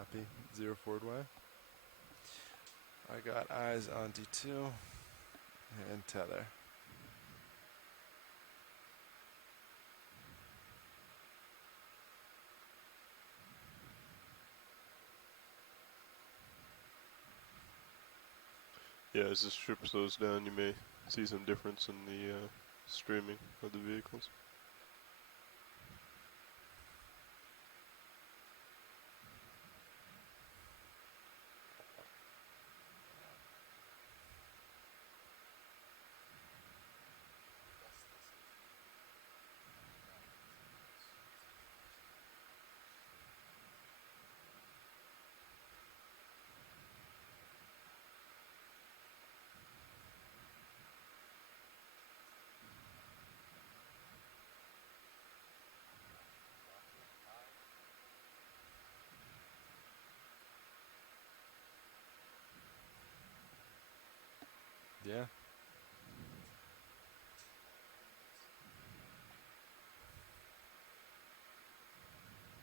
Copy. 0 forward way. I got eyes on D2 and tether. Yeah, as this trip slows down, you may see some difference in the streaming of the vehicles. Yeah.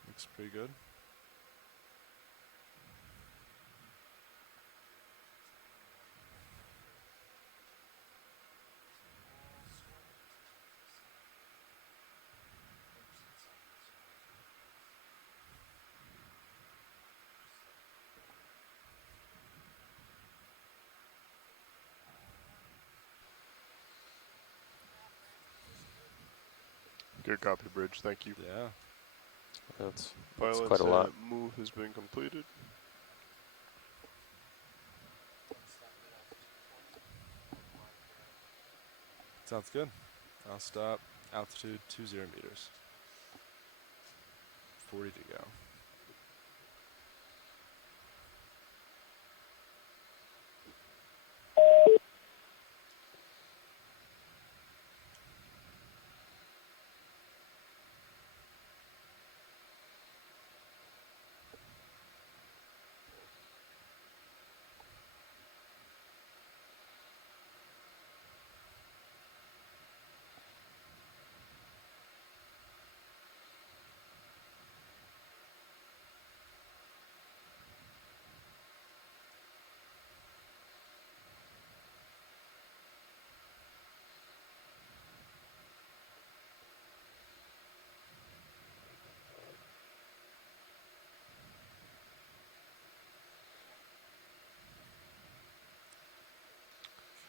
Looks pretty good. Good copy, Bridge. Thank you. Yeah. That's Pilot's quite a lot. move has been completed. Sounds good. I'll stop. Altitude 20 meters. 40 to go.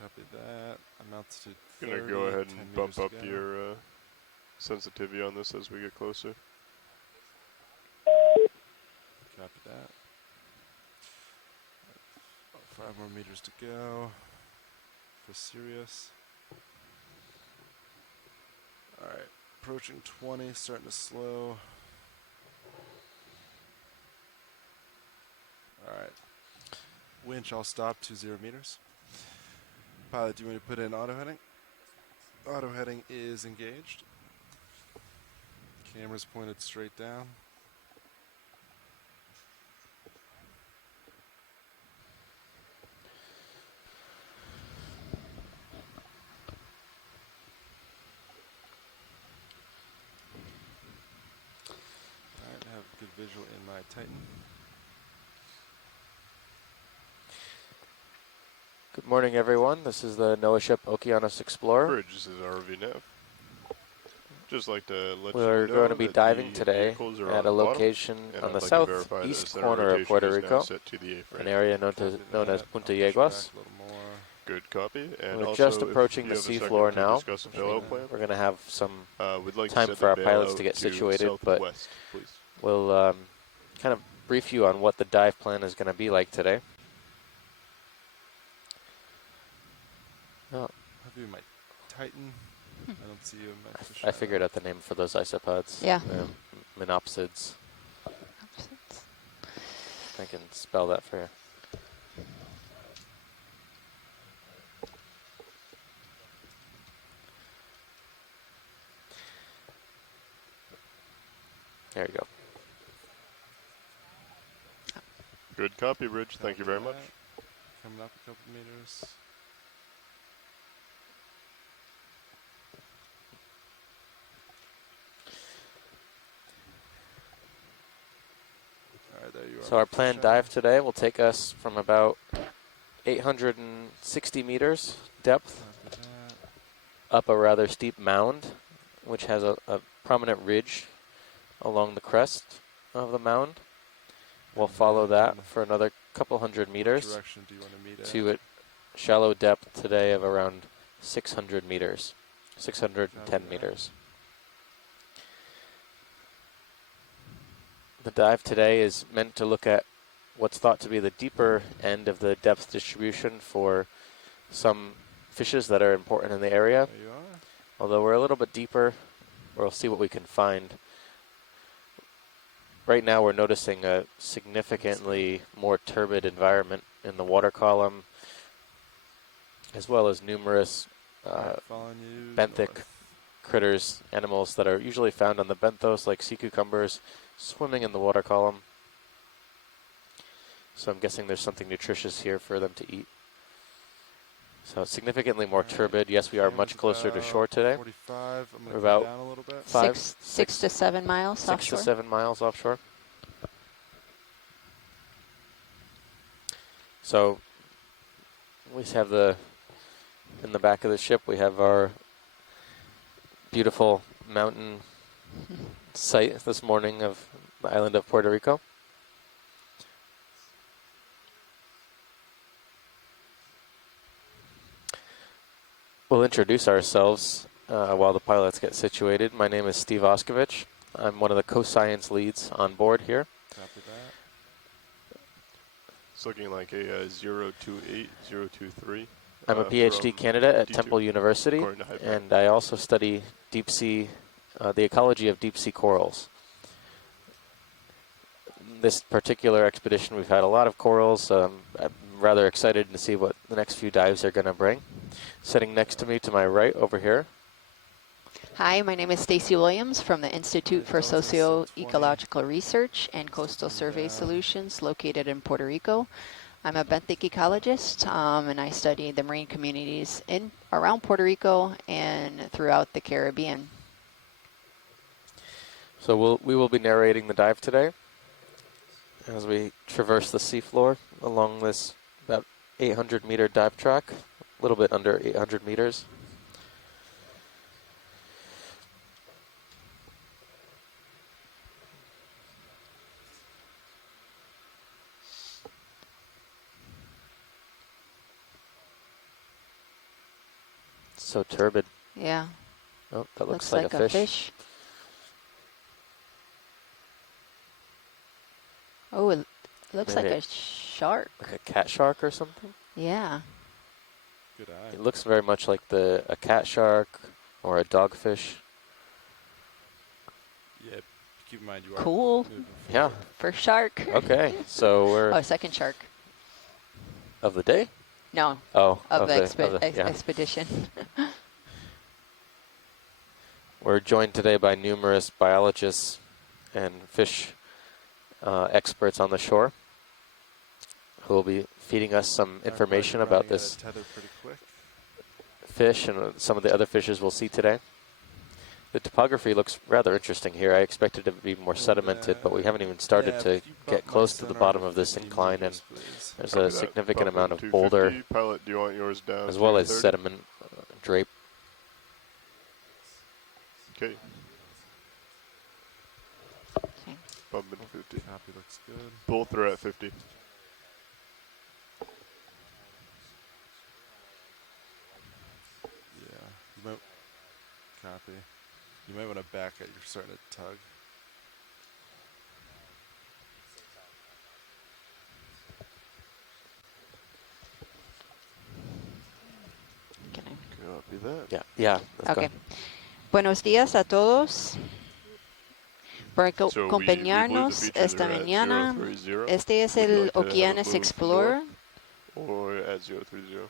Copy that. I'm altitude 30. Gonna go ahead 10 and meters bump up to go. your sensitivity on this as we get closer. Copy that. 5 more meters to go. For Sirius. Alright. Approaching 20. Starting to slow. Alright. Winch, I'll stop 20 meters. Pilot, do you want me to put in auto heading? Auto heading is engaged. Camera's pointed straight down. Alright, I have good visual in my Titan. Good morning, everyone. This is the NOAA ship Okeanos Explorer. Bridge, this is RV Nav. Just like to let We're you know going to be that diving the today vehicles are at on a the bottom, location and on I'd the like to verify that the southeast center corner of rotation Puerto is now Rico, set to the A-frame. an area known as Punta Yeguas. Good copy. And We're also, just approaching if the you have a second seafloor to now. discuss a bailout plan, We're going to have some we'd like time to set for the our bail pilots out to get situated, but southwest, please. we'll kind of brief you on what the dive plan is going to be like today. Oh, I'll do my Titan. I don't see you in my fish. I figured out the name for those isopods. Yeah. Monopsids. I can spell that for you. There you go. Good copy, Bridge. Thank you very much. Coming up a couple meters. Alright, there you are. So our planned dive today will take us from about 860 meters depth Copy that. up a rather steep mound, which has a prominent ridge along the crest of the mound. We'll And follow that then for another couple hundred What meters direction do you want to meet to at? a shallow depth today of around 600 meters, 610 Copy that. meters. The dive today is meant to look at what's thought to be the deeper end of the depth distribution for some fishes that are important in the area. There you are. Although we're a little bit deeper, we'll see what we can find. Right now we're noticing a significantly more turbid environment in the water column, as well as numerous Alright, following you benthic north. critters, animals that are usually found on the benthos, like sea cucumbers, swimming in the water column. So I'm guessing there's something nutritious here for them to eat. So significantly more Alright, turbid. Yes, we are Cam's much closer to about shore today. 45. I'm We're going to about go down a little bit. 6 to 7 miles 6 offshore. to 7 miles offshore. So we have in the back of the ship, we have our beautiful mountain site this morning of the island of Puerto Rico. We'll introduce ourselves while the pilots get situated. My name is Steve Oskovich. I'm one of the co-science leads on board here. Copy that. It's looking like a 028023. I'm a PhD candidate at D2, Temple University, according to Hyper. and I also study deep sea, the ecology of deep sea corals. This particular expedition, we've had a lot of corals. I'm rather excited to see what the next few dives are going to bring. Sitting next to me to my right over here, Hi, my name is Stacy Williams from the Institute for Delta Sub 20. Socio-Ecological Research and Coastal Survey Yeah. Solutions located in Puerto Rico. I'm a benthic ecologist, and I study the marine communities around Puerto Rico and throughout the Caribbean. so we will be narrating the dive today as we traverse the seafloor along this about 800 meter dive track, a little bit under 800 meters. So turbid. Yeah, Oh, that looks looks like a fish. Oh, it looks like Maybe a shark. Like a cat shark or something. Yeah. Good eye. It looks very much like a cat shark or a dogfish. Yeah, keep in mind you are Cool. moving Yeah. forward. First shark. Okay, so we're Oh, second shark. of the day. No, Oh, of the, yeah. expedition. We're joined today by numerous biologists and fish experts on the shore who will be feeding us some Alright, information you're about running at this a tether pretty quick. fish and some of the other fishes we'll see today. The topography looks rather interesting here. I expected it to be more sedimented, but we haven't even started Yeah, to if you bump get my close to the center bottom to of this 50 incline, meters, and please. there's Copy a that. significant Bump amount it of 250. boulder Pilot, do you want yours down? as well as 330? sediment drape. Okay, Okay. bump it to 50. Copy, looks good. Both are at 50. Yeah, you might copy. You might want to back it. You're starting to tug. Can I- Copy that. Yeah. Let's Okay. go. Buenos días a todos. Por So we believe the acompañarnos features esta are at mañana. 030. Este es Would you el like to have a Okeanos move Explorer. Or at 030.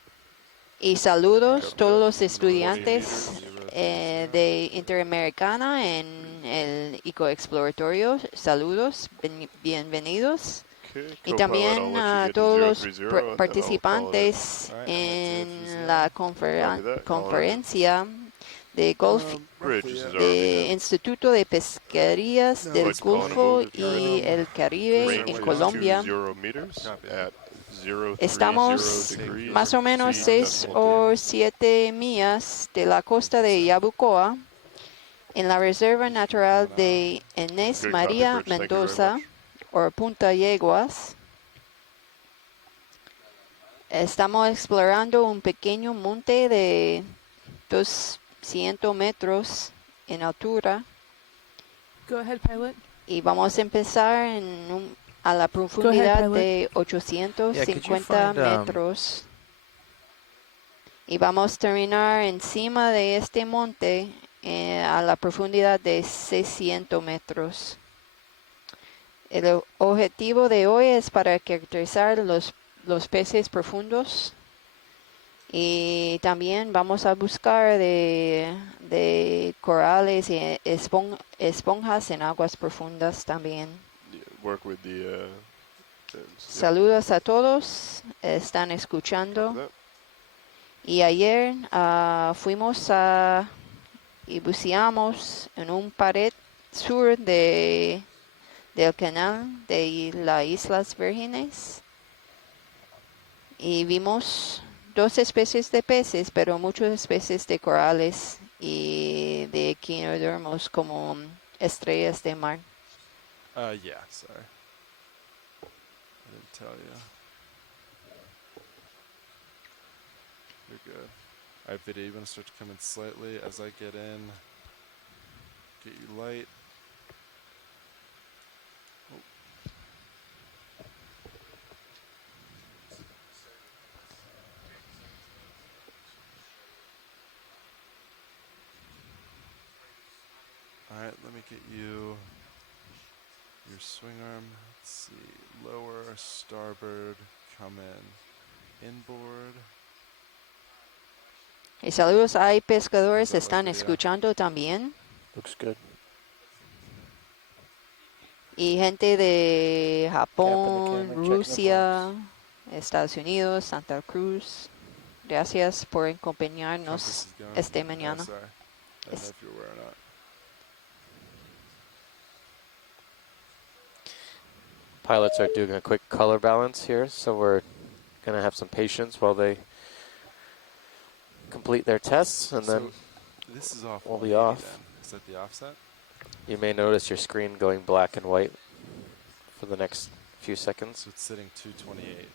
Y saludos Copy todos that. los estudiantes 20 meters. de Interamericana en el Ecoexploratorio. Saludos, bienvenidos. Okay, Y co-pilot, también I'll let you a get to todos los 030, and then I'll call it. participantes Alright, I'm at en 030. la Copy that. Call it. conferencia de Golf Bridge Roughly, is yeah. already de done. Instituto de Pesquerías No, del Flight to Colony Golfo if you're y ready. el Caribe Range en is Colombia. 20 meters Copy. at 030 Estamos degrees más o menos C 6 decimal o D. 7 millas de la costa de Yabucoa, en la Reserva Natural de Inés Good copy, María Bridge. Thank you very Mendoza, much. o Punta Yeguas. Estamos explorando un pequeño monte de 200 metros en altura Go ahead, pilot. y vamos a empezar a la profundidad pilot. de Yeah, could you 850 find, metros. Y vamos a terminar encima de este monte a la profundidad de 600 metros. El objetivo de hoy es para caracterizar los peces profundos y también vamos a buscar de corales y esponjas en aguas profundas también. Yeah, work with the fins. Yep, Saludos a todos, están copy escuchando. that. Y ayer fuimos y buceamos en un pared sur del canal de las Islas Vírgenes y vimos 2 especies de peces, pero muchas especies de corales y de equinodermos como estrellas de mar. Yeah, sorry. I didn't tell you. You're good. Alright, video, you want to start to come in slightly as I get in. Get you light. Alright, let me get you your swing arm. Let's see. Lower, starboard, come in. Inboard. Y saludos, hay pescadores, How's that look, están video? escuchando también. looks good. Y gente de Japón, camera, checking the Rusia, Estados Unidos, Santa Cruz. Gracias por Compass acompañarnos is going. esta Oh, mañana. sorry. I don't know if you're aware or not. Pilots are doing a quick color balance here, so we're going to have some patience while they complete their tests, and then So this is off. we'll be 180 off. Then. Is that the offset? You may notice your screen going black and white for the next few seconds. So it's sitting 228.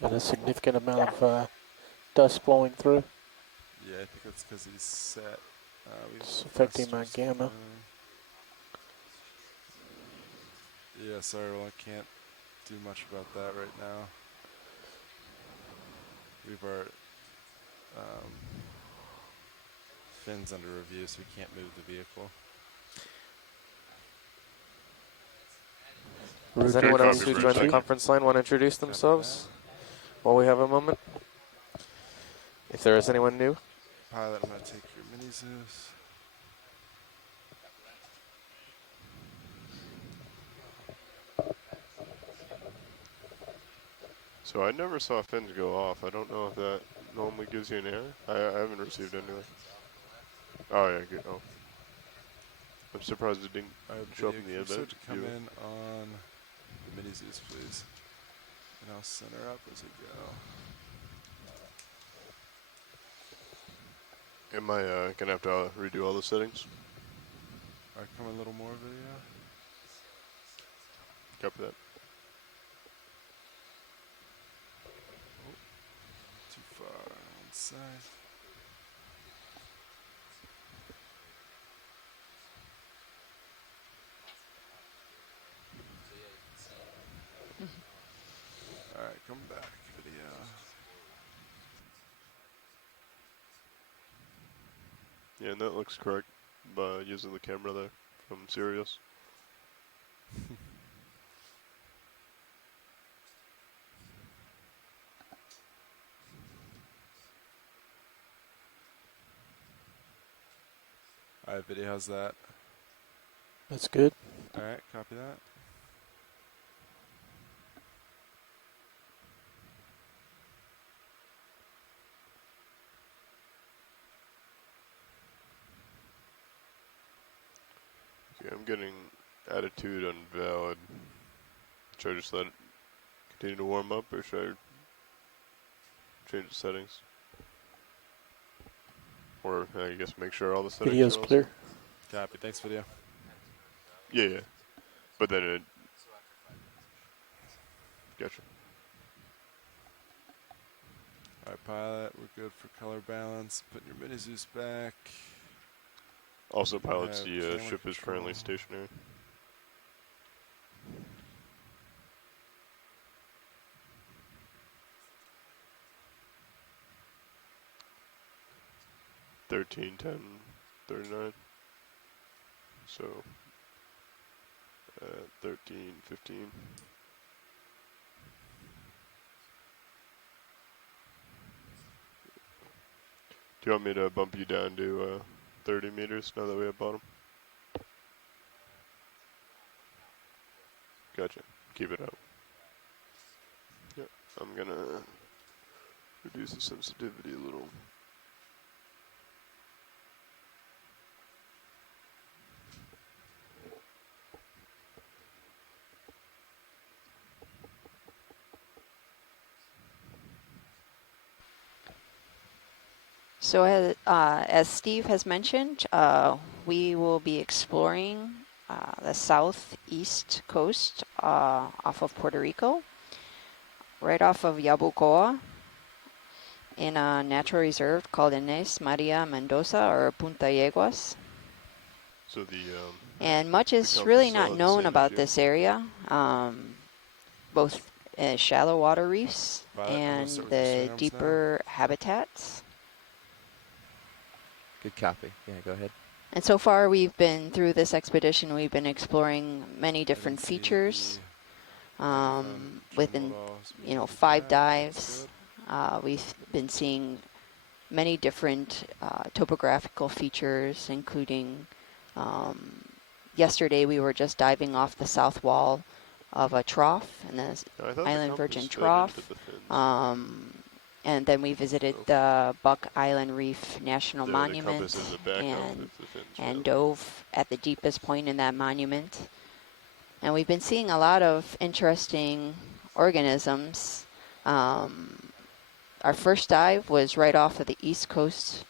Got a significant amount of dust blowing through. Yeah, I think that's because he's set. It's affecting my thrusters gamma. going. Yeah, sorry, well, I can't do much about that right now. We've our fins under review, so we can't move the vehicle. Does Route anyone else copy, who Bridge. joined the Thank you. conference line want to introduce themselves while we have a moment? If there is anyone new. Pilot, I'm going to take your mini Zeus. So I never saw fins go off. I don't know if that normally gives you an error. I haven't received anything. Oh yeah, good. Oh, I'm surprised it didn't show up in the Can you start event. to come view. in on the mini Zeus, please? And I'll center up as we go. Am I gonna have to redo all the settings? Alright, come a little more video. Copy that. Too far on one side. Yeah, and that looks correct by using the camera there from Sirius. Alright, video, how's that? That's good. Alright, copy that. Okay, I'm getting attitude on valid. Should I just let it continue to warm up, or should I change the settings? Or I guess make sure all the settings Video's are all clear. set? Copy, thanks video. Yeah, yeah. But then it... Gotcha. Alright, pilot, we're good for color balance. Putting your mini Zeus back. Also, pilots, have the camera ship is currently control. stationary. $13.10, 39. So, 13.15. Do you want me to bump you down to 30 meters now that we have bottom? Gotcha. Keep it up. Yep. I'm gonna reduce the sensitivity a little. So as Steve has mentioned, we will be exploring the southeast coast off of Puerto Rico, right off of Yabucoa, in a natural reserve called Inés María Mendoza, or Punta Yeguas. So the And much is compass really still not have the known same about issue? this area, both shallow water reefs Violet, I'm gonna and start with your swing the arms now. deeper habitats. Good copy. Yeah, go ahead. And so far we've been, through this expedition, we've been exploring many I different didn't see features the microphone within, tremble at all, so we can 5 that. That's dives. good. We've been seeing many different topographical features, including yesterday we were just diving off the south wall of a trough, and the I thought the Island compass Virgin fed Trough. into the fins. And then we visited So the Buck Island Reef National the Monument compass is a backup and if the fins and fail. dove at the deepest point in that monument. And we've been seeing a lot of interesting organisms. Our first dive was right off of the east coast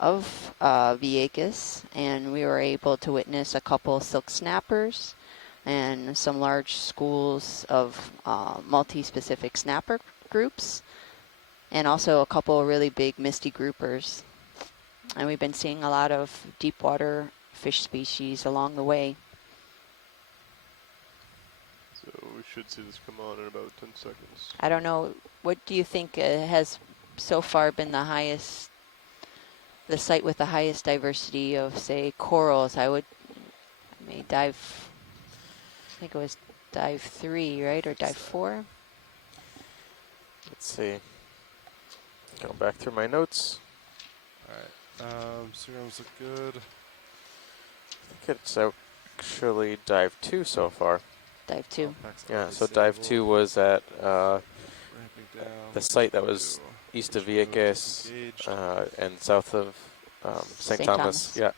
of Vieques, and we were able to witness a couple silk snappers and some large schools of multi-specific snapper groups, and also a couple really big misty groupers. And we've been seeing a lot of deep water fish species along the way. So we should see this come on in about 10 seconds. I don't know, what do you think has so far been the highest, the site with the highest diversity of, say, corals? I may dive, I think it was dive 3, right, or dive 4? Let's see. Going back through my notes. Alright, swing arms look good. I think it's actually dive 2 so far. Dive 2. Alpac's Yeah, already so dive 2 stable. was at Ramping down. the site that was east of Vieques Engaged. and south of St. St. Thomas. Thomas. Yeah,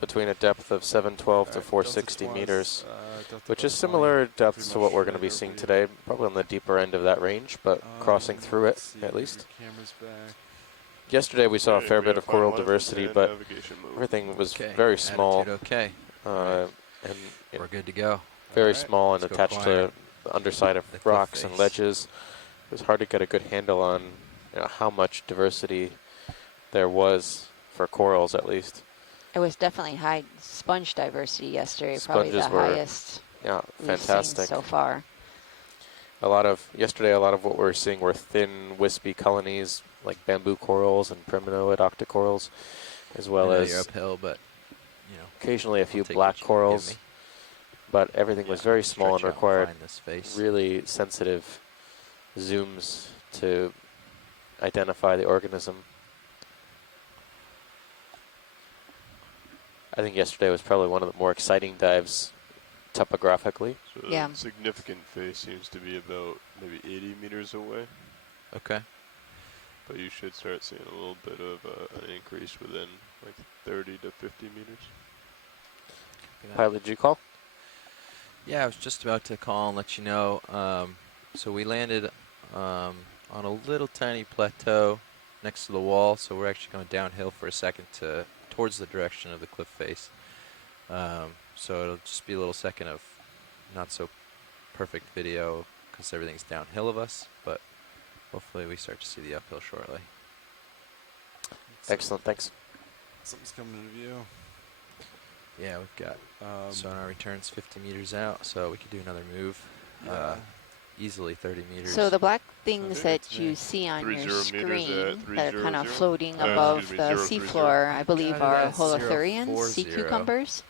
between a depth of 712 to Alright, 460 Delta meters, Delta which is about 20, similar depth pretty to much what we're going to right be over seeing you. today, probably on the deeper end of that range, but crossing through it let's see, at your least. camera's back. Yesterday we saw a Alright, fair we bit have of coral final effort diversity, and but navigation mode. everything was Okay, very small attitude okay. and We're good to go. very Alright, small and let's go attached climb to the underside of the cliff rocks and face. ledges. It was hard to get a good handle on how much diversity there was for corals, at least. It was definitely high sponge diversity yesterday, probably the Sponges were highest we've seen fantastic. so far. Yesterday, a lot of what we were seeing were thin, wispy colonies like bamboo corals and priminoid octocorals. as well I know as you're uphill, but you know, occasionally a I'll few take black what you can give corals, me. but everything was very small and Stretch out required find this face. really sensitive zooms to identify the organism. I think yesterday was probably one of the more exciting dives topographically. So Yeah. the significant face seems to be about maybe 80 meters away, Okay. but you should start seeing a little bit of an increase within like 30 to 50 meters. Pilot, did you call? Yeah, I was just about to call and let you know. So we landed on a little tiny plateau next to the wall, so we're actually going downhill for a second towards the direction of the cliff face. So it'll just be a little second of not so perfect video because everything's downhill of us, but hopefully we start to see the uphill shortly. Excellent, thanks. Something's coming into view. Yeah, we've got sonar returns 50 meters out, so we could do another move. Yeah. Easily 30 meters. So the black things Okay, that you see on your 30 meters at screen that are kind of 300. floating Excuse above me, the 030. seafloor, I believe, Got it are at holothurians, sea 040. cucumbers,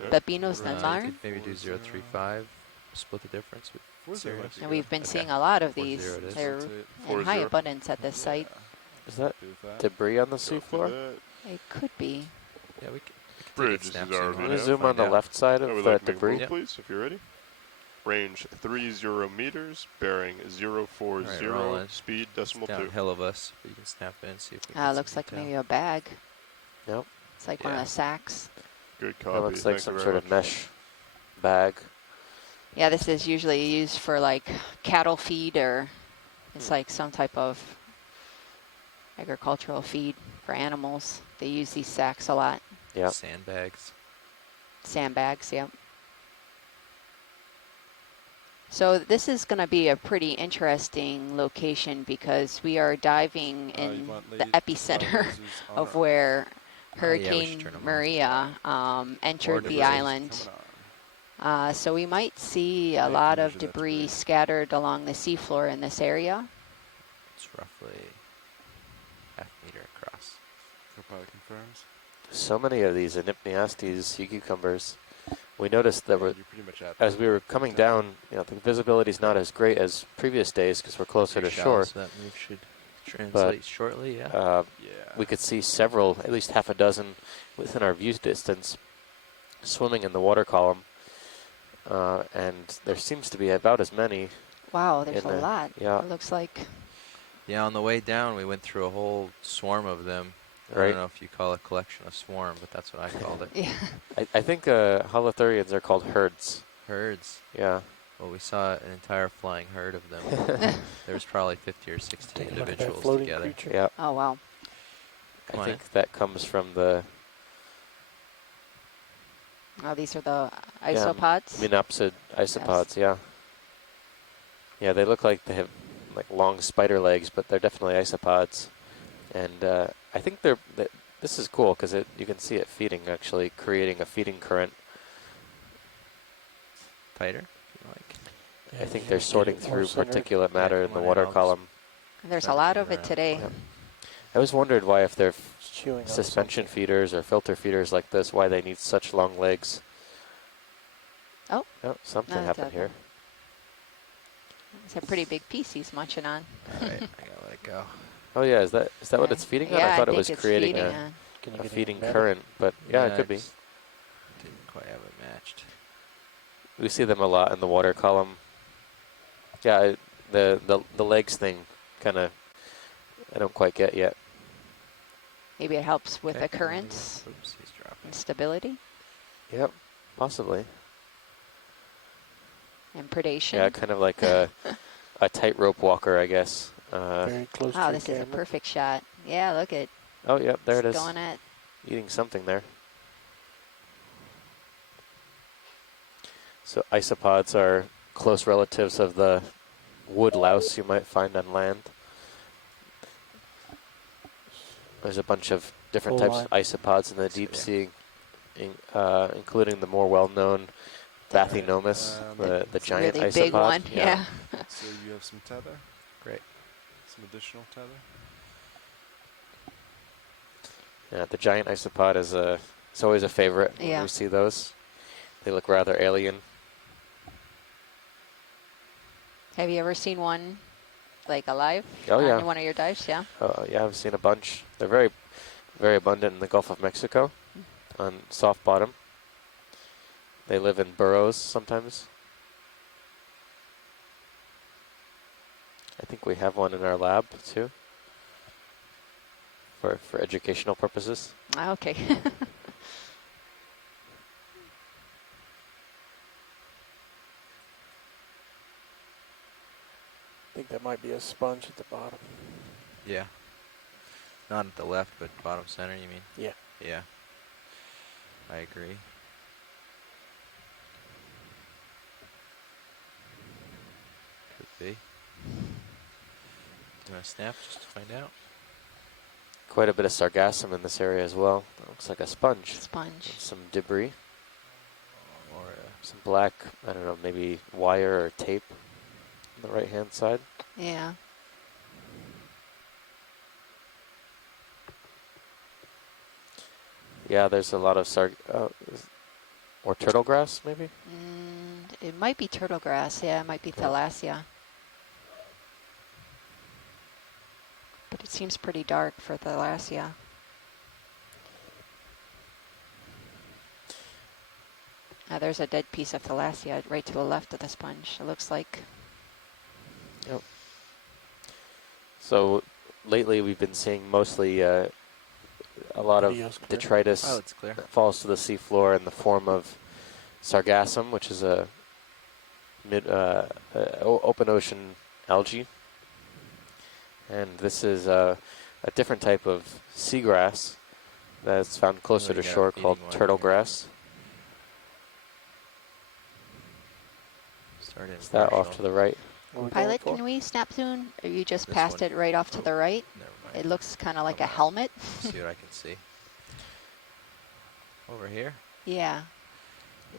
Yep. pepinos Right. del mar. Could maybe do 035, split the difference with 40 zeros. might be And good. we've been Okay. seeing a lot of 40 these. it is. They're Rotate. in high 40. abundance at this site. Yeah. Is that Happy with that. debris on the Go for seafloor? that. It could be. Yeah, we could take Bridge, a this is snap our zoom Can video. you it, zoom on find the out. left side I of would the like to make a debris? move, please, if you're ready. Range 30 meters, bearing 040, Alright, roll in. speed It's decimal 2. downhill of us, but you can snap in and see if we can get Looks some like detail. maybe a bag. Yep. It's like one of Yeah. the sacks. Good That copy. looks like Thank some you sort very of much. mesh bag. Yeah, this is usually used for like cattle feed, or it's like some type of agricultural feed for animals. They use these sacks a lot. Yep. Sandbags. Sandbags, yep. So this is going to be a pretty interesting location because we are diving You in want the lasers epicenter on of or- where Oh, yeah, we Hurricane should turn 'em on. Maria entered the debris. island. Coming on. So we might see a Maybe lot of measure that debris debris. scattered along the seafloor in this area. It's roughly half meter across. Copilot confirms. So many of these Anipniastes sea cucumbers. We noticed that Yeah, we're, you're pretty much at as the we were coming down, the visibility is not as great as previous days because we're closer to shore. So that move should translate shortly, yeah. Yeah. We could see several, at least half a dozen, within our view distance, swimming in the water column. And there seems to be about as many. Wow, there's In a the- lot. yeah. It looks like. Yeah, on the way down, we went through a whole swarm of them. I Right. don't know if you call it collection a swarm, but that's what I called it. Yeah. I think holothurians are called herds. Herds. Yeah. Well, we saw an entire flying herd of them. There was probably 50 or 60 Take a look at that individuals floating together. creature. Yeah. Oh, wow. Come I on think that comes from the Oh, these are the isopods. Menopsid isopods, yeah. Yeah, they look like they have like long spider legs, but they're definitely isopods. And I think this is cool because you can see it feeding, actually creating a feeding current. Tighter, if you like. I think they're sorting through particulate matter in come the on in, water I'll just- column. There's a Try to lot feed of it around. today. Yeah. I always wondered why, if they're Chewing on suspension something. feeders or filter feeders like this, why they need such long legs. Oh. Something No, that's happened okay. here. It's a pretty big piece he's munching on. All right, I gotta let it go. Oh yeah, is that what it's feeding on? Yeah, I thought it think was it's creating feeding a on. Can you a get feeding any better? current, but yeah, it I could be. just didn't quite have it matched. We see them a lot in the water column. Yeah, the legs thing kind of I don't quite get yet. Maybe it helps with Okay, the currents Oops, he's dropping. and stability Yep, possibly. and predation. Yeah, kind of like a tightrope walker, I guess. Very close Wow, to this the is a camera. perfect shot. Yeah, look at Oh, yep, there it it's is. going at. Eating something there. So isopods are close relatives of the wood louse you might find on land. There's a bunch of different Full types of isopods in the deep Yeah. sea, including the more well-known Bathynomus, the It's a giant really isopod. big one. Yeah. So you have some tether, Great. some additional tether. Yeah, the giant isopod is it's always a favorite when Yeah. we see those. They look rather alien. Have you ever seen one like alive Oh on yeah, one of your dives? Yeah. yeah, I've seen a bunch. They're very, very abundant in the Gulf of Mexico on soft bottom. They live in burrows sometimes. I think we have one in our lab too, for educational purposes. Ah, okay. I think that might be a sponge at the bottom. Yeah. Not at the left, but bottom center, you mean? Yeah. Yeah. I agree. Could be. Do you want to snap just to find out? Quite a bit of sargassum in this area as well. It looks like a sponge. Sponge. Some debris. Or Some black, I don't know, maybe wire or tape on the right-hand side. Yeah. Yeah, there's a lot of or turtle grass, maybe? It might be turtle grass. Yeah, it might be Yeah. thalassia. But it seems pretty dark for thalassia. There's a dead piece of thalassia right to the left of the sponge, it looks like. Yep. So lately we've been seeing mostly a lot of Video's clear. detritus oh, it's clear. that falls to the seafloor in the form of sargassum, which is a open ocean algae. And this is a different type of seagrass that's found closer to you got shore feeding called water turtle here. grass. Start in Is that off partial. to the right? What are we going Pilot, for? can we snap soon? Or you just This passed one. it right off to Oh. the right? Never mind. It looks kind of like a Come on. helmet. See what I can see. Over here? Yeah.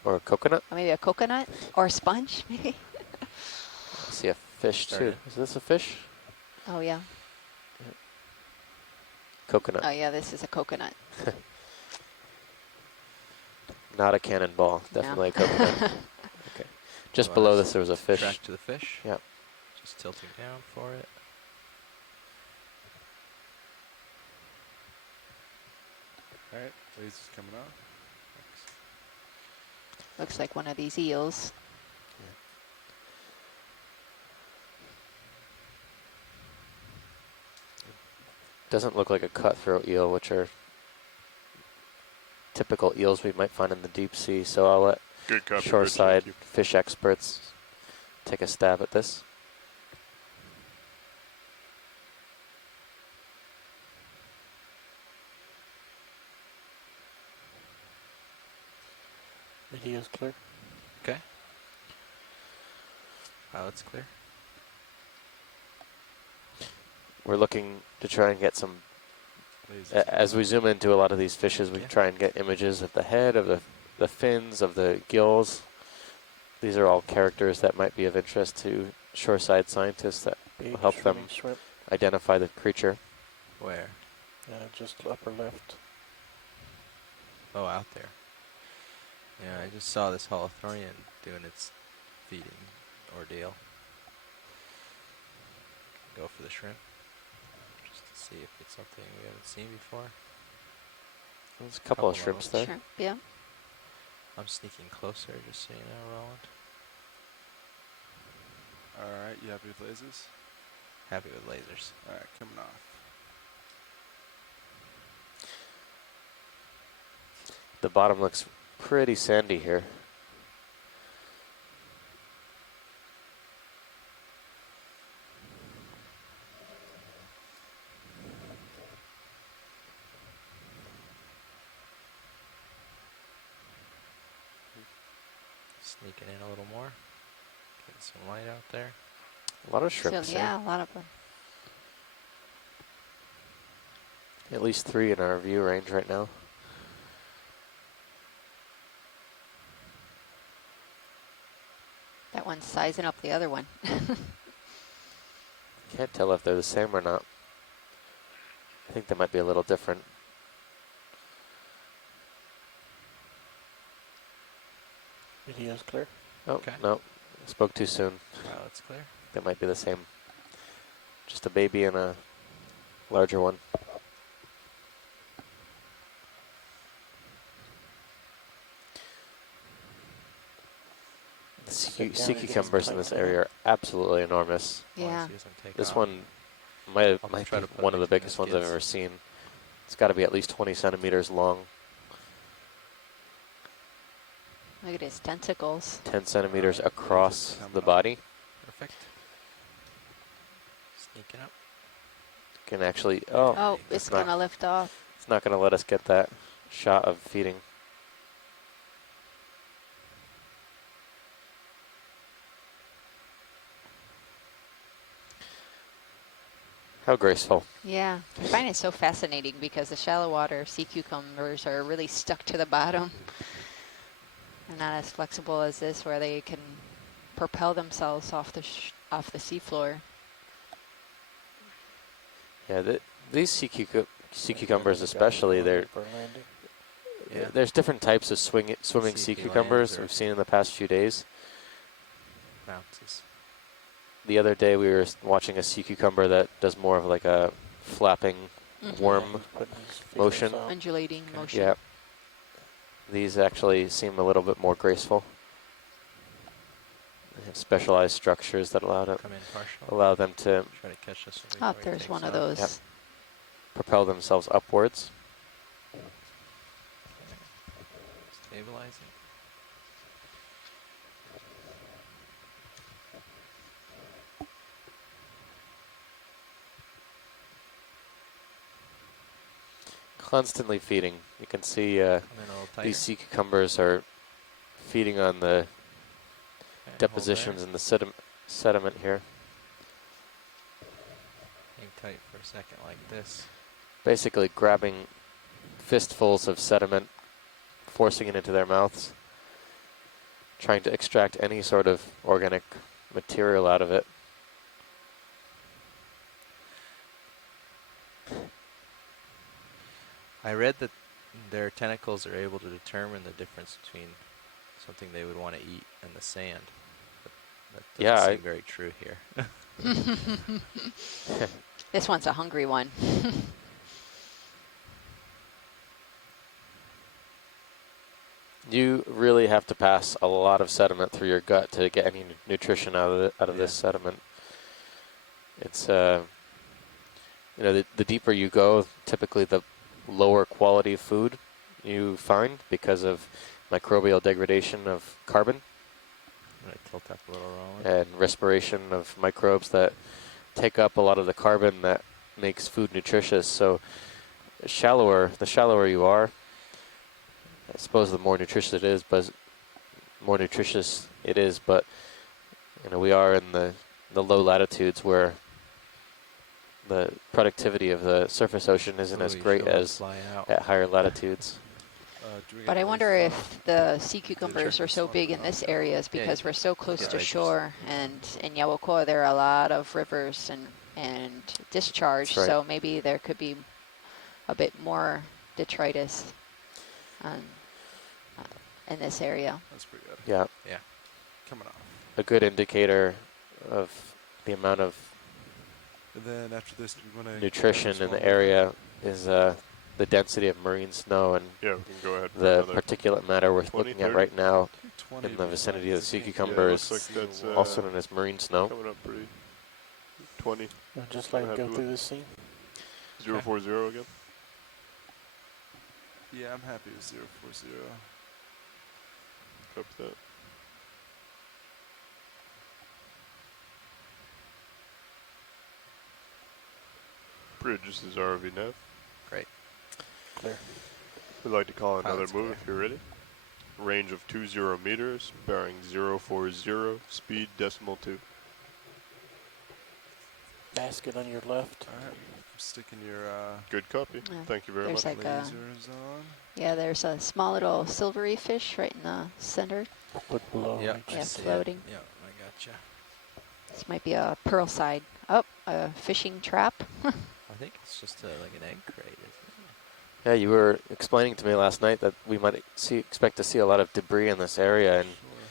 Or a coconut? Or maybe a coconut or a sponge, maybe. I see a fish too. Started. Is this a fish? Oh, yeah. Coconut. Oh, yeah, this is a coconut. Not a cannonball. No. Definitely a coconut. Okay. Just Well, below let's this there was a fish. Track to the fish. Yeah. Just tilting down for it. All right, laser's coming off. Looks like one of these eels. Doesn't look like a cutthroat eel, which are typical eels we might find in the deep sea. So I'll let Good copy. Rich, shoreside thank you. fish experts take a stab at this. Video's clear. Okay. Pilot's clear. We're looking to try and get some, Laser's as we coming zoom into a lot of these fishes, we Yeah. try and get images of the head, of the fins, of the gills. These are all characters that might be of interest to shoreside scientists that Big will help swimming them shrimp. identify the creature. Where? Just upper left. Oh, out there. Yeah, I just saw this holothurian doing its feeding ordeal. Go for the shrimp. Just to see if it's something we haven't seen before. There's a couple of Couple shrimps of there. Shrimp, yeah. I'm sneaking closer, just so you know, Roland. All right, you happy with lasers? Happy with lasers. All right, coming off. The bottom looks pretty sandy here. Sneaking in a little more. Getting some light out there. A lot of So, shrimps yeah, a lot of them. there. At least 3 in our view range right now. That one's sizing up the other one. Can't tell if they're the same or not. I think they might be a little different. Video's clear. Oh, Okay. no. Spoke too soon. Pilot's clear. That might be the same. Just a baby and a larger one. The Sit sea down and get cucumbers some in this plankton. area are absolutely enormous. As long as Yeah. he doesn't take This off. one might I'll be try to put one him of the between biggest the ones I've skids. ever seen. It's got to be at least 20 centimeters long, Look at his tentacles. 10 centimeters Alright, across coming the up. body. Perfect. Sneaking up. Can actually, oh, Oh, it's not- gonna lift off. it's not going to let us get that shot of feeding. How graceful. Yeah, I find it so fascinating because the shallow water sea cucumbers are really stuck to the bottom. They're not as flexible as this, where they can propel themselves off the seafloor. Yeah, these sea cucumbers especially, they're For landing. Yeah. there's different types of swimming See if sea he cucumbers lands or we've if seen in the past few days. Bounces. The other day we were watching a sea cucumber that does more of like a flapping worm He's putting his feelers motion. out. Undulating Okay. motion. Yeah. These actually seem a little bit more graceful. They have specialized structures that Come in partial. allow them to Try to catch this one Oh, before he there's takes one of off. those. Yep. propel themselves upwards. Stabilizing. Constantly feeding. You can see Come in a little tighter. these sea cucumbers are feeding on the Okay, hold depositions there. in the sediment here. Hang tight for a second like this. Basically grabbing fistfuls of sediment, forcing it into their mouths, trying to extract any sort of organic material out of it. I read that their tentacles are able to determine the difference between something they would want to eat and the sand. But that doesn't Yeah, seem very true here. This one's a hungry one. You really have to pass a lot of sediment through your gut to get any nutrition out of Yeah. this sediment. It's you know, the deeper you go, typically the lower quality food you find because of microbial degradation of carbon I'm going to tilt up a little, Roland. and respiration of microbes that take up a lot of the carbon that makes food nutritious. So the shallower you are, I suppose the more nutritious it is, but you know, we are in the low latitudes where the productivity of the surface ocean isn't Ooh, as you great should let it as fly out. at higher latitudes. But I wonder if the sea cucumbers are so big in this area is Yeah, because we're so close yeah, to I just- shore, and in Yabucoa there are a lot of rivers and discharge, That's right. so maybe there could be a bit more detritus in this area. That's pretty good. Yeah, Coming off. a good indicator of the amount of And then after this, we want to nutrition in the area is the density of marine snow and Yeah, we can go ahead for the another. particulate matter we're 20, looking at 30? right now 20 in the vicinity of the sea Yeah, it cucumbers, looks like that's also known as marine snow. coming up pretty. 20 I'll just let him Happy go with- through the scene. 040 again. Yeah, I'm happy with 040. Copy that. Bridge, this is ROV nav. Great. Clear. We'd like to call another Pilot's move clear. if you're ready. Range of 20 meters, bearing 040, speed decimal 2. Basket on your left. All right, I'm sticking your Good copy. Yeah, Thank you very there's much. like a lasers on. yeah, there's a small little silvery fish right in the center. Put below. Yeah, right I Yeah, just- see floating. It. Yeah, I gotcha. This might be a pearl side. Oh, a fishing trap. I think it's just like an egg crate, isn't it? Yeah, you were explaining to me last night that we might expect to see a lot of debris in this area, and Sure.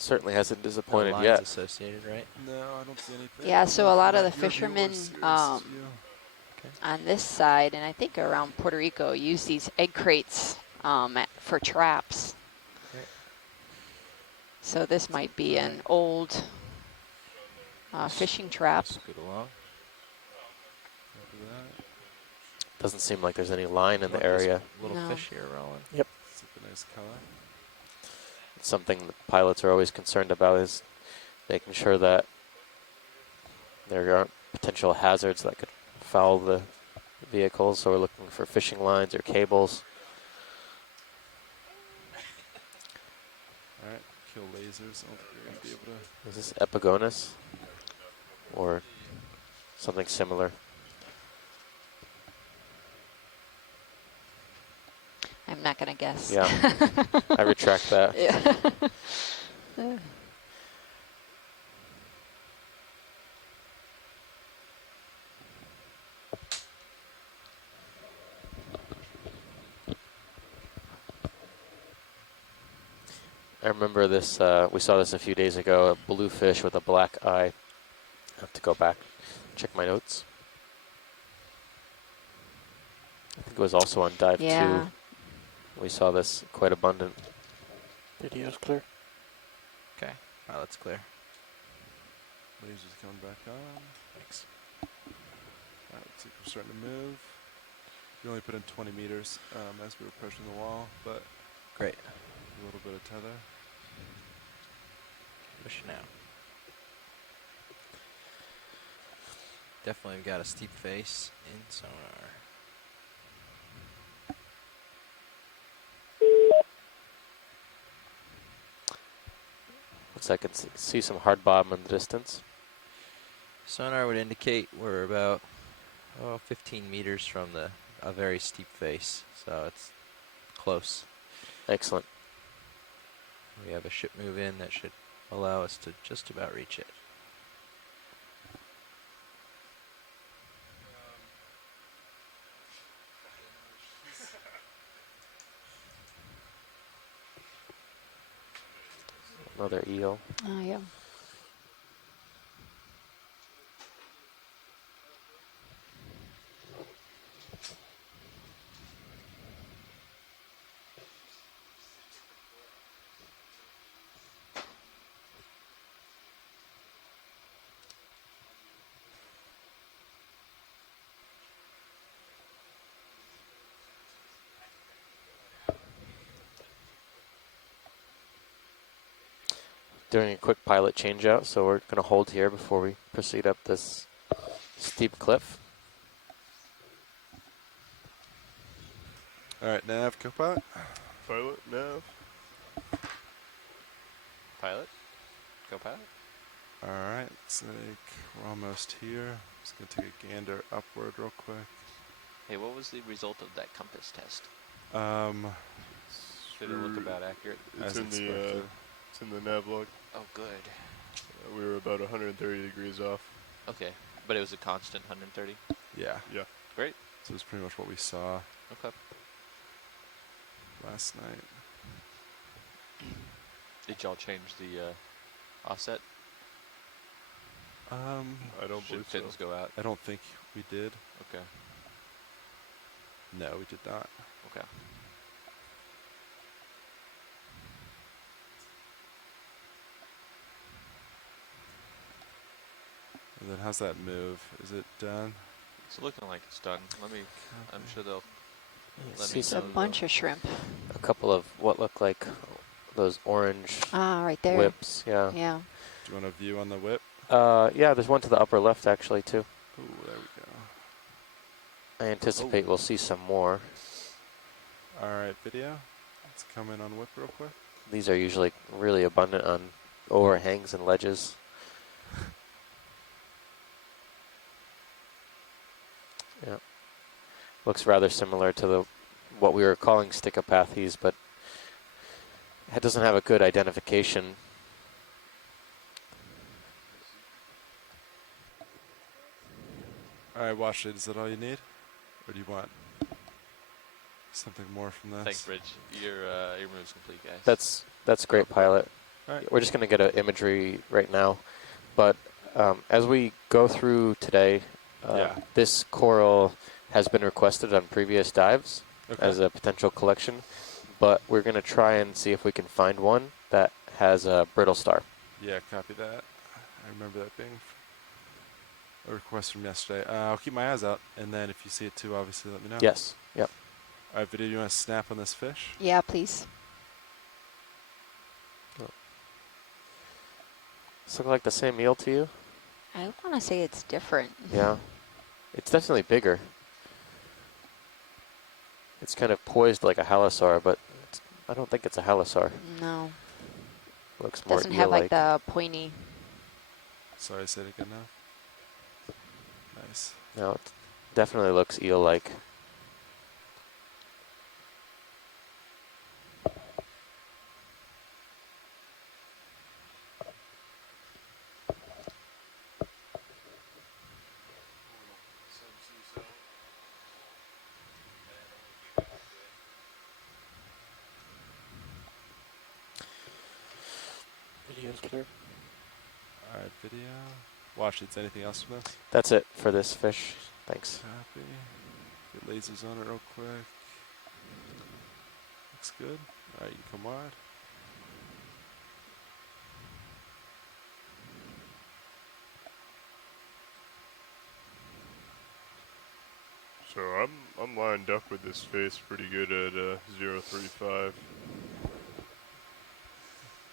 certainly hasn't No disappointed lines yet. associated, right? No, I don't see anything. Yeah, I don't so know a if lot of your the fishermen viewers here see you. on this side, and I think around Puerto Rico, use these egg crates for traps. Right. So this might be an old fishing trap. Scoot along. Copy that. Doesn't seem like there's any line in the Love this area. little No. fish here rolling. Super nice color. Something the pilots are always concerned about is making sure that there aren't potential hazards that could foul the vehicles. So we're looking for fishing lines or cables. All right, kill lasers. I don't think you're gonna be able to. Is this epigonus or something similar? I'm not going to guess. Yeah, I retract that. Yeah. I remember this, we saw this a few days ago, a blue fish with a black eye. I have to go back, check my notes. I think it was also on dive Yeah. 2. We saw this quite abundant. Video's clear. Okay. Pilot's clear. Lasers coming back on. Thanks. All right, looks like we're starting to move. We only put in 20 meters as we were approaching the wall, but Great. a little bit of tether. Pushing out. Definitely got a steep face in sonar. Looks like I can see some hard bottom in the distance. Sonar would indicate we're about 15 meters from a very steep face, so it's close. Excellent. We have a ship move in that should allow us to just about reach it. Another eel. Oh, yeah. Doing a quick pilot changeout, so we're going to hold here before we proceed up this steep cliff. All right, nav, co-pilot. Pilot, nav. Pilot? Go pilot? All right, looks like we're almost here. Just gonna take a gander upward real quick. Hey, what was the result of that compass test? Did it look about accurate? It's As in the expected. it's in the nav log. Oh, good. We were about 130 degrees off. Okay, but it was a constant 130? Yeah. Yeah. Great. So it's pretty much what we saw Okay. last night. Did y'all change the offset? I don't Should believe so. fins go out? I don't think we did. Okay. No, we did not. Okay. And then how's that move? Is it done? It's looking like it's done. I'm sure they'll let See me It's a know. bunch of shrimp. a couple of what look like those orange Ah, right there. whips. Yeah. Yeah. Do you want a view on the whip? Yeah, there's one to the upper left actually too. Ooh, there we go. I anticipate we'll see some more. All right, video. Let's come in on whip real quick. These are usually really abundant on overhangs and ledges. Yeah. Looks rather similar to what we were calling stickopathes, but it doesn't have a good identification. All right, wash it. Is that all you need? Or do you want something more from this? Thanks, Bridge. Your move's complete, guys. That's great, pilot. Alright. We're just going to get an imagery right now. But as we go through today, Yeah. this coral has been requested on previous dives Okay. as a potential collection. But we're going to try and see if we can find one that has a brittle star. Yeah, copy that. I remember that being a request from yesterday. I'll keep my eyes out, and then if you see it too, obviously let me know. Yes. Yep. Alright, video, you want to snap on this fish? Yeah, please. Does it look like the same eel to you? I want to say it's different. Yeah. It's definitely bigger. It's kind of poised like a halosaur, but I don't think it's a halosaur. No, Looks more doesn't have like eel-like. the pointy. Sorry, say it again now. Nice. No, it definitely looks eel-like. Video's clear. Alright, video. Watch, it's anything else from this? That's it for this fish. Thanks. Copy. Get lasers on it real quick. Looks good. Alright, you can come wide. So I'm lined up with this face pretty good at 035.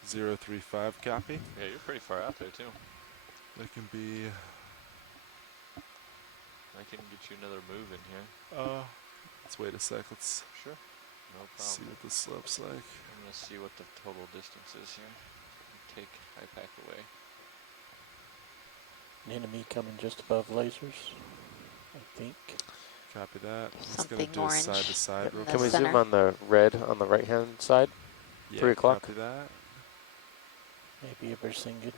035, copy. Yeah, you're pretty far out there too. That can be, I can get you another move in here. let's wait a sec. Let's Sure. No see problem. what this slope's like. I'm gonna see what the total distance is here. Take high pack away. An enemy coming just above lasers, I think. Copy that. I'm just Something gonna do a orange side to side Yep. real the Can we quick. zoom center. on the red on the right-hand side? Yeah, 3 o'clock? Copy that. Maybe a Bersingid.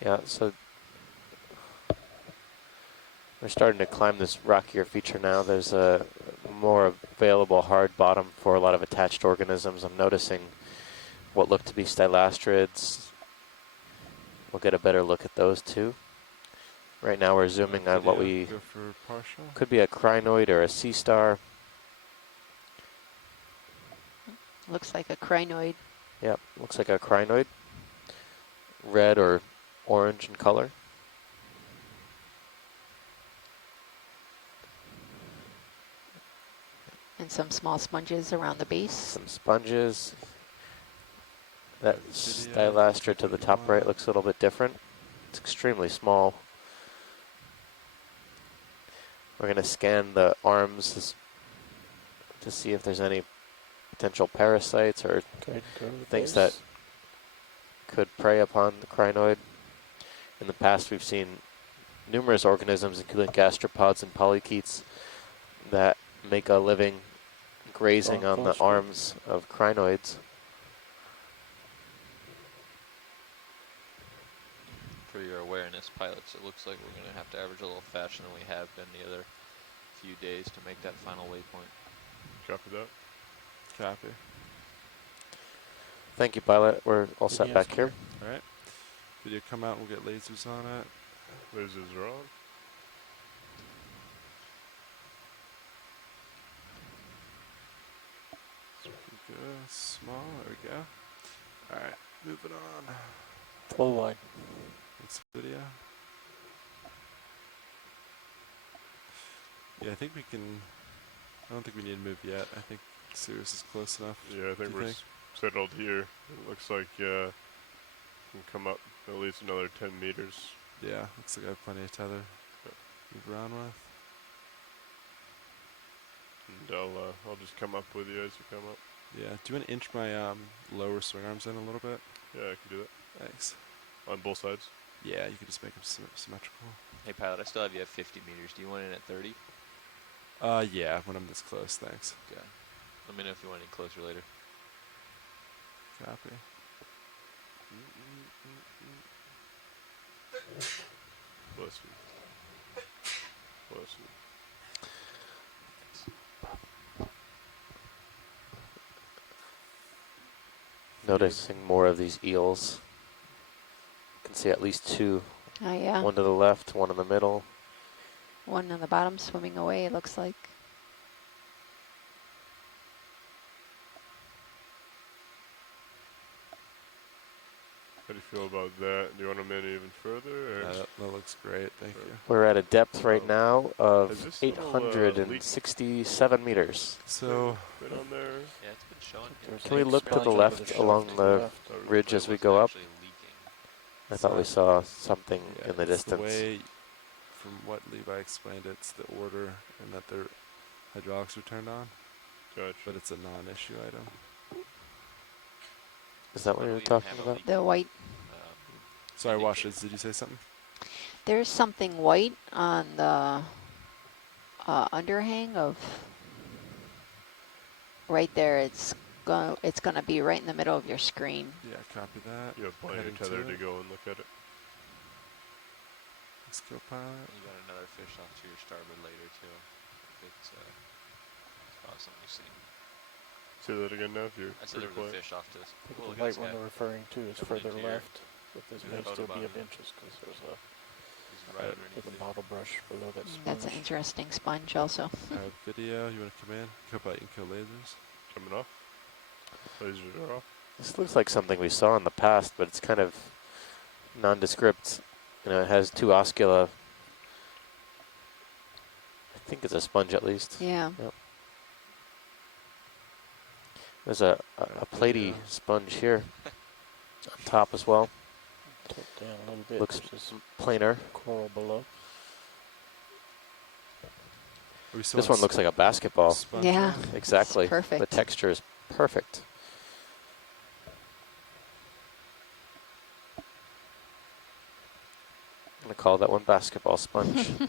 Yeah, so we're starting to climb this rockier feature now. There's a more available hard bottom for a lot of attached organisms. I'm noticing what look to be stylastrids. We'll get a better look at those too. Right now we're zooming on what Video, we go for partial. could be a crinoid or a sea star. Looks like a crinoid. Yep, looks like a crinoid. Red or orange in color. And some small sponges around the base. Some sponges. That Video, stylastrid to pick the what you top right want. looks a little bit different. It's extremely small. We're going to scan the arms to see if there's any potential parasites or Go ahead and go to the things base. that could prey upon the crinoid. In the past, we've seen numerous organisms, including gastropods and polychaetes, that make a living grazing Oh, on the close, arms of crinoids. For your awareness, pilots, it looks like we're gonna have to average a little faster than we have been the other few days to make that final waypoint. Copy that. Copy. Thank you, pilot. We're all set Video's back clear. here. Alright. Video come out, we'll get lasers on it. Lasers are on. Good, small, there we go. Alright, moving on. Full wide. Next video. Yeah, I think we can, I don't think we need to move yet. I think Sirius is close enough. Yeah, I think Do you we're settled here. It looks like can come up at least another 10 meters. Yeah, looks like I have plenty of tether to move around with. And I'll just come up with you as you come up. Yeah, do you want to inch my lower swing arms in a little bit? Yeah, I can do that. Thanks. On both sides. Yeah, you can just make them symmetrical. Hey pilot, I still have you at 50 meters. Do you want in at 30? Yeah, when I'm this close, thanks. Okay. Let me know if you want any closer later. Copy. Bless you. Bless you. Noticing more of these eels. You can see at least two. Oh yeah, One to the left, one in the middle. one on the bottom swimming away, it looks like. How do you feel about that? Do you want them in even further? Or? That looks great. Thank you. We're at a depth right Oh. now Is of this little, leak 867 meters. So been on there? Yeah, it's been showing. There's Can we big look to the sponge over left shaft along to the left. ridge But as it we wasn't go up? actually leaking. I thought we saw something yeah, in the it's distance. The way, from what Levi explained, it's the order and that their hydraulics are turned on, Gotcha. but it's a non-issue item. Is that Why what do you we were even talking have a about? leak? The white, Sorry, Indicate. Washes, did you say something? there's something white on the underhang of right there. It's gonna be right in the middle of your screen. Yeah, copy that. You have plenty Heading of tether to to it. go and look at it. Let's go pilot. You got another fish off to your starboard later too. It's probably something you've seen. Say that again now if you're I said there pretty was a quiet. fish off to. I think Oh, look the at white this one guy. they're referring to is Coming further into your- left, but this your may photo still be of button. interest because there's He's right underneath a it. bottle brush below that That's an sponge. interesting sponge also. Alright, video, you want to come in? Copilot, you can kill lasers. Coming off. Lasers are off. This looks like something we saw in the past, but it's kind of nondescript. You know, it has two oscula. I think it's a sponge at least. Yeah. There's a platy Video. sponge here on top as well. Tilt down a little bit. Looks There's this plainer. coral below. Are we still This on one looks like a basketball. sponge Yeah. round? Exactly. It's perfect. The texture is perfect. I'm going to call that one basketball sponge. Do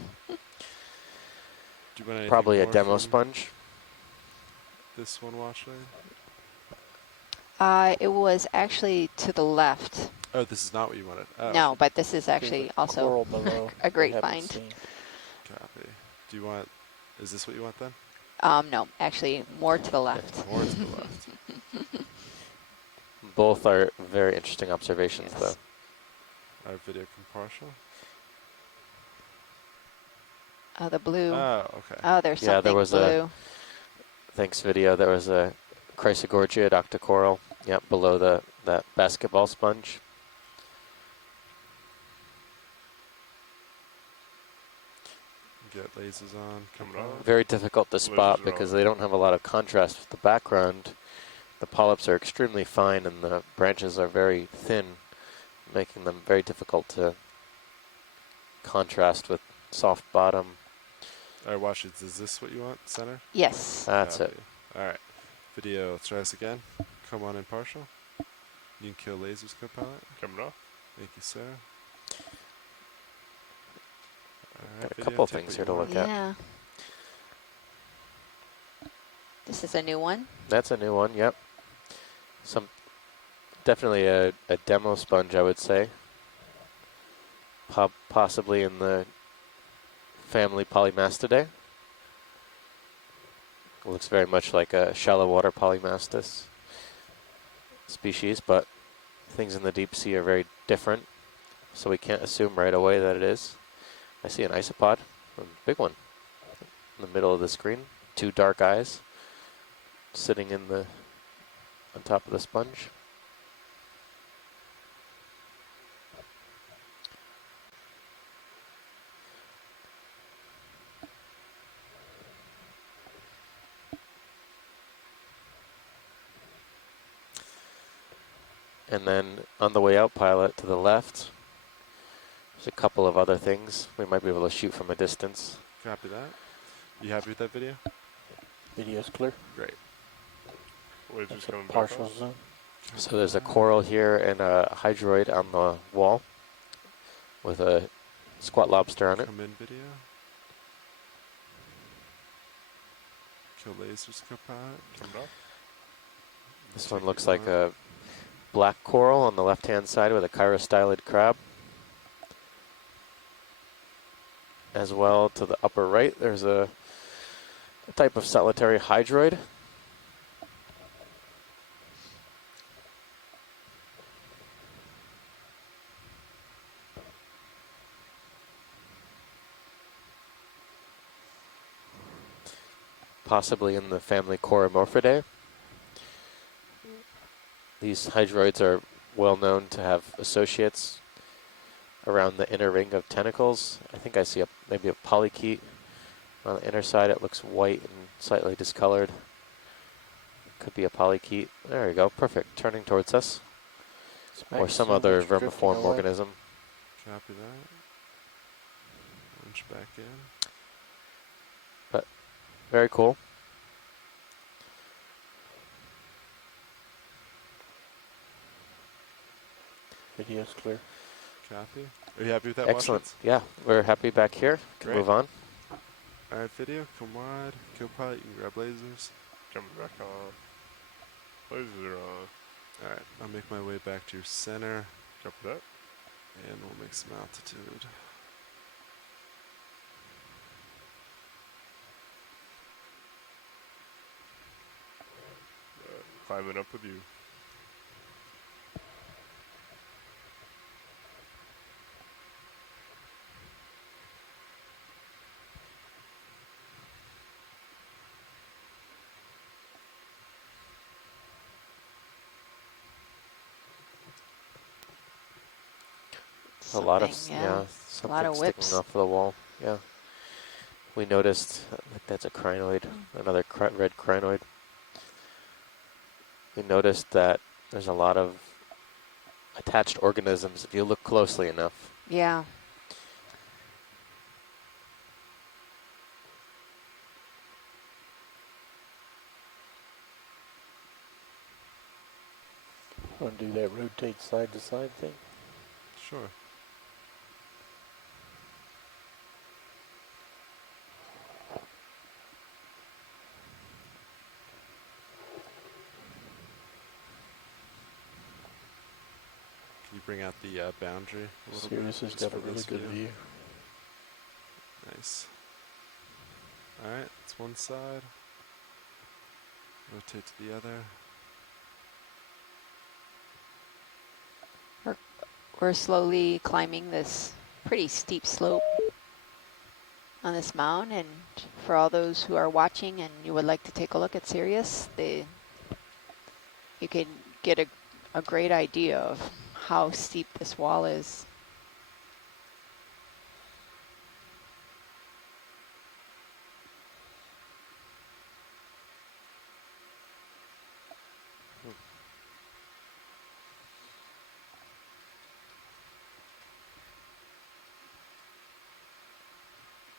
you want anything Probably a more demo from sponge. This one, Washley? It was actually to the left. Oh, this is not what you wanted. Oh, No, but this is There's actually a also coral below a great we haven't find. seen. copy. Do you want? Is this what you want then? no, actually more to the left. More to the left. Both are very interesting observations, Yes. though. Our video compartial. The blue. Oh, okay. Oh, there's Yeah, there something was blue. Thanks, video. There was a Chrysogorgia octocoral, below that basketball sponge. Get lasers on. Coming Copilot. off. Very difficult to spot Lasers are because on. they don't have a lot of contrast with the background. The polyps are extremely fine and the branches are very thin, making them very difficult to contrast with soft bottom. All right, watch it. Is this what you want? Center? Yes. That's it. Copy. All right. Video, let's try this again. Come on in partial. You can kill lasers, Copilot. Coming off. Thank you, sir. All right, Got a video, couple take things what here you to want. look at. Yeah. This is a new one. That's a new one, yep. Definitely a demo sponge, I would say. Possibly in the family Polymastidae. Looks very much like a shallow water Polymastus species, but things in the deep sea are very different, so we can't assume right away that it is. I see an isopod, a big one, in the middle of the screen. Two dark eyes sitting on top of the sponge. And then on the way out, pilot to the left, there's a couple of other things we might be able to shoot from a distance. Copy that. You happy with that video? Video's clear. Great. Lasers That's a coming back partial off. zoom. So there's a coral here and a hydroid on the wall with a squat lobster on it. Come in video. Kill lasers, Copilot. Coming off. This Take one what looks you like want. a black coral on the left-hand side with a chirostylid crab. As well, to the upper right, there's a type of solitary hydroid. possibly in the family Corimorphidae. These hydroids are well known to have associates around the inner ring of tentacles. I think I see maybe a polychaete on the inner side. It looks white and slightly discolored. Could be a polychaete. There we go, perfect. Turning towards us. Or some other vermiform organism. Copy that. Launch back in. But very cool. Video's clear. Copy. Are you happy with that? Excellent. Washington? Yeah, we're happy back here. Can Great. move on. Alright, video, come wide. Co-pilot, you can grab lasers. Coming back on. Lasers are on. Alright, I'll make my way back to your center. Copy that. And we'll make some altitude. Climbing up with you. A lot of, Something, yeah, a something lot of sticking whips. off the wall. Yeah. We noticed that that's a crinoid, another red crinoid. We noticed that there's a lot of attached organisms if you look closely enough. Yeah. Want to do that rotate side to side thing? Sure. Can you bring out the boundary a little Sirius bit? has just got a for really this good view. Nice. Alright, it's one side. Rotate to the other. We're slowly climbing this pretty steep slope on this mound, and for all those who are watching and you would like to take a look at Sirius, you can get a great idea of how steep this wall is.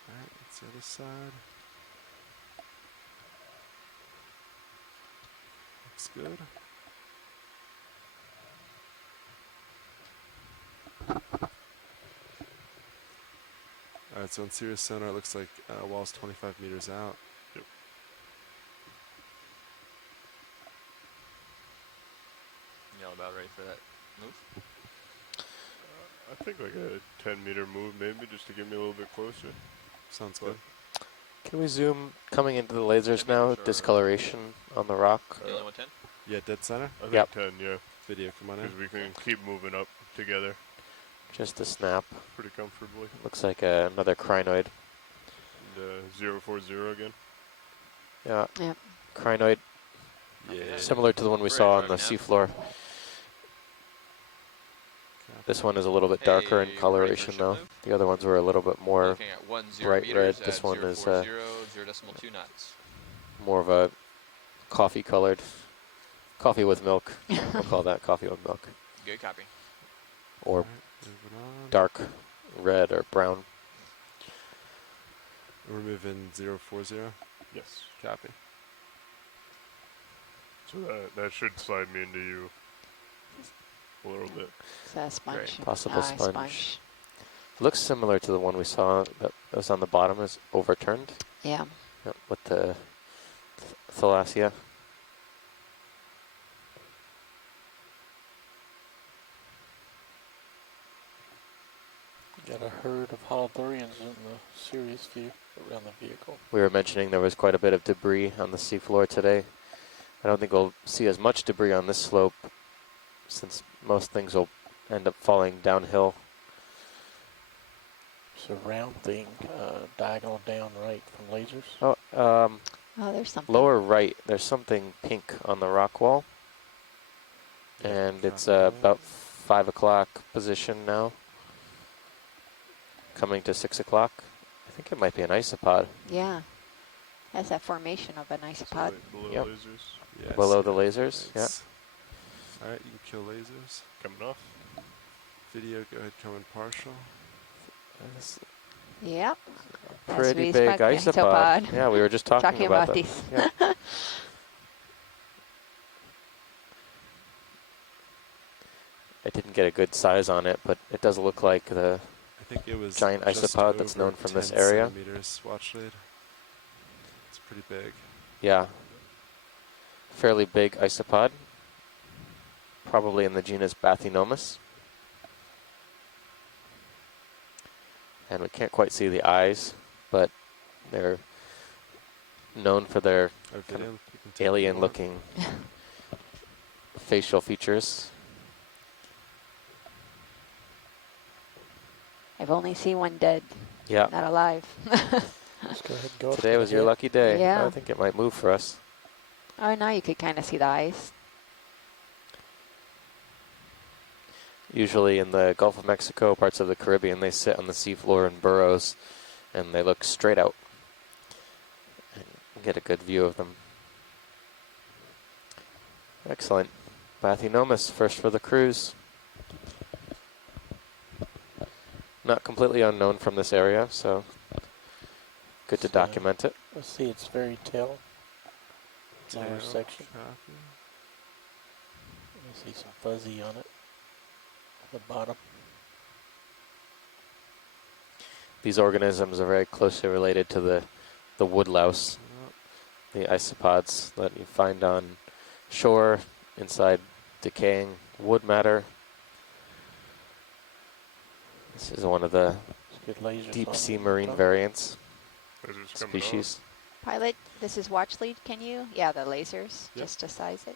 Alright, that's the other side. Looks good. Alright, so in Sirius sonar, it looks like wall's 25 meters out. Yep. Y'all about ready for that move? I think like a 10-meter move maybe, just to get me a little bit closer. Sounds But good. Can we zoom coming into the lasers 10 now? meters or- Discoloration on the rock. You only want 10? Yeah, dead center. I think Yep. 10, yeah. Video, come on in. Because we can keep moving up together Just a snap. pretty comfortably. Looks like another crinoid. And 040 again. Yeah. Yep. Crinoid, Yeah. similar to the one we We're saw on driving the now. seafloor. Copy. This one is a little bit darker Hey, we're in ready for coloration ship though. move? The other ones were a little bit more Looking at 10 bright meters red. This at one is 040, 0.2 knots. more of a coffee colored. Coffee with milk. We'll call that coffee with milk. Good copy. Or Alright, moving on. dark red or brown. We're moving 040. Yes. Copy. So that should slide me into you a little bit. Is that a sponge? Great. Possible Ah, sponge. Looks similar to the one we saw that was on the bottom, is overturned. Yeah. Yep, with the thalassia. Got a herd of holothurians in the Sirius view around the vehicle. We were mentioning there was quite a bit of debris on the seafloor today. I don't think we'll see as much debris on this slope since most things will end up falling downhill. It's a round thing, diagonal down right from lasers. Oh, Oh, there's something. Lower right, there's something pink on the rock wall. Yep, And it's copy that. about 5 o'clock position now. Coming to 6 o'clock. I think it might be an isopod. Yeah. That's that formation of an So isopod. right below Yep. lasers. Yes, Below the yeah, lasers, thanks. All right, you can kill lasers. Coming off. Video, go ahead, come in partial. That's Yep. a As pretty we big expect, isopod. Yeah, we were just talking about that. these. Yeah. I didn't get a good size on it, but it does look like the I think it was giant just isopod that's over known from this 10 area. centimeters watch lead. It's pretty big. Yeah. Fairly big isopod. Probably in the genus Bathynomus. And we can't quite see the eyes, but they're known for their Our kind video, of you can take a look. alien-looking facial features. I've only seen one dead, Yeah. not alive. Let's go ahead and go. Today was your lucky day. Yeah. I think it might move for us. Oh, now you could kind of see the eyes. Usually in the Gulf of Mexico, parts of the Caribbean, they sit on the seafloor in burrows, and they look straight out. And you get a good view of them. Excellent. Bathynomus, first for the cruise. Not completely unknown from this area, so good to So- document it. Let's see, it's very tail. Lower Tail, section. copy. I see some fuzzy on it. The bottom. These organisms are very closely related to the woodlouse, Yep. the isopods that you find on shore inside decaying wood matter. This is one of the It's good lasers. deep on sea it. marine variants Lasers coming species. Pilot, this is watch lead. Can you? Yeah, the lasers, Yep. just to size it.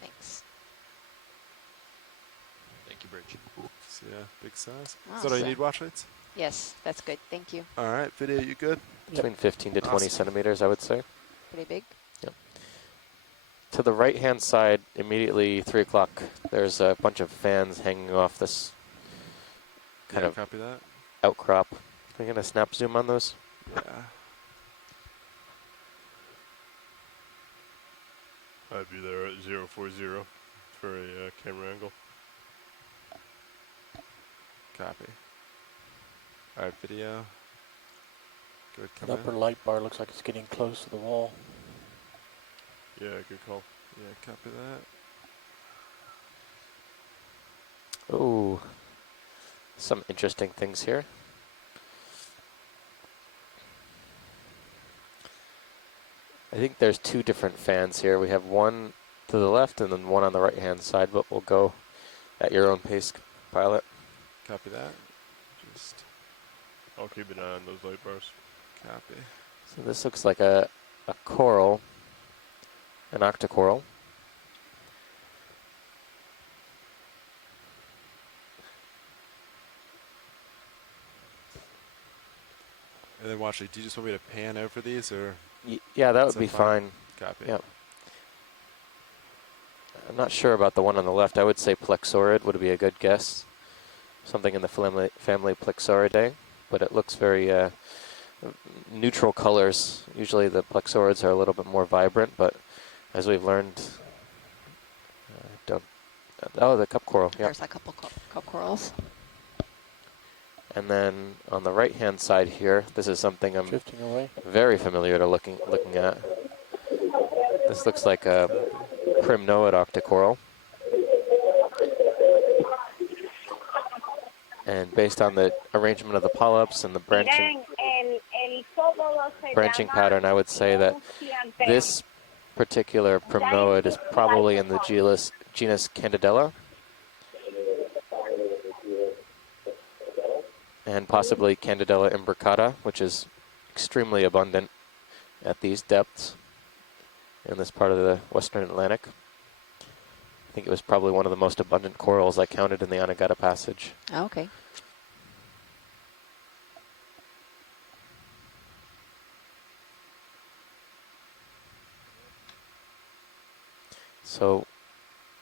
Thanks. Thank you, Bridge. So yeah, big size. Oh, So do you so- need watch lights? Yes, that's good. Thank you. All right, video, you good? Between 15 to 20 Awesome. centimeters, I would say. Pretty big. To the right-hand side, immediately 3 o'clock, there's a bunch of fans hanging off this kind Yeah, of copy that. outcrop. Are you going to snap zoom on those? Yeah. I'd be there at 040 for a camera angle. Copy. All right, video. Go ahead, The come upper in. light bar looks like it's getting close to the wall. Yeah, good call. Yeah, copy that. Ooh, some interesting things here. I think there's two different fans here. We have one to the left and then one on the right-hand side, but we'll go at your own pace, pilot. Copy that. Just I'll keep an eye on those light bars. copy. So this looks like a coral, an octocoral. And then watch it. Do you just want me to pan over these or Yeah, that Is would be that fine? fine. copy? Yeah. I'm not sure about the one on the left. I would say plexaurid would be a good guess. Something in the family Plexauridae, but it looks very neutral colors. Usually the plexaurids are a little bit more vibrant, but as we've learned, don't. Oh, the cup coral. Yeah. There's a couple cup corals. And then on the right-hand side here, this is something I'm Drifting away. very familiar to looking at. This looks like a primnoid octocoral. And based on the arrangement of the polyps and the branching pattern, I would say that this particular primnoid is probably in the genus Candidella. And possibly Candidella imbricata, which is extremely abundant at these depths in this part of the Western Atlantic. I think it was probably one of the most abundant corals I counted in the Anegada Passage. Okay. So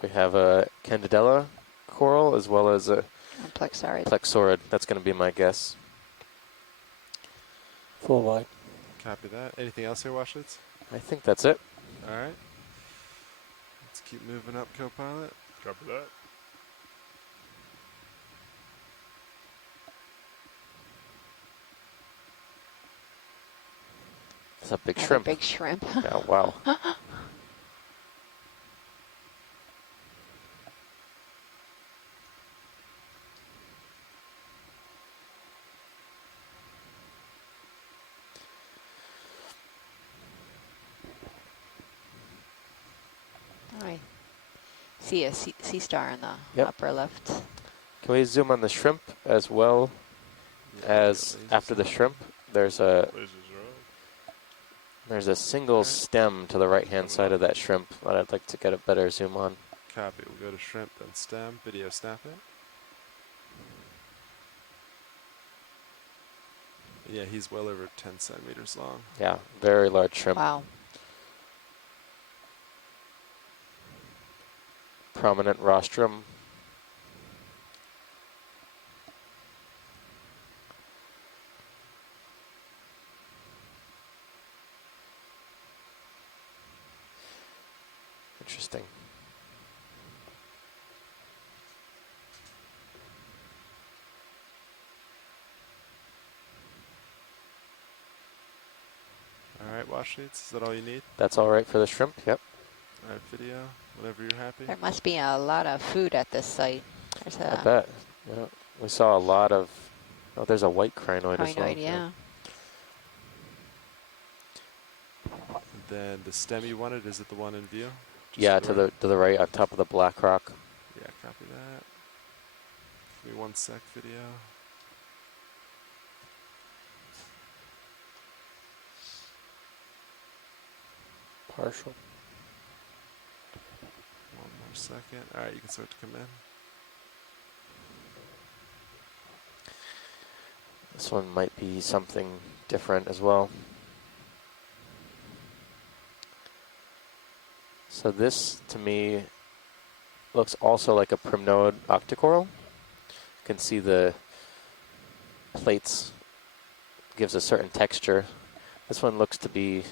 we have a Candidella coral as well as a And Plexaurid. Plexaurid. That's going to be my guess. Full wide. Copy that. Anything else here, Washlets? I think that's it. All right. Let's keep moving up, co-pilot. Copy that. It's a big Another shrimp. big shrimp. Yeah, wow. I see a sea star in the Yep. upper left. Can we zoom on the shrimp as well Yeah, as lasers after the on. shrimp? There's a Lasers are on. single Alright. stem to the right-hand side of that shrimp that I'd like to get a better zoom on. Copy. We'll go to shrimp, then stem. Video snap it. Yeah, he's well over 10 centimeters long. Yeah, very large shrimp. Wow. Prominent rostrum. Interesting. All right, wash sheets. Is that all you need? That's all right for the shrimp? Yep. All right, video. Whenever you're happy. There must be a lot of food at this site. There's I a bet. Yeah. We saw a lot of... Oh, there's a white crinoid as well. crinoid, yeah. And then the stem you wanted, is it the one in view? Just Yeah, to right? to the right on top of the black rock. Yeah, copy that. Give me 1 sec, video. Partial. 1 more second. All right, you can start to come in. This one might be something different as well. So this, to me, looks also like a primnode octocoral. You can see the plates gives a certain texture. This one looks to be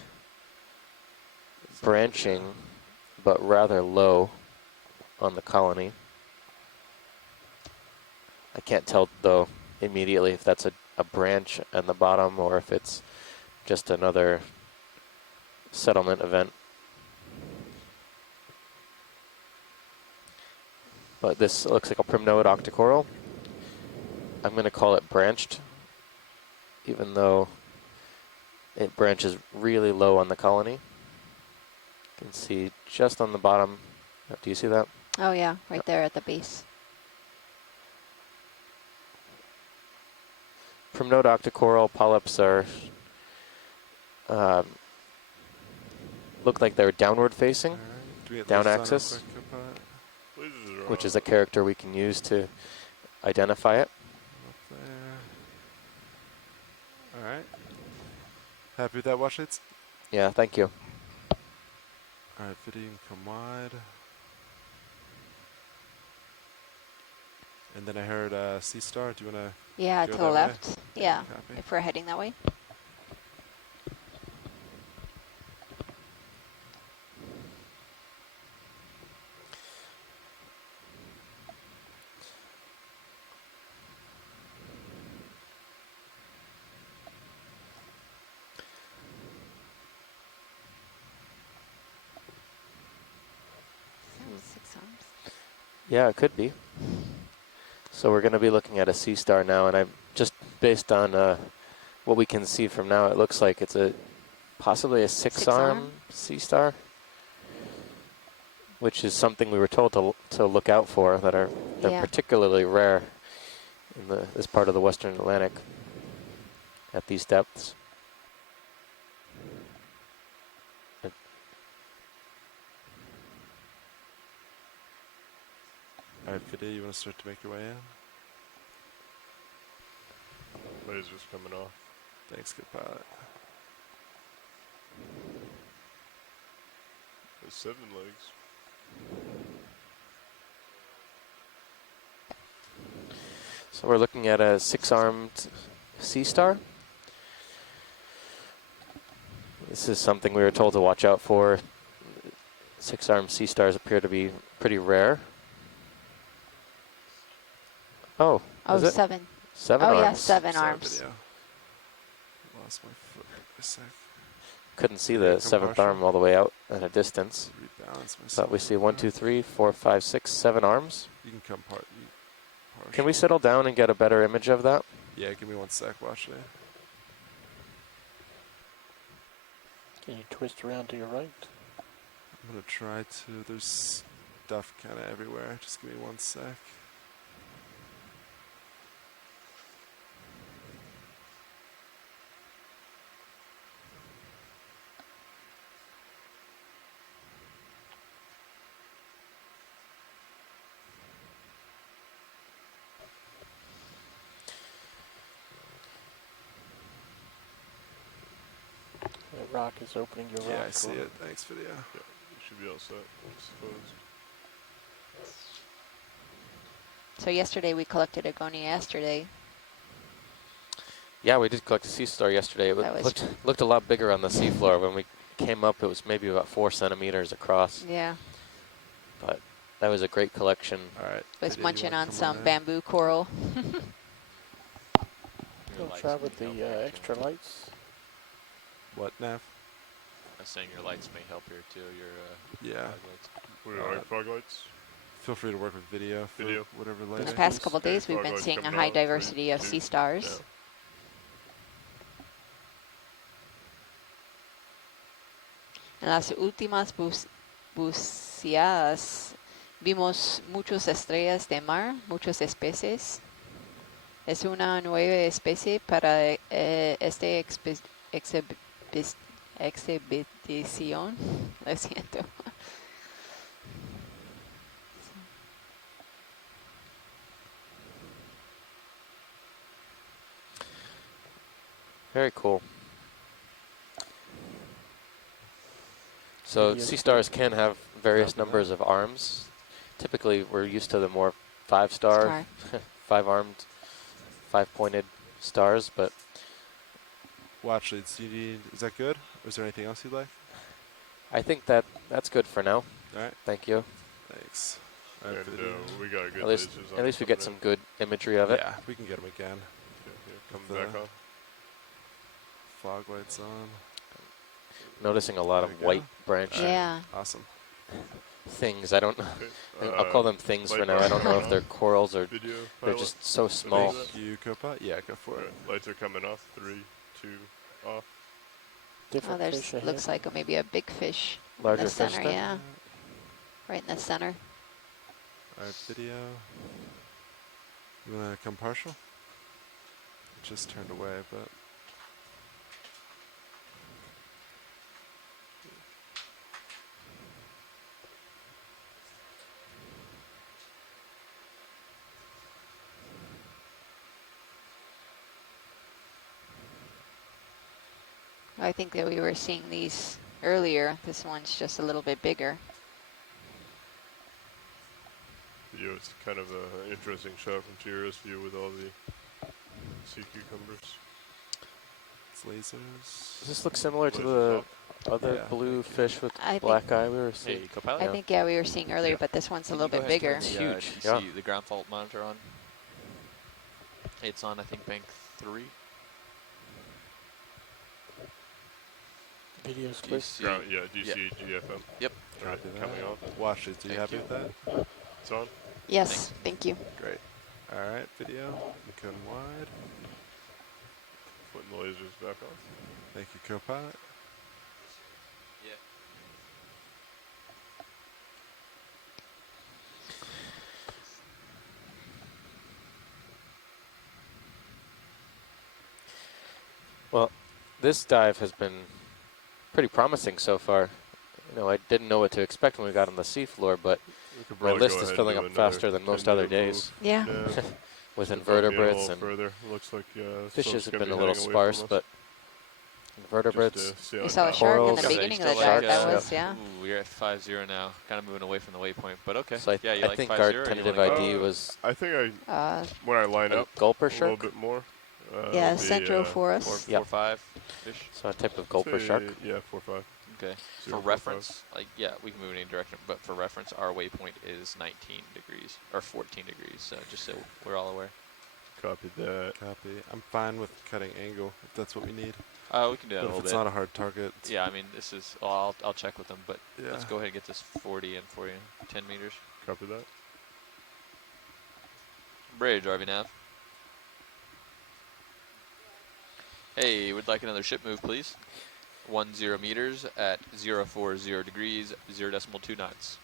branching, but rather low on the colony. I can't tell, though, immediately if that's a branch on the bottom or if it's just another settlement event. But this looks like a primnode octocoral. I'm going to call it branched, even though it branches really low on the colony. You can see just on the bottom. Do you see that? Oh yeah, right there at the base. Primnode octocoral polyps are look like they're downward facing, All right. Do we get down lasers on real axis, quick, co-pilot? Lasers are which on. is a character we can use to identify it. Up there. All right. Happy with that, wash sheets? Yeah, thank you. All right, video can come wide. And then I heard sea star. Do you want to? Yeah, Go to that the way? left. Yeah, Copy. if we're heading that way. That was 6 arms. Yeah, it could be. So we're going to be looking at a sea star now, and I'm just based on what we can see from now, it looks like it's possibly a six-arm Six-arm? sea star, which is something we were told to look out for. They're Yeah. particularly rare in this part of the Western Atlantic at these depths. All right, video. You want to start to make your way in? Lasers coming off. Thanks, good pilot. There's 7 legs. So we're looking at a 6-armed sea star. This is something we were told to watch out for. 6-armed sea stars appear to be pretty rare. Oh, Oh, is it? 7. 7 Oh, arms. yeah, 7 Sorry, arms. video. Lost my foot for a sec. Couldn't see Video the 7th compression. arm all the way out at a distance. Rebalance myself. But we see real 1, quick. 2, 3, 4, 5, 6, 7 arms. You can come partial. Can we settle down and get a better image of that? Yeah, give me 1 sec. Watch it. Can you twist around to your right? I'm gonna try to. There's stuff kind of everywhere. Just give me 1 sec. The rock is opening your rock. Yeah, I see door. it. Thanks, video. Yeah, you should be all set. It's closed. So yesterday we collected Agonia yesterday. Yeah, we did collect a sea star yesterday. It That was looked a lot bigger on the seafloor. When we came up, it was maybe about 4 centimeters across. Yeah, But that was a great collection. All right. was video, you munching wanna on come some in? bamboo coral. Your Don't lights try may with help the here, too. extra lights. What, Nav? I was saying your lights may help here too. Your Yeah. fog lights. What do you like, fog lights? Feel free to work with video. For Video. whatever The later. past couple Okay, days we've fog been lights seeing a coming high out. 3, diversity of 2, sea stars. yeah. En las últimas buceadas vimos muchas estrellas de mar, muchas especies. Es una nueva especie para esta expedición. Lo siento. Very cool. So Video's sea good. stars can have various Copy that. numbers of arms. Typically, we're used to the more 5-star, 5-armed, 5-pointed stars, but Watch leads. You need. Is that good? Or is there anything else you'd like? I think that's good for now. All right. Thank you. Thanks. All right, And video. we got good At least, lasers on at least we get some coming good imagery of it. Yeah, we can get them again. in. Yeah, With coming back the- on. Fog lights on. Noticing a lot There of we white go. branch Yeah. Awesome. things. I don't know. Okay. I'll call them things for light now. I don't know bar if they're corals or Video. they're pilot. just so small. Thank you, Copa. Yeah, go for it. Alright, lights are coming off. 3, 2, off. Oh, Different there's fish ahead. looks like maybe a big fish in Larger the fish center. then? Yeah, right in the center. All right, video. You wanna come partial? Just turned away, but I think that we were seeing these earlier. This one's just a little bit bigger. Video, it's kind of an interesting shot from TRS view with all the sea cucumbers. it's lasers. Does this look similar to Lasers the up. other Yeah, blue thank you. fish with I black think eye we were seeing? Hey, Copilot. I think yeah we were seeing earlier, but this one's a Can little you go bit ahead and bigger. turn It's huge, The, yeah. the ground fault monitor on. It's on, I think, bank 3. Video's Do you good. see? Ground, yeah, DC, GFM. Yep. Alright, Copy coming that. off. Watch leads. Are you Thank happy you. with that? It's on. Yes, thank you. Great. All right, video. Come wide. Putting the lasers back on. Thank you, Copilot. Yeah. Well, this dive has been pretty promising so far. You know, I didn't know what to expect when we got on the seafloor, but We could my probably list go is ahead filling and up do another faster than most 10-minute other days move. Yeah. Yeah. with So probably a invertebrates little and further. Looks like fishes something's have gonna been a be little heading away from sparse, us. but Vertebrates. Just to see how We it saw a goes. shark in Corals. the Yeah, you beginning of still the like, drive. That Sharks, was, yeah. Ooh, we're at 5-0 now. Kind of moving away from the waypoint, but okay. So Yeah, you I like think 5-0 our or you tentative wanna go? ID was I think Uh, when I line a up gulper a little shark. bit more. yeah, it'll be, Centro for Four, us. Yep. 4-5-ish. So a type of I'll gulper say, shark. Yeah, 4-5. Okay. 0, For 4, 5. reference, like, yeah, we can move in any direction, but for reference, our waypoint is 19 degrees, or 14 degrees, so just so we're all aware. Copy that. Copy. I'm fine with cutting angle if that's what we need. We can do that But a if little it's bit. not a hard target, Yeah, I mean, this is, well, I'll check with them, but yeah. let's go ahead and get this 40 and 40, 10 meters. Copy that. Bridge, RV nav. Hey, would like another ship move, please. 10 meters at 040 degrees, 0.2 knots.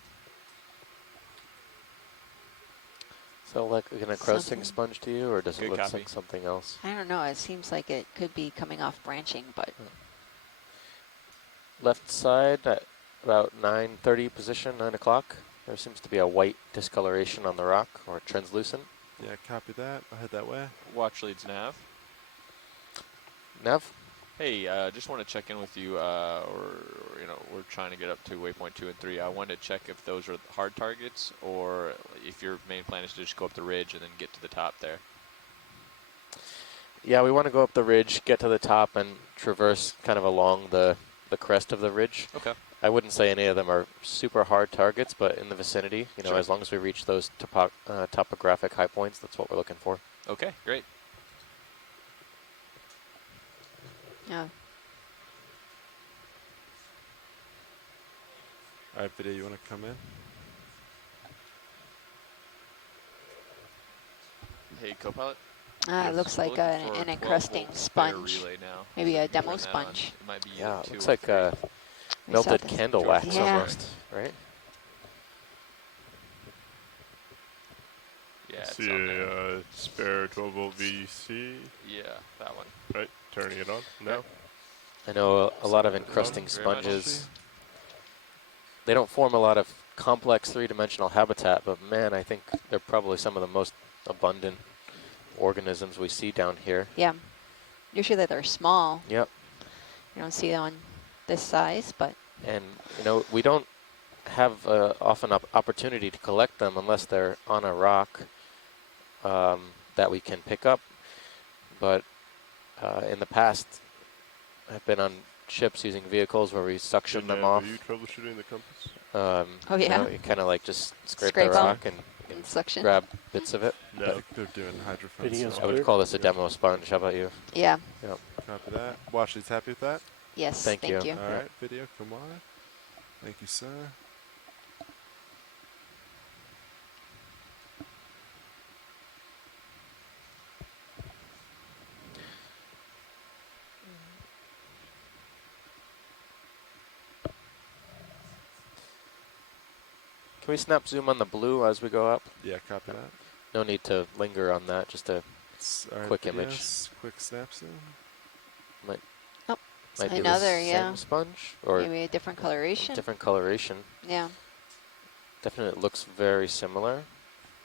So like a crossing Something. sponge to you, or does it Good look copy. like something else? I don't know. It seems like it could be coming off branching, but Left side at about 9:30 position, 9 o'clock. There seems to be a white discoloration on the rock, or translucent. Yeah, copy that. I'll head that way. Watch leads nav. Nav? Hey, just want to check in with you, we're trying to get up to waypoint 2 and 3. I wanted to check if those are hard targets or if your main plan is to just go up the ridge and then get to the top there. Yeah, we want to go up the ridge, get to the top, and traverse kind of along the crest of the ridge. Okay. I wouldn't say any of them are super hard targets, but in the vicinity, Sure. as long as we reach those topographic high points, that's what we're looking for. Okay, great. yeah. All right, video, you want to come in? Hey, co-pilot. It looks We're like looking an for a 12 encrusting volt spare sponge. relay now. Maybe So a if you demo turn that on, sponge. it might be Yeah, either it 2 looks or like 3. We saw melted this. candle George wax Yeah. almost, right? Yeah, it's See on there. a spare 12 volt VC. Yeah, that one. Right, turning it on now. I know a lot of Thank encrusting you very much. sponges, they don't form a lot of complex three-dimensional habitat, but man, I think they're probably some of the most abundant organisms we see down here. Yeah. Usually they're small. Yep. You don't see them on this size, but And, we don't have often opportunity to collect them unless they're on a rock that we can pick up. But in the past, I've been on ships using vehicles where we suction them off. Are you troubleshooting the compass? Oh, yeah? You kind of like just scrape Scrape the on rock and and suction. grab bits of it. I No. think they're doing hydrophone. Video's so I would clear. call this a demo sponge. How about you? Yeah. copy that. Watch leads happy with that? Yes. Thank you. All Yeah. right, video, come on. Thank you, sir. Can we snap zoom on the blue as we go up? Yeah, copy that. No need to linger on that. Just a All right, quick image. videos, quick snap zoom. might be Another, the yeah. same sponge or Maybe a different coloration. different coloration. Yeah. Definitely looks very similar,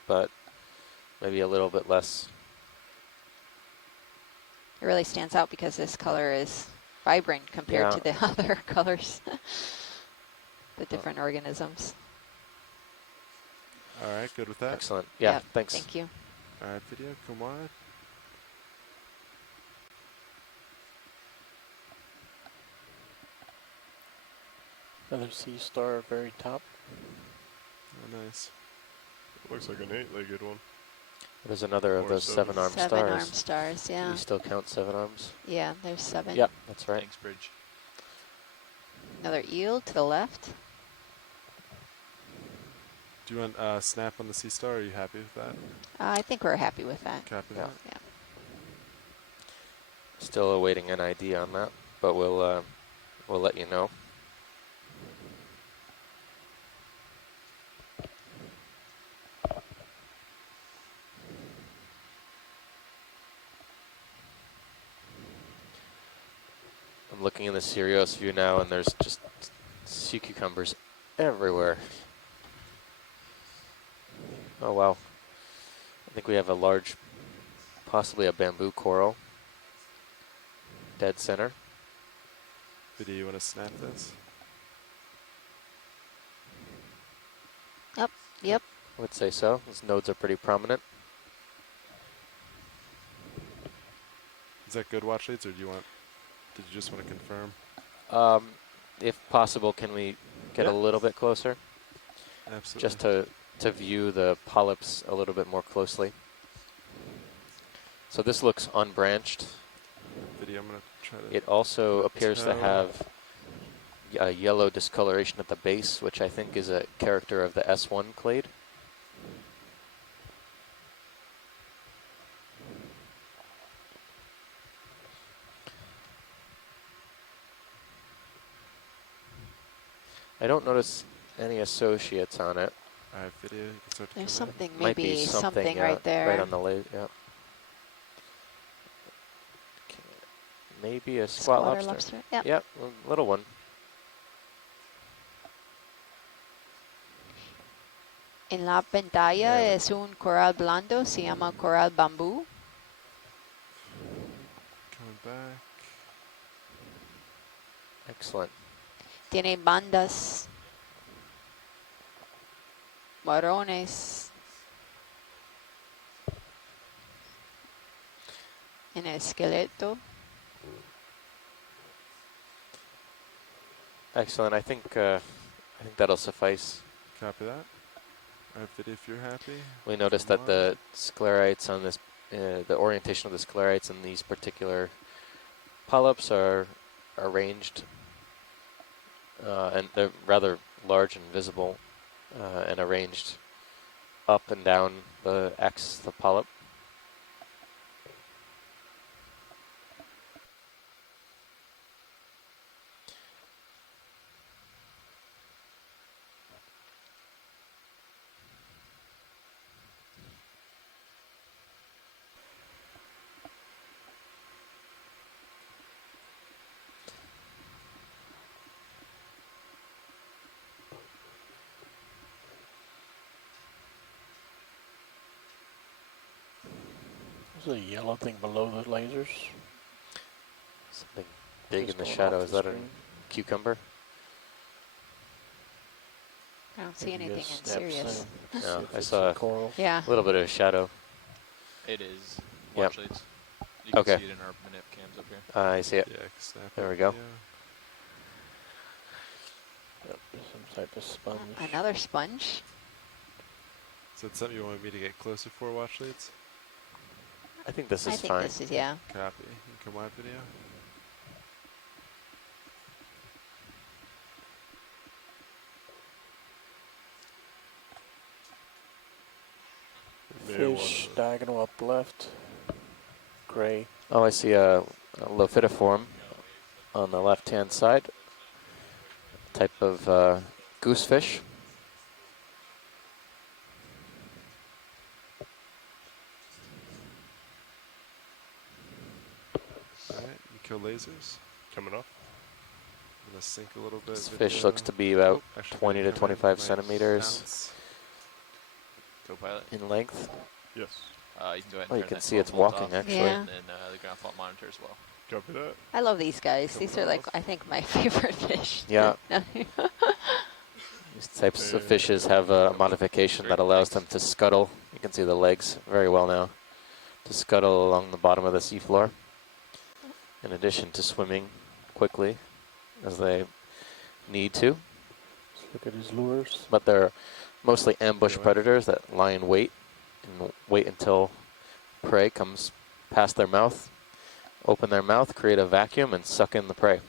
but maybe a little bit less. It really stands out because this color is vibrant compared Yeah. to the other colors. The different organisms. All right, good with that. Excellent. Yeah, Yep, thanks. Thank you. All right, video, come on. Another sea star, very top. Oh, nice. Looks like an 8-legged one. There's another of Or those seven. seven-arm stars. Seven-arm stars, yeah. You still count seven arms? Yeah, there's 7. Yep, that's right. Thanks, Bridge. Another eel to the left. Do you want snap on the sea star? Are you happy with that? I think we're happy with that. Copy Yeah. that. Yeah. Still awaiting an ID on that, but we'll let you know. I'm looking in the Sirius view now, and there's just sea cucumbers everywhere. Oh wow. I think we have a large, possibly a bamboo coral, dead center. Video, you want to snap this? Yep. I would say so. Those nodes are pretty prominent. Is that good watch leads, or do you want? Did you just want to confirm? If possible, can we get Yeah. a little bit closer? Absolutely. Just to view the polyps a little bit more closely. So this looks unbranched. Video, I'm gonna try to. It also put a appears to toe. have a yellow discoloration at the base, which I think is a character of the S1 clade. I don't notice any associates on it. All right, video. You can start to There's come in. something, Might be maybe something yeah, right there. right on the lid. Yeah. Okay. Maybe a squat Squatter lobster. Yep. Yep, a little one. En la pantalla Yeah. es un coral blando, se llama coral bambú. Coming back. Excellent. Tiene bandas marrones en el esqueleto. Excellent. I think that'll suffice. Copy that. All right, video, if you're happy. We noticed that the sclerites on this, the orientation of the sclerites in these particular polyps are arranged, and they're rather large and visible, and arranged up and down the X, the polyp. There's a yellow thing below the lasers. Something big Just in the going shadow. off Is the that a screen. cucumber? I don't see Maybe anything a in snap serious. soon. See No, if I it's saw a coral. Yeah. a little bit of shadow. It is. Yep. Watch leads. You can Okay. see it in our manip cams up here. I see it. Yeah, snap. There it, we go. video. Yep, some type of sponge. Another sponge. Is that something you want me to get closer for, watch leads? I think this I is think fine. this is, yeah. Copy. You can come wide, video. Fish, diagonal up left. Gray. Oh, I see a Lophidiform on the left-hand side. Type of goosefish. All right, you kill lasers. Coming off. I'm gonna sink a little bit. This fish video. looks to be about Oh, actually, 20 video, to come in. 25 Might centimeters bounce. Co-pilot. in length. Yes. You can go ahead and Oh, you turn can that see it's 12 volt walking, off, actually. Yeah. And then the ground fault monitor as well. Copy that. I love these guys. Couple These are like, of- I think, my favorite fish. Yeah. These types of fishes have a modification that allows them to scuttle. You can see the legs very well now. To scuttle along the bottom of the seafloor. In addition to swimming quickly as they need to. Let's look at his lures. But they're mostly ambush Anyway. predators that lie in wait and wait until prey comes past their mouth, open their mouth, create a vacuum, and suck in the prey.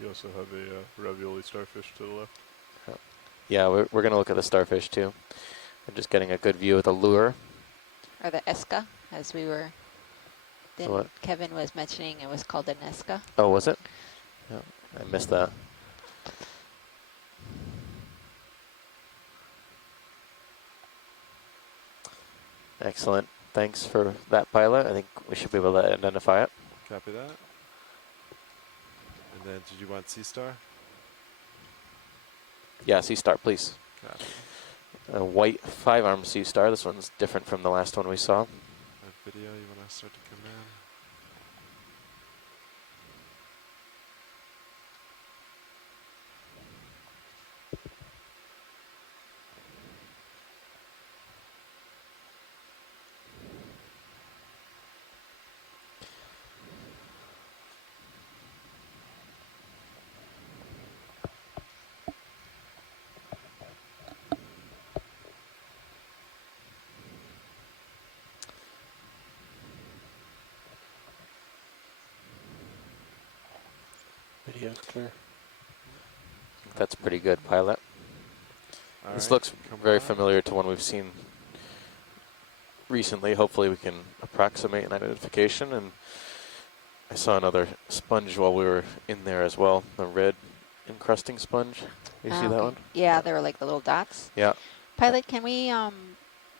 You also have a ravioli starfish to the left. Yeah, we're going to look at the starfish too. We're just getting a good view of the lure. Or the esca, as we were. Then What? Kevin was mentioning it was called an esca. Oh, was it? Yeah, I missed that. Excellent. Thanks for that, pilot. I think we should be able to identify it. Copy that. And then, did you want Sea Star? Yeah, sea star, please. Copy. A white 5-arm sea star. This one's different from the last one we saw. That video, you want to start to come in? Video's clear. That's pretty good, pilot. All This right, looks come very on. familiar to one we've seen recently. Hopefully we can approximate an identification. And I saw another sponge while we were in there as well, the red encrusting sponge. You see that Okay. one? Yeah, they were like the little dots. Yeah. Pilot, can we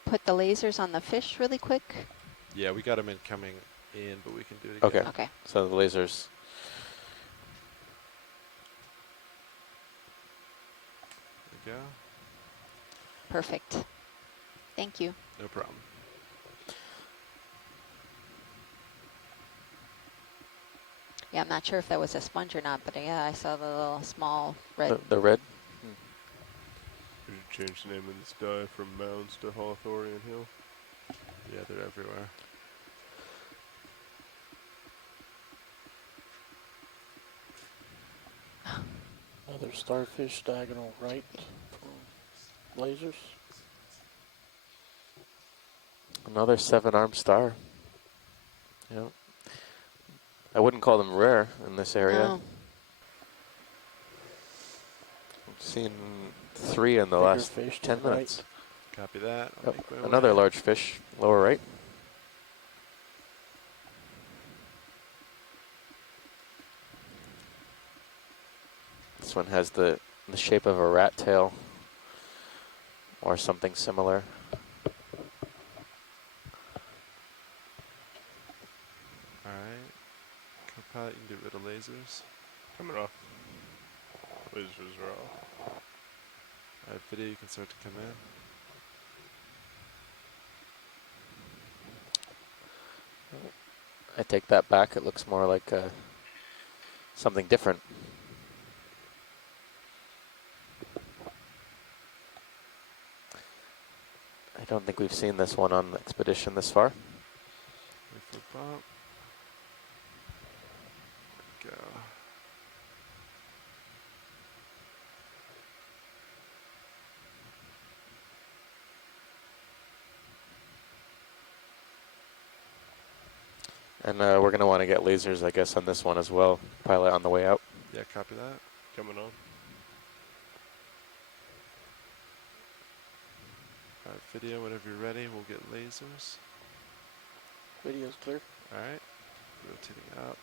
put the lasers on the fish really quick? Yeah, we got them in coming in, but we can do it Okay. again. Okay. So the lasers. There we go. Perfect. Thank you. No problem. Yeah, I'm not sure if that was a sponge or not, but yeah, I saw the little small red. The red? We should change the name of this dive from Mounds to Hawthorne Hill. Yeah, they're everywhere. Another starfish diagonal right from lasers. Another 7-armed star. Yeah. I wouldn't call them rare in this area. No. I've seen 3 in the Bigger last fish to 10 the right. minutes. Copy that. I'll Oh, make my another way. large fish, lower right. This one has the shape of a rat tail or something similar. All right. Co-pilot, you can get rid of lasers. Coming off. Lasers are off. All right, video, you can start to come in. I take that back. It looks more like something different. I don't think we've seen this one on the expedition this far. Wait for a bump. There we go. And we're going to want to get lasers, I guess, on this one as well. Pilot on the way out. Yeah, copy that. Coming on. All right, video, whenever you're ready, we'll get lasers. Video's clear. All right, rotating up.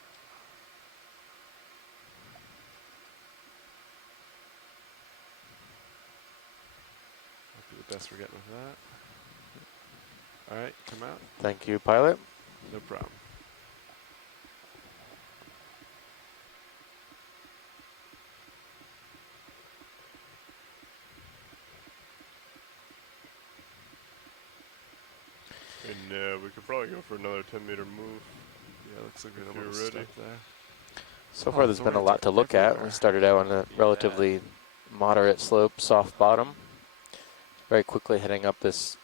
Might be the best we're getting with that. All right, come out. Thank you, pilot. No problem. And we could probably go for another 10-meter move. Yeah, looks like we If have a you're little ready. stuff there. So far, there's been a thorns lot are to look at. We everywhere. started out on a relatively moderate slope, soft bottom. Very quickly heading up this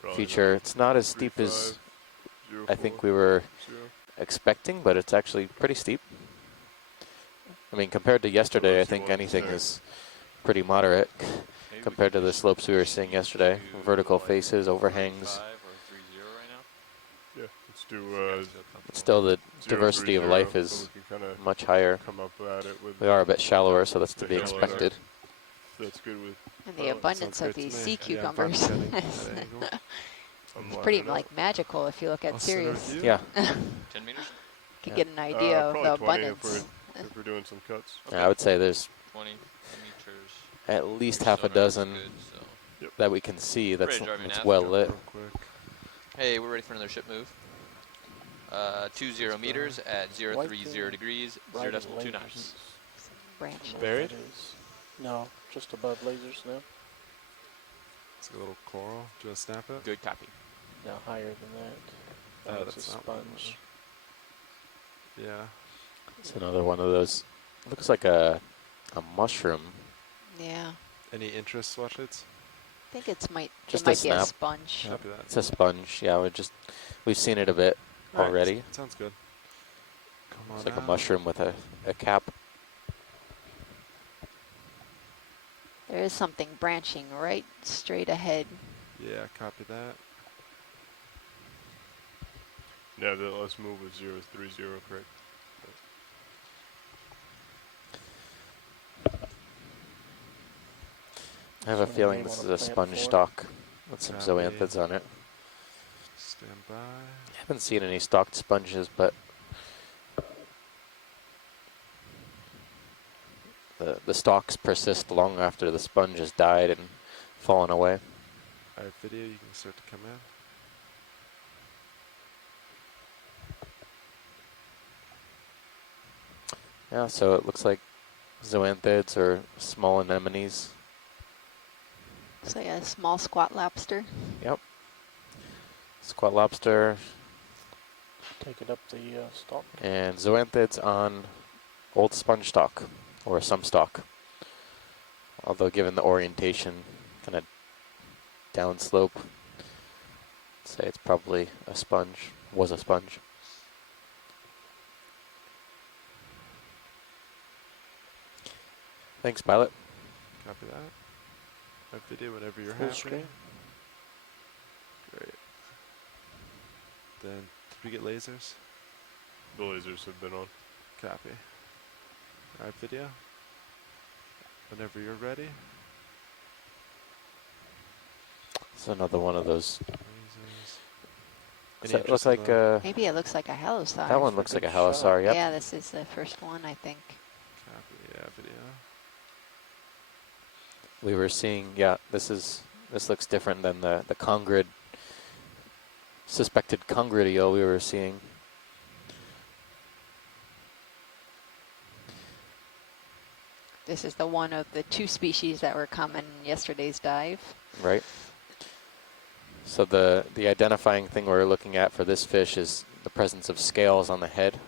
Probably feature. It's not as steep as 35, I think 04, we were 0. expecting, but it's actually pretty steep. I mean, compared to yesterday, I Unless you think want to anything start. is pretty moderate Maybe we compared could to the just slopes we were push seeing these yesterday. to, Vertical like, faces, overhangs. 35 or 30 right now. Yeah, let's do If you guys feel comfortable. Still, the 0, diversity of 30, life so is we can kind of much higher. come up at it with. We are a bit shallower, so that's to The be hill expected. That's good with. And the pilot. abundance Sounds of great to these me. sea Yeah, I'm fine cucumbers. with getting that angle. I'm It's lining pretty it up. like magical if you look at I'll center Sirius. with you. Yeah. 10 meters? Could Yeah. get an idea of Probably the 20 abundance. if we're doing some cuts. I would say there's 20 meters. at least Your half a sonar looks dozen good, so. that we can see. Ready That's to drive your it's nav? well Go lit. real quick. Hey, we're ready for another ship move. 20 meters at 030 degrees, Right 0.2 lasers. knots. Branch. I don't know what Buried? that is. No, just above lasers now. It's a little coral. Do you want to snap it? Good copy. No, higher than that. Oh, It's a that's not one of sponge. Yeah. It's another one of those. Looks like a mushroom. Yeah. Any interest, Watchits? I think it might Just be a a snap. sponge. Copy that. It's a sponge. Yeah, we've seen it a bit All right, already. sounds good. Come on It's like a out. mushroom with a cap. There is something branching right straight ahead. Yeah, copy that. Yeah, the last move was 030, correct? I have a So you feeling may this is wanna a plant sponge for it. stock with some Copy. zoanthids on it. Stand by. I haven't seen any stalked sponges, but the stalks persist long after the sponge has died and fallen away. Alright, video, you can start to come in. Yeah, so it looks like zoanthids or small anemones. So yeah, a small squat lobster. Yep. Squat lobster Take it up the stalk. and zoanthids on old sponge stalk or some stalk. Although given the orientation, kind of downslope, I'd say it's probably a sponge, was a sponge. Thanks, pilot. Copy that. Alright, video, whenever you're Full happy. screen. Great. Then, did we get lasers? The lasers have been on. Copy. Alright, video. Whenever you're ready. It's another one of those. Lasers. Does Any that look interest in like the- Maybe it looks like a halosar. that one for looks like a good shot. halosar, yep. Yeah, this is the first one, I think. Copy, yeah, video. We were seeing, yeah, this looks different than the congrid, suspected congrid eel we were seeing. This is the one of the 2 species that were common in yesterday's dive. Right. So the identifying thing we're looking at for this fish is the presence of scales on the head,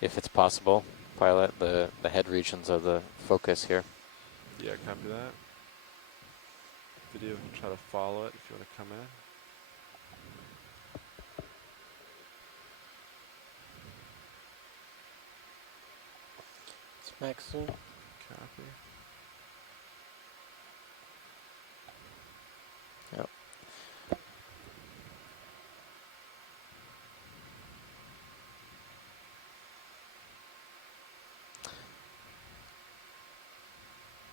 if it's possible. Pilot, the head regions are the focus here. Yeah, copy that. Video, try to follow it if you want to come in. It's max zoom. Copy. Yep.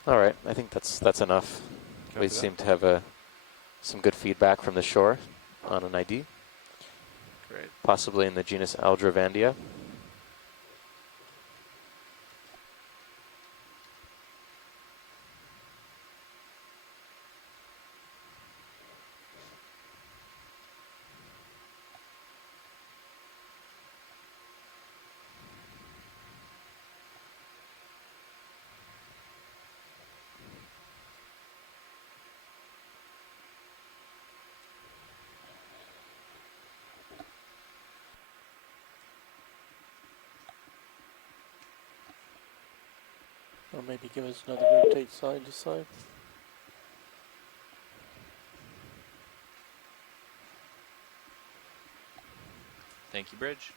All right, I think that's enough. Copy We that. seem to have some good feedback from the shore on an ID, Great. possibly in the genus Aldravandia. Or maybe give us another rotate side to side. Thank you, Bridge.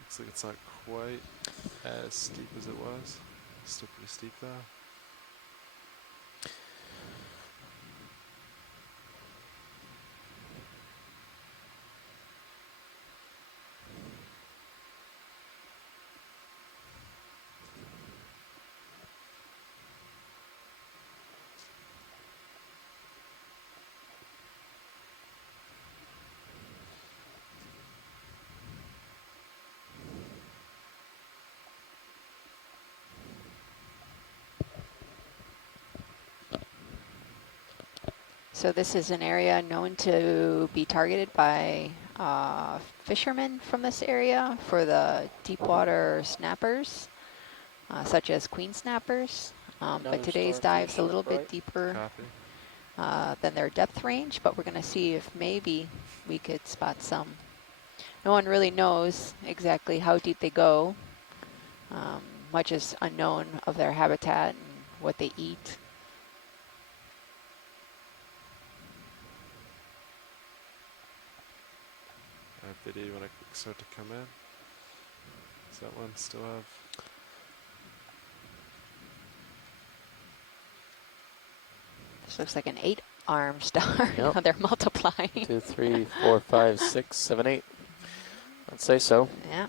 Looks like it's not quite as steep as it was. Still pretty steep though. So this is an area known to be targeted by fishermen from this area for the deep water snappers, such as queen snappers. But Another today's starfish dive's a little bit upright. deeper Copy. than their depth range, but we're going to see if maybe we could spot some. No one really knows exactly how deep they go. Much is unknown of their habitat and what they eat. Alright, video, you want to start to come in? Does that one still have? This looks like an 8-arm star. Yep. Now they're multiplying. 2, 3, 4, 5, 6, 7, 8. I'd say so. Yeah.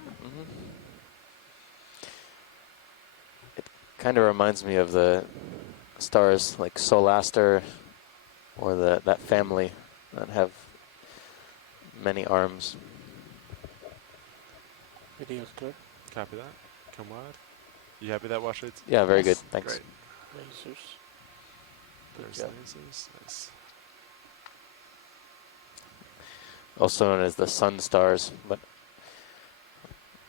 It Kind of reminds me of the stars like Solaster or that family that have many arms. Video's good. Copy that. Come wide. You happy that wash rates? Yeah, very good. Yes. Thanks. Great. Lasers. Good There's job. lasers. Nice. Also known as the sun stars, but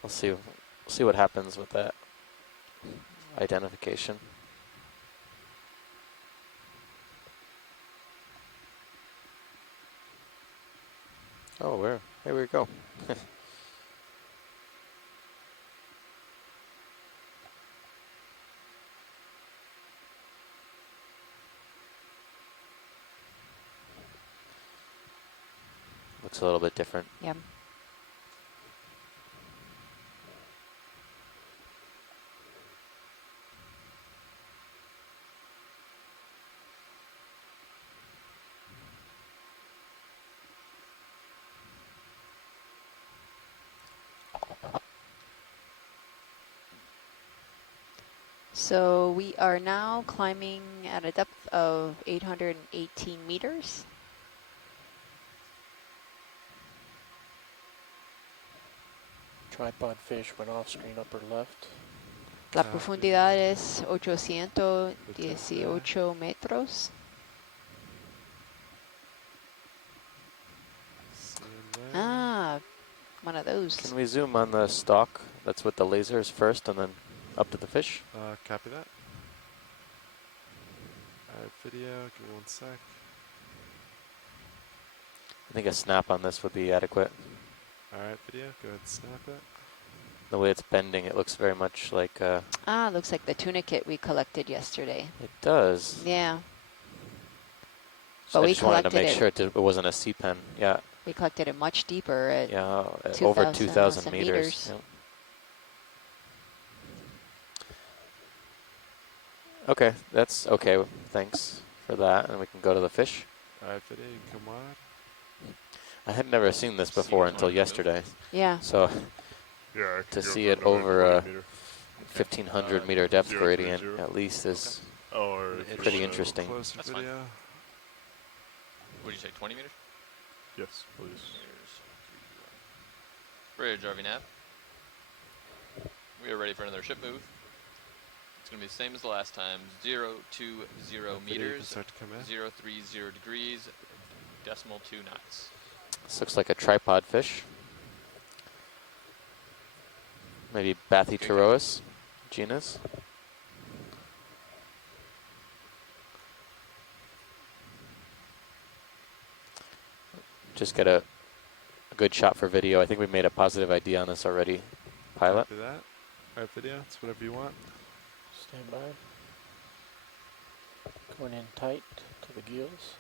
we'll see what happens with that identification. Oh, here we go. Looks a little bit different. Yep. So we are now climbing at a depth of 818 meters. Tripod fish went off screen upper left. La Copy. profundidad es 818 metros. See him there. Ah, one of those. Can we zoom on the stalk that's with the lasers first and then up to the fish? Copy that. Alright, video. Give me 1 sec. I think a snap on this would be adequate. Alright, video. Go ahead and snap it. The way it's bending, it looks very much like Ah, looks like the tunicate we collected yesterday. it does. Yeah, So But I we just wanted to make collected sure it wasn't a sea pen. Yeah, we collected it much deeper at yeah, 2,000 over 2,000 meters. meters. Yeah. Okay, that's okay. Thanks for that, and we can go to the fish. Alright, video. You come wide. I had never seen this before until yesterday, Yeah, so Yeah, to see it over a 1,500 meter depth 030. gradient at least is Or It's pretty Show interesting. Closer That's fine. video. What did you say, 20 meters? yes, please. Bridge, RV nav. We are ready for another ship move. It's going to be the same as the last time. 020 Video, you can meters, start to come in. 030 degrees, decimal 2 knots. This looks like a tripod fish. Maybe Bathyterois genus. Just get a good shot for video. I think we made a positive ID on this already. Pilot. Copy that. Alright, video. It's whatever you want. Stand by. Going in tight to the gills.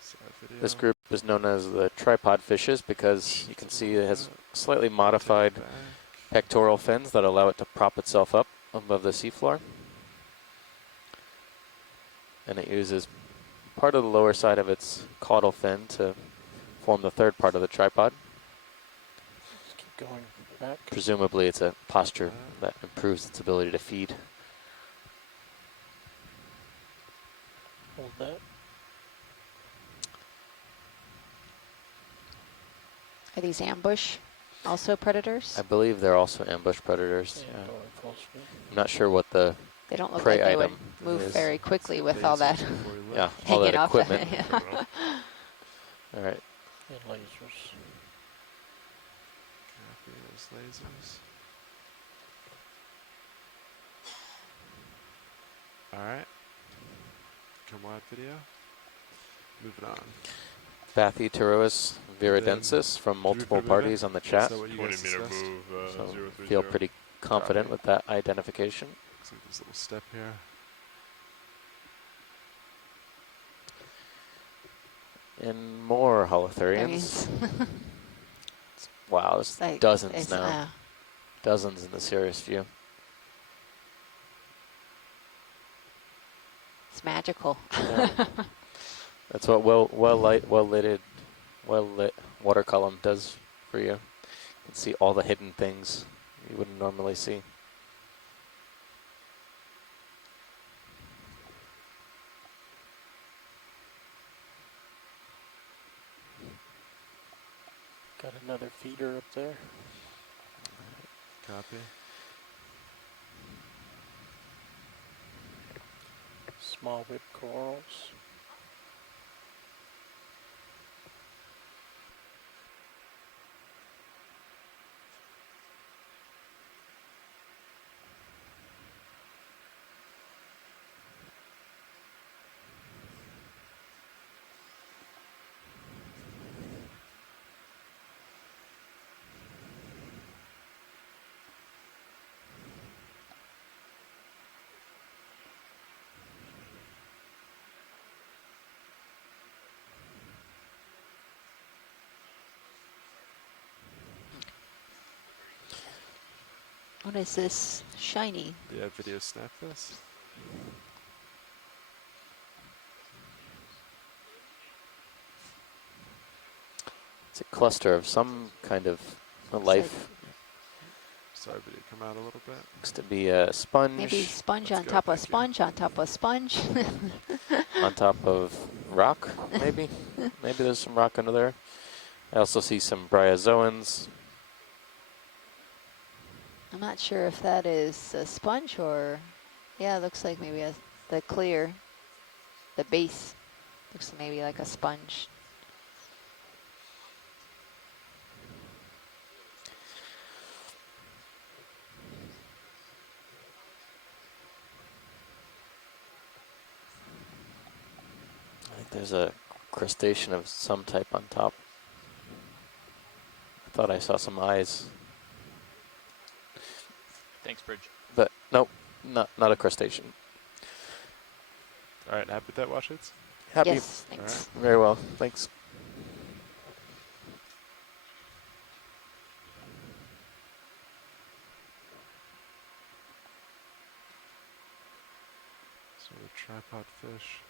Side video. This group is known as the tripod fishes because you can see it has slightly modified Take it back. pectoral fins that allow it to prop itself up above the seafloor. And it uses part of the lower side of its caudal fin to form the third part of the tripod. Just keep going back. Presumably it's a posture that improves its ability to feed. Hold that. are these ambush also predators? I believe they're also ambush predators. And Yeah. going full speed. I'm not sure what the They don't look prey like they would item move is. very quickly with Lasers all that before we yeah, lift. all that hanging off. equipment. Yeah. All right. And lasers. Copy those lasers. Alright. Come wide, video. Moving on. Bathyterois viridensis from multiple moving parties on the chat. Is that what you 20 guys meter discussed? move, So 030. feel pretty confident Copy. with that identification. Looks like this little step here. And more holothurians. Wow, there's Like, dozens it's, now. Dozens in the Sirius view. it's magical. Yeah. That's what well lit water column does for you. You can see all the hidden things you wouldn't normally see. Got another feeder up there. Copy. Small whip corals. What is this? Shiny. Yeah, video snap this. It's a cluster of some kind of a Looks like life. Sorry, video come out a little bit. Looks to be a sponge maybe sponge Let's on go, top of thank you. sponge on top of sponge. on top of rock, maybe. Maybe there's some rock under there. I also see some bryozoans. I'm not sure if that is a sponge or, yeah, it looks like maybe the clear, the base looks maybe like a sponge. I think there's a crustacean of some type on top. I thought I saw some eyes, Thanks, Bridge. but nope, not a crustacean. All right, happy with that, Washits? Happy. Yes, thanks. Very well, thanks. Sort of tripod fish.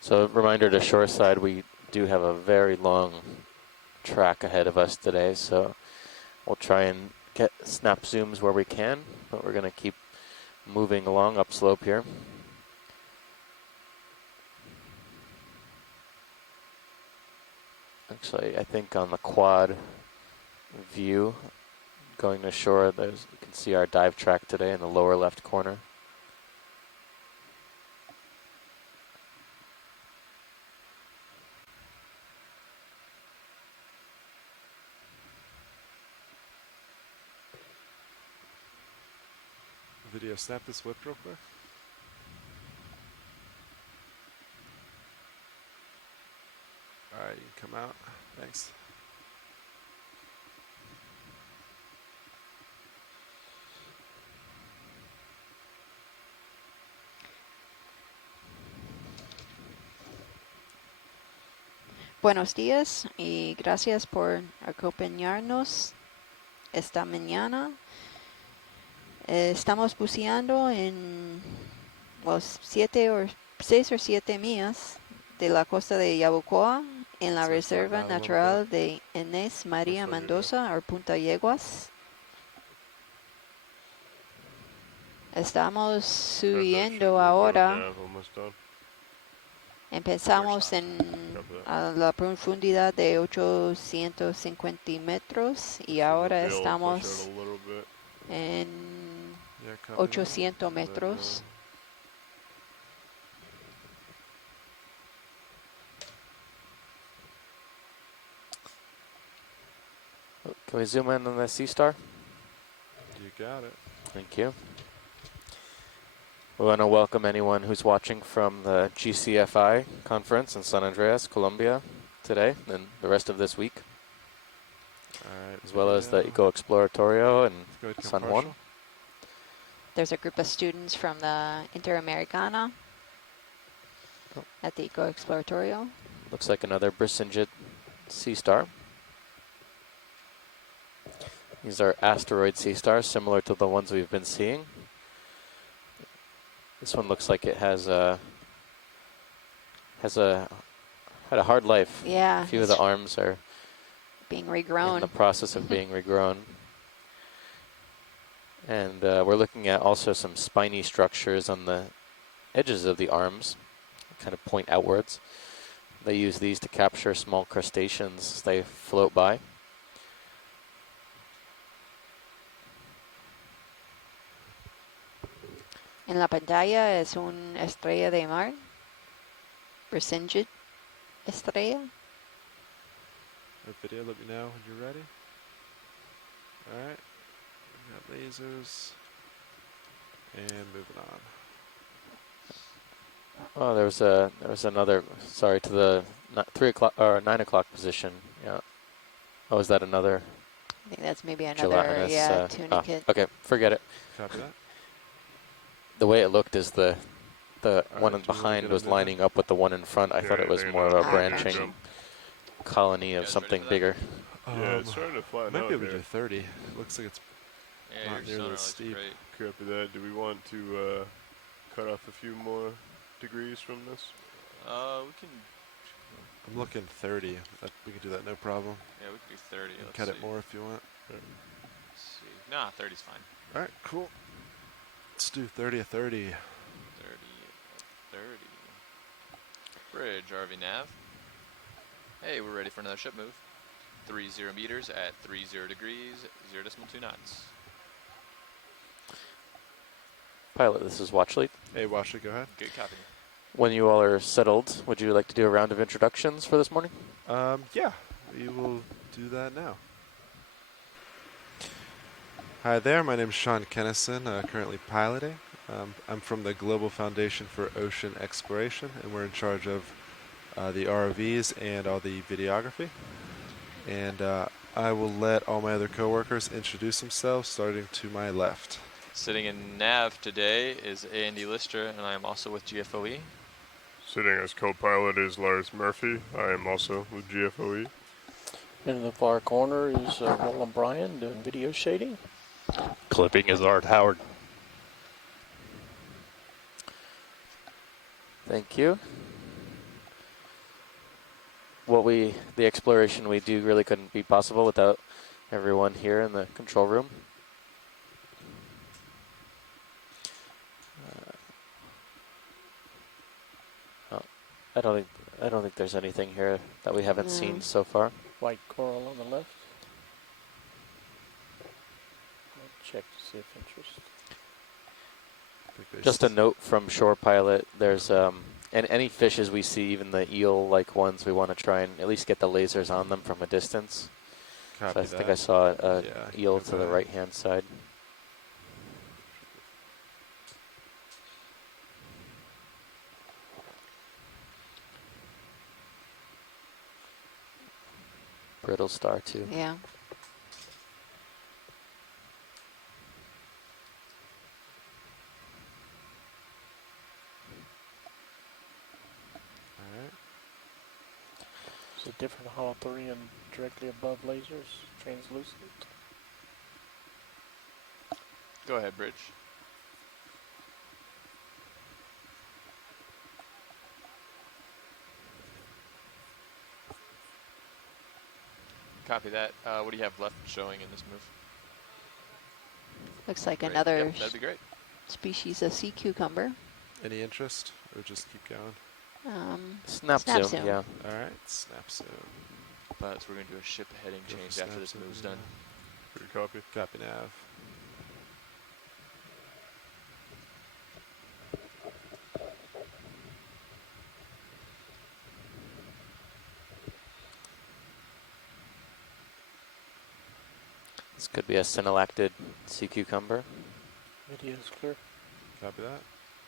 So reminder to shoreside, we do have a very long track ahead of us today, so we'll try and get snap zooms where we can, but we're going to keep moving along upslope here. Actually, I think on the quad view going to shore, you can see our dive track today in the lower left corner. Video snap this whip real quick. All right, you can come out. Thanks. Buenos días y gracias por acompañarnos esta mañana. Estamos buceando en los 6 o 7 millas de la costa de Yabucoa en la So it's Reserva flattened out a little Natural de Inés María That's what it is. Mendoza, o Punta Yeguas. Estamos subiendo ahora. Almost done. Empezamos en a la profundidad de 850 metros y ahora estamos en Yeah, copy. 800 metros. Can we zoom in on the Sea Star? You got it. Thank you. We want to welcome anyone who's watching from the GCFI conference in San Andreas, Colombia today and the rest of this week. All Alright. as well as the video. Eco Exploratorio and Go ahead, come San Juan. partial. There's a group of students from the Interamericana Oh. at the Eco Exploratorio. Looks like another Brisingit sea star. These are asteroid sea stars, similar to the ones we've been seeing. This one looks like it had a hard life. Yeah, A few of it's the arms are being in regrown. the process of being regrown. And we're looking at also some spiny structures on the edges of the arms, kind of point outwards. They use these to capture small crustaceans as they float by. En la pantalla es una estrella de mar. Brisingit estrella. That video, let me know when you're ready. Alright. We got lasers. And moving on. Oh, there was another. Sorry, to the 3 o'clock or 9 o'clock position. Yeah. Oh, is that another I think that's maybe another, gelatinous? yeah, tunicate. Okay, forget it. Copy that. The way it looked is the one do we wanna behind get a was minute? lining up with the one in front. I thought it was more of a Ah, branching branching. colony You of guys ready something for that? bigger. Yeah, it's starting to flatten might out be able to here. do 30. Looks like it's Yeah, not your nearly sonar as looks steep. great. Copy that. Do we want to cut off a few more degrees from this? We can. I'm looking 30. We can do that, no problem. Yeah, we can do 30. You can Let's cut see. it more if you want. Let's see. Nah, 30's fine. Alright, cool. Let's do 30 a 30. 30. 30. Bridge, RV nav. Hey, we're ready for another ship move. 30 meters at 30 degrees, 0.2 knots. Pilot, this is Watchley. Hey, Washley, go ahead. Good copy. When you all are settled, would you like to do a round of introductions for this morning? Yeah, we will do that now. Hi there, my name is Sean Kennison, currently piloting. I'm from the Global Foundation for Ocean Exploration, and we're in charge of the ROVs and all the videography. And I will let all my other coworkers introduce themselves, starting to my left. Sitting in nav today is Andy Lister, and I am also with GFOE. Sitting as co-pilot is Lars Murphy. I am also with GFOE. In the far corner is Roland Bryan doing video shading. Clipping is Art Howard. Thank you. The exploration we do really couldn't be possible without everyone here in the control room. I don't think there's anything here that we haven't seen so far. White coral on the left. I'll check to see if interest. Just a note from Shore Pilot, there's and any fishes we see, even the eel-like ones, we want to try and at least get the lasers on them from a distance. Copy So I that. think I saw a Yeah, eel go to the ahead. right-hand side. Brittle star too. Yeah. Alright. It's a different holothurian directly above lasers, translucent. Go ahead, Bridge. Copy that. What do you have left showing in this move? Looks like Great. another Yep, that'd be great. species of sea cucumber. Any interest? Or just keep going? Snap Snap zoom, zoom. yeah. Alright, snap zoom. But we're going to do a ship heading Go for change after snap this zoom, move's yeah. done. Good copy. Copy nav. This could be a synallactid sea cucumber. Video is clear. Copy that.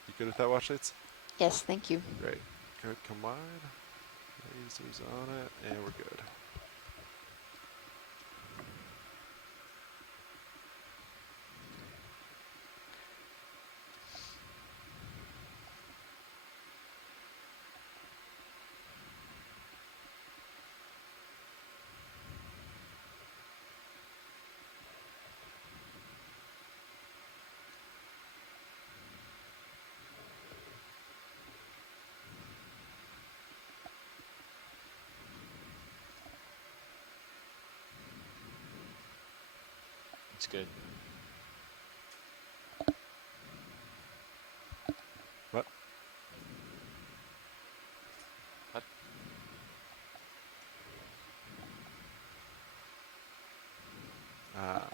You good with that, watch lights? Yes, thank you. Great. Good, come wide. Lasers on it, and we're good. That's good. What? What? Ah.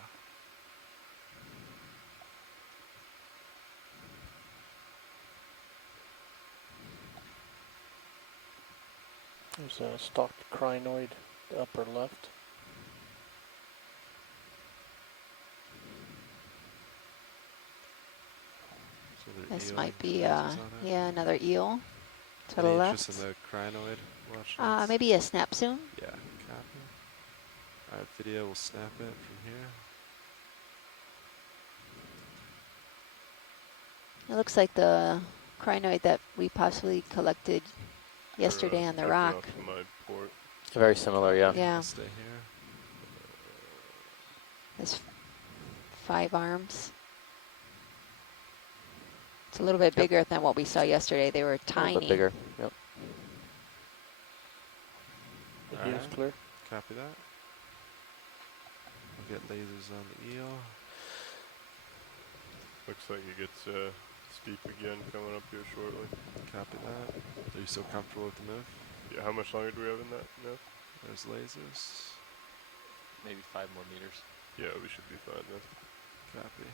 There's a stalked crinoid, upper left. So they're This eeling might be, lasers on it. yeah, another eel to the Any left. interest in the crinoid watch lens? Maybe a snap zoom. Yeah, copy. Alright, video, we'll snap it from here. It looks like the crinoid that we possibly collected yesterday on the drifting rock. off to my port. Very similar, yeah. Yeah. I'll stay here. There's 5 arms. It's a little bit bigger than what we saw yesterday. They were A tiny. little bit bigger. Yep. The Alright. eel's clear. Copy that. We'll get lasers on the eel. Looks like it gets steep again coming up here shortly. Copy that. Are you still comfortable with the move? Yeah, how much longer do we have in that now? There's lasers. Maybe 5 more meters. Yeah, we should be fine then. Copy.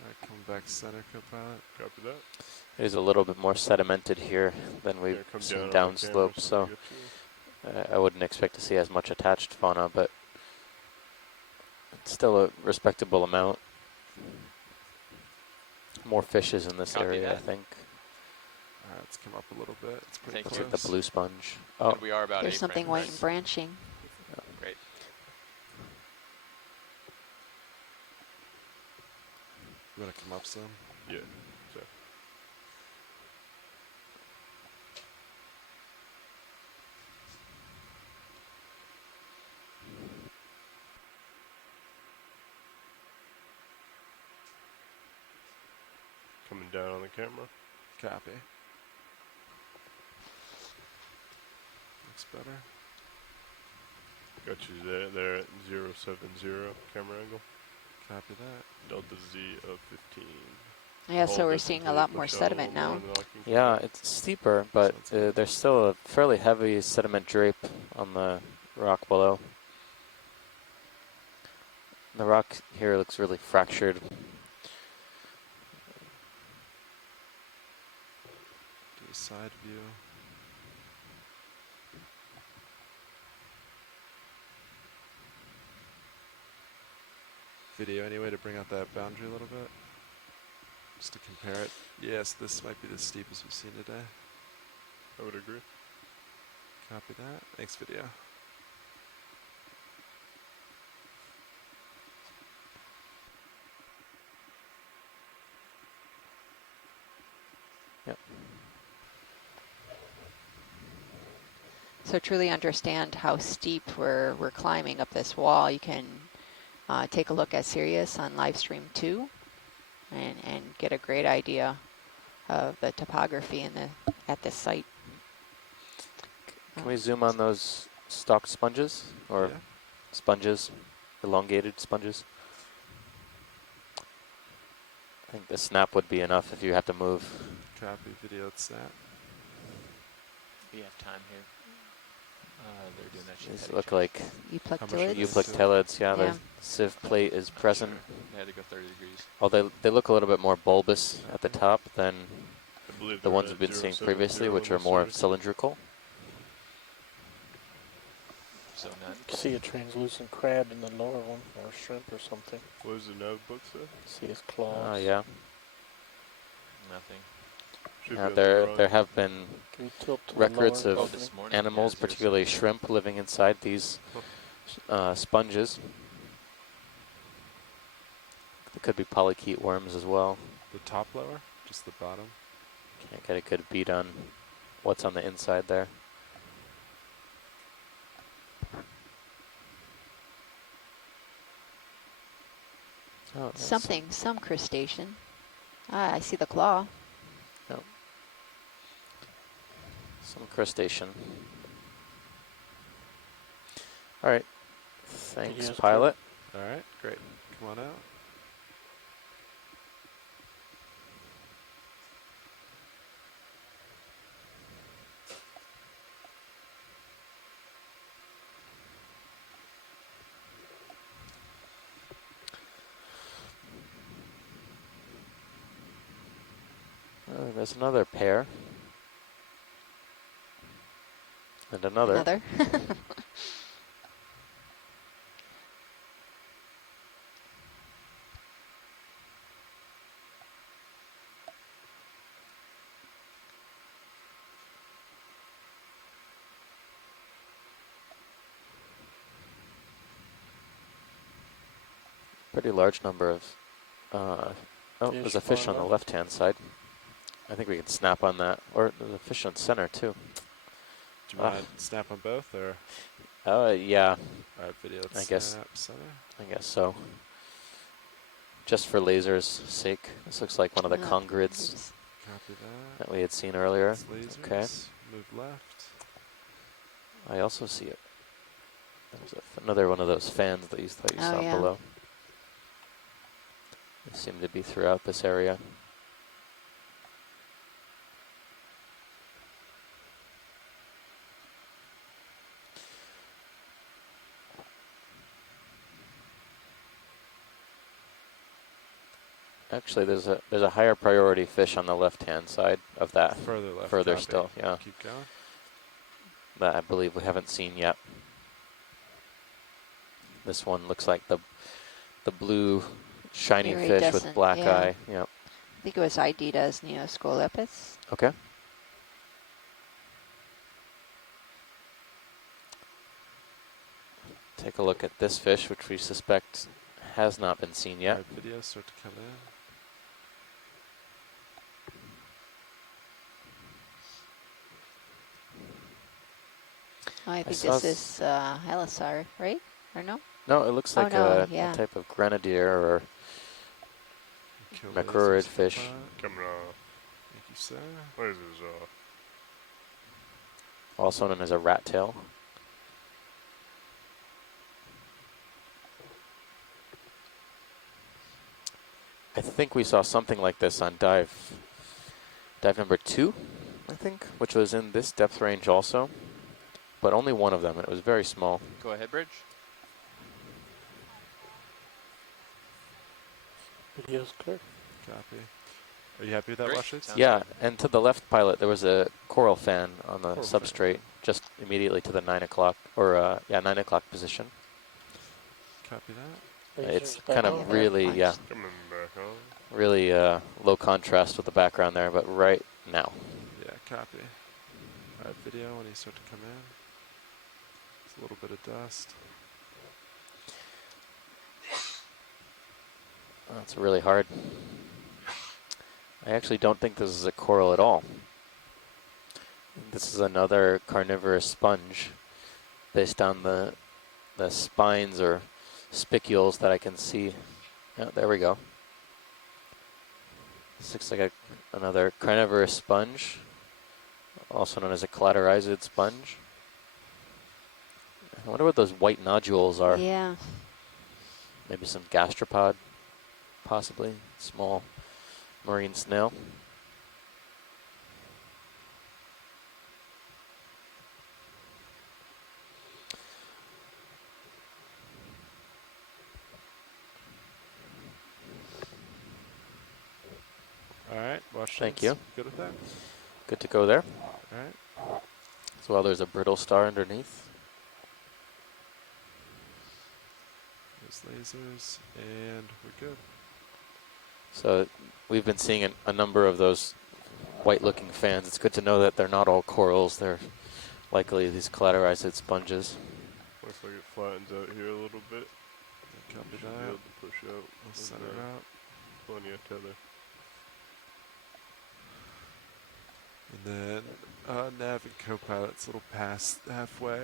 Alright, come back center, co-pilot. Copy that. It is a little bit more sedimented here than we've Yeah, come seen down on the camera downslope, so we so get you. I wouldn't expect to see as much attached fauna, but it's still a respectable amount. More fishes in this Copy area, I that. think. Alright, let's come up a little bit. It's pretty Thank Let's you. get close. the blue sponge. And Oh, we are about There's 8 something frames. white and branching. Great. You wanna come up some? Yeah. So coming down on the camera. Copy. Looks better. Got you there at 070 camera angle. Copy that. Delta Z of 15. Yeah, Hold so we're this seeing a until you lot push more out a sediment little more now. and then I can yeah, come back. it's steeper, but Sounds good. there's still a fairly heavy sediment drape on the rock below. The rock here looks really fractured. Do a side view. Video any way to bring out that boundary a little bit? Just to compare it. Yes, this might be the steepest we've seen today. I would agree. Copy that. Thanks, video. Yep. So truly understand how steep we're climbing up this wall. You can take a look at Sirius on live stream 2 and get a great idea of the topography in at this site. Can we zoom on those stalked sponges? Or Yeah. sponges, elongated sponges? I think the snap would be enough if you have to move. Copy video at snap. We have time here. They're doing that shit. These heading look check. like much would Euplectilids. you euplectellids, yeah, Yeah. the sieve plate is present. They had to go 30 degrees. Although they look a little bit more bulbous at the top than I believe the they're ones at we've been seeing 070 previously, which on are this more survey. cylindrical. So none. See a translucent crab in the lower one, or shrimp or something. What does the nav book say? See his claws. Oh, yeah. Nothing. Should Yeah, be on the right. there have been Can you tilt to records the lower of Oh, balcony? this morning. animals, Yeah, particularly 070. shrimp, living inside these sponges. There could be polychaete worms as well. The top lower? Just the bottom? Can't get a good beat on what's on the inside there. Oh, that's Something, some crustacean. Ah, I see the claw. Some crustacean. All right. Thanks, Video's pilot. All right, great. Come on out. There's another pair. And another. Another. Pretty large number of. Oh, there's a fish on the farther. left-hand side. I think we can snap on that. Or there's a fish on center, too. Do you mind snap on both, or? Yeah, All right, video. I guess. Snap center. I guess so. Just for lasers' sake. This looks like one of the congrids Copy that. that we had seen earlier. It's lasers. Okay. Move left. I also see it. There's another one of those fans that you thought you saw yeah. below. They seem to be throughout this area. Actually, there's a higher priority fish on the left-hand side of that. Further left. Further copy. still, yeah. Keep going. That I believe we haven't seen yet. This one looks like the blue shiny fish with Iridescent, black yeah. eye. Yep. I think it was ID'd as Neoscolepis. Okay. Take a look at this fish, which we suspect has not been seen yet. All right, videos start to come in. I think saw this is Helisar, right? Or no? No, it looks Oh, like no, a yeah. type of grenadier or Kill macrurid lasers, fish. Camera. Thank you, sir. What is this? Also known as a rat tail. I think we saw something like this on dive number 2, I think, which was in this depth range also, but only one of them, and it was very small. Go ahead, Bridge. Video's clear. Copy. Are you happy with that, Great. Washington? Sounds Yeah, good. and to the left pilot, there was a coral fan on the Coral fan. substrate, just immediately to the 9 o'clock, or 9 o'clock position. Copy that. It's Lasers back kind on. of really, yeah, Coming back on. really low contrast with the background there, but right now. Yeah, copy. All right, video when you start to come in. It's a little bit of dust. That's really hard. I actually don't think this is a coral at all. This is another carnivorous sponge based on the spines or spicules that I can see. Yeah, there we go. This looks like another carnivorous sponge, also known as a collateralized sponge. I wonder what those white nodules are. Yeah. Maybe some gastropod, possibly. Small marine snail. All right, Washington. Thank you. Good with that? Good to go there. All right. As well, there's a brittle star underneath. There's lasers, and we're good. So we've been seeing a number of those white-looking fans. It's good to know that they're not all corals. They're likely these collateralized sponges. Looks like it flattens out here a little bit. Copy Should be that. able to push out. We'll center it out. Plenty of tether. And then nav and co-pilot's a little past halfway.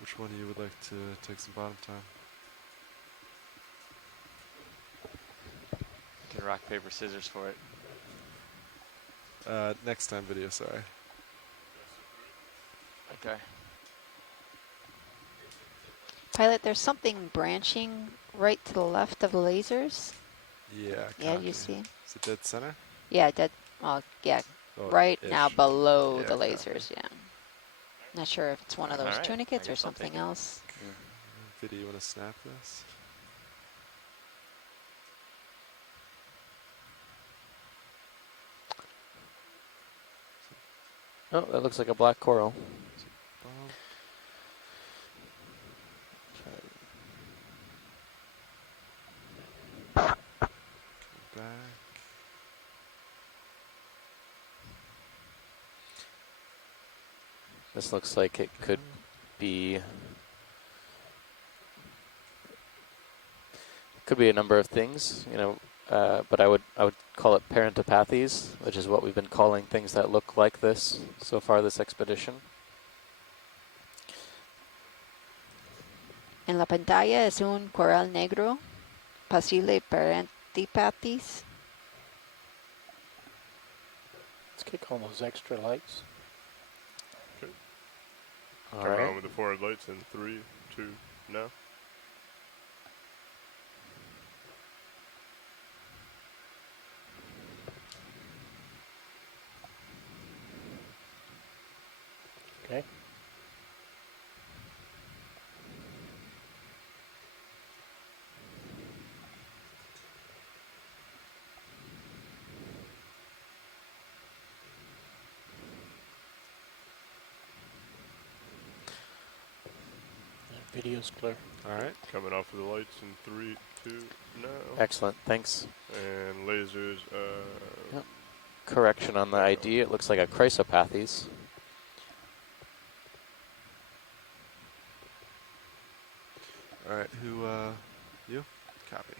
Which one of you would like to take some bottom time? Can rock, paper, scissors for it. Next time video, sorry. Okay. Pilot, there's something branching right to the left of the lasers. Yeah, Yeah, copy. you see? Is it dead center? Yeah, that. Oh, yeah, Oh, right now ish. below Yeah, the copy. lasers. Yeah. Not sure if it's one of those Alright, I tunicates or guess I'll take something it. else. Video, you want to snap this? Oh, that looks like a black coral. Bump. Back. This looks like it could be a number of things, you know, but I would call it parentopathies, which is what we've been calling things that look like this so far this expedition. En la pantalla es un coral negro, posible parentipatis. Let's kick on those extra lights. All Coming right. on with the forward lights in 3, 2, now. Okay. Video's clear. All right. Coming off of the lights in 3, 2, now. Excellent. Thanks. And lasers, Yep. Correction on the ID. It looks like a chrysopathes. All right. Who? You? Copy.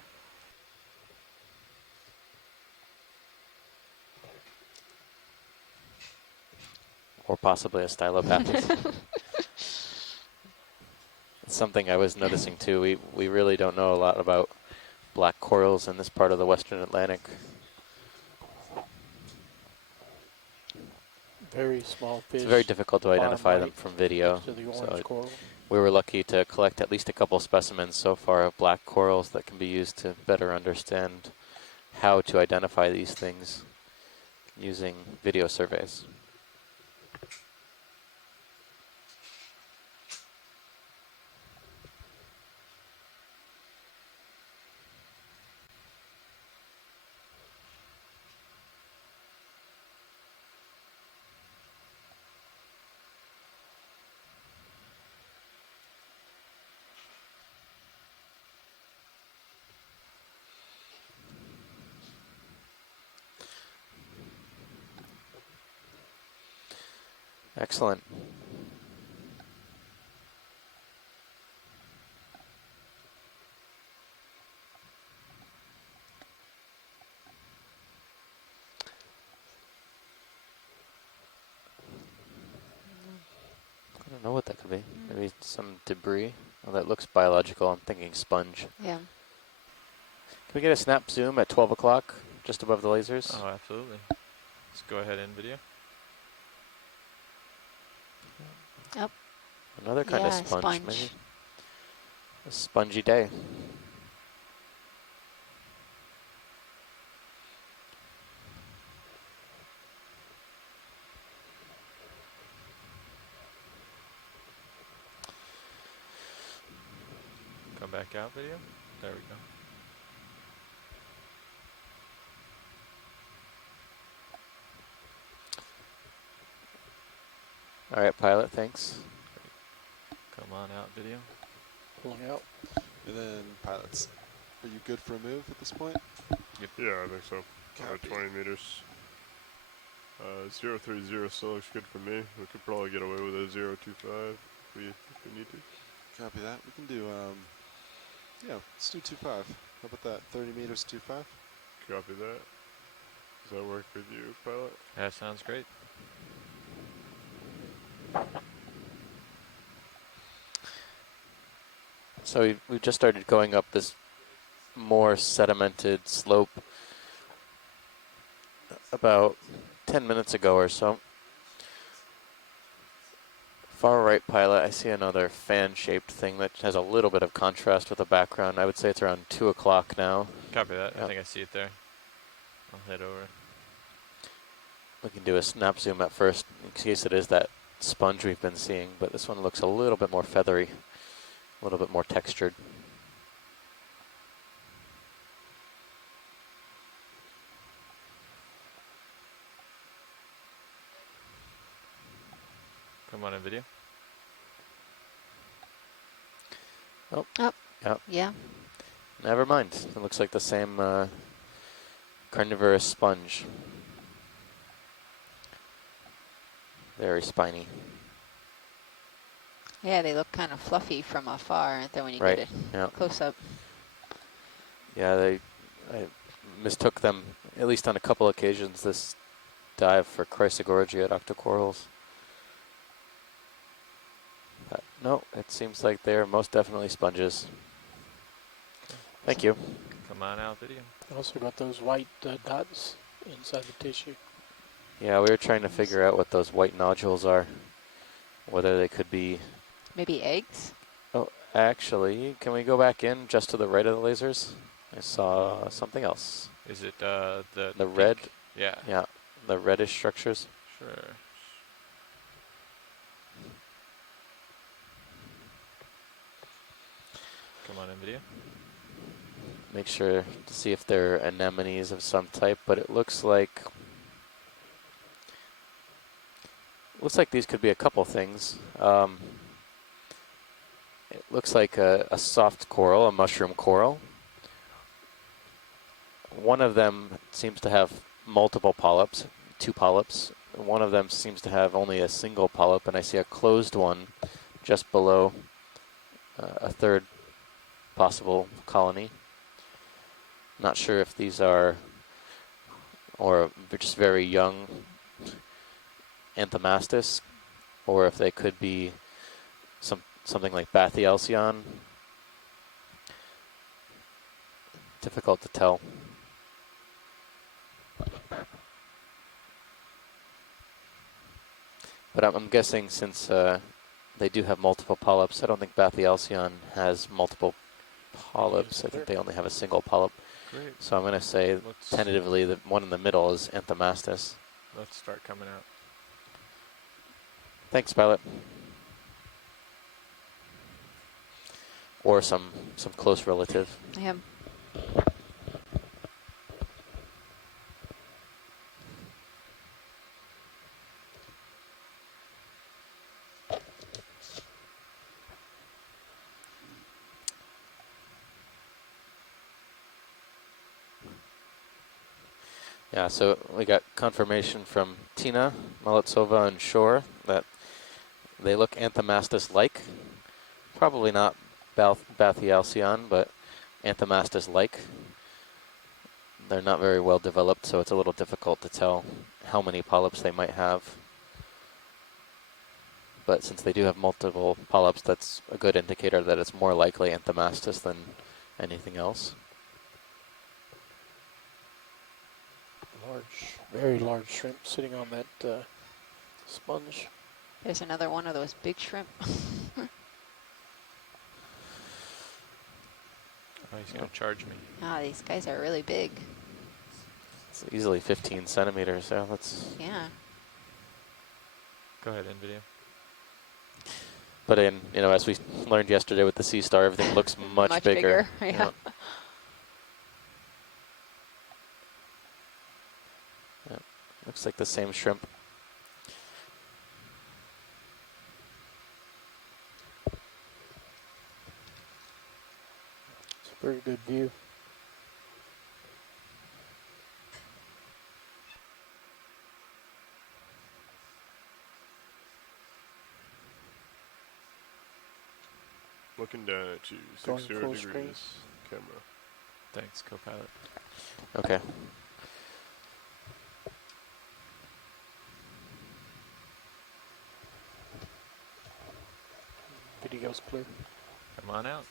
Or possibly a stylopathes. It's something I was noticing too. We really don't know a lot about black corals in this part of the Western Atlantic. Very small fish. It's very difficult to bottom identify them right from video. next to the So orange coral. we were lucky to collect at least a couple specimens so far of black corals that can be used to better understand how to identify these things using video surveys. Excellent. I don't know what that could be. Maybe some debris. Oh, that looks biological. I'm thinking sponge. Yeah. Can we get a snap zoom at 12 o'clock, just above the lasers? Oh, absolutely. Let's go ahead and video. Yep. Another kind of Yeah, sponge, sponge. maybe. A spongy day. Come back out video. There we go. All right, pilot, thanks. Come on out video. Pulling out. And then pilots. Are you good for a move at this point? yeah, I think so. Copy. 20 meters. 030 still looks good for me. We could probably get away with a 025 if we need to. Copy that. We can do, yeah, let's do 2.5. How about that? 30 meters, 2.5? Copy that. Does that work with you, pilot? That sounds great. So we've just started going up this more sedimented slope about 10 minutes ago or so. Far right pilot, I see another fan-shaped thing that has a little bit of contrast with the background. I would say it's around 2 o'clock now. Copy that. I Yep. think I see it there. I'll head over. We can do a snap zoom at first in case it is that sponge we've been seeing, but this one looks a little bit more feathery, a little bit more textured. Come on in video. Oh, Oh, yep. yeah. Never mind. It looks like the same carnivorous sponge. Very spiny. Yeah, they look kind of fluffy from afar, and then when you Right, get yeah. it close up. Yeah, I mistook them, at least on a couple occasions, this dive for chrysogorgia at octocorals. But no, it seems like they're most definitely sponges. Thank you. Come on out video. Also got those white dots inside the tissue. Yeah, we were trying to figure out what those white nodules are, whether they could be... Maybe eggs? Oh, actually, can we go back in just to the right of the lasers? I saw something else. Is it the red? pink? Yeah. Yeah, the reddish structures. Sure. Come on in video. Make sure to see if they're anemones of some type, but it looks like these could be a couple things. It looks like a soft coral, a mushroom coral. One of them seems to have multiple polyps, 2 polyps. One of them seems to have only a single polyp, and I see a closed one just below a third possible colony. Not sure if these are, or just very young Anthomastus, or if they could be something like Bathyalcyon. Difficult to tell. But I'm guessing since they do have multiple polyps, I don't think Bathyalcyon has multiple polyps. I think they only have a single polyp. Great. So I'm going to say tentatively the one in the middle is Anthomastus. Let's start coming out. Thanks, pilot. Or some close relative. Yeah. Yeah, so we got confirmation from Tina, Maletsova, and Shore that they look Anthomastus-like. Probably not Bathyalcyon, but Anthomastus-like. They're not very well developed, so it's a little difficult to tell how many polyps they might have. But since they do have multiple polyps, that's a good indicator that it's more likely Anthomastus than anything else. Large, very large shrimp sitting on that sponge. There's another one of those big shrimp. Oh, he's going to charge me. Ah, these guys are really big. It's easily 15 centimeters, so that's... Yeah. Go ahead, in video. But as we learned yesterday with the Sea Star, everything looks much bigger. Yeah. Yeah. Looks like the same shrimp. It's a very good view. Looking down at you, Going 60 full degrees, screen. camera. Thanks, co-pilot. Okay. Video's clear. Come on out.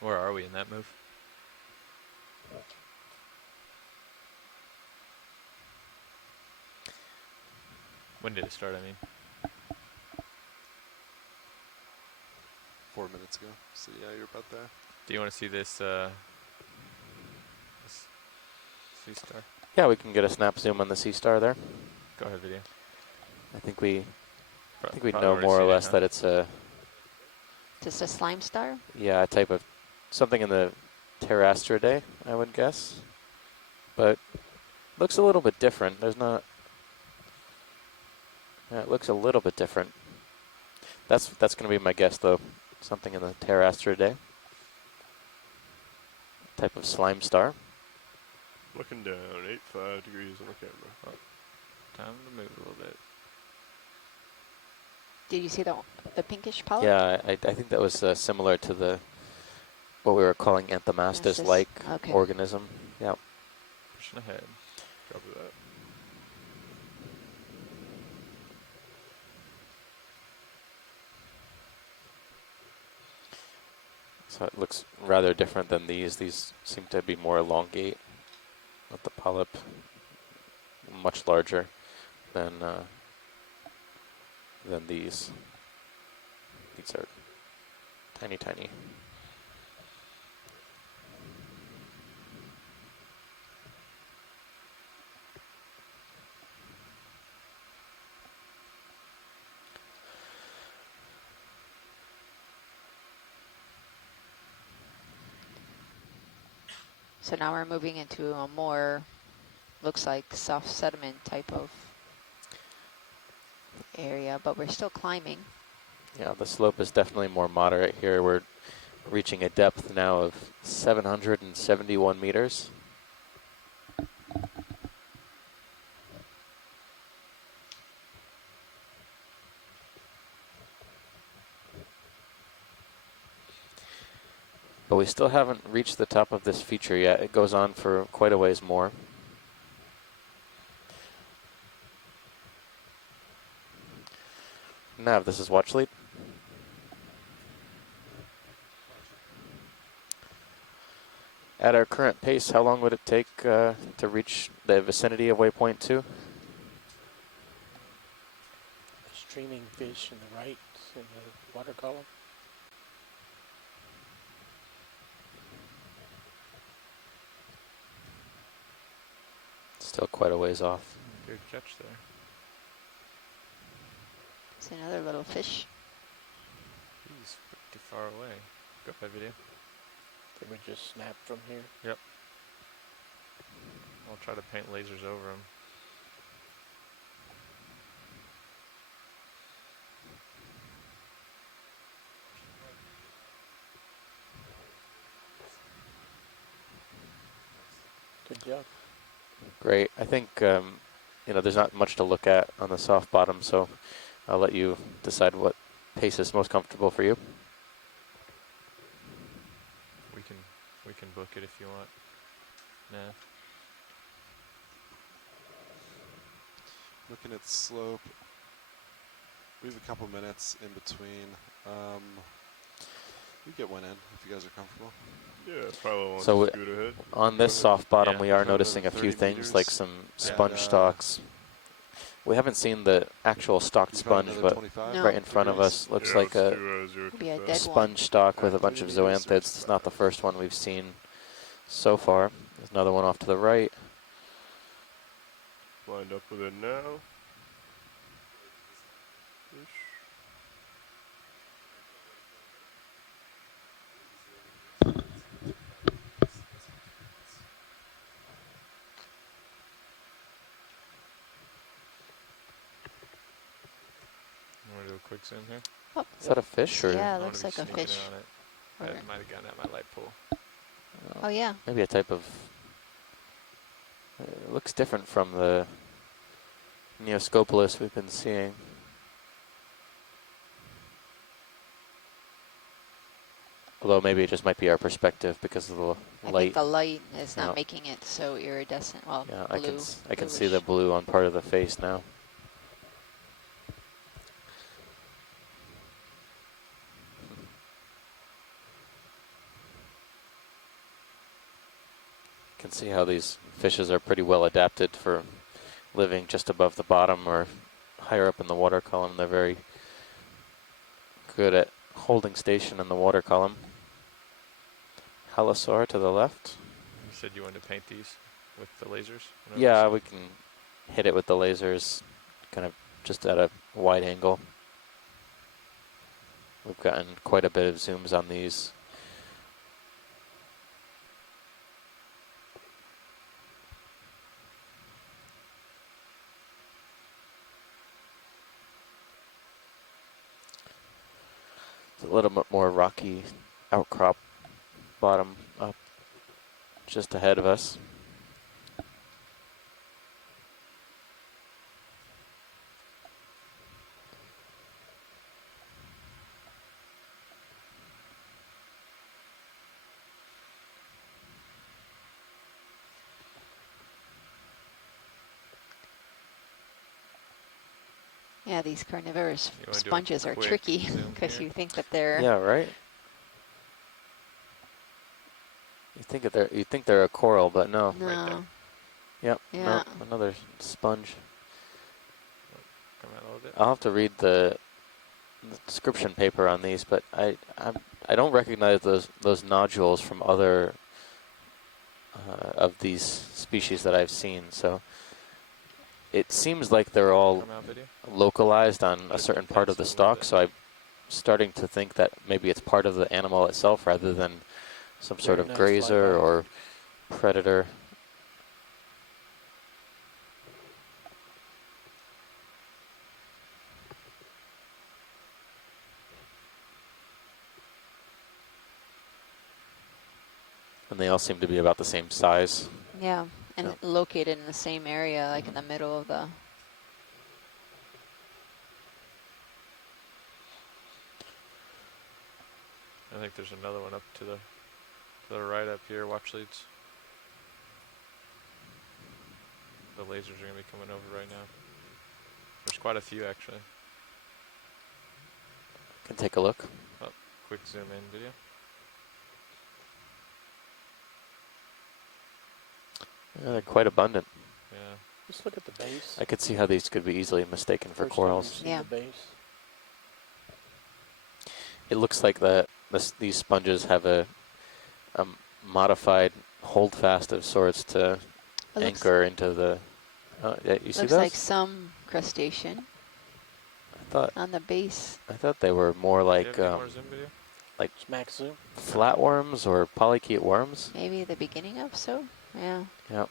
Where are we in that move? When did it start, I mean? 4 minutes ago. So yeah, you're about there. Do you want to see this, this sea star? Yeah, we can get a snap zoom on the sea star there. Go ahead, video. I think we Probably know already more or seen it, less huh? that it's a Just a slime star? a type of something in the Terrastridae, I would guess. But looks a little bit different. There's not. Yeah, it looks a little bit different. That's going to be my guess, though. Something in the Terrastridae. Type of slime star. Looking down, 85 degrees on the camera. Oh, time to move a little bit. Did you see the pinkish polyp? Yeah, I think that was similar to the what we were calling Anthomastus-like Okay. organism. Yeah. Pushing ahead. Copy that. So it looks rather different than these. These seem to be more elongate, with the polyp much larger than these. These are tiny, tiny. So now we're moving into a more, looks like soft sediment type of area, but we're still climbing. Yeah, the slope is definitely more moderate here. We're reaching a depth now of 771 meters. But we still haven't reached the top of this feature yet. It goes on for quite a ways more. Nav, this is watch lead. At our current pace, how long would it take to reach the vicinity of waypoint 2? Streaming fish in the right in the water column. Still quite a ways off. Good catch there. It's another little fish. He's pretty far away. Go ahead, video. Can we just snap from here? Yep. I'll try to paint lasers over him. Good job. Great. I think, you know, there's not much to look at on the soft bottom, so I'll let you decide what pace is most comfortable for you. We can book it if you want. Nah. Looking at slope. We have a couple minutes in between. We get one in if you guys are comfortable. Yeah, probably won't So scoot ahead. on this Go ahead. soft bottom, Yeah. we are Another noticing a few 30 things meters. like some sponge And, stalks. We haven't seen the actual stalked He's probably sponge, another but 25 No. right in front of degrees. us looks Yeah, like let's a do, 0 Be a to dead five. one. sponge stalk with a Alright, bunch of 30 meters, zoanthids. It's not the first one we've seen so far. There's another one off to the right. Lined up with it now. Ish. You want to do a quick zoom here? Is that a fish or Yeah, I it wanna looks be like a sneaking fish. on it. Or- That might have gotten at my light pole. Oh yeah, maybe a type of? It looks different from the Neoscopolis we've been seeing. Although maybe it just might be our perspective because of the I think light. the light is not Yeah. making it so iridescent. Well, Yeah, blue. I can see the bluish. blue on part of the face now. can see how these fishes are pretty well adapted for living just above the bottom or higher up in the water column. They're very good at holding station in the water column. Halosaur to the left. You said you wanted to paint these with the lasers? Yeah, we can hit it with the lasers kind of just at a wide angle. We've gotten quite a bit of zooms on these. It's a little bit more rocky outcrop bottom up just ahead of us. Yeah, these carnivorous You wanna do a sponges are quick tricky zoom because here? you think that they're Yeah, right. You think they're a coral, but no. no. Right there. Yep. Yeah. No, another sponge. Come out a little bit. I'll have to read the description paper on these, but I don't recognize those nodules from other of these species that I've seen. So it seems like they're all Come out video. localized on a Just certain part of advance the it a little stalk. bit. So I'm starting to think that maybe it's part of the animal itself rather than some sort Very of nice grazer flyby. or predator. And they all seem to be about the same size. Yeah, and Yep. located in the same area, like in the middle of the. I think there's another one up to the right up here. Watch leads. The lasers are gonna be coming over right now. There's quite a few actually. Can take a look. Quick zoom in video. Yeah, they're quite abundant. Yeah. Just look at the base. I could see how these could be easily mistaken for First time corals. we've seen Yeah. the base. It looks like these sponges have a modified holdfast of sorts to It looks, anchor into the. Yeah, you see looks those? like some crustacean on the base. I thought they were more Do you like have any more zoom video? Smack zoom. flatworms or polychaete worms. Maybe the beginning of so. Yeah. Yep.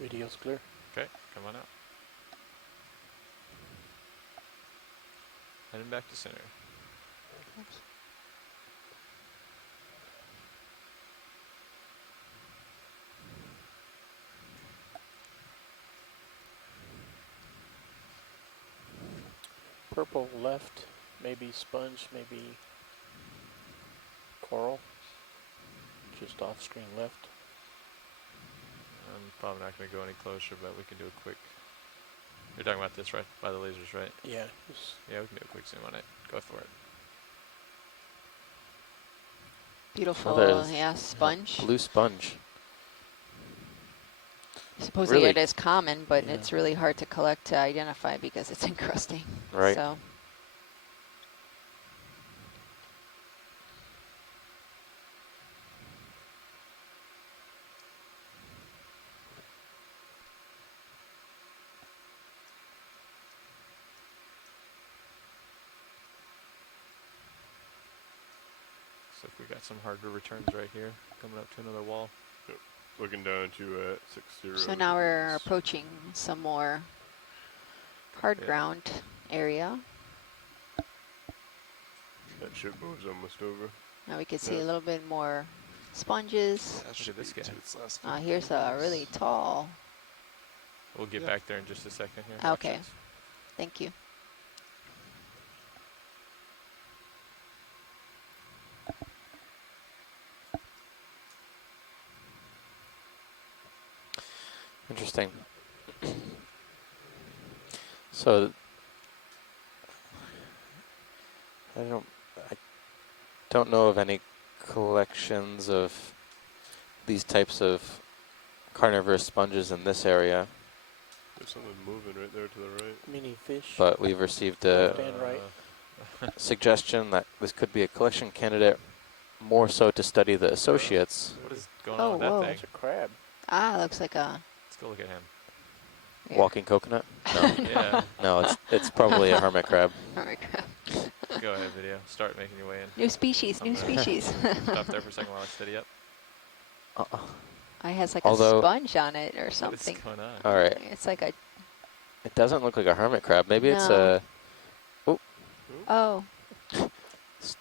Video's clear. Okay, come on out. Heading back to center. Purple left, maybe sponge, maybe coral. Just off screen left. I'm probably not going to go any closer, but we can do a quick. You're talking about this, right? By the lasers, right? Yeah. Just Yeah, we can do a quick zoom on it. Go for it. Beautiful, there's- yeah, sponge. Blue sponge. Supposedly really- it is common, but yeah. it's really hard to collect to identify because it's encrusting. Right. So So if we got some harder returns right here, coming up to another wall. Looking down to 60. so now we're approaching some more hard Yeah. ground area. That ship moves almost over. Now we can see Yeah. a little bit more sponges. Look at this guy. Here's a really tall. We'll get back there in just a second here. Okay. Watch this. Thank you. Interesting. So I don't know of any collections of these types of carnivorous sponges in this area, There's something moving right there to the right. Mini fish. but we've received Left a and right. suggestion that this could be a collection candidate more so to study the associates. What is going Oh, on with that whoa. thing? That's a crab. Ah, looks like a. Let's go look at him. Yeah. Walking coconut? No, Yeah. no, it's probably a hermit crab. Hermit crab. Go ahead, video. Start making your way in. New species, new I'm gonna- species. Stop there for a second while I steady up. It has like Although- a sponge on it or What is something. going on? All right, It's like a. it doesn't look like a hermit crab. Maybe it's No. a Oh,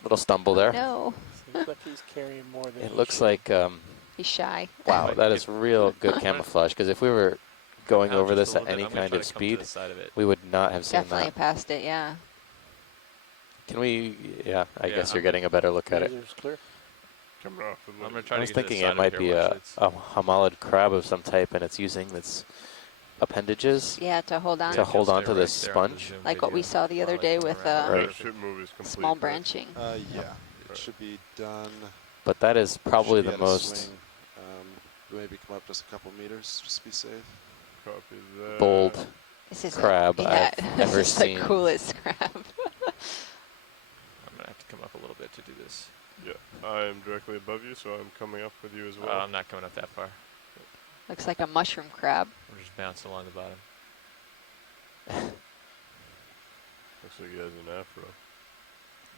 little stumble there. no. Seems like he's carrying more than It he looks should. like He's shy. wow, Might that get- is real good camouflage. Because if we were going Out over just this a at little bit. any I'm gonna kind try of to come to speed, the side of it. we would not have seen Definitely that. past it, yeah. Can we? Yeah, I Yeah, guess you're I'm- getting a better look at it. Laser's clear. Coming off the I'm gonna laser. try I to was get to the thinking side it of might here, be watch a, it. a homalid crab of some type, and it's using its appendages Yeah, to hold on. to hold Stay on to right this there on the sponge. Zoom Like what we video saw the other while I day come with around. Right. The ship move is complete. small correct? branching. Yeah, it Right. should be done. But that is probably should the be at a most swing. Maybe come up just a couple meters, just to be safe. Copy that. bold This is crab yeah, I've ever this is seen. the coolest crab. I'm gonna have to come up a little bit to do this. Yeah, I am directly above you, so I'm coming up with you as well. I'm not coming up that far. Looks like a mushroom crab. We're just bouncing along the bottom. Looks like he has an afro.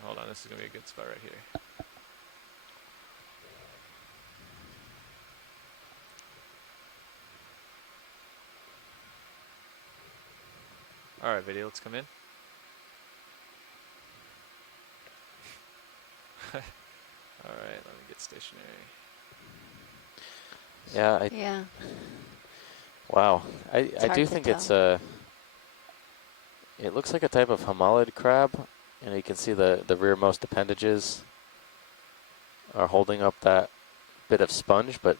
Hold on, this is gonna be a good spot right here. All right, video, let's come in. All right, let me get stationary. Yeah, Yeah. wow. I hard do to think tell. it's a. It looks like a type of homalid crab, and you can see the rearmost appendages are holding up that bit of sponge, but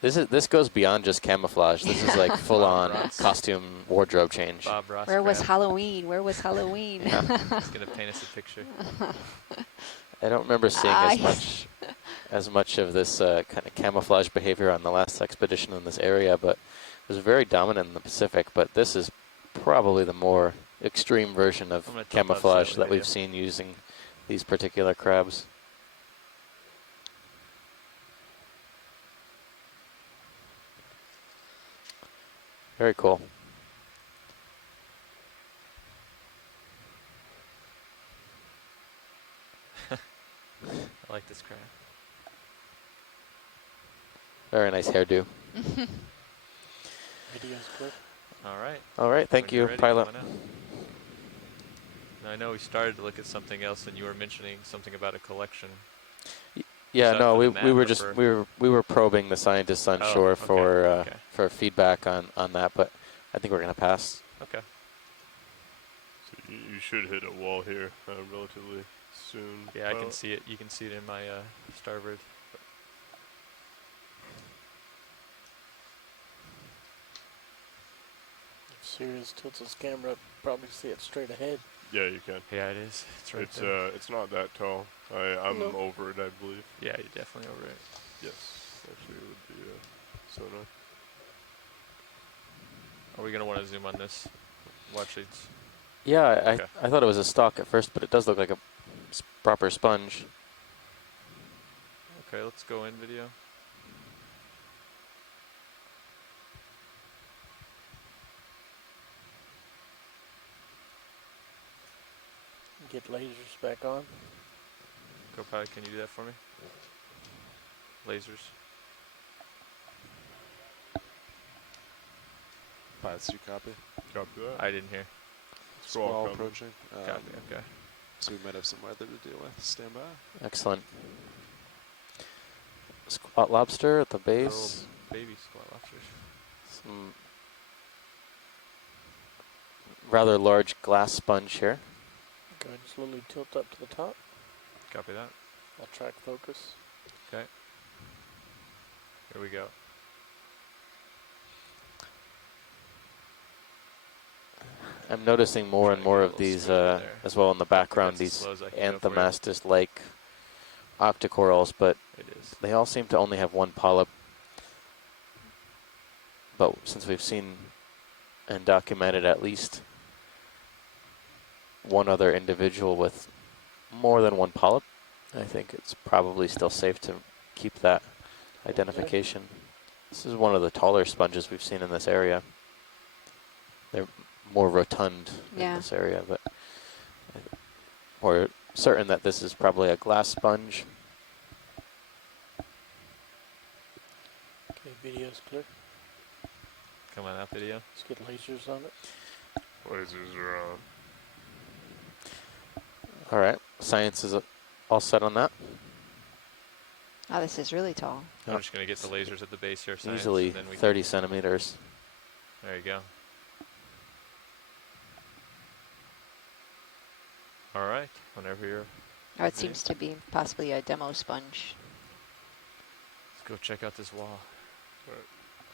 this goes beyond just camouflage. This is like full on Ross. costume wardrobe change. Bob Ross. Where was crab. Halloween? Where was Halloween? Yeah. He's gonna paint us a picture. I don't remember seeing Nice. as much of this kind of camouflage behavior on the last expedition in this area, but it was very dominant in the Pacific. But this is probably the more extreme version of I'm gonna tilt that camouflage slightly, that we've yeah. seen using these particular crabs. Very cool. I like this crab. Very nice hairdo. Video's clear. All right. All right, thank When you're you, ready, pilot. come on out. Now, I know we started to look at something else, and you were mentioning something about a collection. Yeah, that no, for we, the map we were or just for- we were probing the scientists on Oh, shore okay, for okay. for feedback on that, but I think we're gonna pass. Okay. So you should hit a wall here relatively soon. Yeah, I can pilot. see it. You can see it in my starboard. If Sirius tilts his camera up, probably see it straight ahead. Yeah, you can. Yeah, it is. It's right It's there. it's not that tall. I'm No. over it, I believe. Yeah, you're definitely over it. Yes, actually, it would be sonar. Are we gonna want to zoom on this? Watch leads. Yeah, Okay. I thought it was a stalk at first, but it does look like a proper sponge. Okay, let's go in video. Get lasers back on. Go pilot, can you do that for me? Lasers. Pilots, you copy? Copy that. I didn't hear. Squall Squall coming. approaching. Copy. Okay. So we might have some weather to deal with. Stand by. Excellent. Squat lobster at the base. Little baby squat lobsters. Some rather large glass sponge here. Go ahead and slowly tilt up to the top. Copy that. I'll track focus. Okay. Here we go. I'm noticing more and Trying to more get a of little these smoother there. as well in the I think background, that's as these slow as I can go for you. Anthomastus-like octocorals, but It is. they all seem to only have one polyp. But since we've seen and documented at least one other individual with more than one polyp, I think it's probably still safe to keep that identification. This is one of the taller sponges we've seen in this area. They're more rotund in Yeah. this area, but we're certain that this is probably a glass sponge. Okay, video's clear. Come on out, video. Let's get lasers on it. Lasers are on. All right, science is all set on that. Oh, this is really tall. I'm just going to get the lasers at the base here. Science, Easily and then we 30 can, centimeters. there you go. All right, whenever you're Or it ready. seems to be possibly a demo sponge. Let's go check out this wall.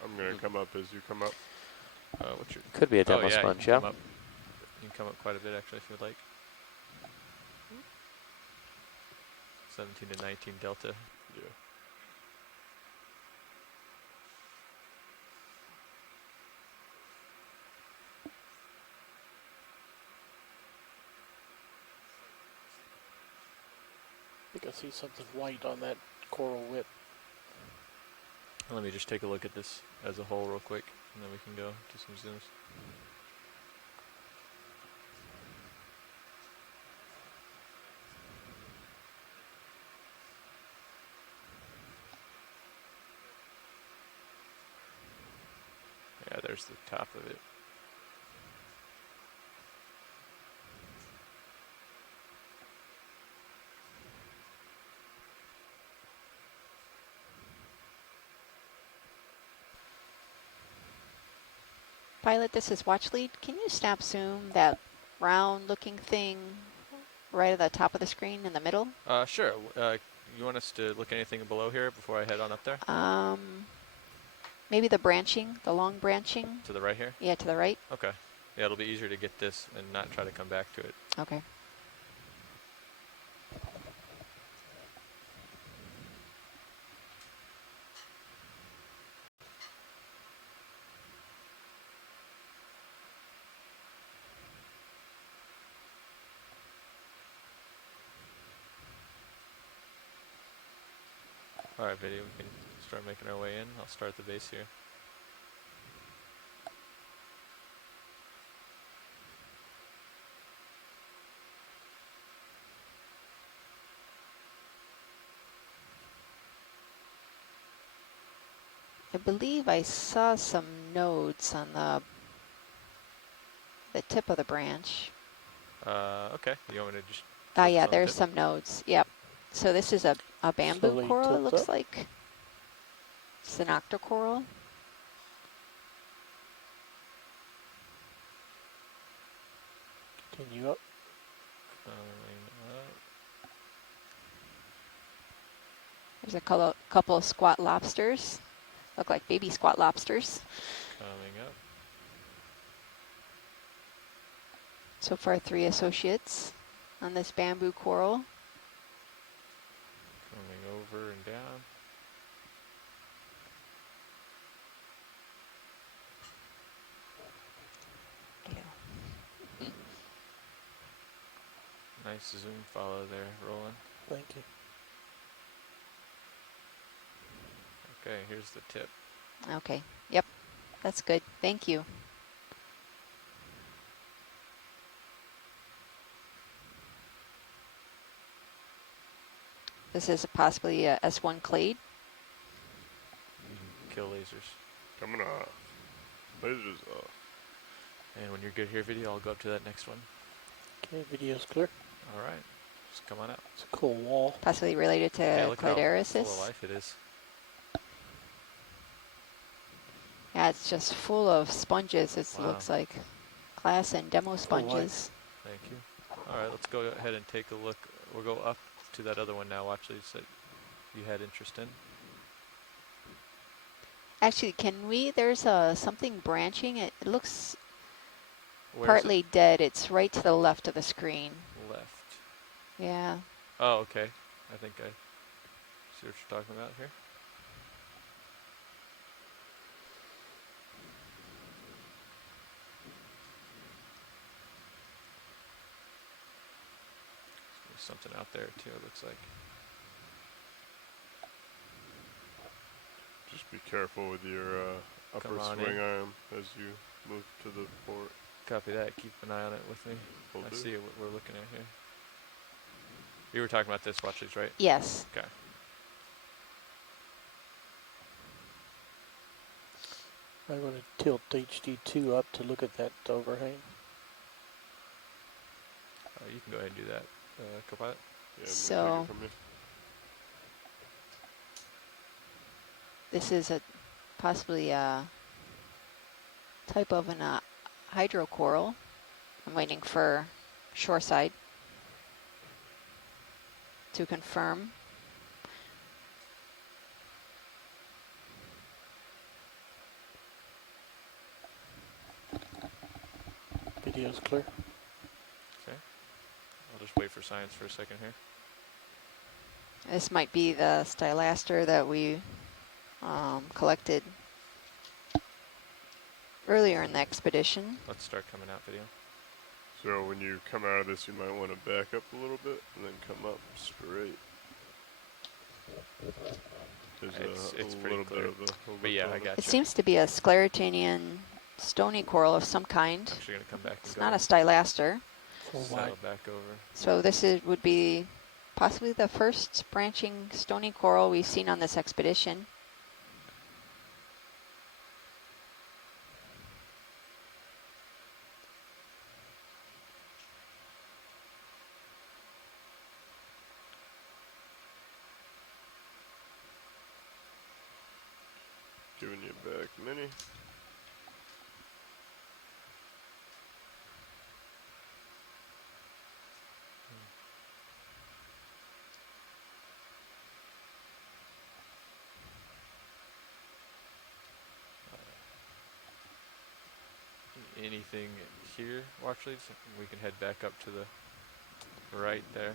I'm gonna come up as you come up. What's your Could be a oh, demo yeah, sponge, you yeah. can come up. You can come up quite a bit actually if you'd like. 17 to 19 delta. Yeah. I think I see something white on that coral whip. Let me just take a look at this as a whole real quick, and then we can go to some zooms. Yeah, there's the top of it. Pilot, this is watch lead. Can you snap zoom that round looking thing right at the top of the screen in the middle? Sure. You want us to look anything below here before I head on up there? Maybe the branching, the long branching. To the right here? Yeah, to the right. Okay. Yeah, it'll be easier to get this and not try to come back to it. Okay. All right, video, we can start making our way in. I'll start the base here. I believe I saw some nodes on the tip of the branch. Okay. You want me to just Ah, focus yeah, on the there's tip? some nodes. Yep. So this is a bamboo Slowly coral, it tilt looks up. like. It's an octocoral. Continue up. There's a couple of squat lobsters. Look like baby squat lobsters. Coming up. So far, 3 associates on this bamboo coral. Coming over and down. Nice zoom follow there, Roland. Thank you. Okay, here's the tip. Okay, yep, that's good. Thank you. This is possibly a S1 clade. Kill lasers. Coming off. Lasers off. And when you're good here, video, I'll go up to that next one. Okay, video's clear. All right, just come on out. It's a cool wall. Possibly related to Yeah, look how full of claderisis. life it is. Yeah, it's just full of sponges, it Wow. looks like. Class and demo life. sponges. Thank you. All right, let's go ahead and take a look. We'll go up to that other one now. Watch these that you had interest in. Actually, can we, there's something branching. It looks Where is partly dead. It's right to the left of the screen. it? Left. Yeah. Oh, okay. I think I see what you're talking about here. There's something out there too, it looks like. Just be careful with your upper Come on swing in. arm as you move to the port. Copy that. Keep an eye on it with me. Will I do. see what we're looking at here. You were talking about this, watch these, right? Yes. Okay. I'm going to tilt HD2 up to look at that overhang. You can go ahead and do that, Copilot. Yeah, So- take it from you. This is a possibly a type of an hydrocoral. I'm waiting for shoreside to confirm. Video's clear. Okay. I'll just wait for science for a second here. This might be the stylaster that we collected earlier in the expedition. Let's start coming out video. So when you come out of this, you might want to back up a little bit and then come up straight. There's It's a pretty little clear. bit of a But yeah, I overtone. got It you. seems to be a sclerotinia stony coral of some kind. Actually gonna come back and It's go. not a stylaster. Full So wide. back over. So this would be possibly the first branching stony coral we've seen on this expedition. Giving you back mini. Anything here, watch leads? We can head back up to the right there.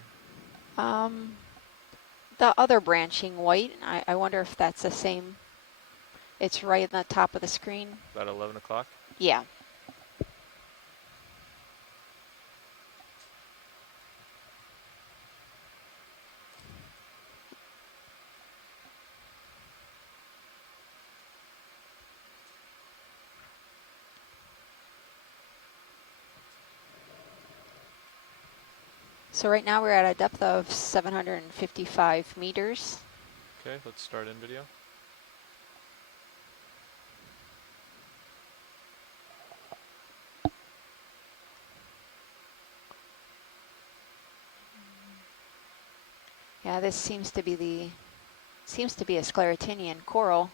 The other branching white, I wonder if that's the same. It's right on the top of the screen. About 11 o'clock. Yeah. So right now we're at a depth of 755 meters. Okay, let's start in video. Yeah, this seems to be a sclerotinian coral.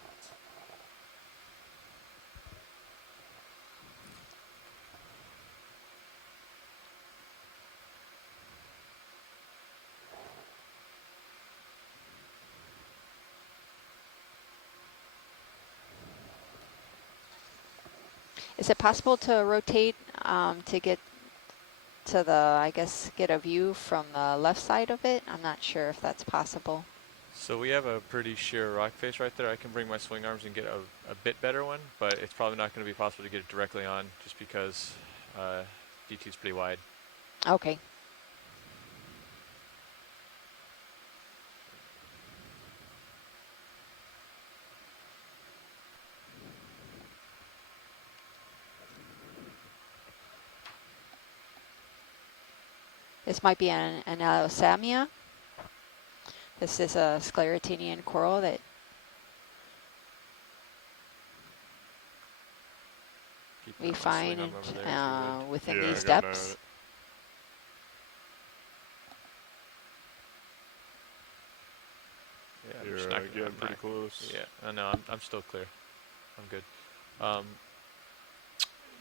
Is it possible to rotate to get to the, I guess, get a view from the left side of it? I'm not sure if that's possible. So we have a pretty sheer rock face right there. I can bring my swing arms and get a bit better one, but it's probably not going to be possible to get it directly on just because D2 is pretty wide. Okay. This might be an Allosamia. This is a sclerotinian coral that Keep we my swing find arm over there if you would. within Yeah, these I got an eye on depths. it. Yeah, I'm You're just not gonna- getting I'm pretty not- close. Yeah, I know. I'm still clear. I'm good.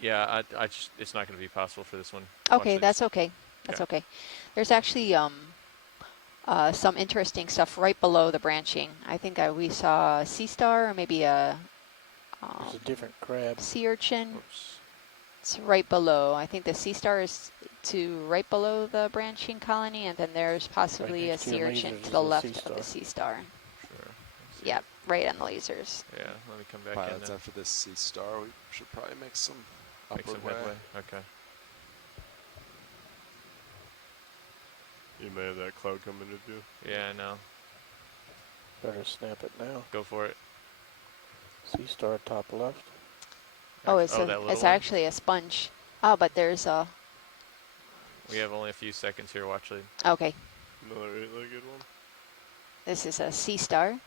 Yeah, I just it's not going to be possible for this one. Watch Okay, these. that's okay. That's okay. There's actually some interesting stuff right below the branching. I think we saw a sea star or maybe a There's a different crab. sea urchin. Oops. It's right below. I think the sea star is to right below the branching colony, and then there's possibly a next to sea your urchin lasers to is the the sea left of star. the sea star. Sure. Let's see. Yep, right on the lasers. Yeah, let me come back in Pilots, now. after this sea star, we should probably make some Make upward some way. headway. Okay. You may have that cloud coming into you. Yeah, I know. Better snap it now. Go for it. Sea star top left. Oh, Act- it's that little it's one? actually a sponge. Oh, but there's a. We have only a few seconds here. Watch it. Okay, Another 8-legged one. this is a sea star.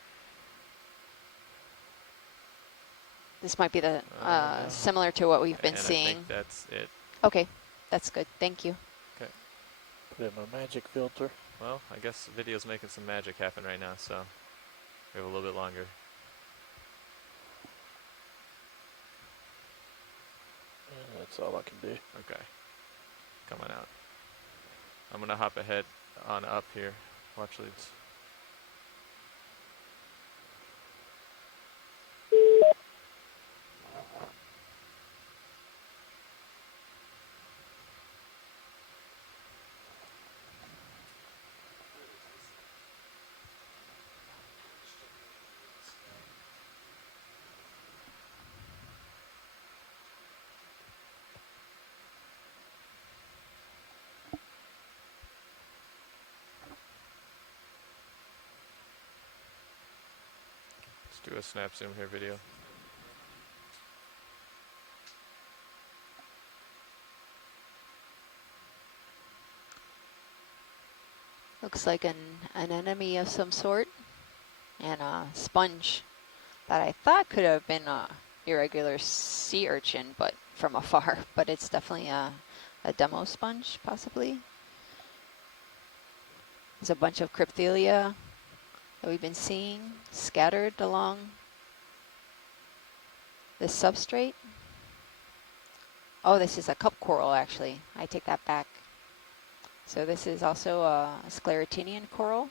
This might be the No. similar to what we've been And I seeing. think that's it. Okay, that's good. Thank you. Put in my magic filter. Well, I guess the video's making some magic happen right now, so we have a little bit longer. And that's all I can do. Okay. Coming out. I'm gonna hop ahead on up here. Watch leads. Let's do a snap zoom here video. Looks like an enemy of some sort, and a sponge that I thought could have been a irregular sea urchin, but from afar. But it's definitely a demo sponge, possibly. There's a bunch of crypthelia that we've been seeing scattered along this substrate. Oh, this is a cup coral, actually. I take that back. So this is also a sclerotinian coral.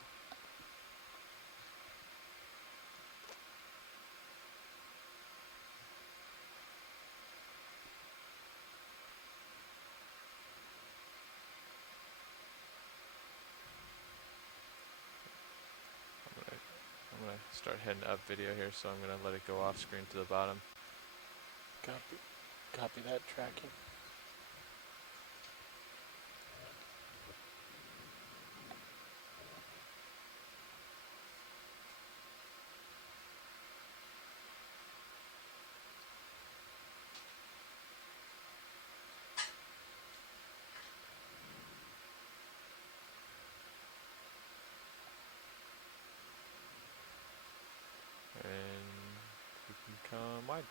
I'm gonna start heading up video here, so I'm gonna let it go off screen to the bottom. Copy that tracking. And we can come wide.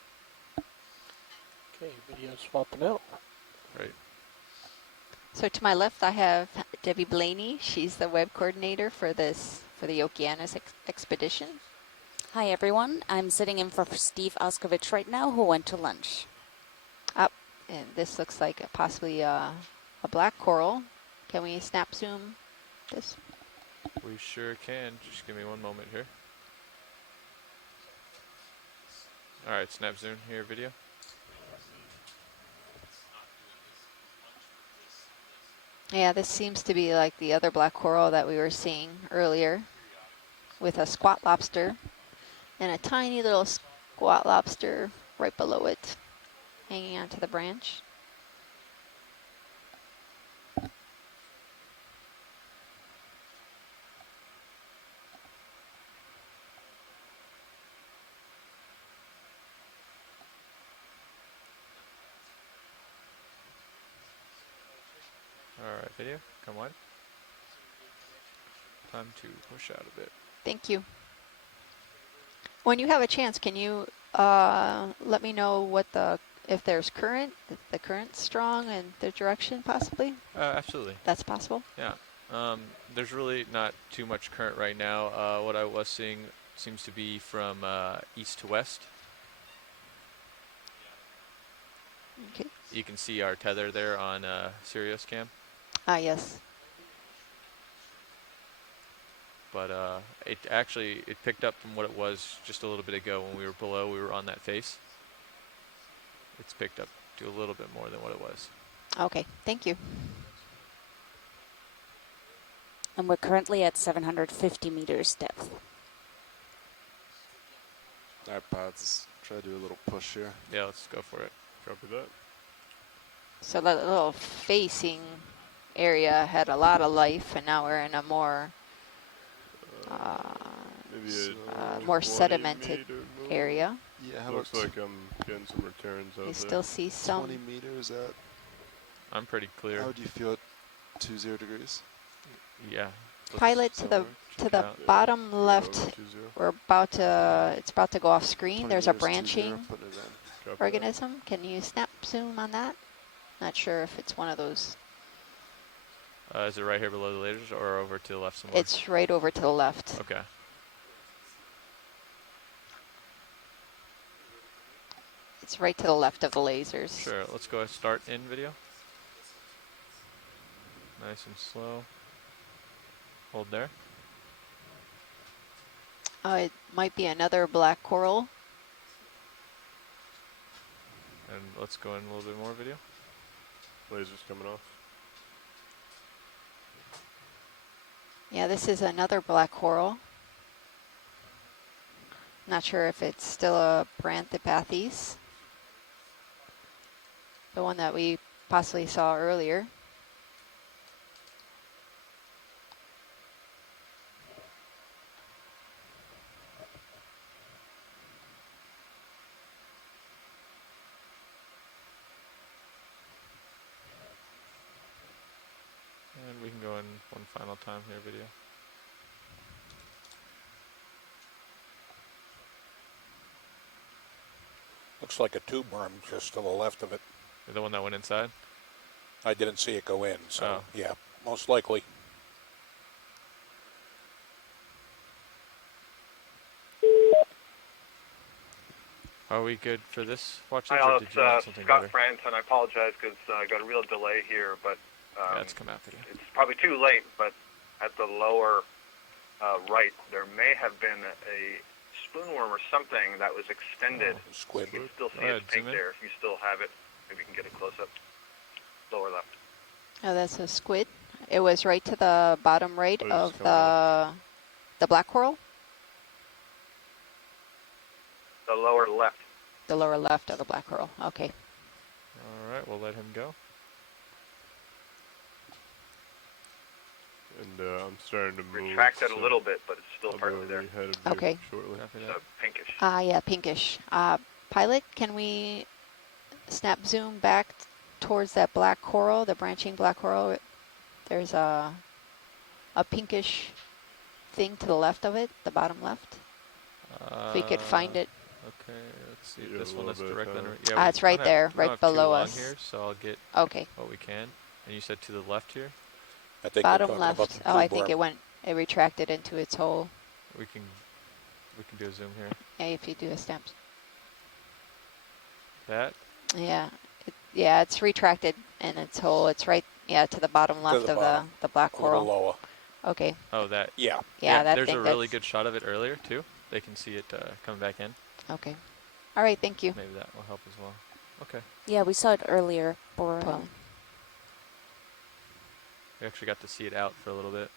Okay, video swapping out. Right. So to my left, I have Debbie Blaney. She's the web coordinator for the Okeanos expedition. Hi, everyone. I'm sitting in for Steve Oskovich right now, who went to lunch. Up, and this looks like possibly a black coral. Can we snap zoom this? We sure can. Just give me one moment here. All right, snap zoom here, video. Yeah, this seems to be like the other black coral that we were seeing earlier with a squat lobster and a tiny little squat lobster right below it, hanging onto the branch. All right, video, come on. Time to push out a bit. Thank you. When you have a chance, can you let me know what if there's current, if the current's strong and the direction possibly? Absolutely. That's possible? Yeah. There's really not too much current right now. What I was seeing seems to be from east to west. Okay. You can see our tether there on Sirius cam. Ah, yes. But it picked up from what it was just a little bit ago when we were below. We were on that face. It's picked up you a little bit more than what it was. Okay, thank you. And we're currently at 750 meters depth. All right, pods. Let's try to do a little push here. Yeah, let's go for it. Copy that. So that little facing area had a lot of life, and now we're in a more Maybe a more 20 sedimented meter move. area. Yeah, how Looks about like I'm getting some returns out You there. still see 20 some. meters at, I'm pretty clear. how would you feel at 20 degrees? Yeah. Pilot to Does that the work? to check the it out. bottom Yeah, left. over 20. We're about to. It's about to go off screen. 20 There's a meters, 20, branching putting it in. Copy that. organism. Can you snap zoom on that? Not sure if it's one of those. Is it right here below the lasers or over to the left somewhere? It's right over to the left. Okay. It's right to the left of the lasers. Sure. Let's go ahead and start in video. Nice and slow. Hold there. It might be another black coral. And let's go in a little bit more video. Lasers coming off. Yeah, this is another black coral. Not sure if it's still a Branthipathes, the one that we possibly saw earlier. And we can go in one final time here, video. Looks like a tube worm just to the left of it. The one that went inside? I didn't see it go in, so Oh. yeah, most likely. Are we good for this watch Hi, list, or all, did it's you want something Scott better? France, and I apologize because I got a real delay here, but Yeah, it's come out video. it's probably too late, but at the lower right, there may have been a spoonworm or something that was extended. Squid. You can still see Go ahead, its pink zoom in. there if you still have it. Maybe you can get a close-up. Lower left. Oh, that's a squid. It was right to the bottom right Oh, it's of coming the black coral. The lower left. The lower left of the black coral. Okay. All right, we'll let him go. And I'm starting to move. Retract it a so little bit, but it's still I'll be partly over there. ahead of you Okay. shortly. Copy It's that. pinkish. Yeah, pinkish. Pilot, can we snap zoom back towards that black coral, the branching black coral? There's a pinkish thing to the left of it, the bottom left. If we could find it. Okay, let's see. Yeah, This a one little that's bit directly better. under. Yeah, It's right there, right below us. Here, so I'll get Okay, what we can. And you said to the left here. I think bottom you're talking about left. the Oh, I tube think worm. it retracted into its hole. We can do a zoom here. Yeah, if you do a snap. That. Yeah, it's retracted in its hole. It's right, to the bottom left the of bottom. the black A little coral. lower. Okay, Oh, that. Yeah. yeah, that There's thing. a really good shot of it earlier too. They can see it coming back in. Okay. All right, thank you. Maybe that will help as well. Okay. Yeah, we saw it earlier. Or, Well, We actually got to see it out for a little bit.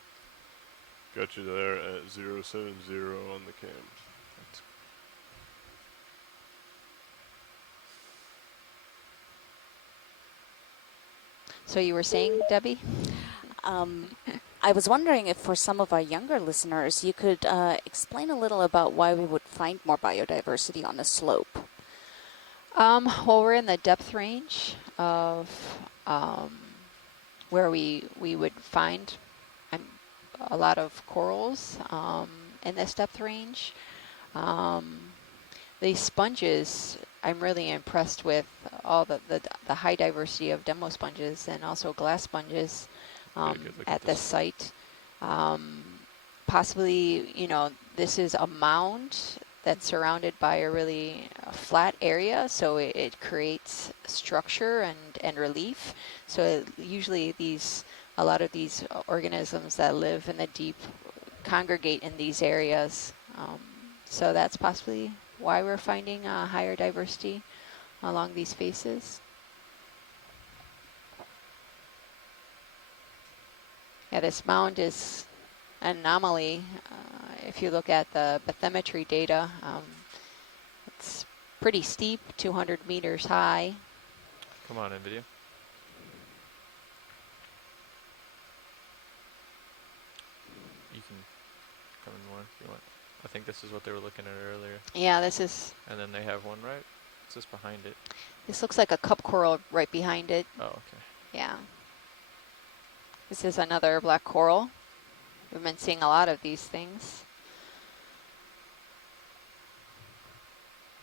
Got you there at 070 on the cam. That's so you were saying, Debbie? I was wondering if for some of our younger listeners, you could explain a little about why we would find more biodiversity on the slope. Well, we're in the depth range of where we would find a lot of corals in this depth range. These sponges, I'm really impressed with all the high diversity of demo sponges and also glass sponges Really good. Look at this site. Possibly, this is a mound that's surrounded by a really flat area, so it creates structure and relief. So usually a lot of these organisms that live in the deep congregate in these areas. So that's possibly why we're finding higher diversity along these faces. Yeah, this mound is an anomaly. If you look at the bathymetry data, it's pretty steep, 200 meters high. Come on in video. You can come in more if you want. I think this is what they were looking at earlier. Yeah, this is. And then they have one right. It's just behind it. This looks like a cup coral right behind it. Oh, okay. Yeah. This is another black coral. We've been seeing a lot of these things.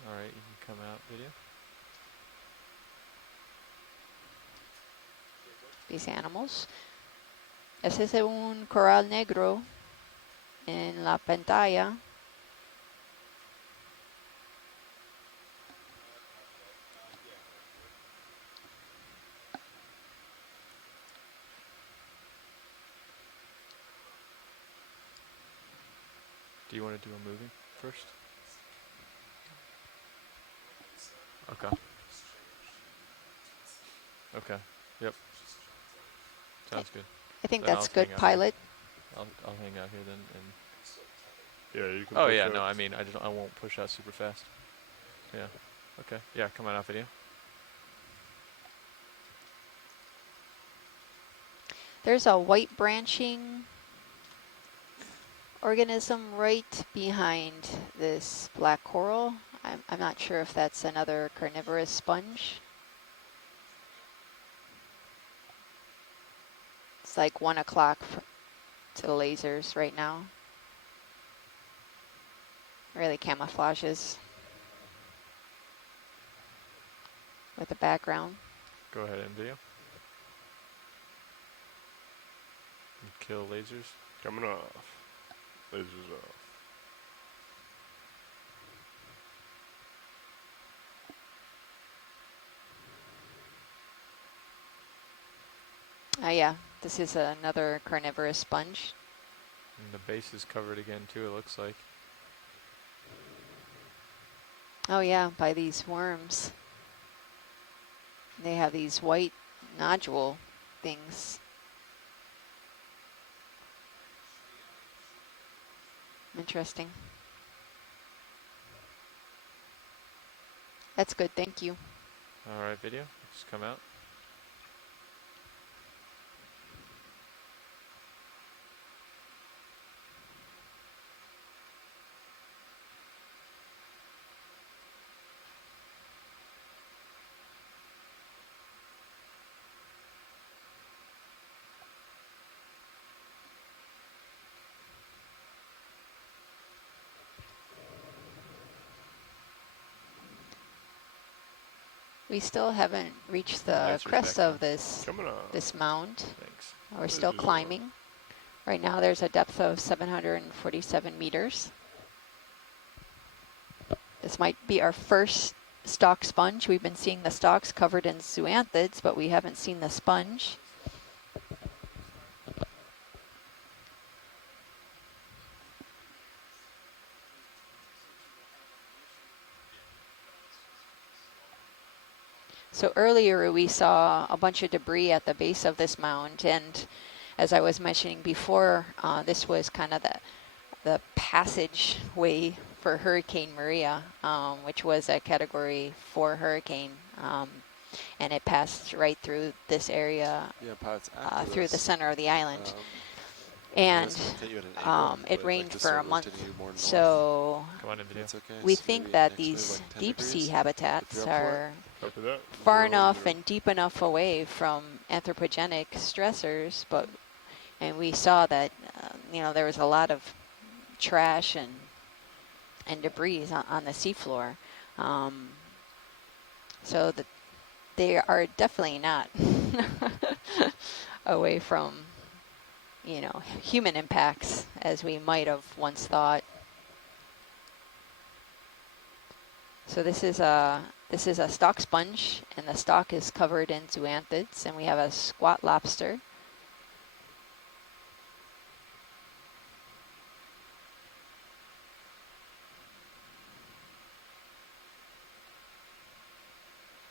All right, you can come out video. These animals. Ese es un coral negro en la pantalla. Do you want to do a movie first? Okay. Okay. Yep. Sounds good. I think Then that's I'll good, hang out pilot. here. I'll hang out here then. And Yeah, you can. oh push yeah, out. no, I mean I won't push out super fast. Yeah. Okay. Yeah, come on out video. There's a white branching organism right behind this black coral. I'm not sure if that's another carnivorous sponge. It's like 1 o'clock to the lasers right now. Really camouflages with the background. Go ahead and video. And kill lasers. Coming off. Lasers off. Yeah, this is another carnivorous sponge. And the base is covered again too, it looks like. Oh yeah, by these worms. They have these white nodule things. Interesting. That's good, thank you. All right, video. Just come out. We still haven't reached the Lasers crest back of this Coming off. this mound. Thanks. We're still Lasers on. climbing. Right now there's a depth of 747 meters. This might be our first stalk sponge. We've been seeing the stalks covered in zoanthids, but we haven't seen the sponge. So earlier we saw a bunch of debris at the base of this mound, and as I was mentioning before, this was kind of the passageway for Hurricane Maria, which was a Category 4 hurricane, and it passed right through this area, Yeah, pilots, after through the this, center of the island. I'm And just gonna take you at an angle, but it I'd rained like to for a start month, rotating you more north. so Come on in video. That's okay. we So think maybe that next move, these like 10 deep sea degrees. habitats If you're up for it. are Copy that. far Zero enough under. and deep enough away from anthropogenic stressors, and we saw that you know, there was a lot of trash and debris on the seafloor, so that they are definitely not away from, you know, human impacts as we might have once thought. So this is a stalk sponge, and the stalk is covered in zoanthids, and we have a squat lobster.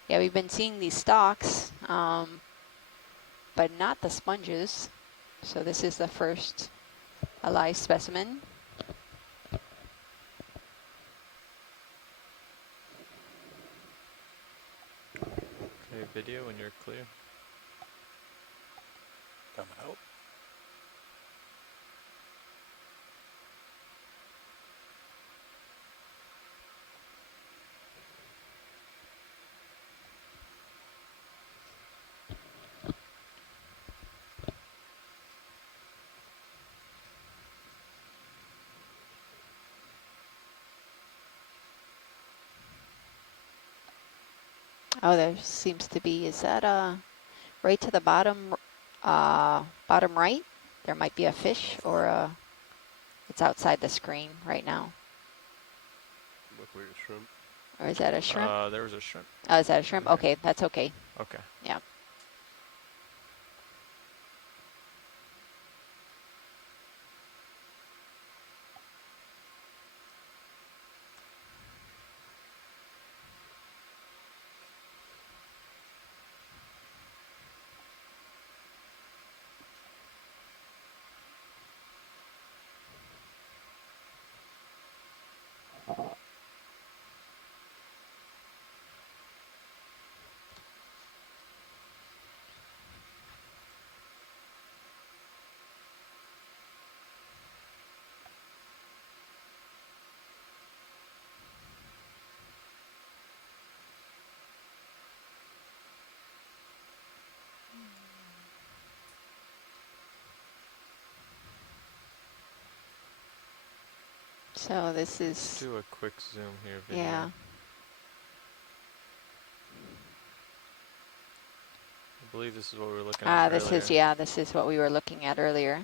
Yeah, we've been seeing these stalks, but not the sponges. So this is the first alive specimen. Okay, video when you're clear. Coming out. Oh, there seems to be, is that right to the bottom, bottom right? There might be a fish or it's outside the screen right now. Look like a shrimp. Or is that a shrimp? There was a shrimp. Oh, is that a shrimp? Okay, that's okay. Okay. Yeah. So this Let's is, do a quick zoom here video. yeah. I believe this is what we were looking at This earlier. is, yeah, this is what we were looking at earlier.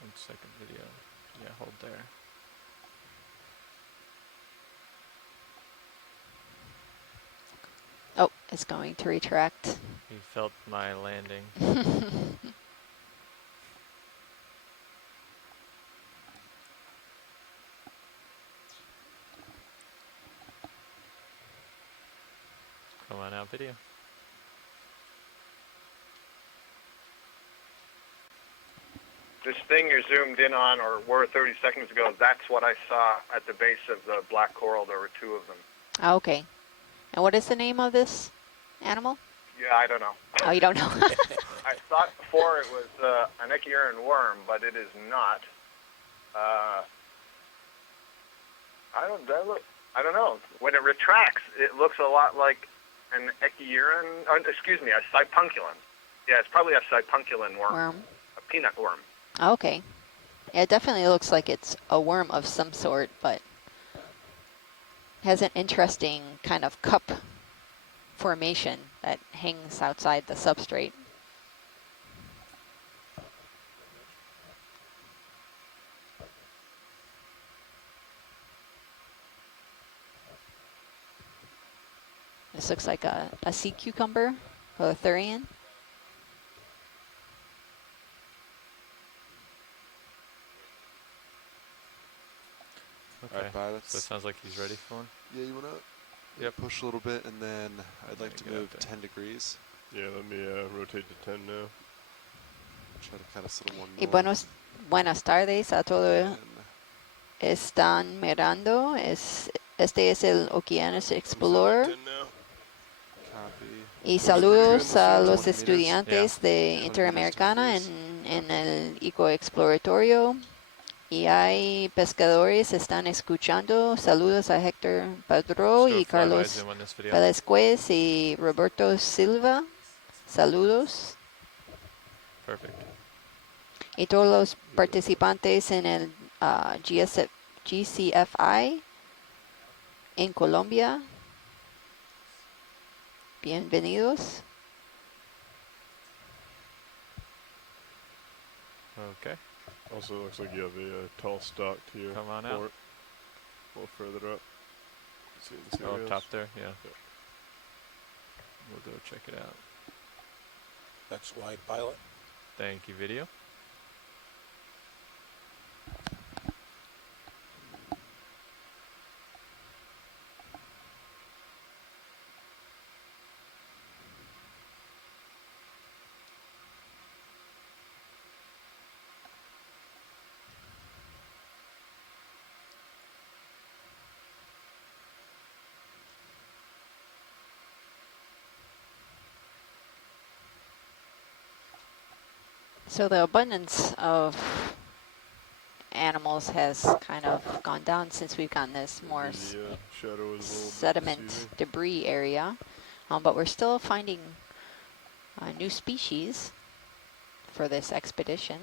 One second video. Yeah, hold there. Oh, it's going to retract. You felt my landing. Come on out, video. This thing you're zoomed in on, or were 30 seconds ago, that's what I saw at the base of the black coral. There were two of them. Okay. And what is the name of this animal? Yeah, I don't know. Oh, you don't know? I thought before it was an echiuran worm, but it is not. I don't know. When it retracts, it looks a lot like an echiuran. Excuse me, a sipunculin. Yeah, it's probably a sipunculin worm. A peanut worm. Okay. Yeah, it definitely looks like it's a worm of some sort, but has an interesting kind of cup formation that hangs outside the substrate. This looks like a sea cucumber, or a thurian. Okay. Alright, pilots. So it sounds like he's ready for one. Yeah, you wanna push a little bit, and then I'd like to move 10 degrees. Yeah, let me rotate to 10 now. Try to kind of settle one Y north. buenas tardes a todos. And Están mirando. Este es el Okeanos Explorer. copy. Y saludos a los 20 meters. estudiantes de 20 Interamericana meters, en el ecoexploratorio. Y hay pescadores están escuchando. Saludos a Héctor Padró y Carlos Velázquez y Roberto Silva. Saludos. Perfect. Y todos los participantes en el GCFI en Colombia. Bienvenidos. Okay. Also looks like you have a tall stalk to your Come on port. out. A little further up. See Oh, wheels? top there, yeah. We'll go check it out. That's wide pilot. Thank you, video. So the abundance of animals has kind of gone down since we've gotten this more The shadow is a little bit sediment deceiving. debris area, but we're still finding new species for this expedition.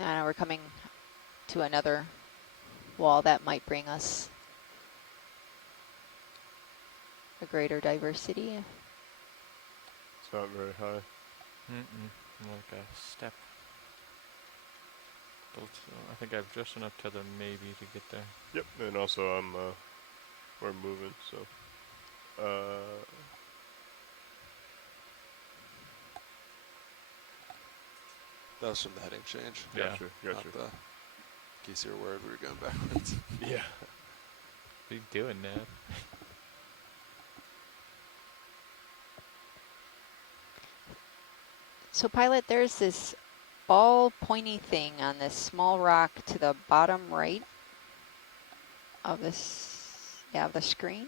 And we're coming to another wall that might bring us a greater diversity. It's not very high. Like a step. I think I've just enough tether maybe to get there. Yep, and also we're moving, so. That was from the heading change. Gotcha, Not gotcha. the, in case you were worried we were going backwards. Yeah. What are you doing, Nav? So pilot, there's this ball pointy thing on this small rock to the bottom right of this, of the screen.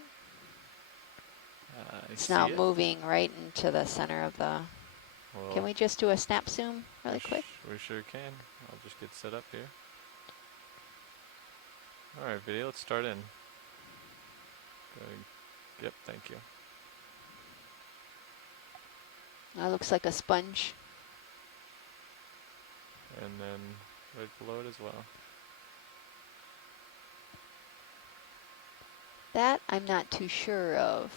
It's now moving right into the center of the... Well, can we just do a snap zoom really quick? We sure can. I'll just get set up here. Alright, video, let's start in. Yep, thank you. That looks like a sponge. And then right below it as well. That I'm not too sure of.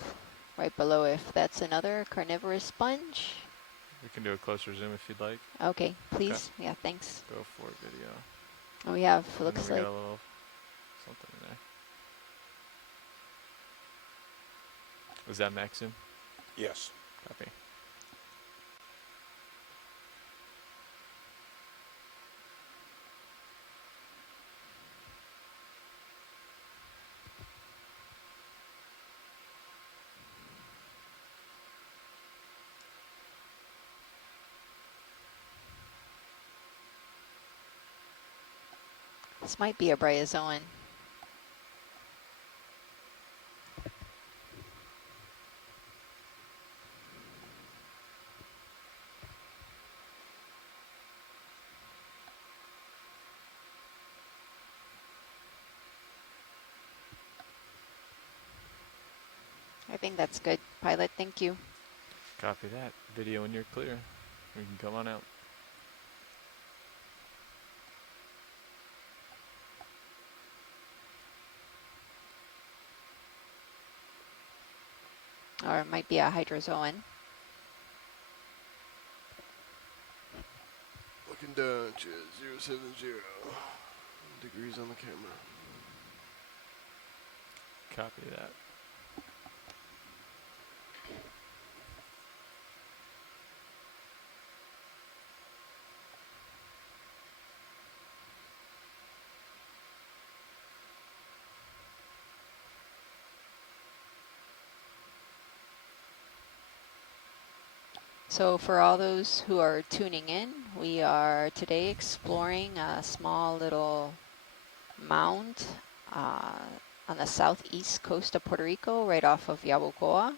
Right below, if that's another carnivorous sponge. We can do a closer zoom if you'd like. Okay, please. Okay. Yeah, thanks. Go for it, video. Oh, we have, And looks we like... got a little something in there. Was that max zoom? Yes. Copy. This might be a bryozoan. I think that's good, pilot. Thank you. Copy that. Video when you're clear. We can come on out. Or it might be a hydrozoan. Looking down, 070 degrees on the camera. Copy that. So for all those who are tuning in, we are today exploring a small little mound on the southeast coast of Puerto Rico, right off of Yabucoa.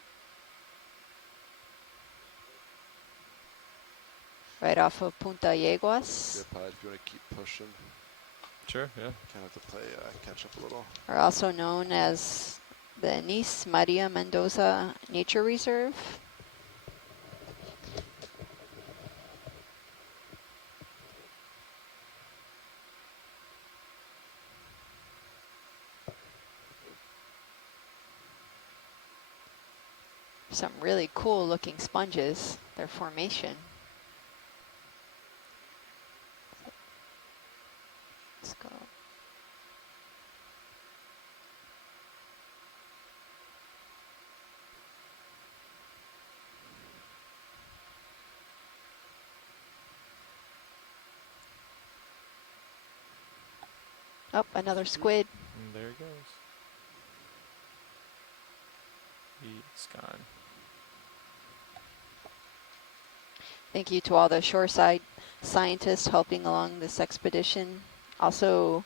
Right off of Punta Yeguas. Yeah, pilot, if you want to keep pushing. Sure, yeah. Kind of have to play catch up a little. Are also known as the Nice Maria Mendoza Nature Reserve. Some really cool looking sponges, their formation. Let's go. Oh, another squid. And there it goes. It's gone. Thank you to all the shoreside scientists helping along this expedition. Also,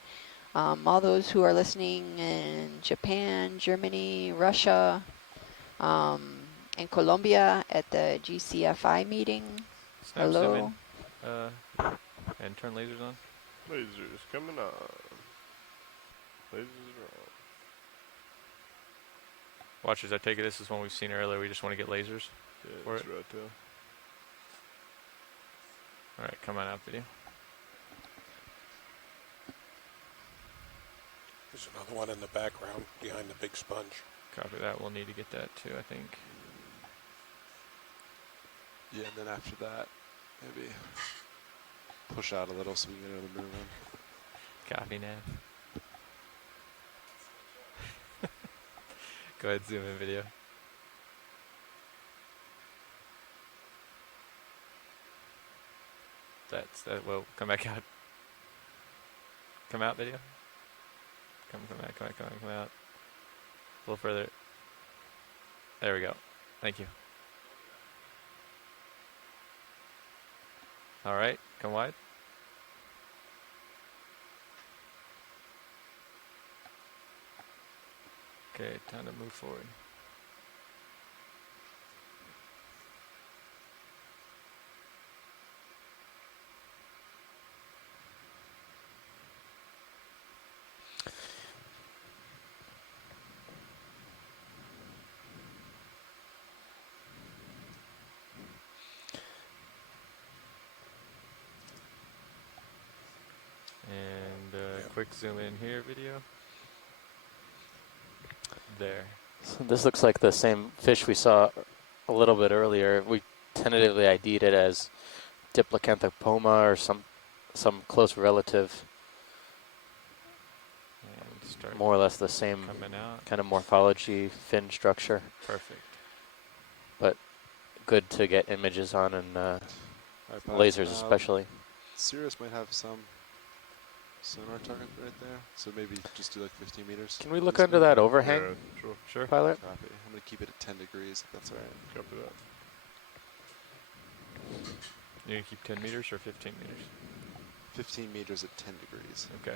all those who are listening in Japan, Germany, Russia, and Colombia at the GCFI meeting. Snap, zoom Hello. in. And turn lasers on. Lasers coming on. Lasers are on. Watchers, I take it this is one we've seen earlier. We just want to get lasers Yeah, for it's it. right there. All right, come on out, video. There's another one in the background behind the big sponge. Copy that. We'll need to get that too, I think. Yeah, and then after that, maybe push out a little so we can get another move in. Copy, Nav. Go ahead, zoom in, video. That's that. Well, come back out. Come out, video. Come out, come out. A little further. There we go. Thank you. All right, come wide. Okay, time to move forward. And quick zoom in here, video. There. So this looks like the same fish we saw a little bit earlier. We tentatively ID'd it as Diplocanthropoma or some close relative. And start More or less the same coming out. kind of morphology, fin structure. Perfect. But good to get images on, and Alright, Pat, lasers especially. Sirius might have some sonar target right there, so maybe just do like 15 meters. Can we look This under way. that overhang, Yeah, sure. Sure. pilot? Copy. I'm going to keep it at 10 degrees, if that's alright. Copy that. You gonna keep 10 meters or 15 meters? 15 meters at 10 degrees. Okay.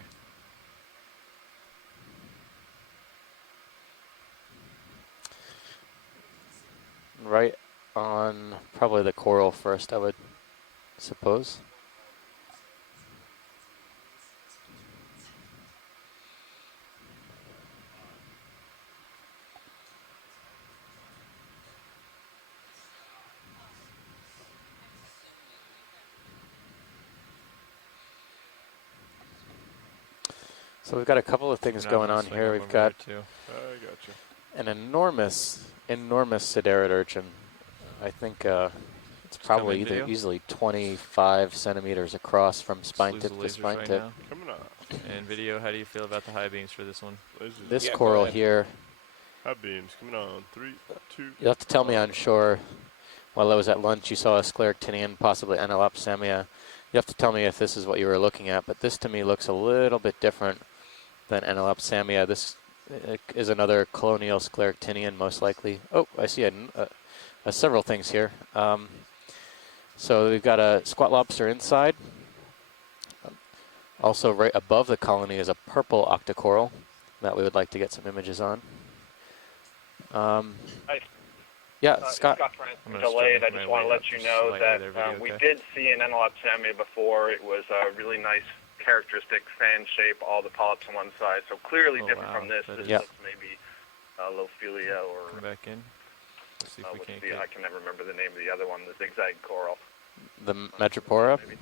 Right on probably the coral first, I would suppose. So we've got a couple of things going on here. We've got I got you. an enormous sedarid urchin. I think it's probably in video. easily 25 centimeters across from spine Just tip lose to lasers spine right tip. now. Coming on. And video, how do you feel about the high beams for this one? Lasers. This Yeah, go coral ahead. here, High beams coming on. 3, 2. you'll have to tell me on shore. While I was at lunch, you saw a scleractinian, possibly Anelopsamia. You have to tell me if this is what you were looking at, but this to me looks a little bit different than Anelopsamia. This is another colonial scleractinian, most likely. Oh, I see several things here. So we've got a squat lobster inside. Also right above the colony is a purple octocoral that we would like to get some images on. Yeah, Scott. Scott Francis, I'm gonna delayed. start I my just want to way let up you just know slightly that there, video, we okay? did see an Anelopsamia before. It was a really nice characteristic fan shape, all the polyps on one side. So clearly Oh, different wow. from this. That This is- Yeah. looks maybe Lophilia or Come back in. Let's see if we what's can't the, get. I can never remember the name of the other one, the zigzag coral. The Madrepora. Maybe.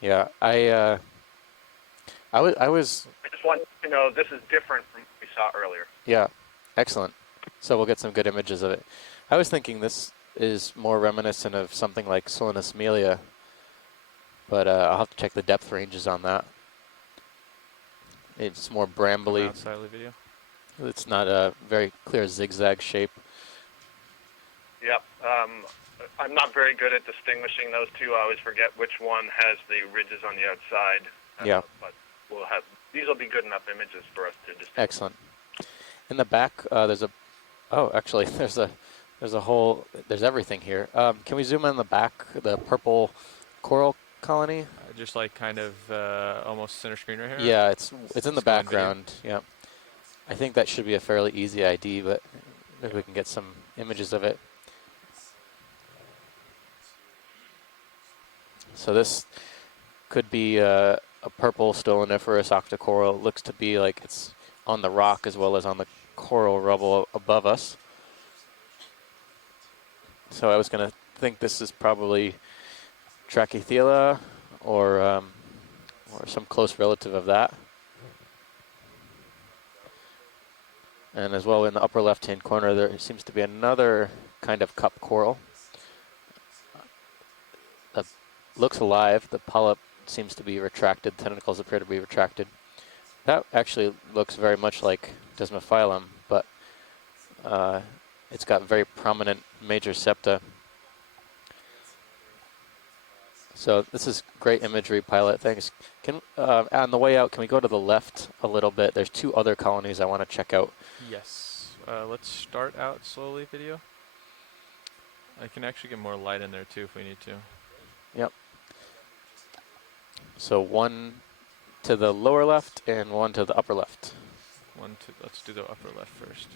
Yeah, I was, I just want you to know this is different from what we saw earlier. yeah, excellent. So we'll get some good images of it. I was thinking this is more reminiscent of something like Solanasmelia, but I'll have to check the depth ranges on that. It's more brambly. Outside of the video. It's not a very clear zigzag shape. Yep. I'm not very good at distinguishing those two. I always forget which one has the ridges on the outside. Yeah. But we'll have these will be good enough images for us to distinguish. Excellent. In the back, there's a, oh, actually, there's a There's everything here. Can we zoom in the back, the purple coral colony? Just like kind of almost center screen right here. Yeah, it's in the Let's go in video. background. Yeah, I think that should be a fairly easy ID, but maybe we can get some images of it. So this could be a purple stoloniferous octocoral. It looks to be like it's on the rock as well as on the coral rubble above us. So I was going to think this is probably Trachythela or some close relative of that. And as well in the upper left-hand corner, there seems to be another kind of cup coral that looks alive. The polyp seems to be retracted. Tentacles appear to be retracted. That actually looks very much like Desmophyllum, but it's got very prominent major septa. So this is great imagery, Pilot. Thanks. On the way out, can we go to the left a little bit? There's 2 other colonies I want to check out. Yes. Let's start out slowly, video. I can actually get more light in there too if we need to. Yep. So one to the lower left and one to the upper left. Let's do the upper left first.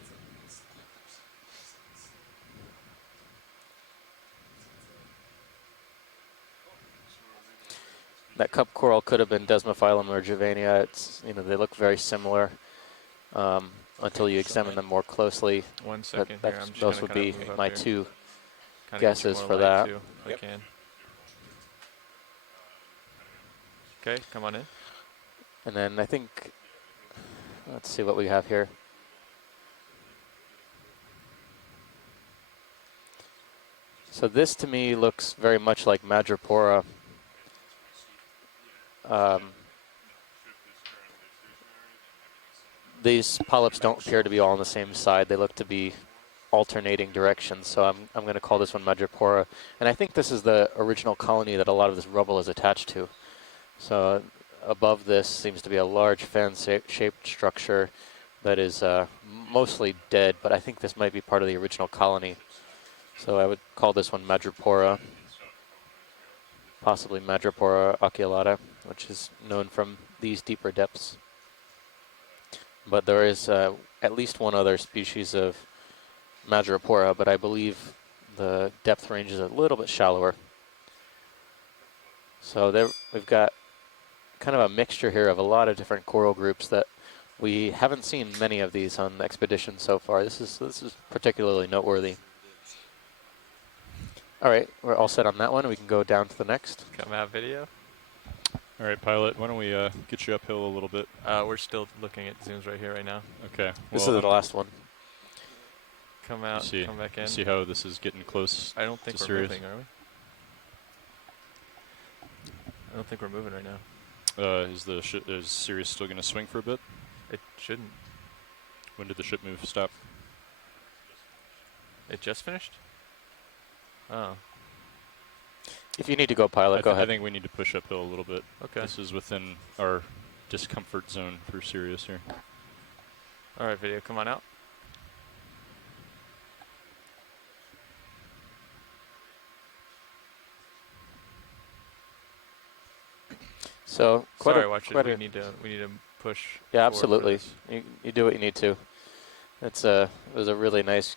That cup coral could have been Desmophyllum or Juvenia. It's, they look very similar until you examine them more closely. 1 second here. I'm just those would be my here. 2 Kinda guesses for that. Too, if I can. Okay, come on in. And then I think, let's see what we have here. So this to me looks very much like Madrepora. These polyps don't appear to be all on the same side. They look to be alternating directions. So I'm going to call this one Madrepora. And I think this is the original colony that a lot of this rubble is attached to. So above this seems to be a large fan-shaped structure that is mostly dead, but I think this might be part of the original colony. So I would call this one Madrepora, possibly Madrepora oculata, which is known from these deeper depths. But there is at least one other species of Madrepora, but I believe the depth range is a little bit shallower. So there we've got kind of a mixture here of a lot of different coral groups that we haven't seen many of these on the expedition so far. This is particularly noteworthy. All right, we're all set on that one. We can go down to the next. Come out video. All right, Pilot, why don't we get you uphill a little bit? We're still looking at zooms right here right now. Okay. This is the last one. Come out, come back in. See how this is getting close. I don't think we're Sirius. moving, are we? I don't think we're moving right now. Is Sirius still going to swing for a bit? It shouldn't. When did the ship move stop? It just finished? Oh. If you need to go, Pilot, go ahead. I think we need to push uphill a little bit. Okay. This is within our discomfort zone for Sirius here. All right, video, come on out. So sorry, watchers. We need to push. Yeah, absolutely. You do what you need to. It was a really nice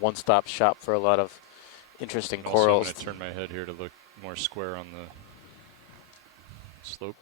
one-stop shop for a lot of interesting corals. Also, I'm going to turn my head here to look more square on the slope.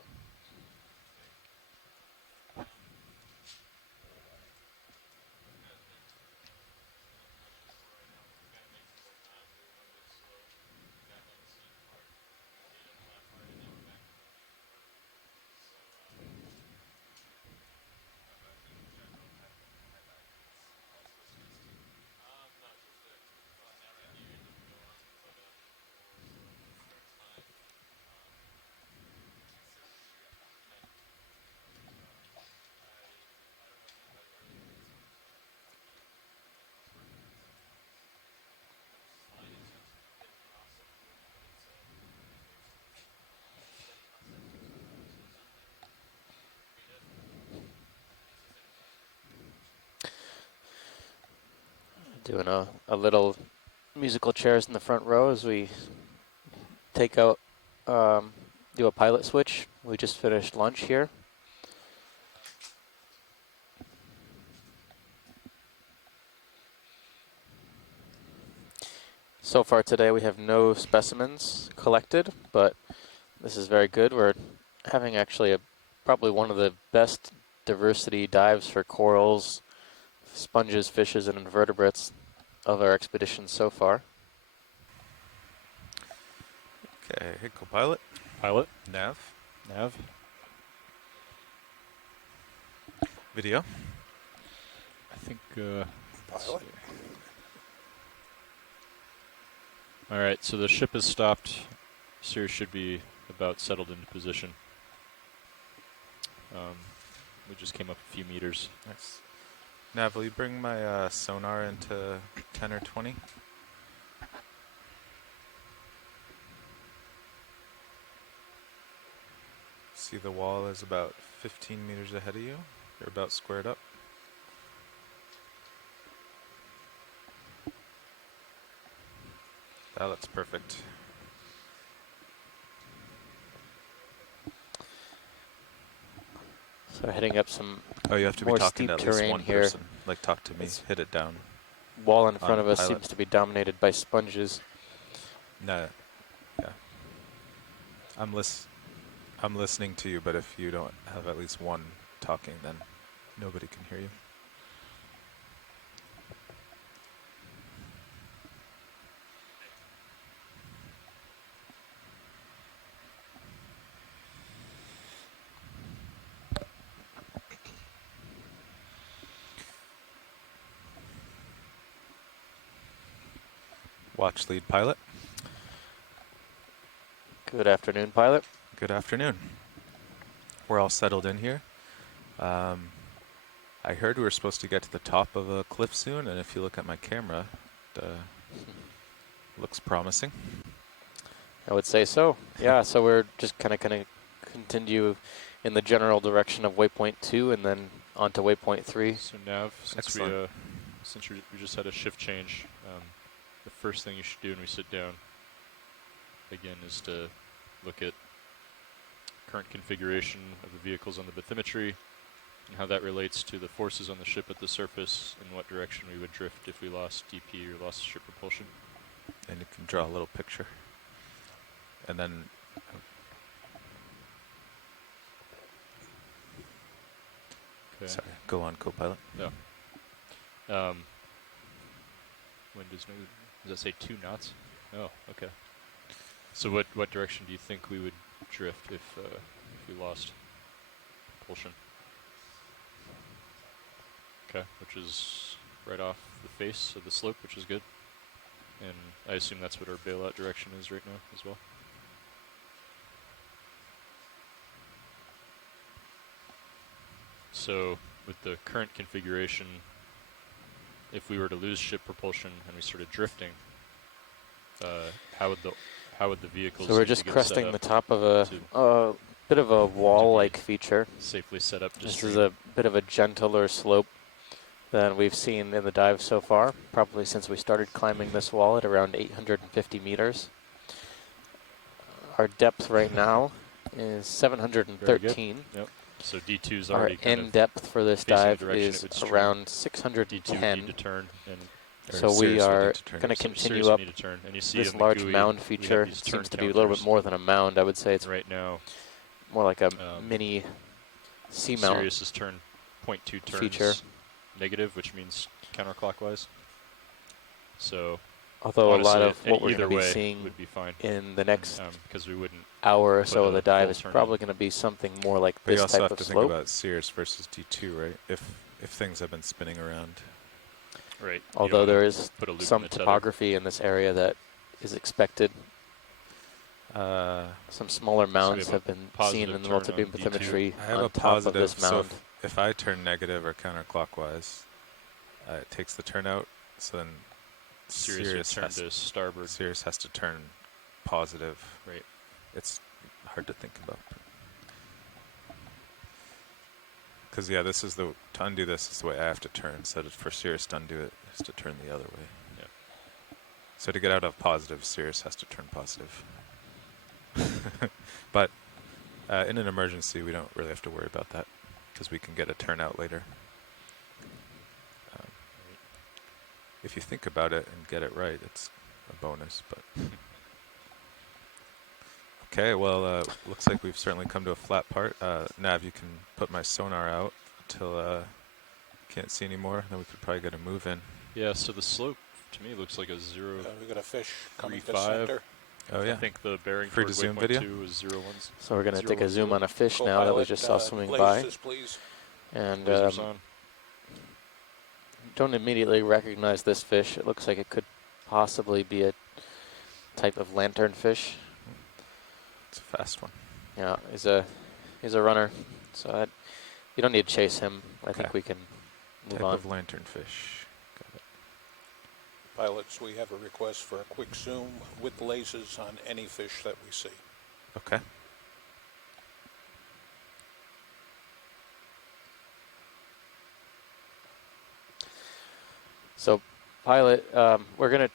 Doing a little musical chairs in the front row as we take out, do a pilot switch. We just finished lunch here. So far today we have no specimens collected, but this is very good. We're having actually probably one of the best diversity dives for corals, sponges, fishes, and invertebrates of our expedition so far. Okay, hit co-pilot. Pilot. Nav. Nav. Video. I think. Let's see. All right, so the ship has stopped. Sirius should be about settled into position. We just came up a few meters. Nice. Nav, will you bring my sonar into 10 or 20? See the wall is about 15 meters ahead of you. You're about squared up. That looks perfect. So heading up some Oh, you have to be more talking steep to at least terrain one here. person. Like, talk to me. Hit it down. Wall in front on of us pilot. seems to be dominated by sponges. No. Yeah. I'm listening to you, but if you don't have at least one talking, then nobody can hear you. Watch lead pilot. Good afternoon, pilot. Good afternoon. We're all settled in here. I heard we were supposed to get to the top of a cliff soon, and if you look at my camera, it looks promising. I would say so. Yeah, so we're just kind of continue in the general direction of waypoint 2 and then on to waypoint 3. So Nav, since we just had a shift change, the first thing you should do when we sit down, again, is to look at current configuration of the vehicles on the bathymetry and how that relates to the forces on the ship at the surface and what direction we would drift if we lost DP or lost ship propulsion. And you can draw a little picture. And then Okay. sorry, go on, co-pilot. No. Wind is no. Does that say 2 knots? Oh, okay. So what direction do you think we would drift if we lost propulsion? Okay, which is right off the face of the slope, which is good. And I assume that's what our bailout direction is right now as well. So with the current configuration, if we were to lose ship propulsion and we started drifting, how would the vehicles? So we're just cresting the top of a bit of a wall-like feature. Safely set up. This is a bit of a gentler slope than we've seen in the dive so far, probably since we started climbing this wall at around 850 meters. Our depth right now is 713. Yep. So D2's Our already end depth for this dive is around D2 610. need to turn, and So we are going to So continue seriously up need to turn. And you see this in the large GUI, mound we have feature. these turn Seems to be a little bit counters. more than a mound. I would say it's right now more like a mini seamount Sirius is turn 0.2 turns feature. negative, which means counterclockwise. So Although honestly, a lot of what we're either going to be way seeing would be fine. in the next because we wouldn't hour or put so of a the dive full is turn probably in. going to be something more like But you this also type have of to slope. think about Cirrus versus D2, right? If things have been spinning around. Right. Although there is put a loop in some the tether. topography in this area that is expected. Some smaller mounds have a have been positive seen in the turn on multi-beam D2. bathymetry I have on a top positive, of this so mound. if I turn negative or counterclockwise, it takes the turnout, so then Sirius would turn to starboard. Sirius has to turn positive. Right. It's hard to think about. Because yeah, this is to undo this is the way I have to turn. So for Cirrus to undo it is to turn the other way. Yeah. So to get out of positive, Cirrus has to turn positive. But in an emergency, we don't really have to worry about that because we can get a turnout later. If you think about it and get it right, it's a bonus. But okay, well, looks like we've certainly come to a flat part. Nav, you can put my sonar out until can't see anymore. Then we could probably get a move in. Yeah, so the slope to me looks like a 0. We got a fish coming to 3.5. center. Oh yeah. I think the bearing Free toward to zoom waypoint video. 2 is 0.1. So we're going to take a 0.10. zoom on a fish now that we just saw swimming by. Please. And Lasers on. don't immediately recognize this fish. It looks like it could possibly be a type of lanternfish. It's a fast one. Yeah, he's a runner. So you don't need to chase him. I think we can move Type on. of lanternfish. Got it. Pilots, we have a request for a quick zoom with lasers on any fish that we see. Okay. So, pilot, we're gonna,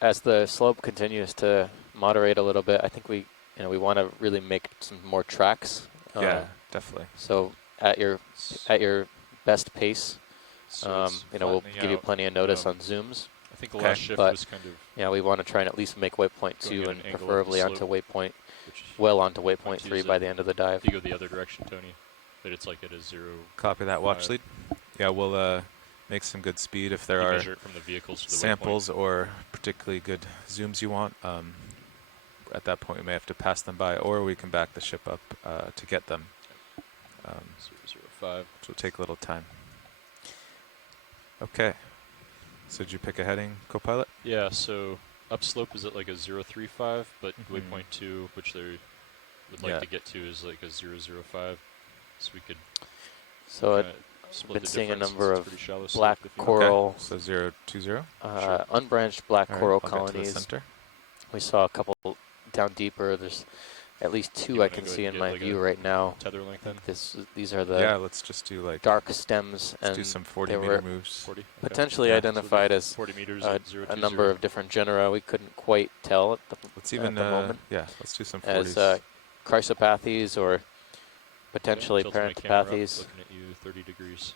as the slope continues to moderate a little bit, I think we want to really make some more tracks. Yeah, definitely. So at your best pace, So it's we'll flattening give you out. plenty of notice on zooms. I think the last shift but was kind of yeah, we want to try and at least make waypoint going 2 at and an angle of the preferably onto slope, waypoint, which well onto waypoint waypoint 3 2's by at- the end of the dive. If you go the other direction, Tony, that it's like at a 0. Copy that. Watch 5. lead. Yeah, we'll make some good speed if there You are measure it from the vehicles to the samples or particularly good zooms you want. At that point, we may have to pass them by, or we can back the ship up to get them. 0.05. Which will take a little time. Okay. So did you pick a heading, co-pilot? Yeah, so upslope is at like a 0.35, but waypoint 2, which they would like to get to, is like a 0.05. So we could So I've split been the seeing a difference. number It's of pretty shallow black slope if you- coral, Okay. So 0.20. unbranched black All right, coral I'll get to the colonies. center. We saw a couple down deeper. There's at least 2 You I wanna can go see ahead in and my get view like right now. tether length then? These are the Yeah, let's just do like dark stems, let's and do some they 40-meter were moves. 40. Okay. potentially Yeah. identified So as 40 meters a at 0.20. number of different genera. We couldn't quite tell at the, Let's even moment yeah, let's do some as 40s. chrysopathes or potentially Tilting my camera up, parentopathes. looking at you 30 degrees.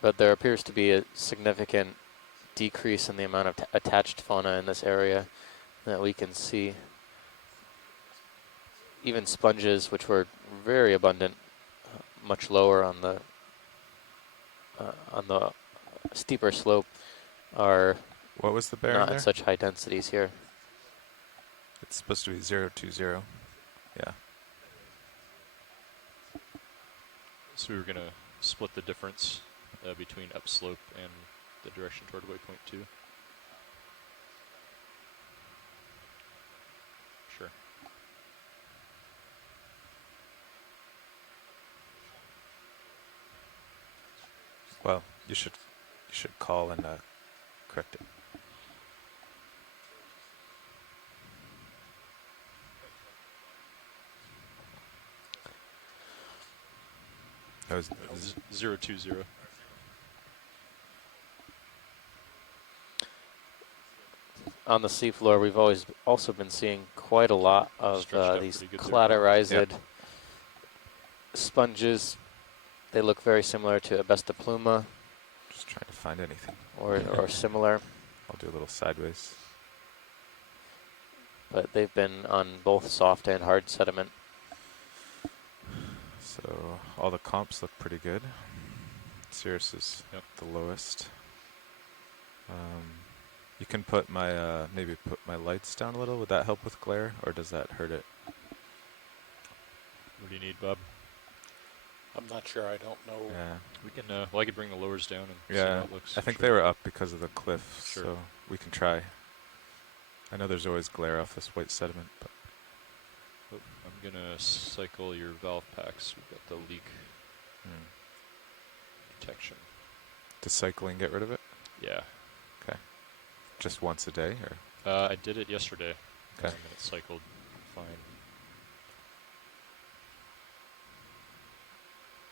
But there appears to be a significant decrease in the amount of attached fauna in this area that we can see. Even sponges, which were very abundant, much lower on the steeper slope, are What was the bearing not there? at such high densities here. It's supposed to be 0.20. Yeah. So we were going to split the difference between upslope and the direction toward waypoint 2. Sure. Well, you should call and correct it. That was 0.20. On the seafloor, we've always also been seeing quite a lot of Stretched out these pretty good there. cladorized sponges. They look very similar to Abesta pluma just trying to find anything. or similar, I'll do a little sideways. but they've been on both soft and hard sediment. So all the comps look pretty good. Cirrus is the lowest. You can put my maybe put my lights down a little. Would that help with glare, or does that hurt it? What do you need, Bob? I'm not sure. I don't know. Yeah. We can, well, I could bring the lowers down and see Yeah, how it looks. I think Sure. they were up because of the cliff, Sure. so we can try. I know there's always glare off this white sediment, but Oh, I'm gonna cycle your valve packs. We've got the leak detection. does cycling get rid of it? Yeah. Okay. Just once a day, or? I did it yesterday. Okay. And it cycled fine.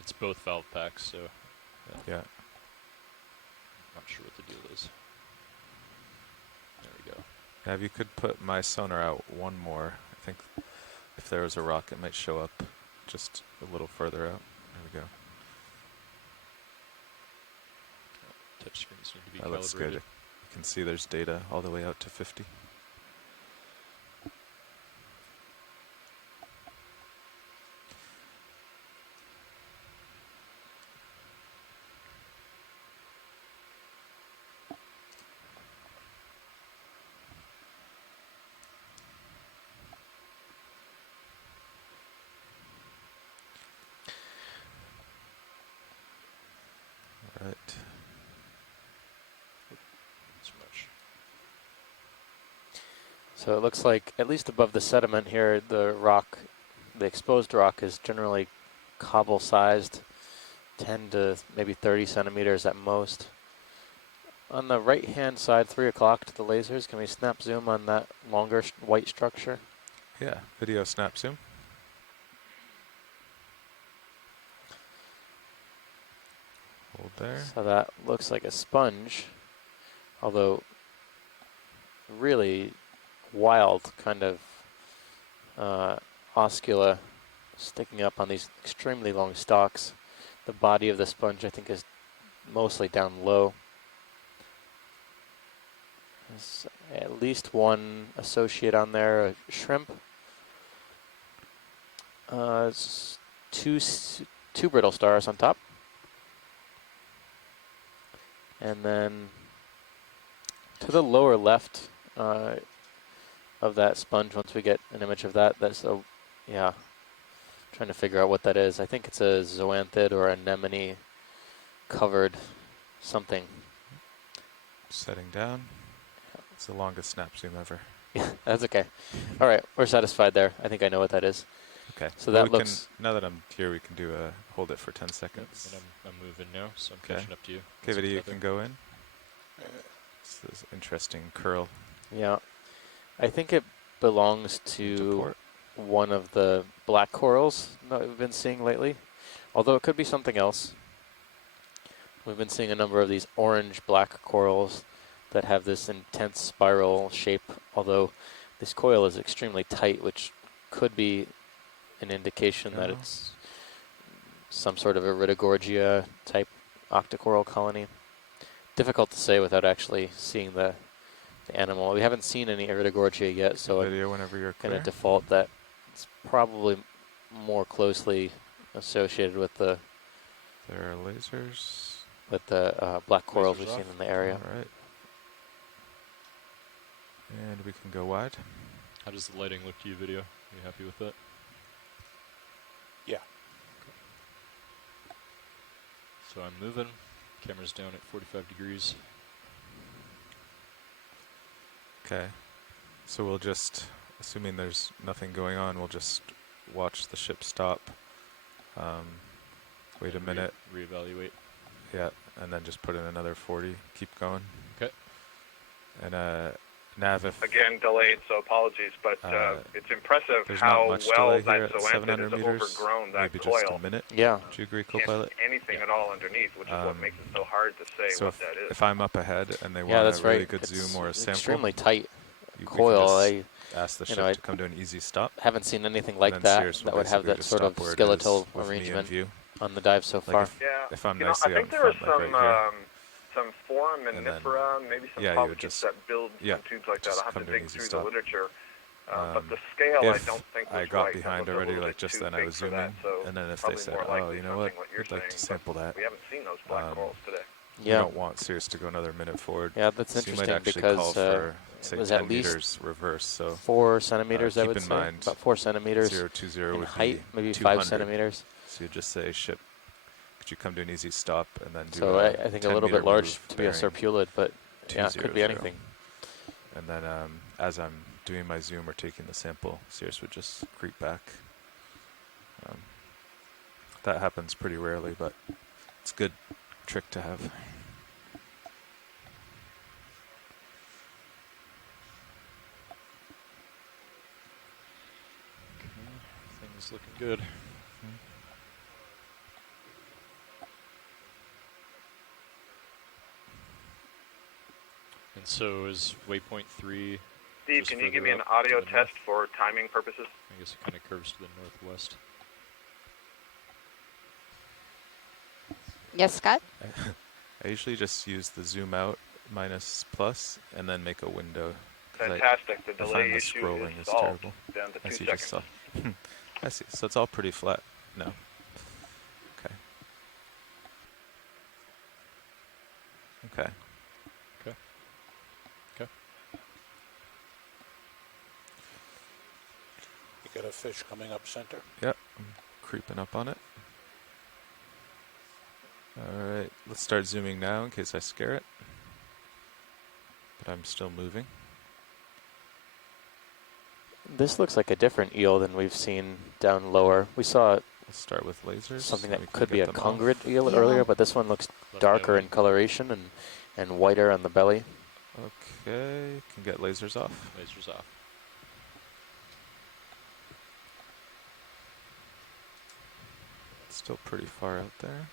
It's both valve packs, so Yeah. not sure what the deal is. There we go. Yeah, if you could put my sonar out one more, I think if there was a rock, it might show up just a little further out. There we go. Touch screens need to be That looks good. calibrated. You can see there's data all the way out to 50. Right. Too much. So it looks like, at least above the sediment here, the rock, the exposed rock is generally cobble-sized, 10 to maybe 30 centimeters at most. On the right-hand side, 3 o'clock to the lasers, can we snap zoom on that longer white structure? Yeah, video snap zoom. Hold there. So that looks like a sponge, although really wild kind of oscula sticking up on these extremely long stalks. The body of the sponge, I think, is mostly down low. There's at least one associate on there, a shrimp. It's two brittle stars on top. And then to the lower left of that sponge, once we get an image of that, that's a, yeah, trying to figure out what that is. I think it's a zoanthid or anemone covered something. Setting down. It's the longest snap zoom ever. Yeah, that's okay. All right, we're satisfied there. I think I know what that is. Okay. So well, that we looks. now that I'm here, we can do a hold it for 10 seconds. And I'm moving now, so I'm Okay. catching up to you. Okay, video, you Nothing. can go in. This is interesting curl. Yeah, I think it belongs to one of the black corals that we've been seeing lately, although it could be something else. We've been seeing a number of these orange-black corals that have this intense spiral shape, although this coil is extremely tight, which could be an indication that it's some sort of Iridogorgia type octocoral colony. Difficult to say without actually seeing the animal. We haven't seen any Iridogorgia yet, so video whenever you're going to clear. default that it's probably more closely associated with the There are lasers. with the black corals Lasers we've seen off. in the area. All right. And we can go wide. How does the lighting look to you, video? Are you happy with that? Yeah. So I'm moving. Camera's down at 45 degrees. Okay. So we'll just, assuming there's nothing going on, we'll just watch the ship stop. Wait a minute. Reevaluate. Yeah, and then just put in another 40. Keep going. Okay. And nav, if Again, delayed, so apologies, but it's impressive there's how not much well delay that here at zoanthid 700 is meters, overgrown that maybe coil. just a minute. Yeah. Do you agree, Can't co-pilot? see anything at all underneath, which is what makes it so hard to say So what that is. if I'm up ahead and they Yeah, want that's a really right. good It's zoom or a sample, extremely tight we can coil. just I ask the you ship know, to come to an easy stop. haven't seen anything And like then that Cirrus will that would have basically that just sort of stop where it skeletal is with me in arrangement view. on the dive so Like far. if I'm I nicely think out there was front, like right here. some forum and And then, nifera, maybe some yeah, you would polychaetes just- that build yeah, some tubes like that. just I'll have come to to an dig easy through stop. the literature. But the scale, I If don't think was I got right. That behind was a already, little like bit just too then I big was for zooming, that, so and then if they probably said, more oh, likely you know what, something what you're we'd like to saying, sample but that. we haven't seen those black corals today. We Yeah. don't want Cirrus to go another minute forward. Yeah, that's So you might interesting actually call because for, say, it was 10 at least meters reverse. So 4 centimeters, I keep would in say. mind About 4 centimeters 020 in would height, be maybe 200. 5 centimeters. So you just say ship Could you come to an easy stop and then do So a I think a 10 little meter bit large move to be a bearing serpulid, but yeah, it could be 200. anything. And then as I'm doing my zoom or taking the sample, Cirrus would just creep back. That happens pretty rarely, but it's a good trick to have. Things looking good. And so is waypoint 3. Steve, just can you further give me an up audio to the test north? for timing purposes? I guess it kind of curves to the northwest. Yes, Scott? I usually just use the zoom out minus plus and then make a window. Fantastic. The I delay find the issue scrolling is is solved terrible. down to 2 As you seconds. just saw. I see. So it's all pretty flat now. Okay. Okay. Okay. Okay. You got a fish coming up center. Yep. I'm creeping up on it. All right. Let's start zooming now in case I scare it. But I'm still moving. This looks like a different eel than we've seen down lower. We saw We'll start with lasers. something so we that can could be a get them off. congrid eel Yeah. earlier, but this one looks darker in coloration and whiter on the belly. Okay. Can get lasers off. Lasers off. It's still pretty far out there.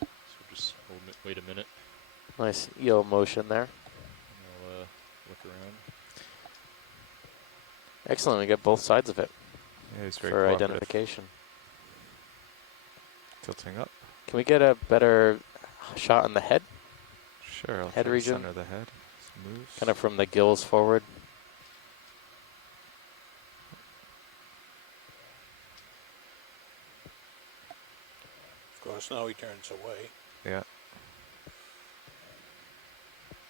So just wait a minute. Nice eel motion there. I'll look around. Excellent. We get both sides of it Yeah, he's very for cooperative. identification. Tilting up. Can we get a better shot on the head? Sure, I'll Head try region. to center the head. Moves. Kind of from the gills forward. Of course, now he turns away. Yeah.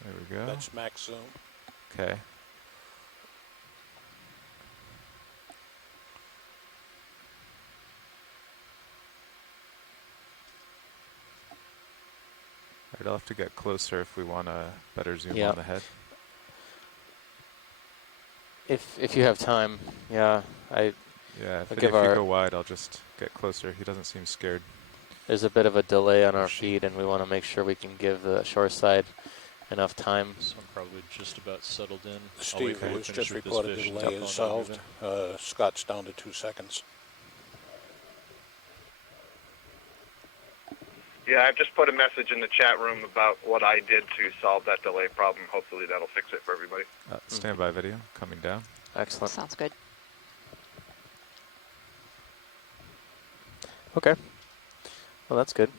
There we go. That's max zoom. Okay. Alright, I'll have to get closer if we want a better zoom Yeah. on the head. If you have time, yeah. Yeah, if I'll you give our- go wide, I'll just get closer. He doesn't seem scared. There's a bit of a delay on our feed, and we want to make sure we can give the shore side enough time. So I'm probably just about settled in. Steve, it was just reported the delay is solved. Scott's down to 2 seconds. Yeah, I've just put a message in the chat room about what I did to solve that delay problem. Hopefully that'll fix it for everybody. Standby video coming down. Excellent. Sounds good. Okay. Well, that's good.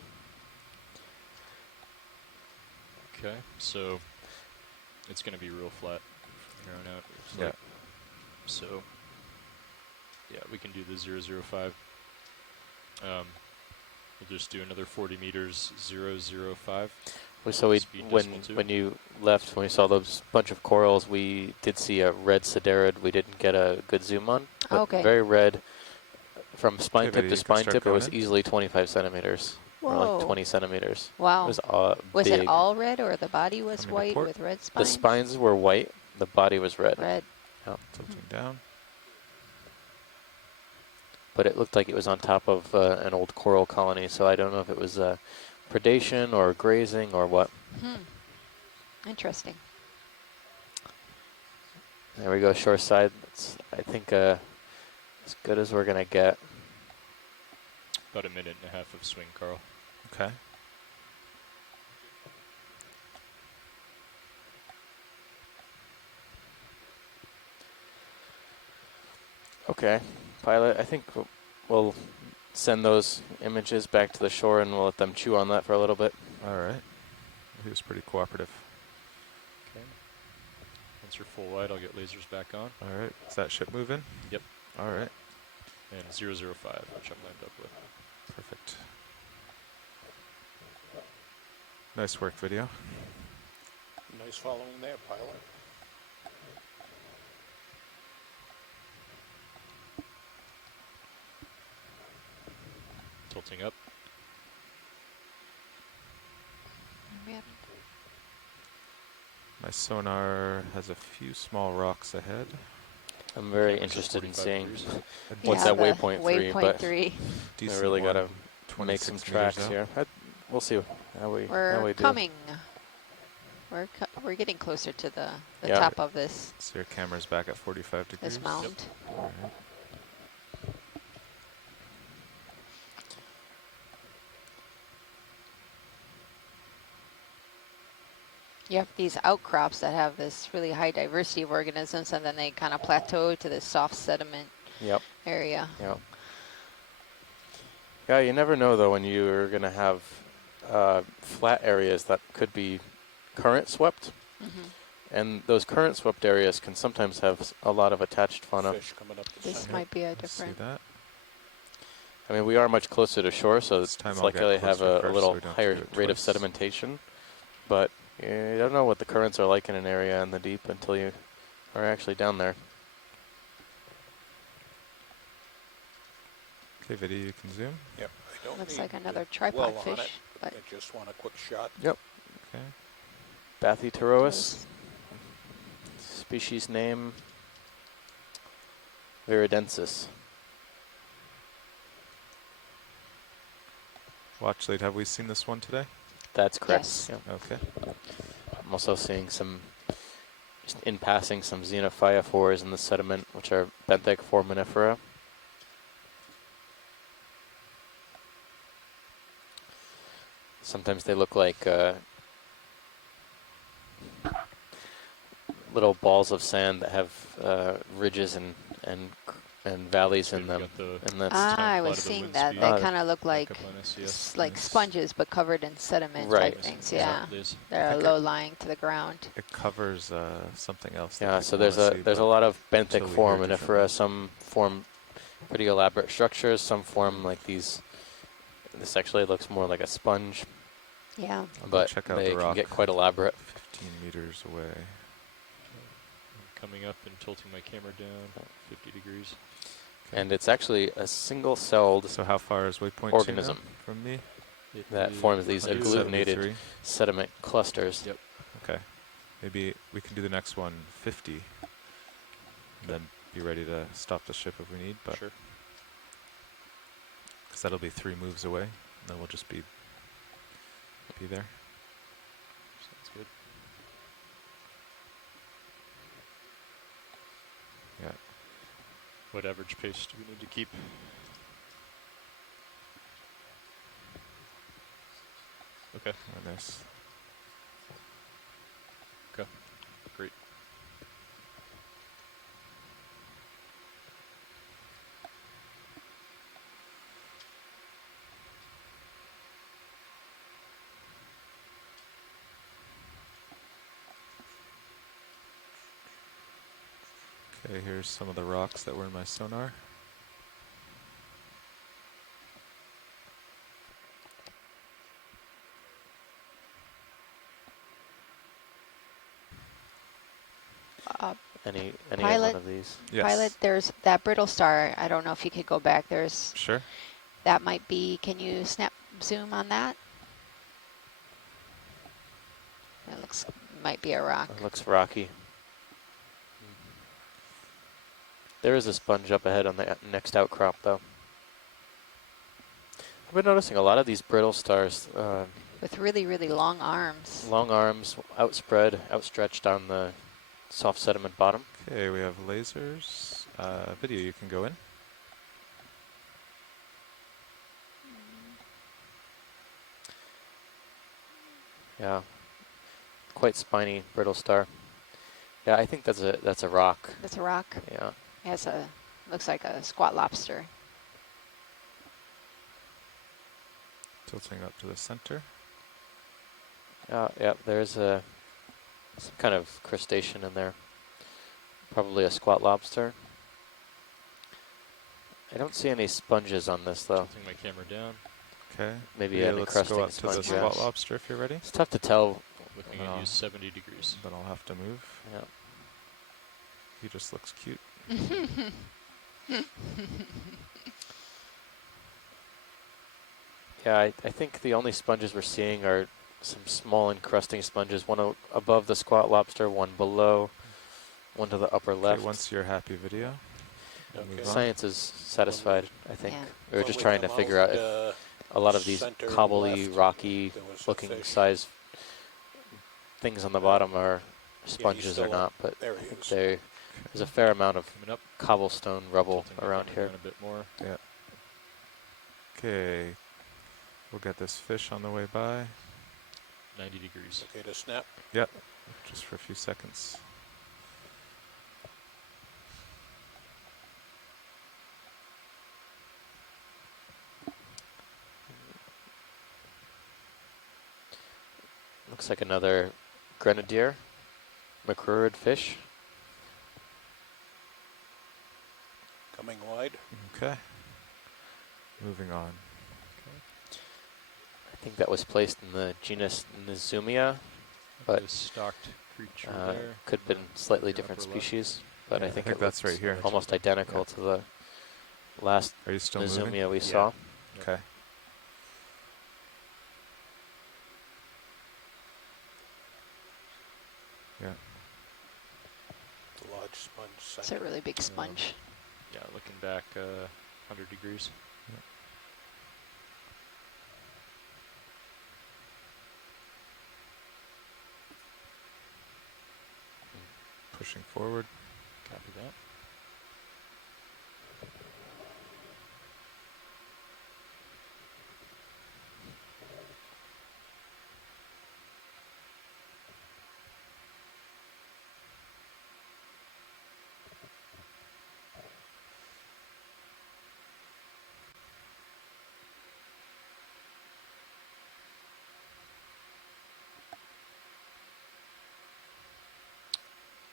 Okay, so it's going to be real flat from here on out. It's Yeah. like- so, yeah, we can do the 005. We'll just do another 40 meters, 005. So we, Speed decimal two. when you left, when we saw those bunch of corals, we did see a red siderid we didn't get a good zoom on. But Okay. Very red. From spine Okay, tip Vidi, to you can spine start tip, it was going in. easily 25 centimeters. Or like Whoa. 20 centimeters. Wow. It was Was big. it all red, or the body was Coming to white port. with red The spines? spines were white, the body was red. Red. Yeah. Tilting down. But it looked like it was on top of an old coral colony, so I don't know if it was predation or grazing or what. Interesting. There we go, shore side. That's, I think, as good as we're going to get. About a minute and a half of swing, Carl. Okay. Okay, pilot, I think we'll send those images back to the shore and we'll let them chew on that for a little bit. All right. He was pretty cooperative. Okay. Once you're full wide, I'll get lasers back on. All right. Is that ship moving? Yep. All right. And 005, which I'm lined up with. Perfect. Nice work, video. Nice following there, pilot. Tilting up. My sonar has a few small rocks ahead. I'm very interested in seeing what's Yeah, that the waypoint 3, waypoint but 3. I really got to make some 26 tracks meters here. We'll see how we We're do. coming. We're getting closer to the Yeah. top of this So your camera's back at 45 degrees. this mound. All right. You have these outcrops that have this really high diversity of organisms, and then they kind of plateau to this soft sediment Yep. area. Yep. Yeah, you never know though when you're going to have flat areas that could be current swept. And those current swept areas can sometimes have a lot of attached fauna. Fish coming up the This center. might be a See different. that? I mean, we are much closer to shore, so This it's time I'll likely get they have closer a first little so we don't have to higher do it rate of twice. sedimentation. But you don't know what the currents are like in an area in the deep until you are actually down there. Okay, video, you can zoom. Yep. I don't Looks need like another to tripod dwell on fish, it. but I just want a quick shot. Yep. Okay. Bathyterois. Species name viridensis. Watch lead, have we seen this one today? That's correct. Yes. Yeah. Okay. I'm also seeing some, just in passing, some xenophyophores in the sediment, which are benthic foraminifera. Sometimes they look like little balls of sand that have ridges and valleys So in we them. got the And that's I plot was of the seeing wind that. speed. They kind of look Back like up on SCS. like Nice. sponges, but covered in sediment Right. type things. Is Yeah, that Liz? they're think low lying to the ground. It covers something else. that yeah. So people wanna see, there's a but lot of benthic until we hear foraminifera. differently. Some form pretty elaborate structures. Some form like these. This actually looks more like a sponge, Yeah. I'll go but check out they the can rock get quite elaborate. 15 meters away. I'm coming up and tilting my camera down 50 degrees. And it's actually a single-celled So how far is waypoint organism 2 now from me? that forms these 173. agglutinated sediment clusters. Yep. Okay. Maybe we can do the next one 50. And then be ready to stop the ship if we need, but Sure. because that'll be 3 moves away, and then we'll just be there. Sounds good. Yeah. What average pace do we need to keep? Okay. Oh, nice. Okay. Great. Okay, here's some of the rocks that were in my sonar. Any Pilot. one of these. Yes. Pilot, there's that brittle star. I don't know if you could go back. There's Sure. that might be. Can you snap zoom on that? It looks might be a rock. It looks rocky. There is a sponge up ahead on the next outcrop, though. I've been noticing a lot of these brittle stars, With really, really long arms. long arms, outspread, outstretched on the soft sediment bottom. Okay, we have lasers. Video, you can go in. Yeah, quite spiny, brittle star. Yeah, I think that's a rock. That's a rock. Yeah. It has a looks like a squat lobster. Tilting up to the center. Yeah, there's some kind of crustacean in there. Probably a squat lobster. I don't see any sponges on this though. Tilting my camera down. Okay. Maybe Yeah, an let's encrusting go up to the sponge. squat lobster if you're ready. It's tough to tell. Looking at you 70 degrees. Then I'll have to move. Yeah. He just looks cute. Yeah, I think the only sponges we're seeing are some small encrusting sponges, one above the squat lobster, one below, one to the upper left. Once you're happy, video. Okay. Science is satisfied, I think. Yeah. We were just trying to figure out if a lot of these cobbly, rocky looking size things on the bottom are sponges or not, but I think there's a fair amount of cobblestone rubble around here. A bit more. Yeah. Okay. We'll get this fish on the way by. 90 degrees. Okay to snap? Yep. Just for a few seconds. Looks like another grenadier, macrurid fish. Coming wide. Okay. Moving on. I think that was placed in the genus Nizumia, but stocked creature there. could have been slightly different species, but Yeah, I think I think it that's looks right here. almost identical to the last Are you still Nizumia moving? we saw. Okay. Yeah. The large sponge. It's a really big sponge. Yeah, looking back 100 degrees. Yeah. Pushing forward. Copy that.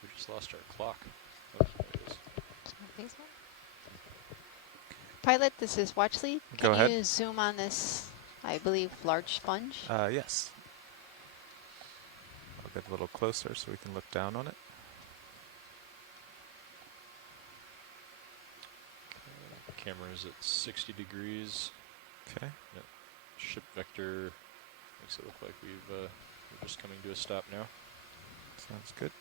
We just lost our clock. Oh, there it is. Pilot, this is Watchley. Go Can ahead. you zoom on this, I believe, large sponge? Yes. I'll get a little closer so we can look down on it. Camera is at 60 degrees. Okay. Yep. Ship vector makes it look like we're just coming to a stop now. Sounds good.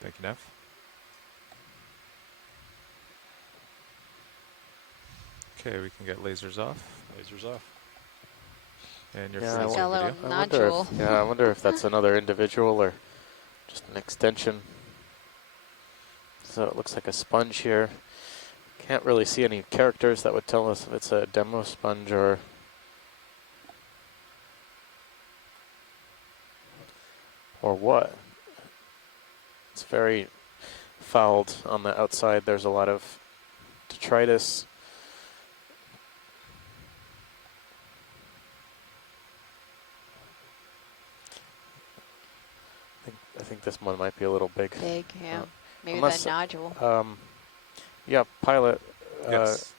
Thank you, Nev. Okay, we can get lasers off. Lasers off. And your Yeah, freezing got a little video. nodule. I wonder if that's another individual or just an extension. So it looks like a sponge here. Can't really see any characters that would tell us if it's a demo sponge or what. It's very fouled on the outside. There's a lot of detritus. I think this one might be a little big. Big, yeah. Maybe unless, the nodule. Yeah, pilot. Yes.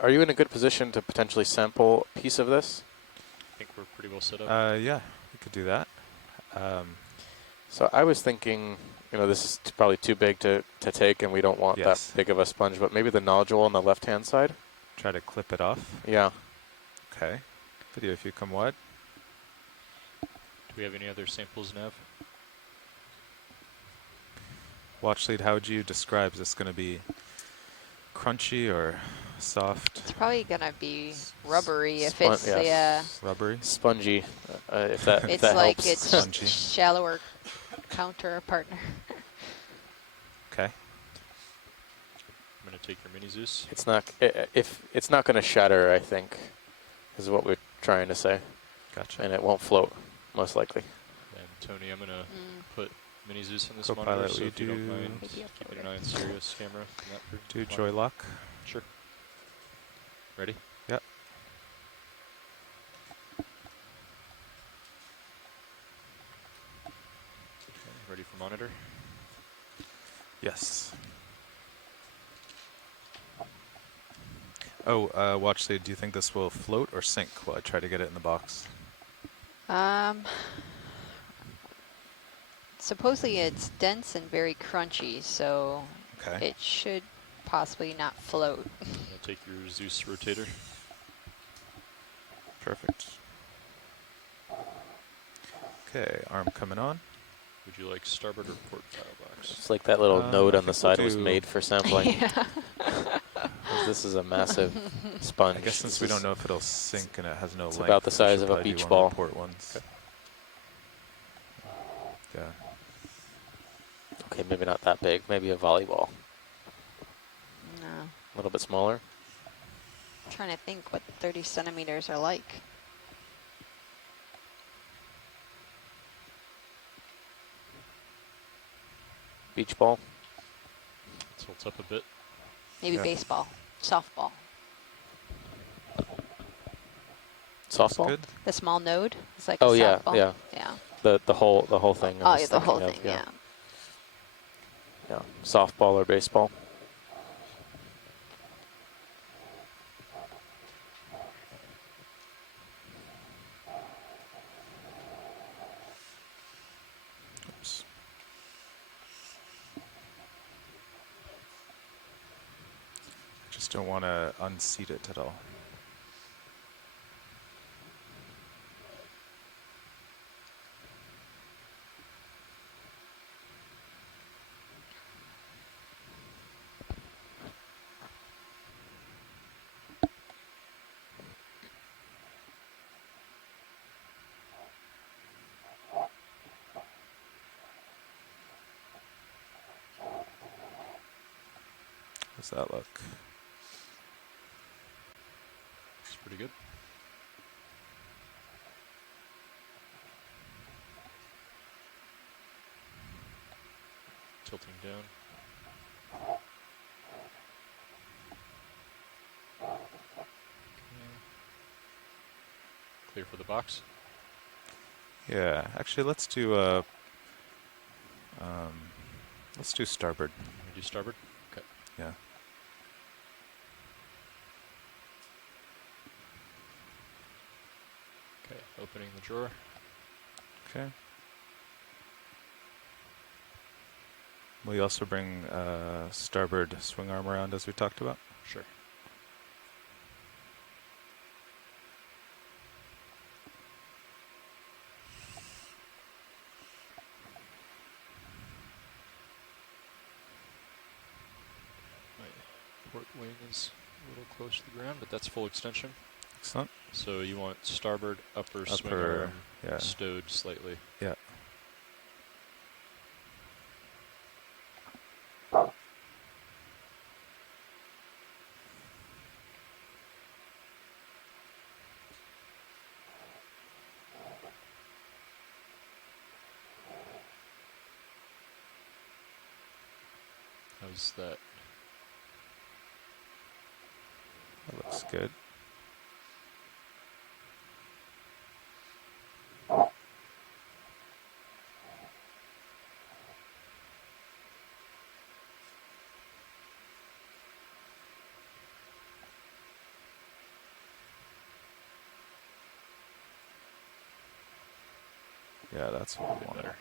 Are you in a good position to potentially sample a piece of this? I think we're pretty well set up. Yeah, we could do that. So I was thinking, this is probably too big to take, and we don't want Yes. that big of a sponge, but maybe the nodule on the left-hand side? Try to clip it off. Yeah. Okay. Video, if you come wide. Do we have any other samples, Nav? Watch lead, how would you describe? Is this going to be crunchy or soft? It's probably going to be rubbery if Spon- it's, yeah. yeah. Rubbery? Spongy, if that, if It's that like helps. it's Spongy. shallower counter partner. Okay. I'm going to take your mini Zeus. It's not, if it's not going to shatter, I think, is what we're trying to say. Gotcha. And it won't float. most likely. And Tony, I'm gonna put Mini Zeus on this monitor, Co-pilot, so will if you don't mind Maybe keeping an eye on Sirius camera. In that do fine. joy lock. Sure. Ready? Yep. Okay, ready for monitor? Yes. Oh, Watchley, do you think this will float or sink while I try to get it in the box? Supposedly it's dense and very crunchy, so Okay. it should possibly not float. I'll take your Zeus rotator. Perfect. Okay, arm coming on. Would you like starboard or port dial box? It's like that little node I on the think we'll side was do- made for sampling. Yeah. 'Cause this is a massive sponge. I guess since we don't know if it'll sink and it has no it's length, about the we size should of a probably do beach one ball. of the port ones. Okay. Yeah. Okay, maybe not that big. Maybe a volleyball. No. A little bit smaller. I'm trying to think what 30 centimeters are like. Beach ball. Tilt up a bit. Maybe Yeah. baseball, softball. Softball. Good. The small node is like Oh a yeah, softball. yeah. Yeah. The whole thing. I Oh, was yeah, the whole thinking thing. of, Yeah. Yeah. Softball or baseball. Oops. Just don't want to unseat it at all. How's that look? It's pretty good. Tilting down. Clear for the box. Yeah, actually, let's do starboard. We do starboard. Okay. Yeah. Okay. Opening the drawer. Okay. Will you also bring starboard swing arm around as we talked about? Sure. My port wing is a little close to the ground, but that's full extension. Excellent. So you want starboard upper swing Upper, arm yeah. stowed slightly. Yeah. How's that? That looks good. Yeah, that's what we want. Better.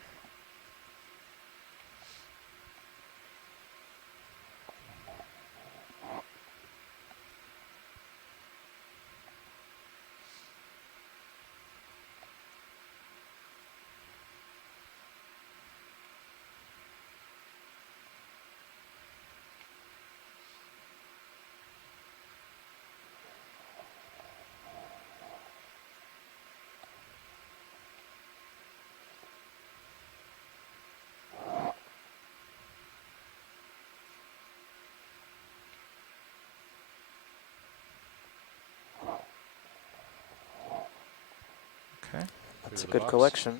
It's a the good box. collection.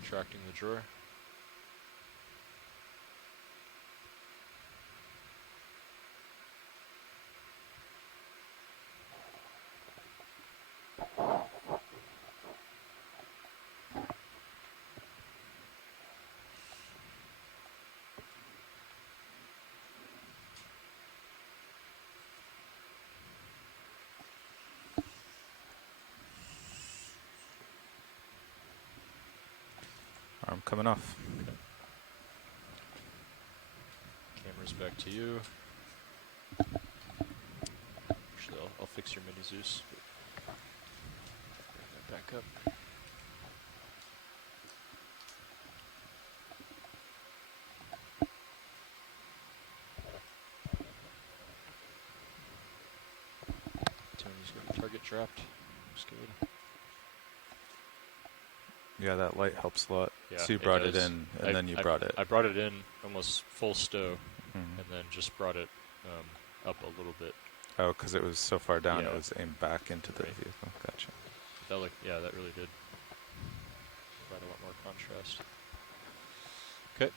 Retracting the drawer. Arm coming off. Okay. Camera's back to you. Actually, I'll fix your mini Zeus. Bring that back up. Tony's got target dropped. Looks good. Yeah, that light helps a lot. Yeah, So you brought it does. in, and then you brought it. I brought it in almost full stow, Mhm. and then just brought it up a little bit. Oh, because it was so far down, Yeah. it was aimed back into the Right. vehicle. Gotcha. That really did provide a lot more contrast. Okay.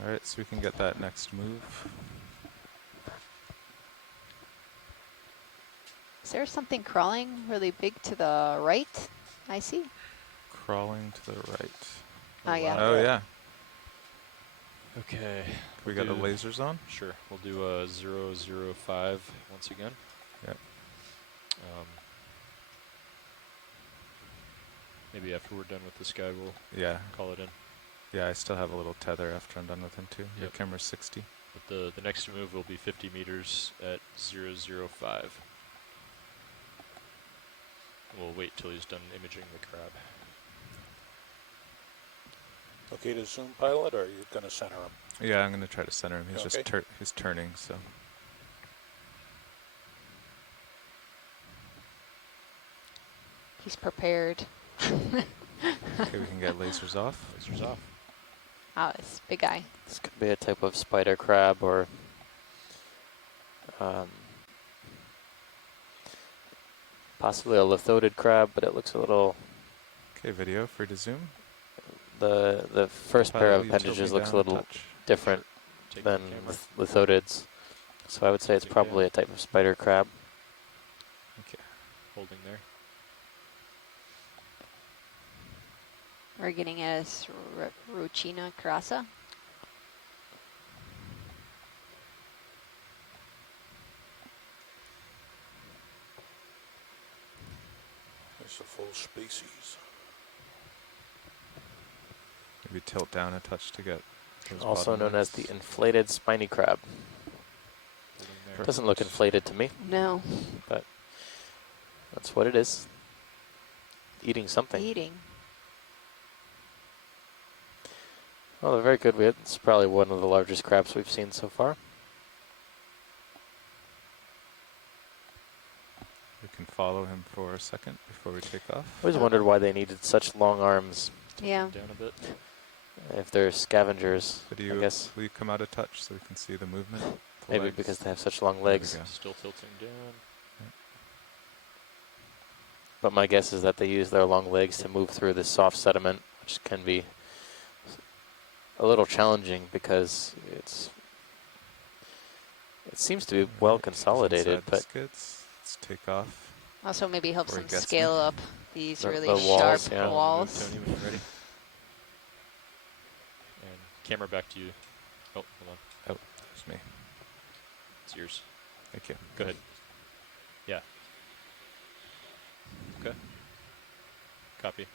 All right, so we can get that next move. Is there something crawling really big to the right? I see. Crawling to the right. Oh, yeah. Oh, yeah. Okay. We got the lasers on? Sure. We'll do a 005 once again. Yep. Maybe after we're done with this guy, we'll call it in. Yeah, I still have a little tether after I'm done with him too. Your Yep. camera's 60. But the next move will be 50 meters at 005. We'll wait till he's done imaging the crab. Okay to zoom, pilot, or are you going to center him? Yeah, I'm going to try to center him. He's Okay. just he's turning, so. He's prepared. Okay, we can get lasers off. Lasers off. Oh, it's a big guy. This could be a type of spider crab or possibly a lithodid crab, but it looks a little. Okay, video, free to zoom. The first pair of Will you tilt appendages me looks a down a little touch? different Take than the camera. lithodids, so I would say it's Take probably down. a type of spider crab. Okay. Holding there. We're getting at his Ruchina crassa. It's a full species. Maybe tilt down a touch to get those Also bottom known as legs. the inflated spiny crab. Holding there. Doesn't look inflated to me, No. but that's what it is. Eating something. Eating. Well, they're very good. It's probably one of the largest crabs we've seen so far. We can follow him for a second before we take off. I always wondered why they needed such long arms Yeah. Down a bit. if they're scavengers. But I guess will you come out a touch so we can see the movement? The maybe legs? because they have such long There we legs. go. Still tilting down. But my guess is that they use their long legs to move through the soft sediment, which can be a little challenging because it seems to be well Alright, he's consolidated, inside the but skids. Let's take off. Also maybe helps Before he them gets scale me. up these The really walls, sharp yeah. walls. Tony, when you're ready. And camera back to you. Oh, hold on. Oh, there's me. It's yours. Thank you. Go ahead. Yeah. Okay. Copy.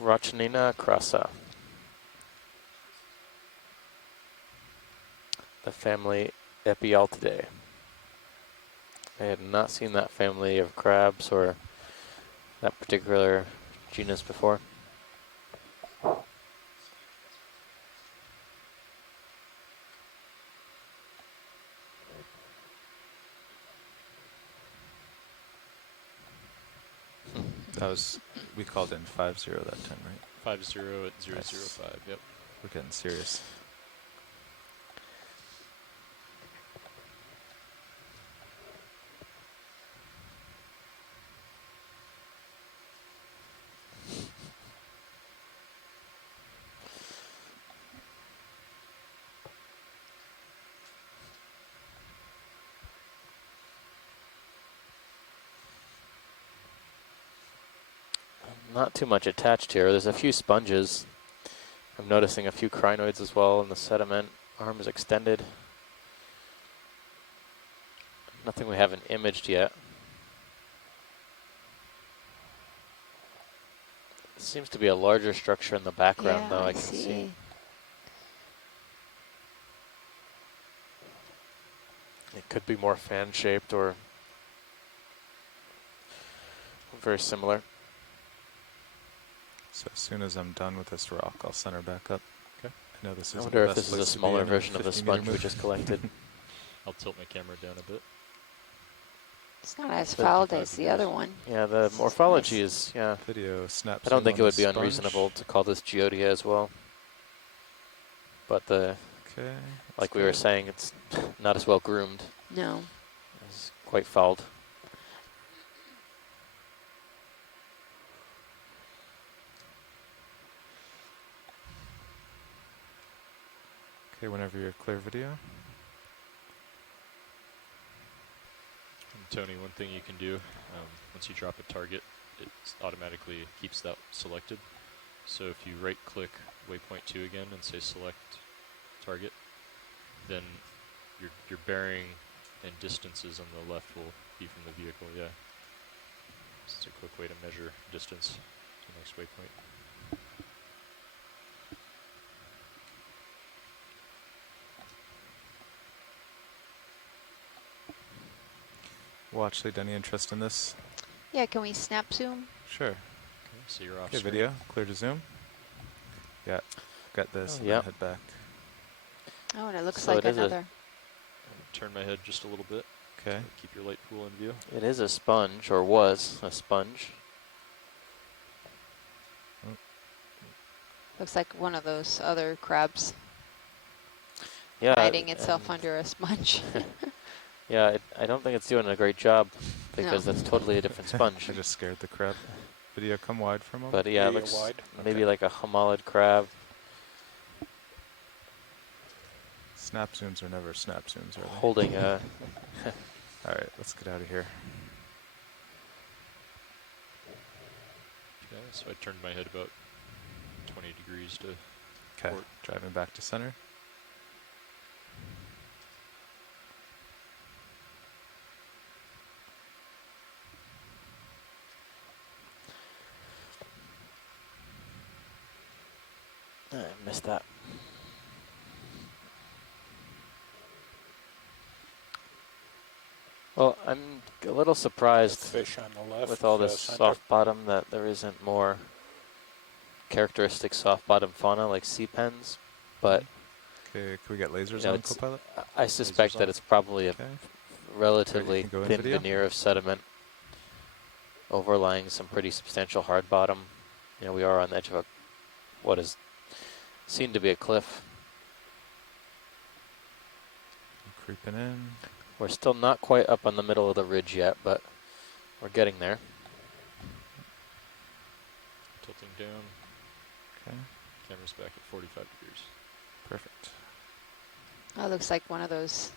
Rachnina crassa. The family Epialtidae. I had not seen that family of crabs or that particular genus before. That was, we called in 5-0 that time, right? 50 at 005. Yep. We're getting serious. Not too much attached here. There's a few sponges. I'm noticing a few crinoids as well in the sediment. Arms extended. Nothing we haven't imaged yet. Seems to be a larger structure in the background, Yeah, though, I can see. see. It could be more fan-shaped or very similar. So as soon as I'm done with this rock, I'll center back up. Okay. I know this I isn't wonder the if best this is a place to be smaller in version of the 50 meter sponge we move. just collected. I'll tilt my camera down a bit. It's not as The- fouled as 55 the degrees. other one. Yeah, the It's morphology nice. is, yeah. Video snap I don't zoom think on it would the be sponge. unreasonable to call this Geodia as well. But the, Okay. like we were saying, it's not as well groomed. No. It's quite fouled. Okay, whenever you're clear video. And Tony, one thing you can do, once you drop a target, it automatically keeps that selected. So if you right-click waypoint 2 again and say select target, then your bearing and distances on the left will be from the vehicle, yeah. It's a quick way to measure distance to the next waypoint. Watchley, any interest in this? Yeah, can we snap zoom? Sure. Okay, so you're off Okay, screen. video, clear to zoom. Yeah, got this. Yeah. Head back. Oh, and it looks So like it is another. Turn my head just a little bit. Okay. Keep your light pool in view. It is a sponge, or was a sponge. Looks like one of those other crabs Yeah. hiding itself and- under a sponge. Yeah, I don't think it's doing a great job because that's totally a different sponge. I just scared the crab. Video, come wide for a moment. But yeah, it Video looks wide. maybe Okay. like a homalid crab Snap zooms are never snap zooms, are they? holding a. All right, let's get out of here. Okay, so I turned my head about 20 degrees to Okay, port. driving back to center. I missed that. Well, I'm a little surprised Fish on the left. with all this center. soft bottom that there isn't more characteristic soft bottom fauna like sea pens, but Okay, can we get lasers you know, on it's- Copilot? I suspect Lasers that on. it's probably a Okay. relatively can go in thin video. veneer of sediment overlying some pretty substantial hard bottom. You know, we are on the edge of what is seen to be a cliff. Creeping in. We're still not quite up on the middle of the ridge yet, but we're getting there. Tilting down. Okay, Camera's back at 45 degrees. perfect. Oh, looks like one of those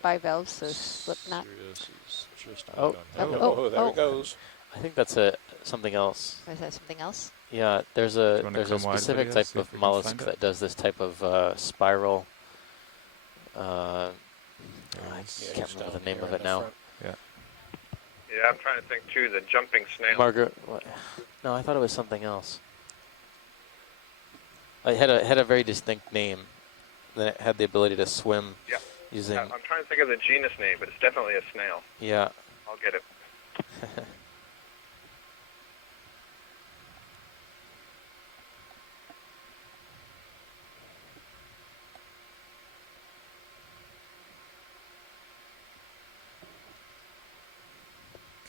bivalves, those slip knot. Sirius is just Oh. out on Oh, Oh, there oh. it goes. I think that's something else. Is that something else? Yeah, there's Do a you wanna there's a come wide specific video, type see if of we can mollusk find it? that does this type of spiral. I Yeah, can't it's remember the down name here of in it the now. front. Yeah, I'm trying to think too. The jumping snail. Margaret, what? No, I thought it was something else. It had a very distinct name. Then it had the ability to swim Yeah. using. I'm trying to think of the genus name, but it's definitely a snail. Yeah. I'll get it.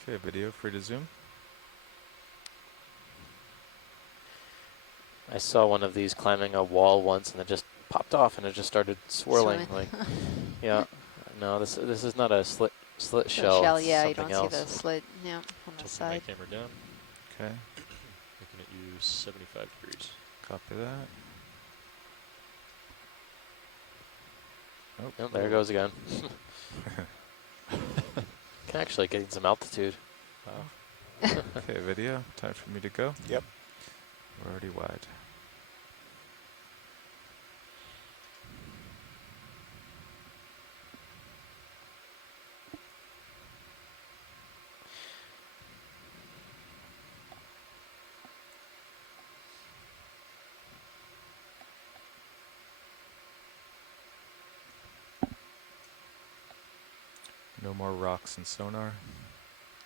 Okay, video, free to zoom. I saw one of these climbing a wall once, and it just popped off, and it just started swirling. Swimming. Like, yeah, no, this is not a slit The shell. it's yeah, you something don't else. see the slit, yeah, on the Tilting side. my camera down. Okay, Looking at you 75 degrees. copy that. Oh, there it goes again. Can actually gain some altitude. Wow. Okay, video. Time for me to go. Yep. We're already wide. No more rocks and sonar.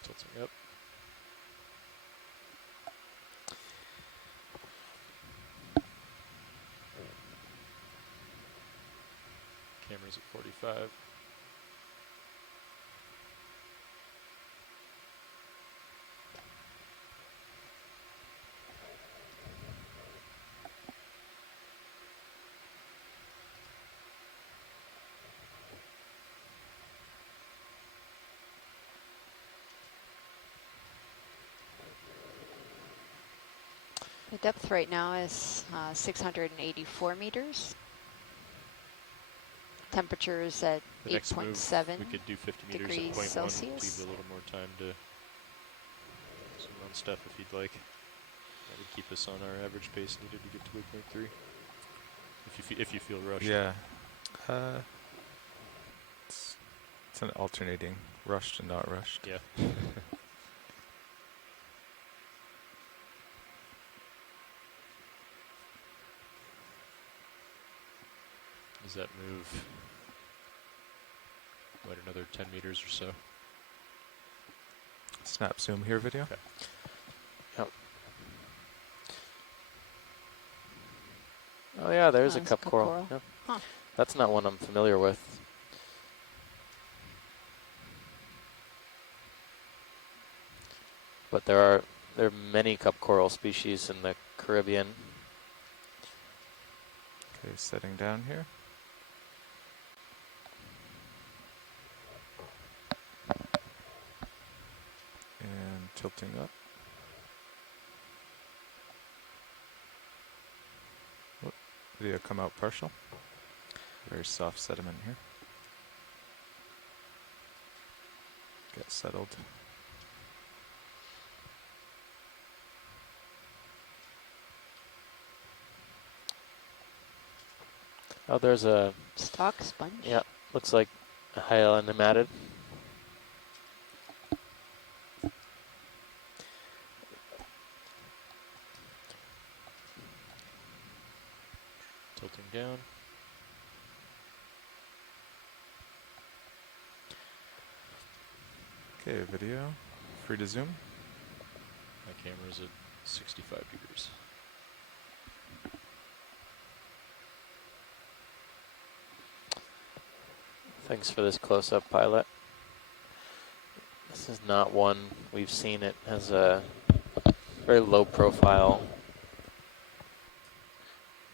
Tilting up. Camera's at 45. The depth right now is 684 meters. Temperature is at The next move, 8.7 we could do 50 meters at degrees 0.1 to give Celsius. it a little more time to zoom on stuff if you'd like. That would keep us on our average pace needed to get to waypoint 3. If you feel rushed. Yeah. It's an alternating rushed and not rushed. Yeah. Does that move what, another 10 meters or so? Snap zoom here video. Okay. Yep. Oh yeah, there's a it's cup coral. Yep. Huh. That's not one I'm familiar with. But there are many cup coral species in the Caribbean. Okay, setting down here. And tilting up. Whoop. Video come out partial. Very soft sediment here. Get settled. Oh, there's a Stock sponge. yeah. Looks like a hyalinomatid. Tilting down. Okay, video. Free to zoom. My camera's at 65 degrees. Thanks for this close-up, pilot. This is not one we've seen. It has a very low profile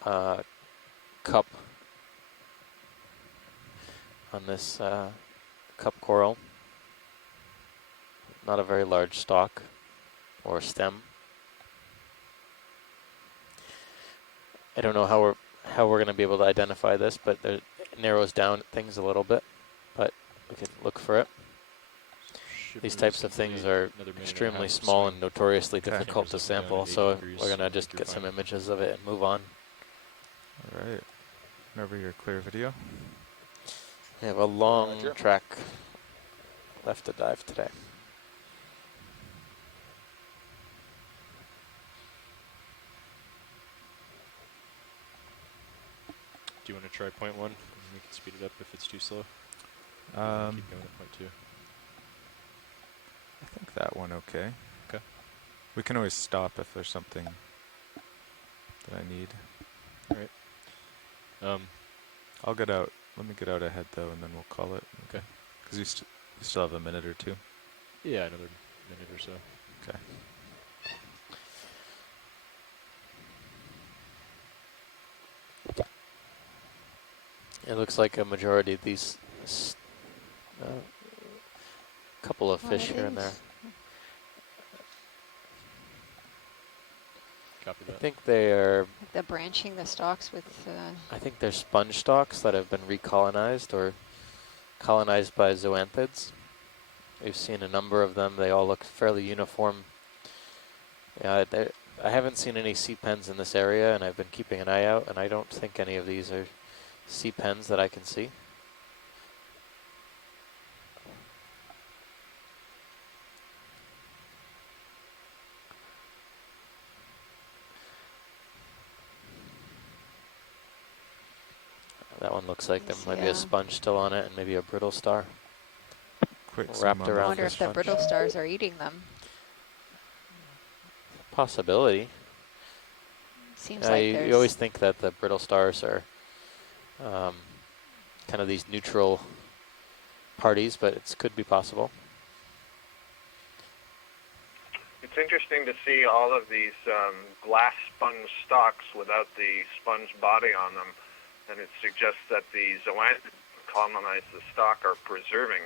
cup on this cup coral. Not a very large stalk or stem. I don't know how we're going to be able to identify this, but it narrows down things a little bit, but we can look for it. These types of things are extremely small and notoriously difficult to sample, so we're going to just get some images of it and move on. All right. Whenever you're clear, video. We have a long track left to dive today. Do you want to try 0.1? We can speed it up if it's too slow. Keep going at 0.2. I think that one okay. Okay. We can always stop if there's something that I need. All right. I'll get out. Let me get out ahead though, and then we'll call it. Okay. Because you still have a minute or two. Yeah, another minute or so. Okay. It looks like a majority of these, couple of fish here and there. Copy that. I think they are. The branching the stalks with. I think they're sponge stalks that have been recolonized or colonized by zoanthids. We've seen a number of them. They all look fairly uniform Yeah, I haven't seen any sea pens in this area, and I've been keeping an eye out, and I don't think any of these are sea pens that I can see. That one looks like there might be a sponge still on it, and maybe a brittle star wrapped around. I wonder if the brittle stars are eating them. Possibility. Seems like you always think that the brittle stars are kind of these neutral parties, but it could be possible. It's interesting to see all of these glass sponge stalks without the sponge body on them, and it suggests that the zoanthids colonize the stalk are preserving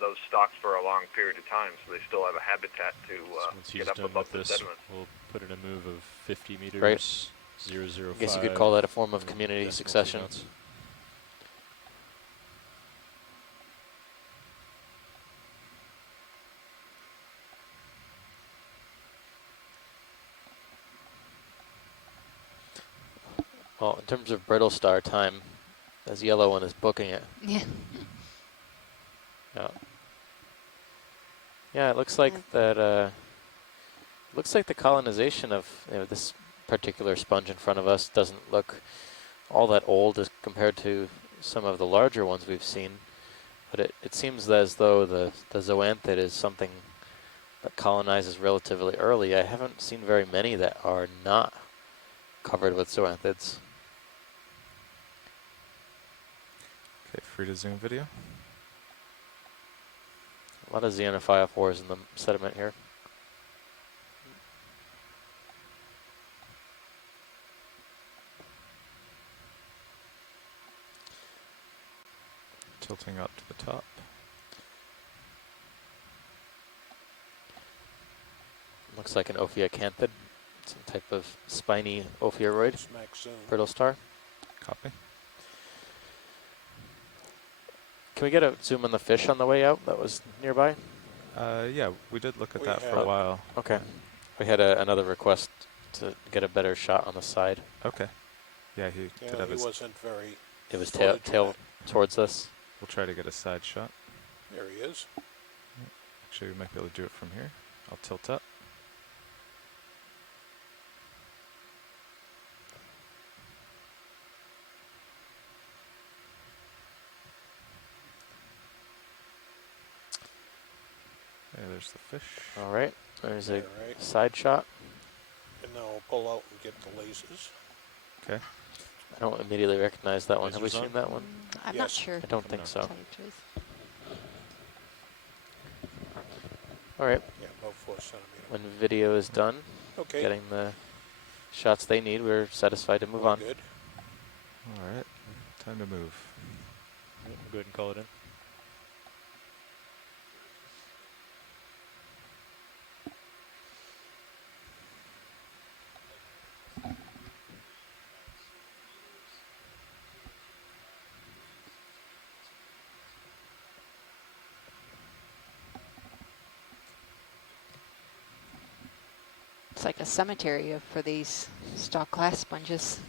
those stalks for a long period of time, so they still have a habitat to get up above the sediment. We'll put in a move of 50 meters, Right. 005. I guess you could call that a form of community succession. Well, in terms of brittle star time, this yellow one is booking it. Yeah. Yeah. Yeah, it looks like that. Looks like the colonization of this particular sponge in front of us doesn't look all that old as compared to some of the larger ones we've seen. But it seems as though the zoanthid is something that colonizes relatively early. I haven't seen very many that are not covered with zoanthids. Okay, free to zoom video. A lot of xenophyophores in the sediment here. Tilting up to the top. Looks like an Ophiocanthid, some type of spiny ophiuroid, brittle star. Copy. Can we get a zoom on the fish on the way out that was nearby? Yeah, we did look at that for a while. Okay. We had another request to get a better shot on the side. Okay. Yeah, he did have his... wasn't very... It was tail towards us. We'll try to get a side shot. There he is. Actually, we might be able to do it from here. I'll tilt up. Okay, there's the fish. All right, there's a side shot. And now I'll pull out and get the laces. Okay. I don't immediately recognize that one. Have we Lasers on? seen that one? I'm not sure. I don't think so. To tell you the truth. All right. Yeah, about 4 centimeters. When video is done, getting the shots they need, we're satisfied to move on. Good. All right, time to move. We'll go ahead and call it in. It's like a cemetery for these stalk glass sponges.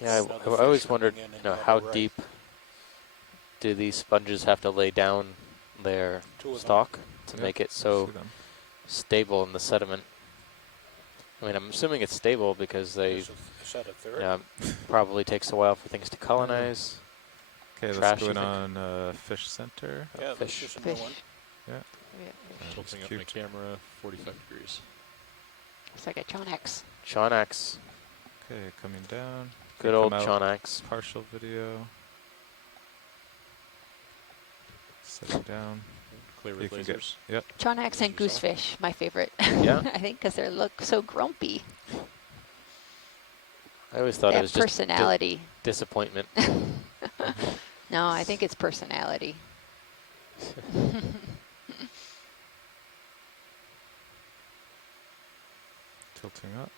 Yeah, I always wondered, how deep do these sponges have to lay down their stalk to make it so stable in the sediment? I mean, I'm assuming it's stable because they probably takes a while for things to colonize. Okay, Trash, let's go in you on fish center. Yeah, fish. Yeah. Tilting up my camera 45 degrees. It's like a Chonex. Chonex. Okay, coming down. Good old Chonex. Partial video. Setting down. Clear with lasers. Yep. Chonex and goosefish, my favorite. Yeah. I think because they look so grumpy. I always thought They it was have just personality. Disappointment. No, I think it's personality. Tilting up.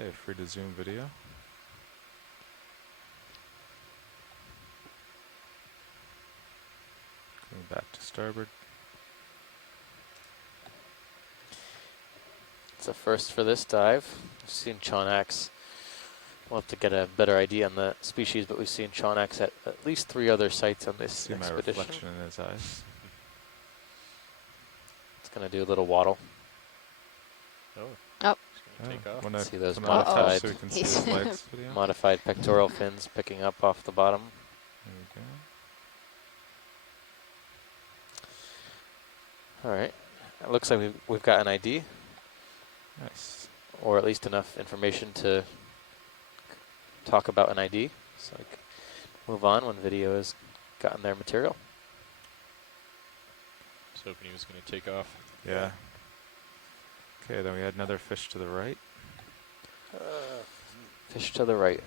Okay, free to zoom video. starboard. It's a first for this dive. We've seen Chonax. We'll have to get a better idea on the species, but we've seen Chonax at least 3 other sites on this See my expedition. reflection in his eyes. It's going to do a little waddle. Oh. Take off. Wanna See those come out of touch modified, so we can see his legs video? modified pectoral fins picking up off the bottom. There we go. All right. It looks like we've got an ID. Nice. Or at least enough information to talk about an ID. So I can move on when video has gotten their material. I was hoping he was going to take off. Yeah. Okay, then we had another fish to the right. Fish to the right.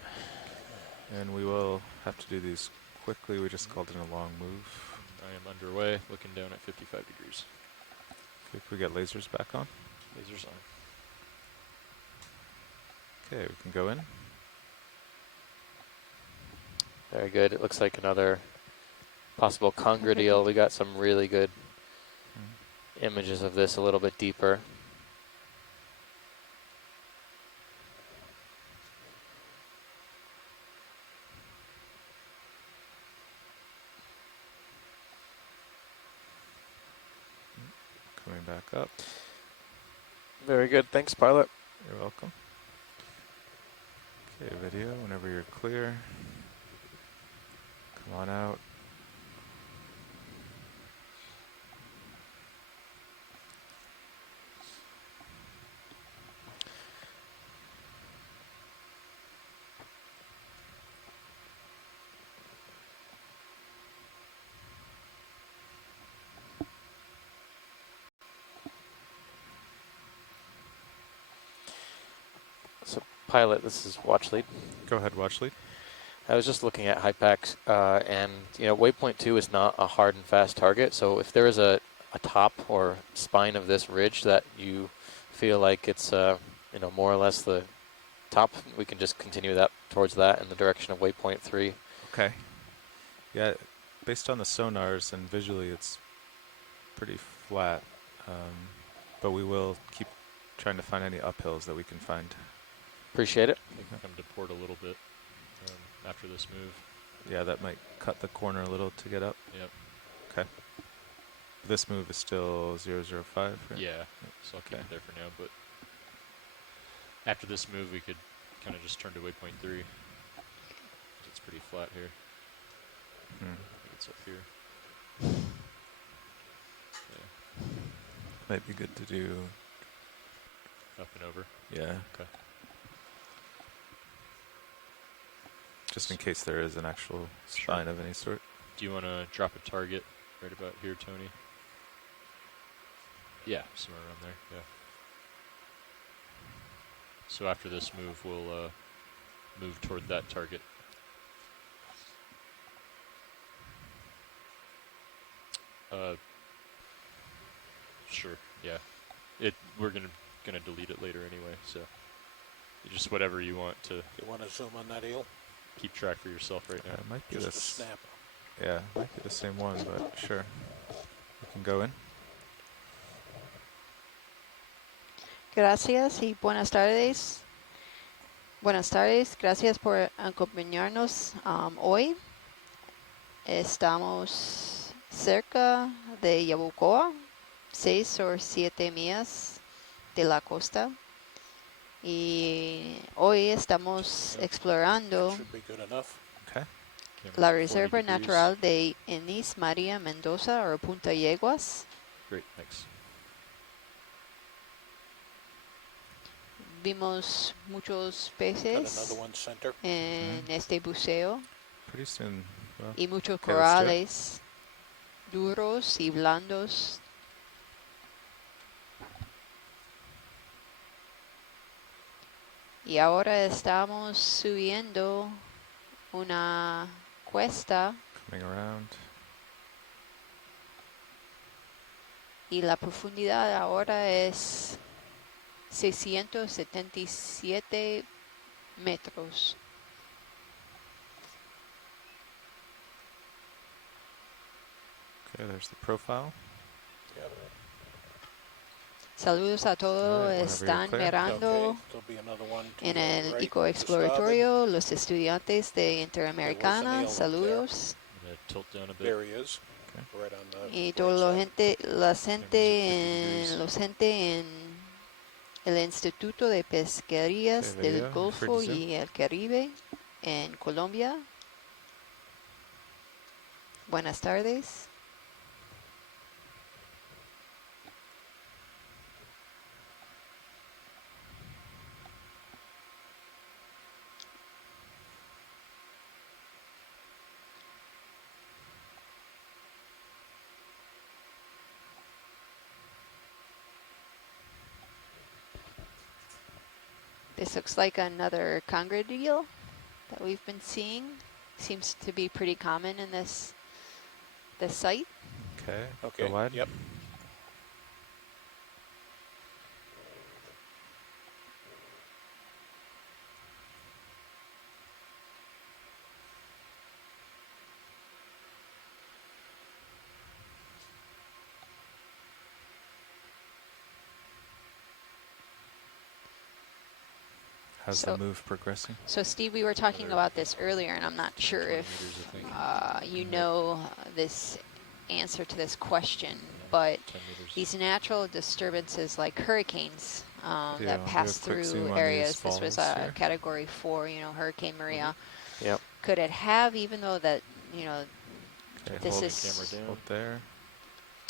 And we will have to do these quickly. We just called in a long move. I am underway, looking down at 55 degrees. Okay, can we get lasers back on? Lasers on. Okay, we can go in. Very good. It looks like another possible conger deal. We got some really good images of this a little bit deeper. Coming back up. Very good. Thanks, pilot. You're welcome. Okay, video, whenever you're clear. Come on out. So, pilot, this is watch lead. Go ahead, watch lead. I was just looking at HYPACs, and waypoint 2 is not a hard and fast target. So if there is a top or spine of this ridge that you feel like it's more or less the top, we can just continue that towards that in the direction of waypoint 3. Okay. Yeah, based on the sonars and visually, it's pretty flat, but we will keep trying to find any uphills that we can find. Appreciate it. I think I'll come to port a little bit after this move. Yeah, that might cut the corner a little to get up. Yep. Okay. This move is still 005, right? Yeah, so I'll keep it there for now, but after this move we could kind of just turn to waypoint 3. It's pretty flat here. I think it's up here. Yeah. Might be good to do up and over. Yeah. Okay. Just in case there is an actual spine of any sort. Do you want to drop a target right about here, Tony? Yeah, somewhere around there, yeah. So after this move, we'll move toward that target. Sure, yeah. We're gonna delete it later anyway, so just whatever you want to. You want to zoom on that eel? Keep track for yourself right now. It might be Just this. a snap. Yeah, might be the same one, but sure. We can go in. Gracias y buenas tardes. Buenas tardes, gracias por acompañarnos hoy. Estamos cerca de Yabucoa, 6 o 7 millas de la costa. Y hoy estamos explorando Should be good enough. Okay. la Reserva Natural de Enis María Mendoza o Punta Yeguas. Great, thanks. Vimos muchos Got peces another one center. en este buceo Pretty soon. Well, y muchos okay, let's do it. corales duros y blandos. Y ahora estamos subiendo una cuesta Coming around. y la profundidad ahora es 677 metros. Okay, there's the profile. Saludos a todos. Están mirando en el Eco Exploratorio los estudiantes de Interamericana. Saludos. Tilt down a bit. There he is. Okay. Right on the Y toda la degrees. gente en el Instituto de Pesquerías Okay, del video. Golfo Free to zoom. y el Caribe en Colombia. Buenas tardes. This looks like another conger deal that we've been seeing. Seems to be pretty common in this site. Okay. Okay. Go wide. Yep. How's the move progressing? So Steve, we were talking about this earlier, and I'm not sure if you know this answer to this question, but these natural disturbances like hurricanes that pass through areas, this was a Category 4, you know, Hurricane Maria. Yep. Could it have, even though that, you know, this hold is... Hold there.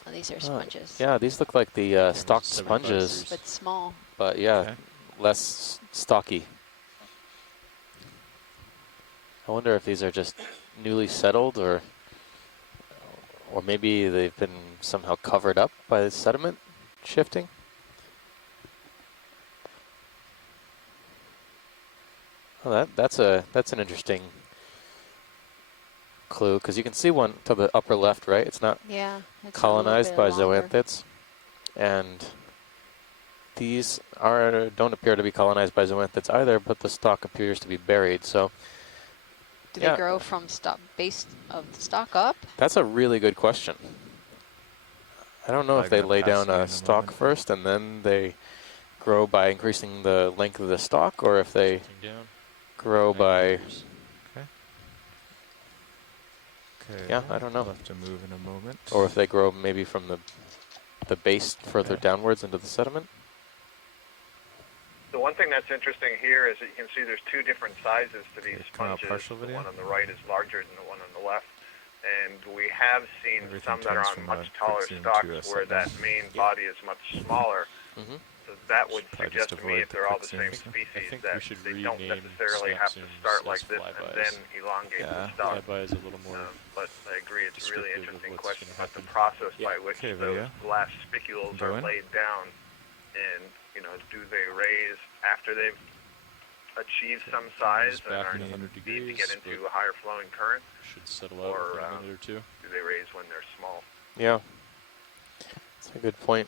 Oh, these are sponges. Yeah, these look like the stalked sponges. But small. But yeah, less stocky. I wonder if these are just newly settled, or maybe they've been somehow covered up by the sediment shifting. Well, that's an interesting clue, because you can see one to the upper left, right? It's not colonized by zoanthids, and these don't appear to be colonized by zoanthids either, but the stalk appears to be buried. So, do they grow from base of the stalk up? That's a really good question. I don't know if they lay down a stalk first and then they grow by increasing the length of the stalk, or if they grow by... Yeah, I don't know. We'll have to move in a moment. Or if they grow maybe from the base further downwards into the sediment. The one thing that's interesting here is that you can see there's two different sizes to these sponges. The one on the right is larger than the one on the left. And we have seen some that are on much taller stalks where that main body is much smaller. So that would suggest to me, if they're all the same species, that they don't necessarily have to start like this and then elongate the stalk. Is a little more but I agree, it's a really interesting question about the process by which those glass spicules are laid down. And, you know, do they raise after they've achieved some size and are need to get into a higher flowing current? Should settle out for a minute or two. Do they raise when they're small? Yeah, that's a good point.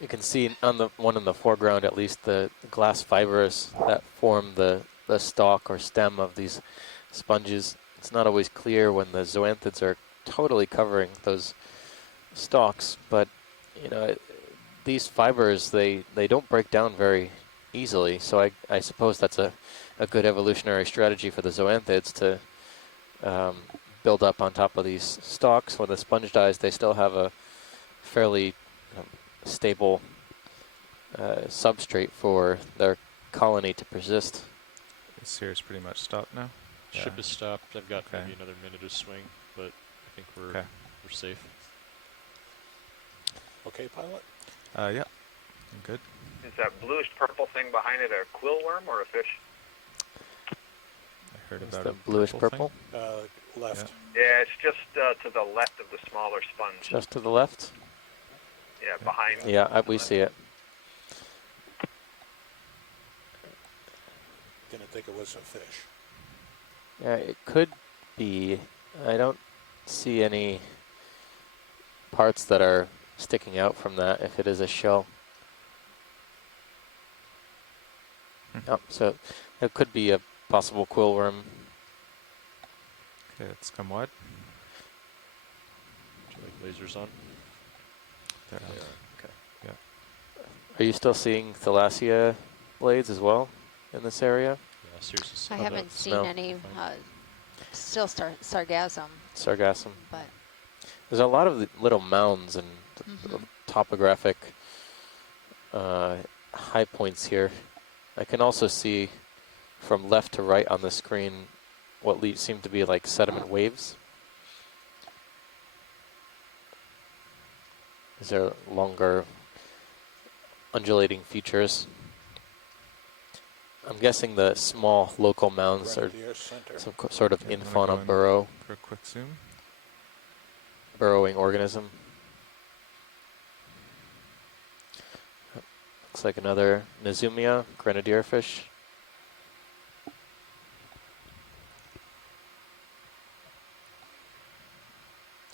You can see on the one in the foreground, at least, the glass fibers that form the stalk or stem of these sponges. It's not always clear when the zoanthids are totally covering those stalks, but you know, these fibers, they don't break down very easily, so I suppose that's a good evolutionary strategy for the zoanthids to build up on top of these stalks. When the sponge dies, they still have a fairly stable substrate for their colony to persist. This here is pretty much stopped now. Ship is stopped. I've got maybe another minute of swing, but I think we're safe. Okay, pilot? Yeah, I'm good. Is that bluish purple thing behind it a quill worm or a fish? I heard about the bluish purple. Left. Yeah, it's just to the left of the smaller sponge. Just to the left? Yeah, behind. Yeah, we see it. Didn't think it was a fish. Yeah, it could be. I don't see any parts that are sticking out from that if it is a shell. Oh, so it could be a possible quill worm Okay, let's come wide. Do you like lasers on? There. They are. Okay. Yeah. Are you still seeing Thalassia blades as well in this area? Yeah, seriously. I How haven't about seen smell? any, still sargassum, Sargassum. but There's a lot of the little mounds and topographic high points here. I can also see from left to right on the screen what seem to be like sediment waves. These are longer undulating features. I'm guessing the small local mounds are some sort of infauna burrow. For a quick zoom. Burrowing organism. Looks like another Nezumia, grenadier fish.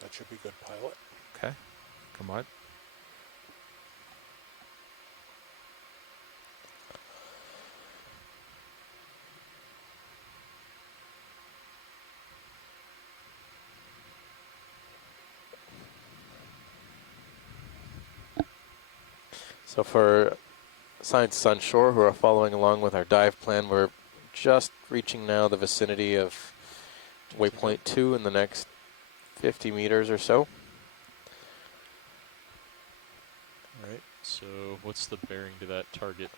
That should be good, pilot. Okay, come wide. So for scientists on shore who are following along with our dive plan, we're just reaching now the vicinity of waypoint 2 in the next 50 meters or so. All right. So what's the bearing to that target?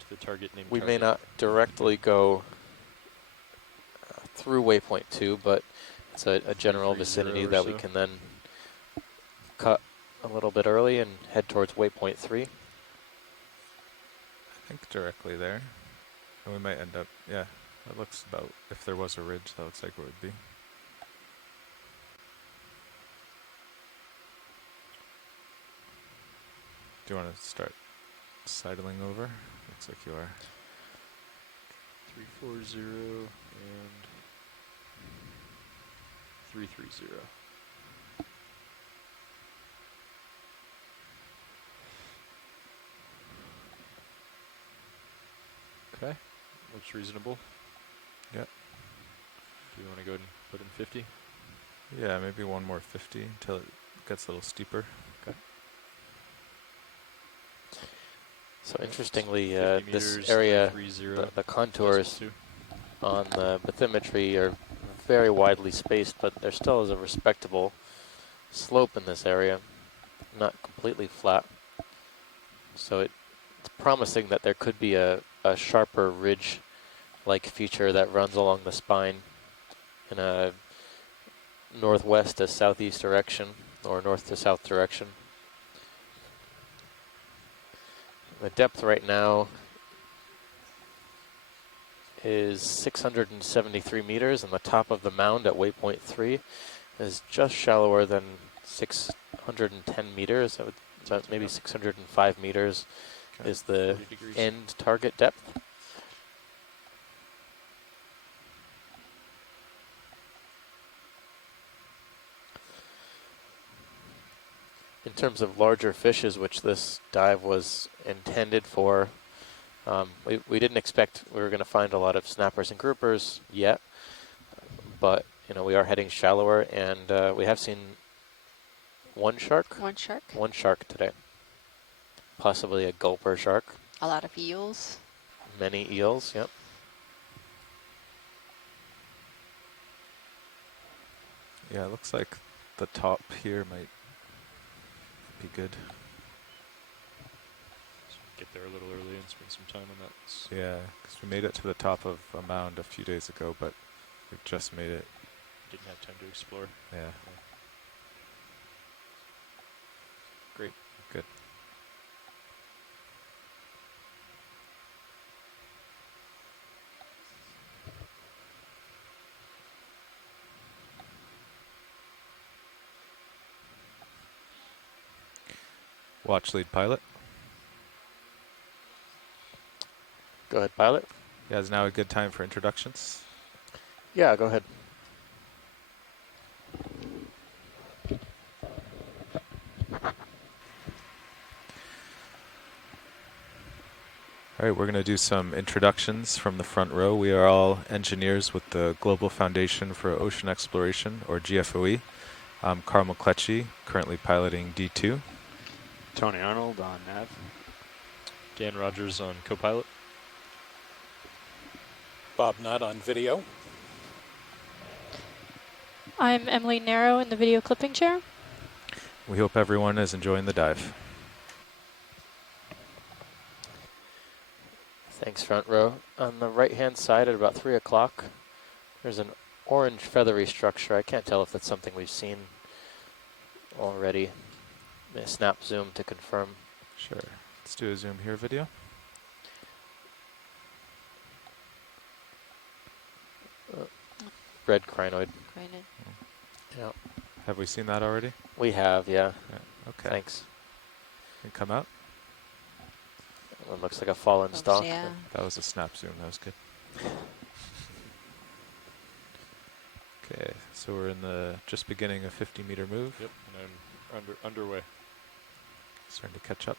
To the target named We target? may not directly go through waypoint 2, but it's a general vicinity that we can then cut a little bit early and head towards waypoint 3. I think directly there. And we might end up, yeah, that looks about, if there was a ridge, that looks like it would be. Do you want to start sidling over? Looks like you are. 340 and 330. Okay, looks reasonable. Yep. Do you want to go ahead and put in 50? Yeah, maybe one more 50 until it gets a little steeper. Okay. So interestingly, 50 this meters, area, 330, the contours 2. on the bathymetry are very widely spaced, but there still is a respectable slope in this area, not completely flat. So it's promising that there could be a sharper ridge-like feature that runs along the spine in a northwest to southeast direction, or north to south direction. The depth right now is 673 meters, and the top of the mound at waypoint 3 is just shallower than 610 meters. So maybe 605 meters is the end target depth. In terms of larger fishes, which this dive was intended for, we didn't expect we were going to find a lot of snappers and groupers yet, but we are heading shallower, and we have seen one shark. One shark. One shark today. Possibly a gulper shark. A lot of eels. Many eels, yep. Yeah, it looks like the top here might be good. So get there a little early and spend some time on that. Yeah, because we made it to the top of a mound a few days ago, but we've just made it. Didn't have time to explore. Yeah. Great. Good. Watch lead pilot. Go ahead, pilot. Yeah, is now a good time for introductions? Yeah, go ahead. All All right, we're going to do some introductions from the front row. We are all engineers with the Global Foundation for Ocean Exploration, or GFOE. I'm Carl McCletchy, currently piloting D2. Tony Arnold on nav. Dan Rogers on co-pilot. Bob Nutt on video. I'm Emily Narrow in the video clipping chair. We hope everyone is enjoying the dive. Thanks, front row. On the right-hand side at about 3 o'clock, there's an orange feathery structure. I can't tell if that's something we've seen already. Snap zoom to confirm. Sure. Let's do a zoom here video. Red crinoid. Crinoid. Yeah. Have we seen that already? We have, yeah. Okay. Thanks. Can come out. It looks like a fallen stalk. Yeah. That was a snap zoom. That was good. Okay, so we're in the just beginning a 50-meter move. Yep, and I'm underway. Starting to catch up.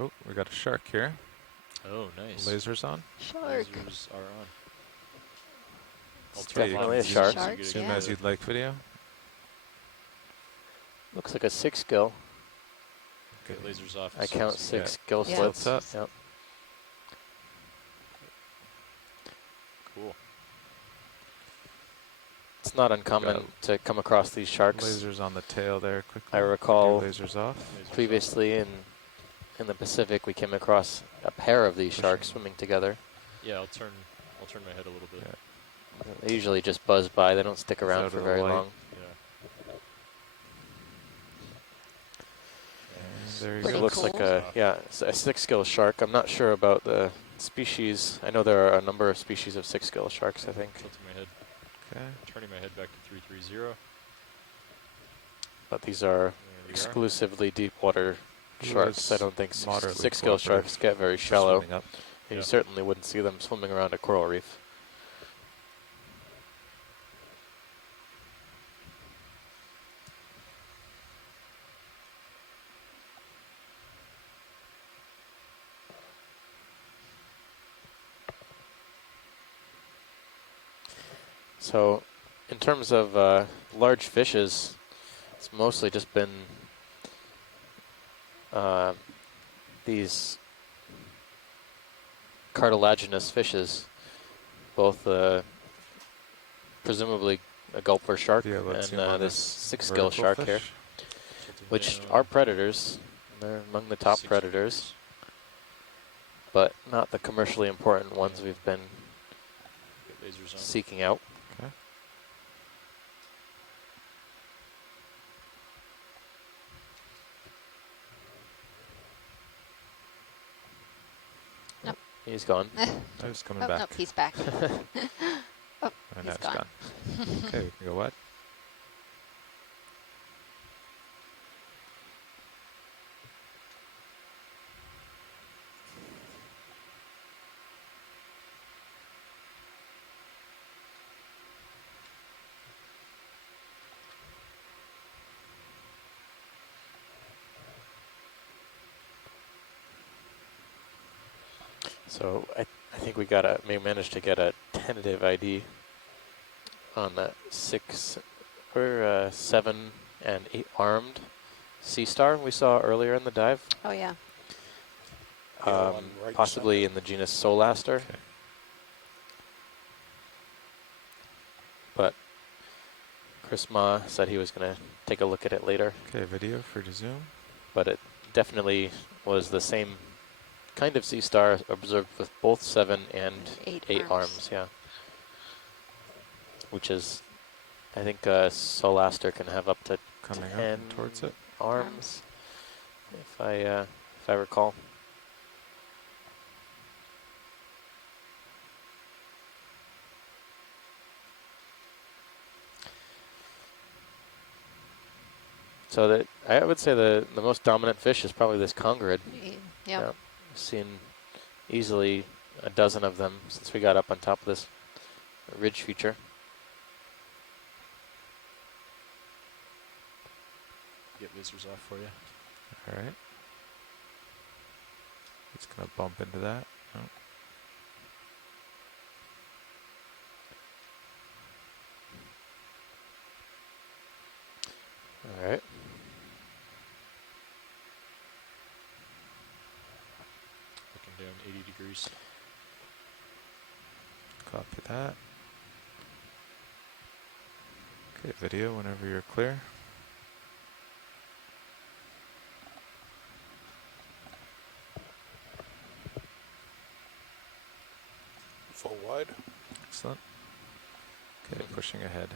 Oh, we got a shark here. Oh, nice. Lasers on. Shark. Lasers are on. It's definitely a shark. Zoom as you'd like video. Looks like a 6 gill. Okay, lasers off. I count 6 gill Yeah. slits. Up. Yep. Cool. It's not uncommon to come across these sharks. Lasers on the tail there quickly. I recall lasers off. previously in the Pacific, we came across a pair of these sharks swimming together. Yeah, I'll turn my head a little bit. Yeah. They usually just buzz by. They don't stick around out for of the very light. long. Yeah. And there you Pretty It go. looks like a 6 gill shark. I'm not sure about the species. I know there are a number of species of 6 gill sharks, I think. Tilting my head. Okay. Turning my head back to 330. But these are we are. exclusively deep water sharks. I don't think moderately 6 gill cooperative sharks get very for shallow. swimming up. You Yeah. certainly wouldn't see them swimming around a coral reef. So, in terms of large fishes, it's mostly just been these cartilaginous fishes, both presumably a gulper shark Yeah, let's zoom and on this 6 gill vertical shark fish. here, Tilting which down. are predators. They're among the top 6 predators, but not the commercially important ones we've been Get lasers on. seeking out. Okay. He's gone. I was coming Oh, back. nope, he's back. Oh, And he's now it's gone. gone. Okay, we can go what? So I think we managed to get a tentative ID on that 6 or 7 and 8 armed sea star we saw earlier in the dive. Oh, yeah. Yeah, one right Possibly center. in the genus Solaster. Okay. But Chris Ma said he was going to take a look at it later. Okay, video for the zoom. But it definitely was the same kind of sea star observed with both 7 and 8 arms. Yeah. Which is, I think Solaster can have up to Coming 10 up towards it. arms, if I recall. So I would say the most dominant fish is probably this congrid. Yeah. I've seen easily a dozen of them since we got up on top of this ridge feature. lasers off for you. All right. It's going to bump into that. Oh. All right. Looking down 80 degrees. Copy that. Okay, video whenever you're clear. Full wide. Excellent. Okay, pushing ahead.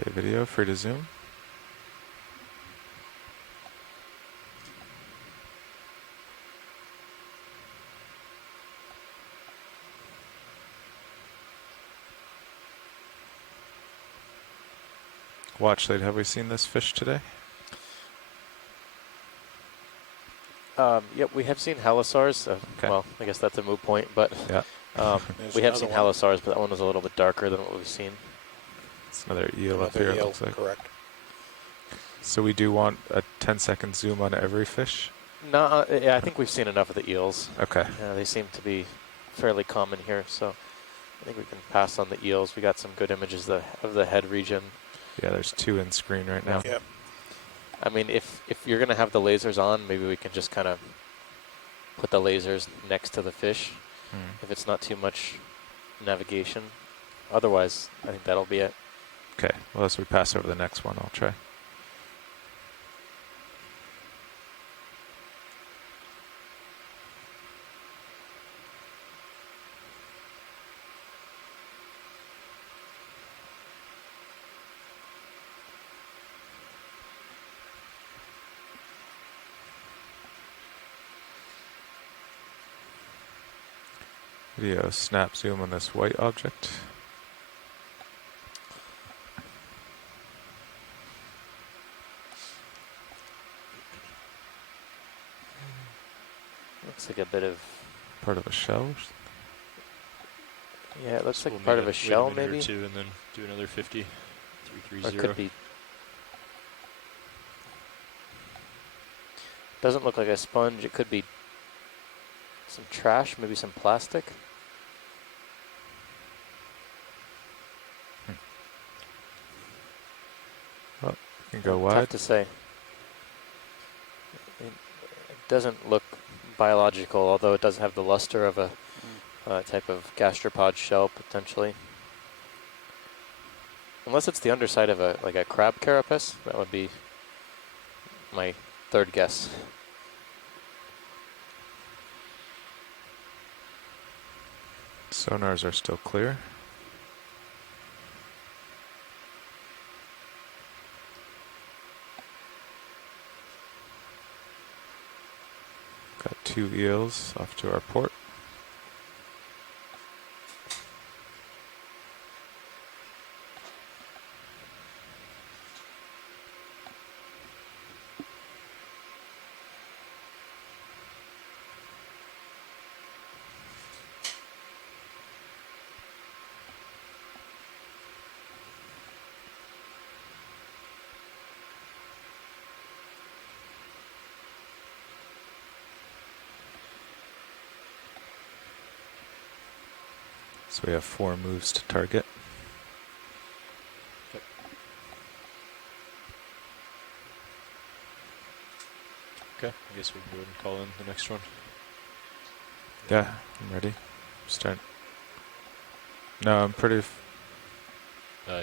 Okay, video free to zoom. Watch lead, have we seen this fish today? Yep, we have seen halosaurs. Okay. Well, I guess that's a moot point, but Yeah. we have seen halosaurs, but that one was a little bit darker than what we've seen. It's another eel up here, it looks like. Correct. So we do want a 10-second zoom on every fish? No, yeah, I think we've seen enough of the eels. Okay. They seem to be fairly common here, so I think we can pass on the eels. We got some good images of the head region. Yeah, there's 2 in screen right now. Yep. I mean, if you're going to have the lasers on, maybe we can just kind of put the lasers next to the fish if it's not too much navigation. Otherwise, I think that'll be it. Okay, well, as we pass over the next one, I'll try. Video snap zoom on this white object. Looks like a bit of... Part of a shell or something? Yeah, it looks So like we'll part wait of a shell, minute maybe? or two and then do another 50. Or 330. it could be... Doesn't look like a sponge. It could be some trash, maybe some plastic. Well, you can go Tough wide. to say. It doesn't look biological, although it does have the luster of a type of gastropod shell, potentially. Unless it's the underside of like a crab carapace, that would be my third guess. Sonars are still clear. Got 2 eels off to our port. So we have 4 moves to target. Okay, I guess we can go ahead and call in the next one. Yeah, I'm ready. Start. No, I'm pretty...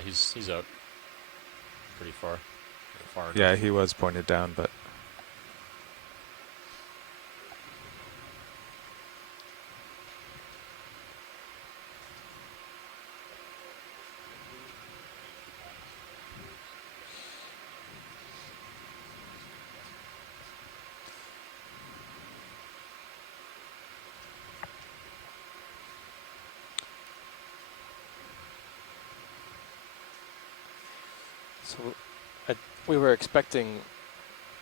He's out pretty far. Far enough. Yeah, he was pointed down, but... So we were expecting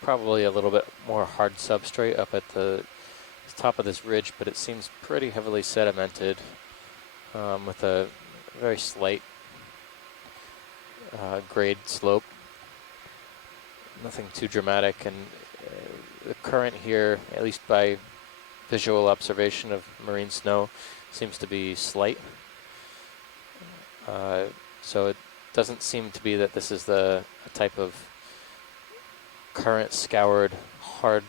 probably a little bit more hard substrate up at the top of this ridge, but it seems pretty heavily sedimented with a very slight grade slope. Nothing too dramatic, and the current here, at least by visual observation of marine snow, seems to be slight. So it doesn't seem to be that this is the type of current scoured hard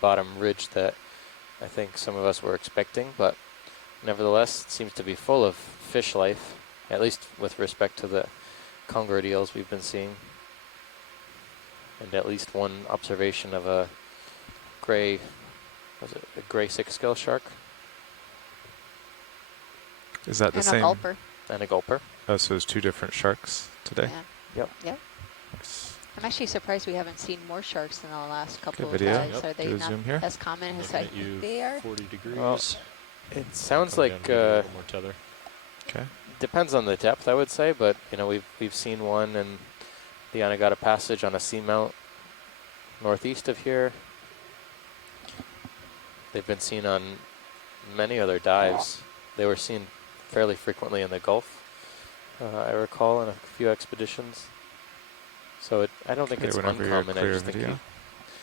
bottom ridge that I think some of us were expecting, but nevertheless it seems to be full of fish life, at least with respect to the conger eels we've been seeing, and at least one observation of a gray, was it a gray six-gill shark? Is that the And same? a gulper. And a gulper. Oh, so there's two different sharks today? Yeah. Yep. Yep. I'm actually surprised we haven't seen more sharks in the last couple Good of video. days. Yep. Are they Do a not zoom here. as common as I Looking at you, think they are? 40 degrees. Well, it sounds Come like down, give it a little more tether. Okay. depends on the depth, I would say, but you know we've seen one in the Anegada Passage on a seamount northeast of here. They've been seen on many other dives. They were seen fairly frequently in the Gulf, I recall, in a few expeditions. So I don't think Okay, it's whenever you're uncommon. I clear just video. think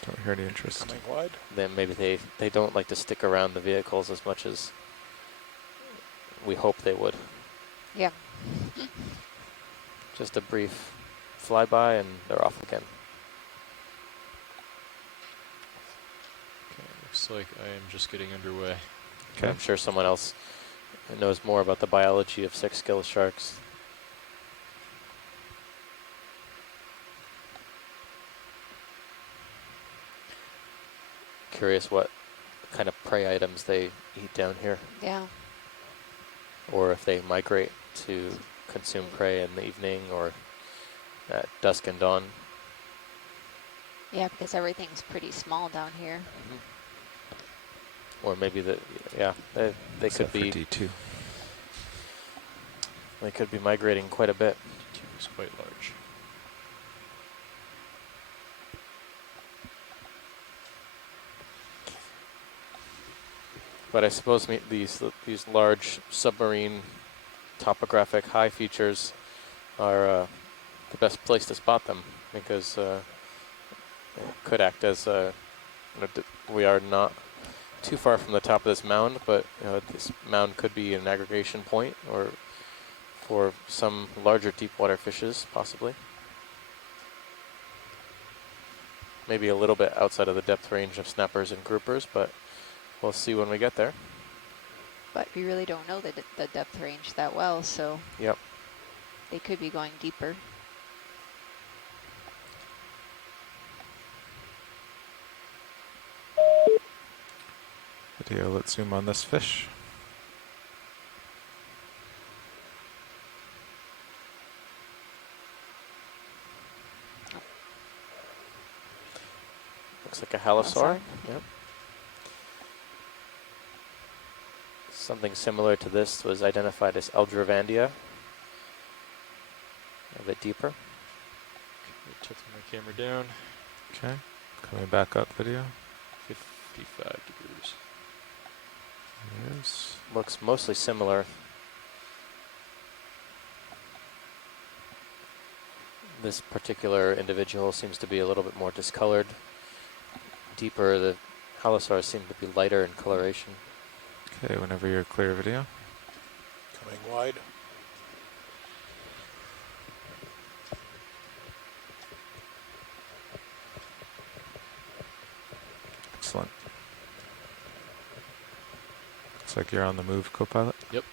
Don't hear any interest. Coming wide. then maybe they don't like to stick around the vehicles as much as we hope they would. Yeah. Just a brief flyby and they're off again. Okay, looks like I am just getting underway. Okay. I'm sure someone else knows more about the biology of six-gill sharks. Curious what kind of prey items they eat down here, Yeah. or if they migrate to consume prey in the evening or at dusk and dawn. Yeah, because everything's pretty small down here. Or maybe they could Except for be D2. They could be migrating quite a bit. It's quite large. But I suppose these large submarine topographic high features are the best place to spot them, because it could act as we are not too far from the top of this mound, but this mound could be an aggregation point or for some larger deep water fishes, possibly. Maybe a little bit outside of the depth range of snappers and groupers, but we'll see when we get there. But we really don't know the depth range that well, so Yep. they could be going deeper. Video, let's zoom on this fish. Looks like a halosaur. Halosaur. Yep. Something similar to this was identified as Eldrevandia. A bit deeper. Okay, tilting my camera down. Okay. Coming back up video. 55 degrees. Yes. Looks mostly similar. This particular individual seems to be a little bit more discolored. Deeper, the halosaurs seem to be lighter in coloration. Okay, whenever you're clear video. Coming wide. Excellent. Looks like you're on the move, co-pilot. Yep.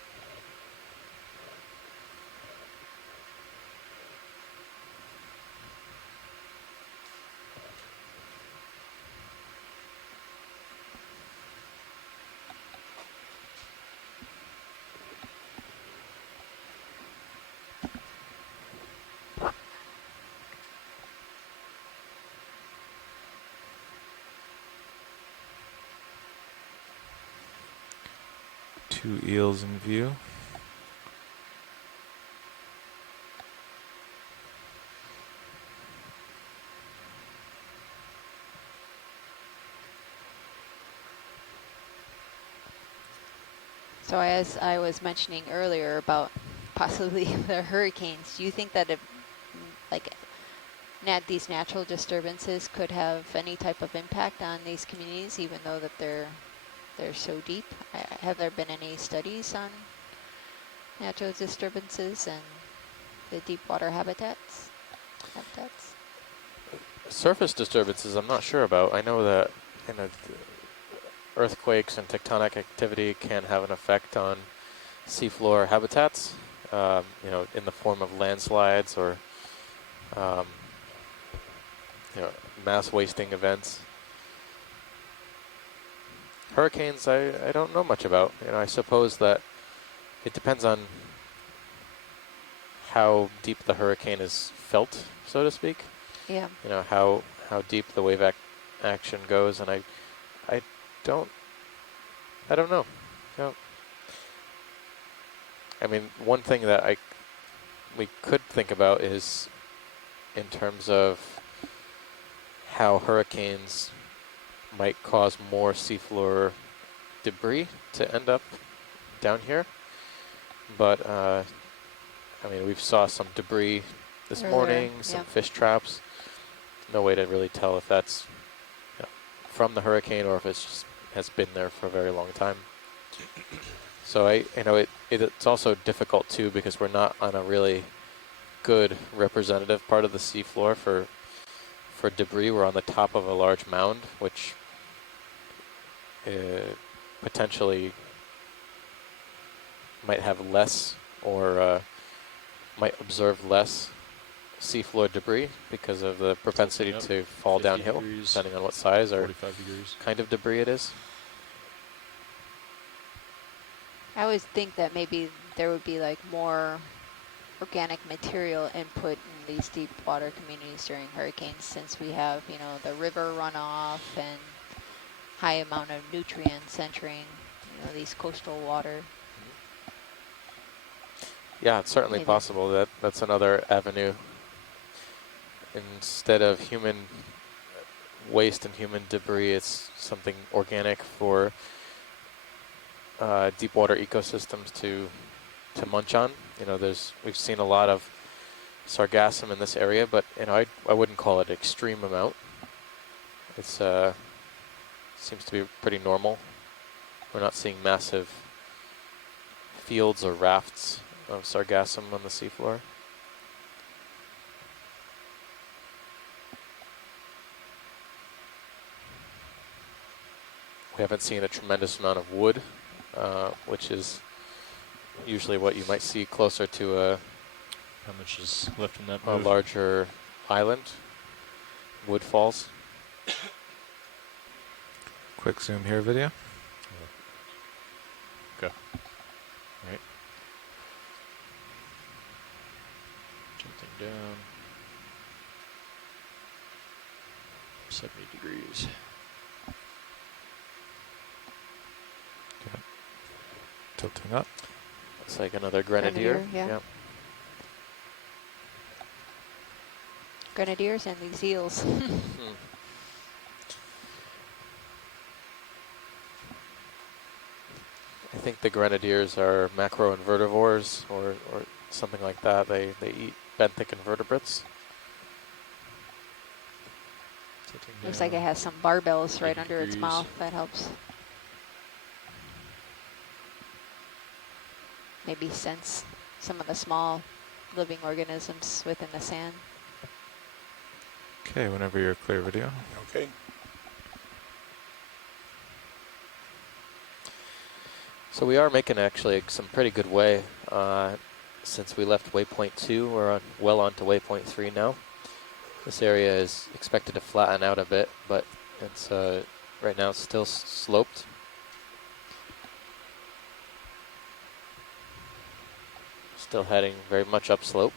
Two eels in view. So as I was mentioning earlier about possibly the hurricanes, do you think that if, like, these natural disturbances could have any type of impact on these communities, even though that they're so deep? Have there been any studies on natural disturbances and the deep water habitats? Surface disturbances, I'm not sure about. I know that earthquakes and tectonic activity can have an effect on seafloor habitats, in the form of landslides or mass wasting events. Hurricanes, I don't know much about. I suppose that it depends on how deep the hurricane is felt, so to speak. Yeah. How deep the wave action goes, and I don't know. I mean, one thing that we could think about is in terms of how hurricanes might cause more seafloor debris to end up down here. But, I mean, we saw some debris this morning, some fish traps. No way to really tell if that's from the hurricane or if it's just has been there for a very long time. So it's also difficult too because we're not on a really good representative part of the seafloor for debris. We're on the top of a large mound, which potentially might have less or might observe less seafloor debris because of the propensity to fall downhill, depending on what size or kind of debris it is. I always think that maybe there would be like more organic material input in these deep water communities during hurricanes, since we have, the river runoff and high amount of nutrients entering, these coastal water. Yeah, it's certainly possible that's another avenue. Instead of human waste and human debris, it's something organic for deep water ecosystems to munch on. We've seen a lot of sargassum in this area, but I wouldn't call it an extreme amount. It's seems to be pretty normal. We're not seeing massive fields or rafts of sargassum on the seafloor. We haven't seen a tremendous amount of wood, which is usually what you might see closer to How much is left in that a move? larger island. Wood falls. Quick zoom here video. Go. All right. Jumping down. 70 degrees. Okay. Tilting up. Looks like another grenadier. Yeah. Yep. Grenadiers and these eels. I think the grenadiers are macroinvertivores or something like that. They eat benthic invertebrates. Looks like it has some barbels right under its mouth. That helps. Maybe sense some of the small living organisms within the sand. Okay, whenever you're clear video. Okay. So we are making actually some pretty good way. Since we left waypoint 2, we're well on to waypoint 3 now. This area is expected to flatten out a bit, but it's right now it's still sloped. Still heading very much upslope.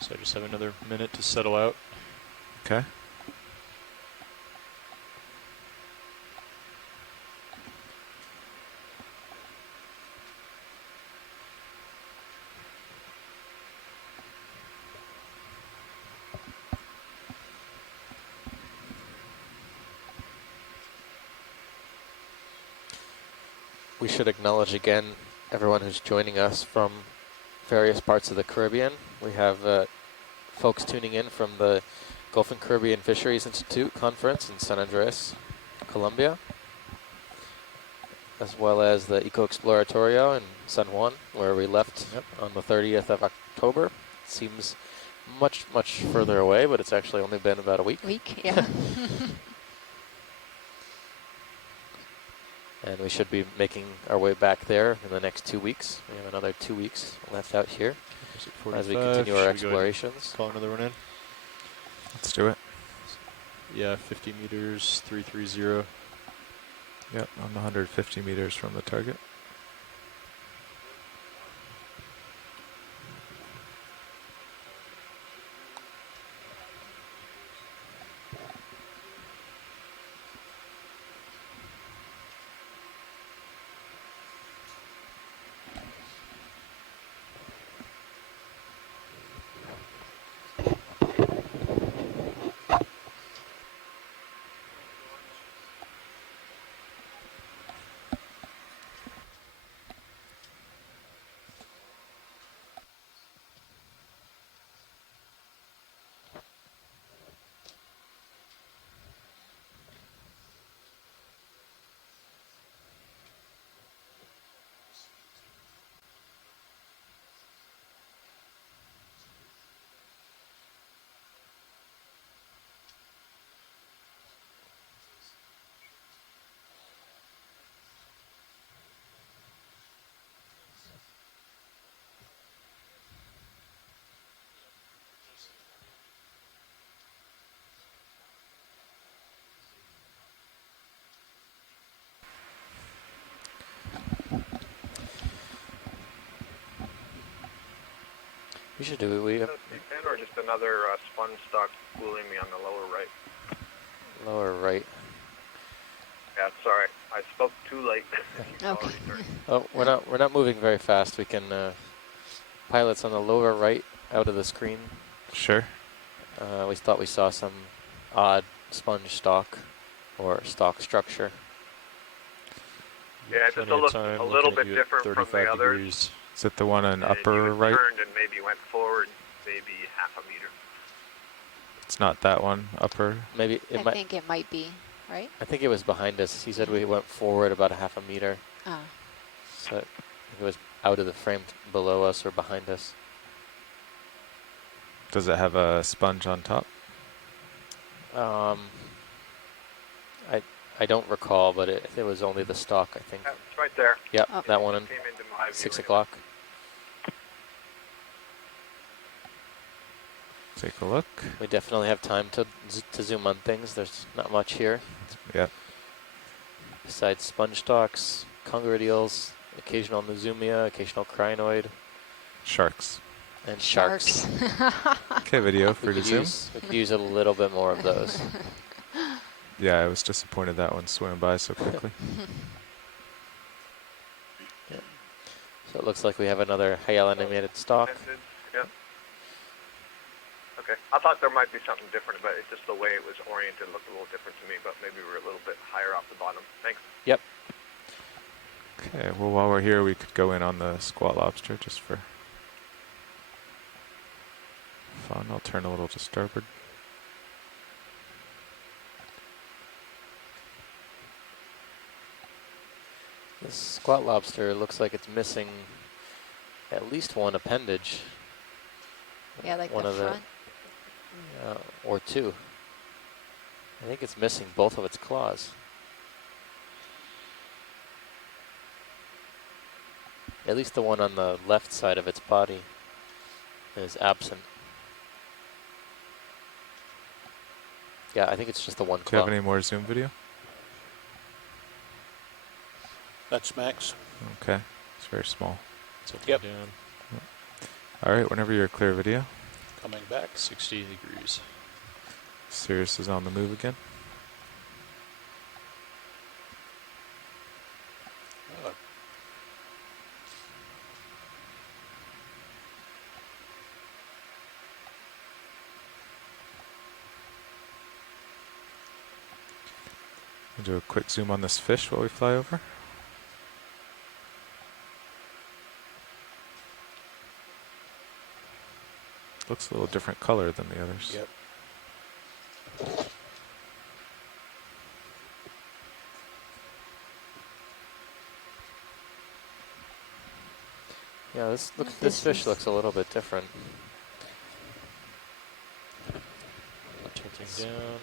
So I just have another minute to settle out. Okay. we should acknowledge again everyone who's joining us from various parts of the Caribbean. We have folks tuning in from the Gulf and Caribbean Fisheries Institute Conference in San Andreas, Colombia, as well as the Eco Exploratorio in San Juan, where we left on the 30th of October. Seems much, much further away, but it's actually only been about a week. Yeah. And we should be making our way back there in the next 2 weeks. We have another 2 weeks left out here as we continue our explorations. Call another one in. Let's do it. Yeah, 50 meters, 330. Yep, on 150 meters from the target. We should do it. We have or just another sponge stock schooling me on the lower right. lower right. Yeah, sorry, I spoke too late. Okay. Oh, we're not moving very fast. We can pilots on the lower right out of the screen. Sure. We thought we saw some odd sponge stock or stock structure. Yeah, just a little bit different from the others. Degrees. Is it the one in upper right? Turned and maybe went forward, maybe half a meter. It's not that one, upper. Maybe it I think it might be, right? I think it was behind us. He said we went forward about a half a meter. Ah. So it was out of the frame below us or behind us. Does it have a sponge on top? I don't recall, but it was only the stock, I think. It's right there. Yep, Oh. that one in Came into my view 6 anyway. o'clock. Take a look. We definitely have time to zoom on things. There's not much here. Yep. Besides sponge stocks, conger eels, occasional Nizumia, occasional crinoid. Sharks. And sharks. Okay, video for the zoom. We could use a little bit more of those. Yeah, I was disappointed that one swam by so quickly. Yeah. So it looks like we have another hyalinated stock. Yeah. Okay, I thought there might be something different, but it's just the way it was oriented looked a little different to me, but maybe we're a little bit higher off the bottom. Thanks. Yep. Okay, well, while we're here, we could go in on the squat lobster just for fun. I'll turn a little to starboard. This squat lobster looks like it's missing at least one appendage. Yeah, like one the of front. Or two. I think it's missing both of its claws. At least the one on the left side of its body is absent. Yeah, I think it's just the one Do claw. you have any more zoom video? That's max. Okay, it's very small. It's up Yep. and down. All right, whenever you're clear video. Coming back. 60 degrees. Sirius is on the move again. Uh, We'll do a quick zoom on this fish while we fly over. looks a little different color than the others. Yep. Yeah, this fish looks a little bit different. Tilting down.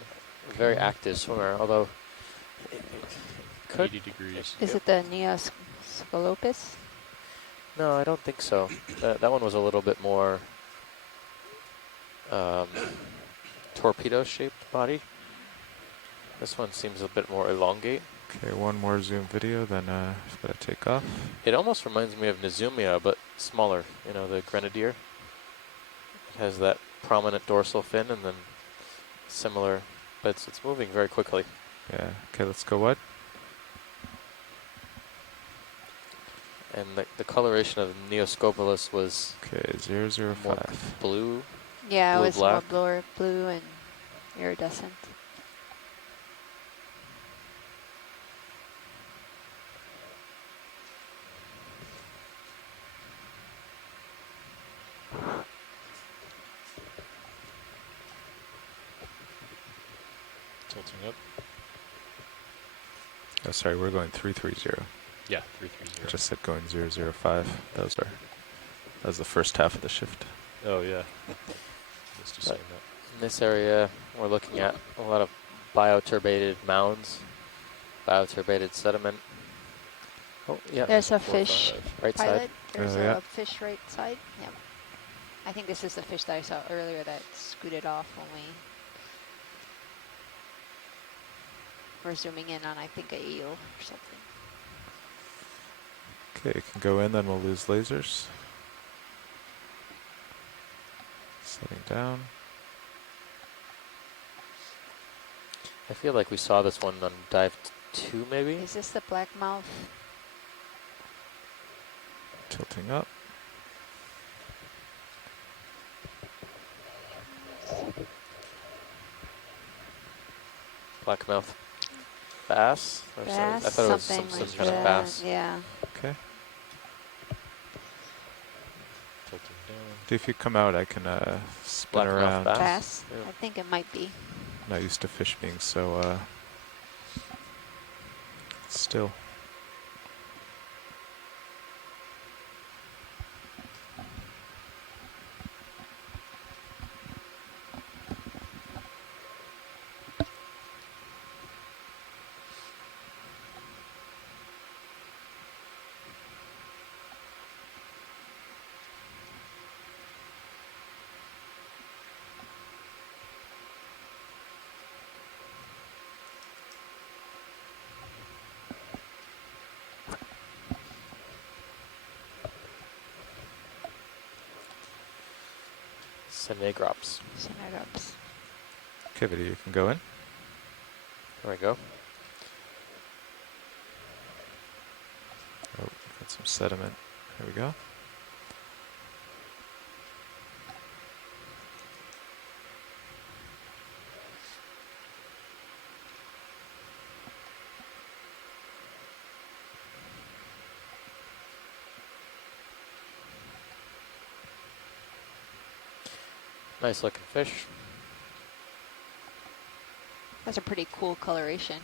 Very active swimmer, although it could 80 degrees. Is it the Neoscolopus? No, I don't think so. That one was a little bit more torpedo-shaped body. This one seems a bit more elongate. Okay, one more zoom video, then I've got to take off. It almost reminds me of Nizumia, but smaller. You know, the grenadier. It has that prominent dorsal fin and then similar, but it's moving very quickly. Yeah, okay, let's go what? And the coloration of Neoscopulus was okay, 005. More blue. Yeah, blue it was black. more blue and iridescent. Tilting up. Oh, sorry, we're going 330. Yeah, 330. Just said going 005. That was the first half of the shift. Oh yeah. Missed you saying that. In this area, we're looking at a lot of bioturbated mounds, bioturbated sediment. Oh, yeah. There's a 4, fish. 5, right Pilot, side. there's yeah. a fish right side. Yep. I think this is the fish that I saw earlier that scooted off when we were zooming in on, I think, a eel or something. Okay, you can go in, then we'll lose lasers. Setting down. I feel like we saw this one on dive 2, maybe? Is this the blackmouth? Tilting up. Blackmouth bass? Or Bass, I thought it was something some like kind that. of bass. Yeah. Okay. Tilting down. If you come out, I can spin Blackmouth around. bass? Bass? Yeah. I think it might be. Not used to fish being so still. Cinegrops. Cinerops. Okay, video, you can go in. There we go. Oh, got some sediment. There we go. Nice looking fish. That's a pretty cool coloration.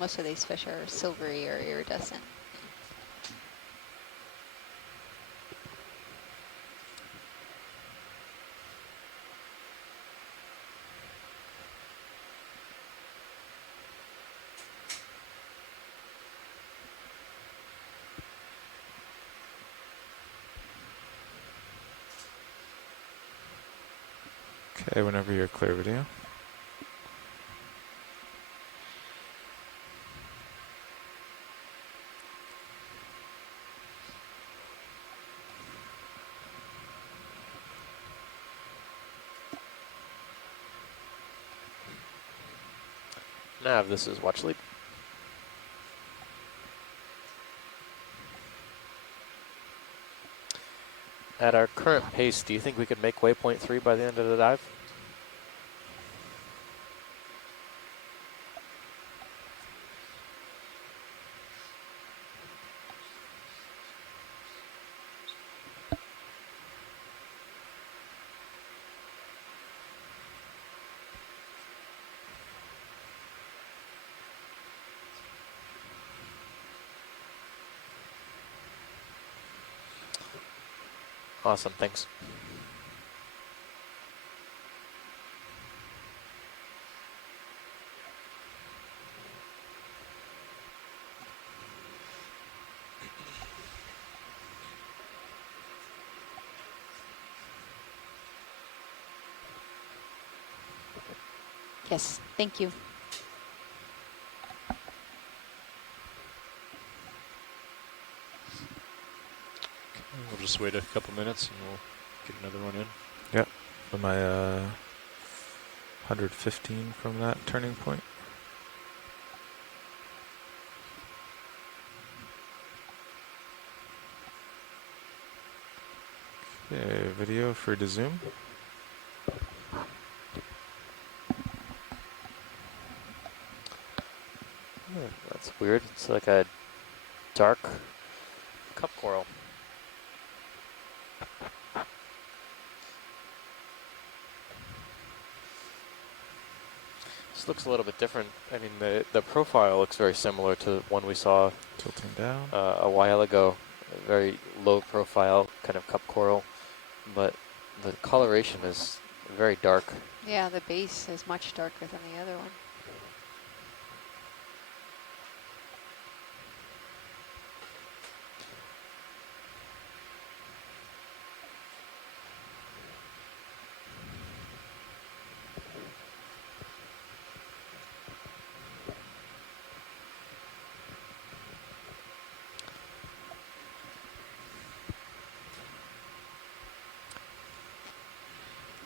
Most of these fish are silvery or iridescent. Okay, whenever you're clear, video. Nav, this is Watch Lead. At our current pace, do you think we could make waypoint 3 by the end of the dive? Awesome, thanks. Yes, thank you. We'll just wait a couple minutes and we'll get another one in. Yep. Am I 115 from that turning point? Okay, video free to zoom. Yeah, that's weird. It's like a dark cup coral. This looks a little bit different. I mean, the profile looks very similar to one we saw tilting down a while ago. A very low profile kind of cup coral, but the coloration is very dark. Yeah, the base is much darker than the other one.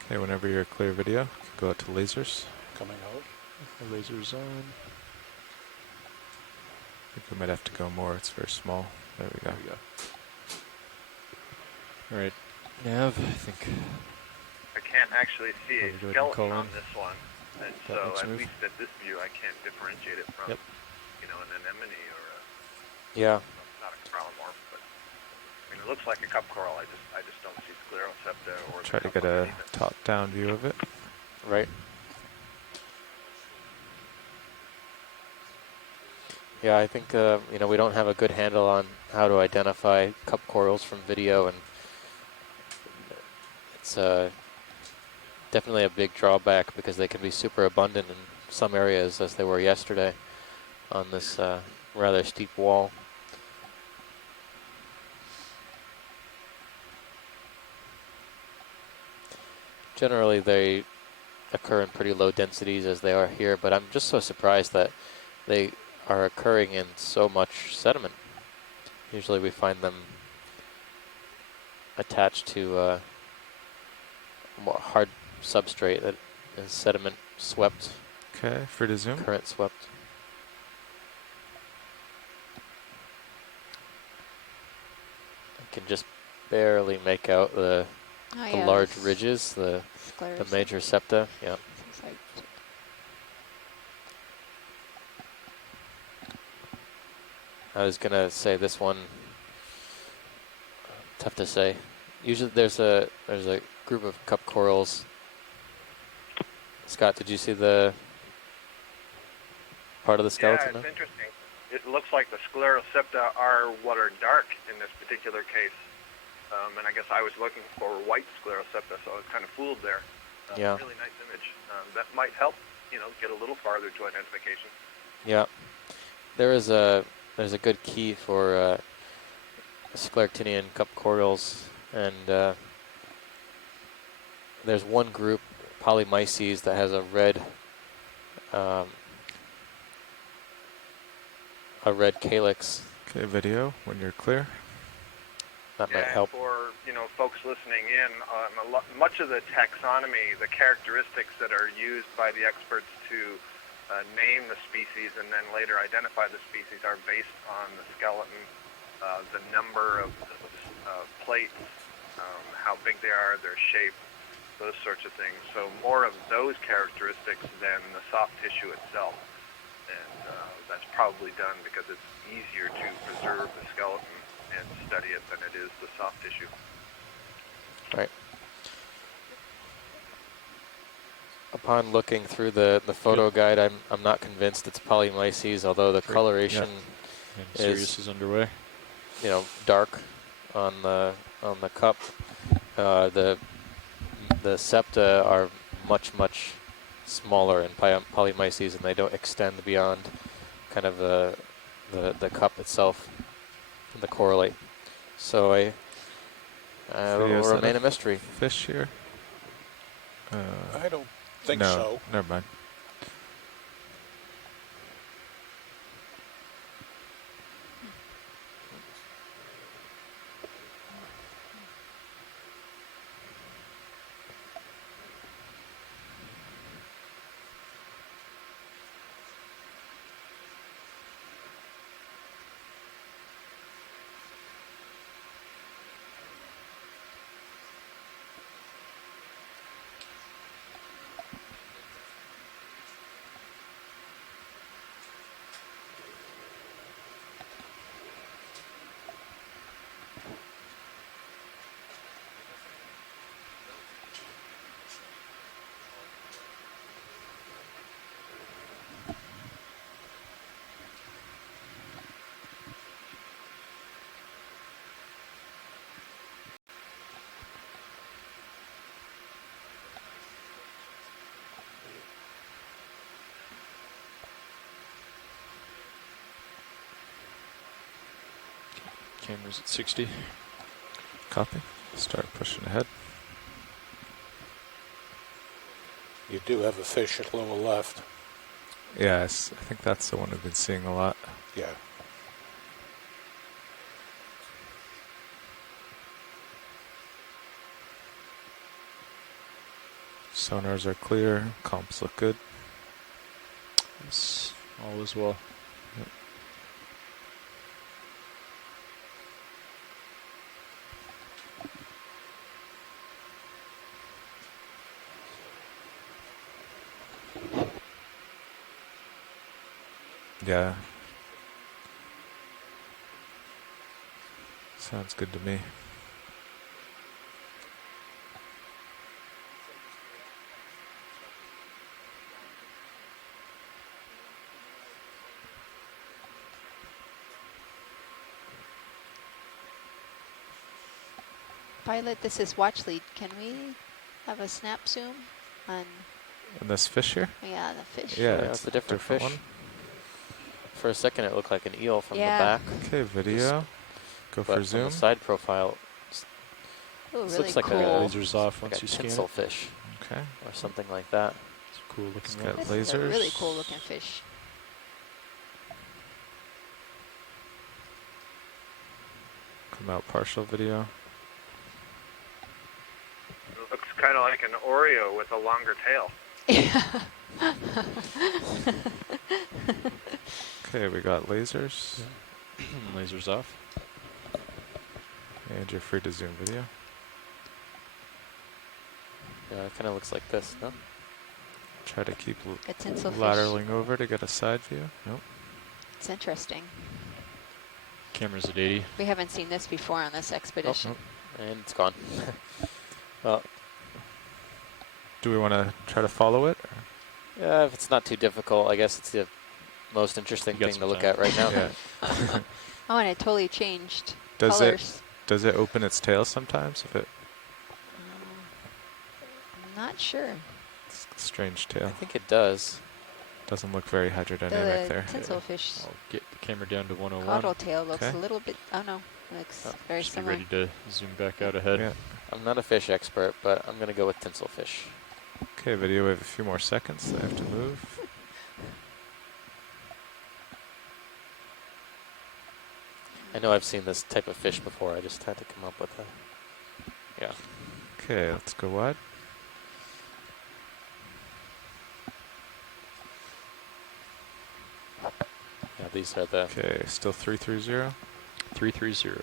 Okay, whenever you're clear video, you can go out to lasers. Coming out. The laser's on. I think we might have to go more, it's very small. There we go. All right, Nav, I think. I can't actually see a Probably go ahead and skeleton call on in. this one, and That so next at move. least at this view, I can't differentiate it from, Yep. you know, an anemone or a, Yeah. not a corallomorph, but I mean, it looks like a cup coral. I just don't see sclerosepta or. Try to the get a underneath it. top-down view of it. Right. Yeah, I think you know, we don't have a good handle on how to identify cup corals from video, and it's definitely a big drawback because they can be super abundant in some areas, as they were yesterday on this rather steep wall. Generally, they occur in pretty low densities as they are here, but I'm just so surprised that they are occurring in so much sediment. Usually we find them attached to a more hard substrate that is sediment swept. Okay, free to zoom. Current swept. I can just barely make out the large ridges, the major septa. Yeah. I was gonna say this one. Tough to say. Usually there's a group of cup corals. Scott, did you see the part of the skeleton? Yeah, it's interesting. It looks like the sclerosepta are what are dark in this particular case. And I guess I was looking for white sclerosepta, so I was kind of fooled there. Yeah. Really nice image. That might help, you know, get a little farther to identification. Yeah. There's a good key for scleractinian cup corals, and there's one group, Polymyces, that has a red calyx. Okay, video when you're clear. That might help. For, you know, folks listening in, much of the taxonomy, the characteristics that are used by the experts to name the species and then later identify the species are based on the skeleton, the number of plates, how big they are, their shape, those sorts of things. So more of those characteristics than the soft tissue itself. And that's probably done because it's easier to preserve the skeleton and study it than it is the soft tissue. Right. Upon looking through the photo guide, I'm not convinced it's Polymyces, although the coloration is is underway. You know, dark on the cup. The septa are much smaller in polymyces, and they don't extend beyond kind of the cup itself, the correlate. So it will remain a mystery. Fish here? I don't think no, so. Never mind. Camera's at 60. Copy. Start pushing ahead. You do have a fish at lower left. Yes, I think that's the one we've been seeing a lot. Yeah. Sonars are clear. Comps look good. Yes, all is well. Yep. Yeah. Sounds good to me. Pilot, this is watch lead. Can we have a snap zoom on? And this fish here? Yeah, the fish. Yeah, It's a different fish. one. For a second, it looked like an eel from Yeah. the back. Okay, video. Go But for zoom. from the side profile, Ooh, this really looks like cool. Lasers off like once a you scan tinsel it. fish. Okay. Or something like that. It's a cool looking It's one. got This lasers. is a really cool looking fish. Come out partial video. It looks kind of like an Oreo with a longer tail. Okay, we got lasers. Lasers off. And you're free to zoom video. Yeah, it kind of looks like this, no? Try to keep A tinsel fish. lateraling over to get a side view. Nope. It's interesting. Camera's at 80. We haven't seen this before on this expedition. And it's gone. Well, do we want to try to follow it? Or? yeah, if it's not too difficult, I guess it's the most interesting thing to look at right now. Yeah. Oh, and it totally changed Does colors. Does it open its tail sometimes? If it I'm not sure. it's a strange tail. I think it does. Doesn't look very hydrodynamic The there. tinsel fish I'll get the camera down to 101. caudal tail looks Okay. a little bit, oh no, looks very Just be similar. ready to zoom back out ahead. Yeah. I'm not a fish expert, but I'm going to go with tinsel fish. Okay, video. We have a few more seconds. They have to move. I know I've seen this type of fish before. I just had to come up with a... Yeah. Okay, let's go wide. Yeah, these are the... Okay, still 330. 330.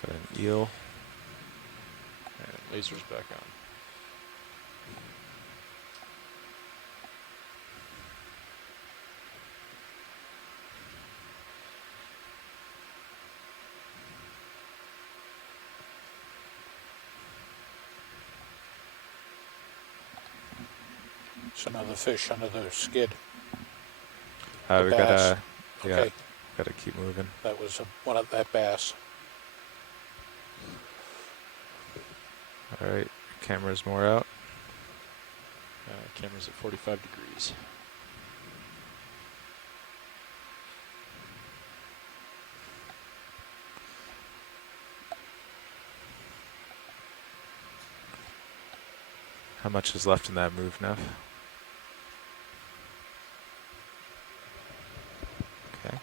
Got an eel. And lasers back on. It's another fish under the skid. We bass. gotta keep moving. That was one of that bass. All right, camera's more out. Camera's at 45 degrees. How much is left in that move, Neff? Okay.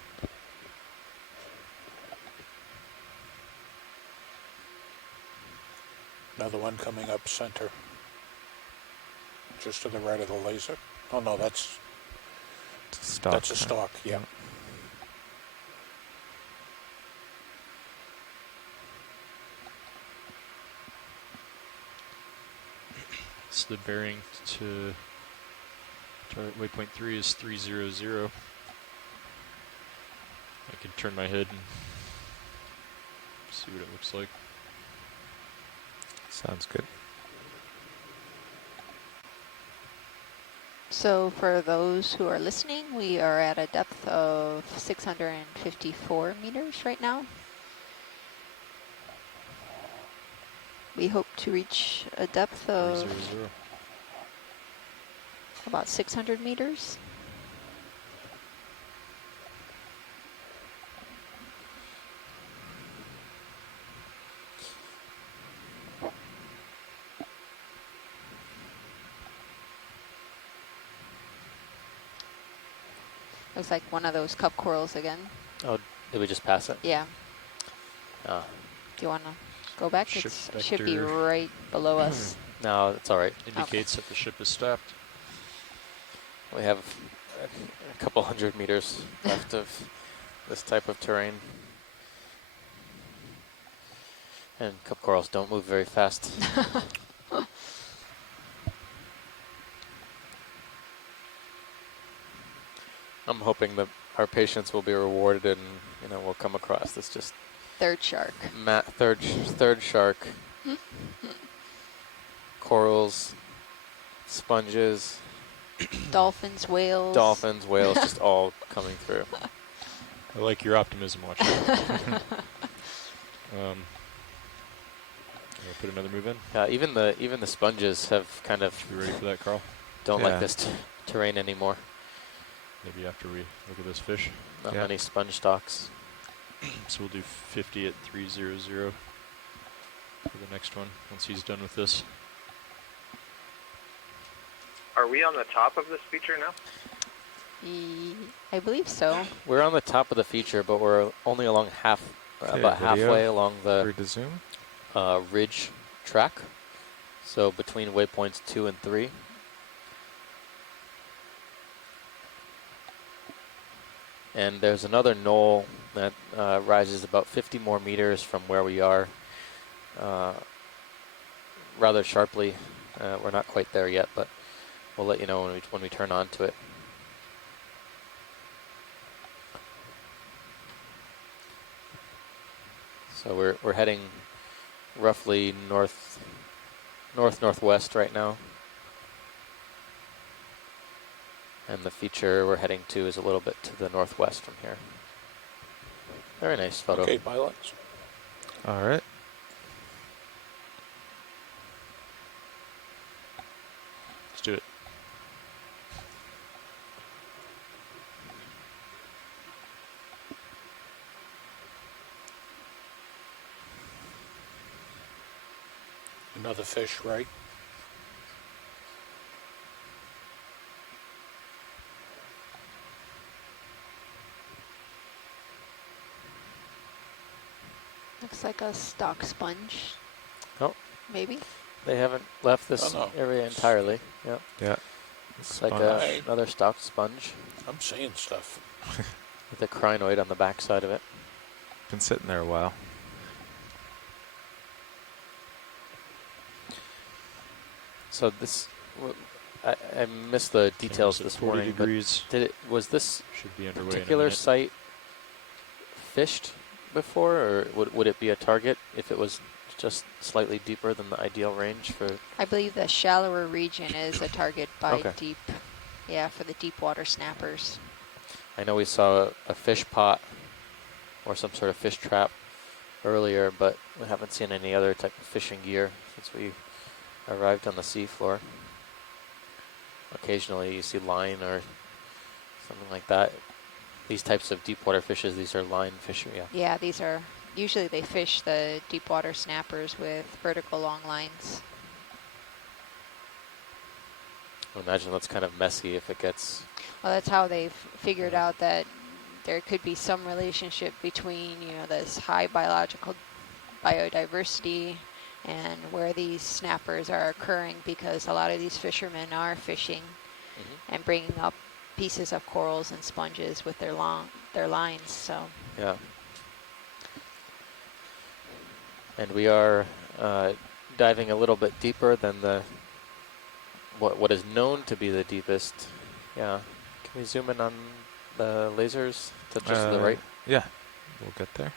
Another one coming up center. Just to the right of the laser. Oh no, that's Stalk. that's a stalk, yeah. So the bearing to target waypoint 3 is 300. I can turn my head and see what it looks like. Sounds good. So for those who are listening, we are at a depth of 654 meters right now. We hope to reach a depth of 300. about 600 meters. Looks like one of those cup corals again. Oh, did we just pass it? Yeah. Oh. Do you want to go back? Ship It should be vector. right below us. No, it's all right. Indicates that the ship is stopped. We have a couple hundred meters left of this type of terrain. And cup corals don't move very fast. I'm hoping that our patience will be rewarded and, you know, we'll come across this just Third shark. third shark. Corals, sponges, Dolphins, whales. just all coming through. I like your optimism, watching. I'll put another move in. Even the sponges have kind of You ready for that, Carl? don't like this terrain anymore. Maybe after we look at this fish. Not many sponge stocks. So we'll do 50 at 300 for the next one, once he's done with this. Are we on the top of this feature now? I believe so. We're on the top of the feature, but we're only along about halfway along the ridge track. So between waypoints 2 and 3. And there's another knoll that rises about 50 more meters from where we are, rather sharply. We're not quite there yet, but we'll let you know when we turn on to it. So we're heading roughly northwest right now. And the feature we're heading to is a little bit to the northwest from here. Very nice photo. Okay, pilots. All right. Let's do it. Another fish, right? Looks like a stock sponge. Oh. Maybe. They haven't left this area entirely. Yep. Yeah. It's like Sponge. another stock sponge. I'm seeing stuff. With a crinoid on the back side of it. Been sitting there a while. So this, I missed the details this 40 morning. degrees. But was this Should be underway in a particular minute. site fished before, or would it be a target if it was just slightly deeper than the ideal range for. I believe the shallower region is a target by Okay. deep, yeah, for the deep water snappers. I know we saw a fish pot or some sort of fish trap earlier, but we haven't seen any other type of fishing gear since we arrived on the seafloor. Occasionally you see line or something like that. These types of deep water fishes, these are line fish, yeah. Yeah, these are, usually they fish the deep water snappers with vertical long lines. I imagine that's kind of messy if it gets. Well, that's how they've figured out that there could be some relationship between, you know, this high biological biodiversity and where these snappers are occurring, because a lot of these fishermen are fishing and bringing up pieces of corals and sponges with their lines. So Yeah. And we are diving a little bit deeper than the what is known to be the deepest. Yeah. Can we zoom in on the lasers to just to the right? Yeah, we'll get there.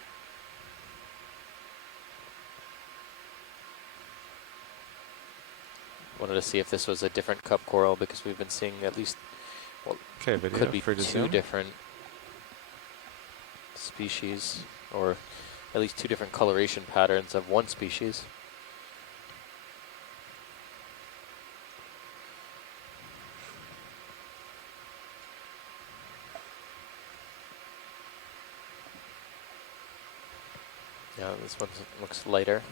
Wanted to see if this was a different cup coral, because we've been seeing at least, well, video could be free to two zoom. different species, or at least two different coloration patterns of one species. Yeah, this one looks lighter.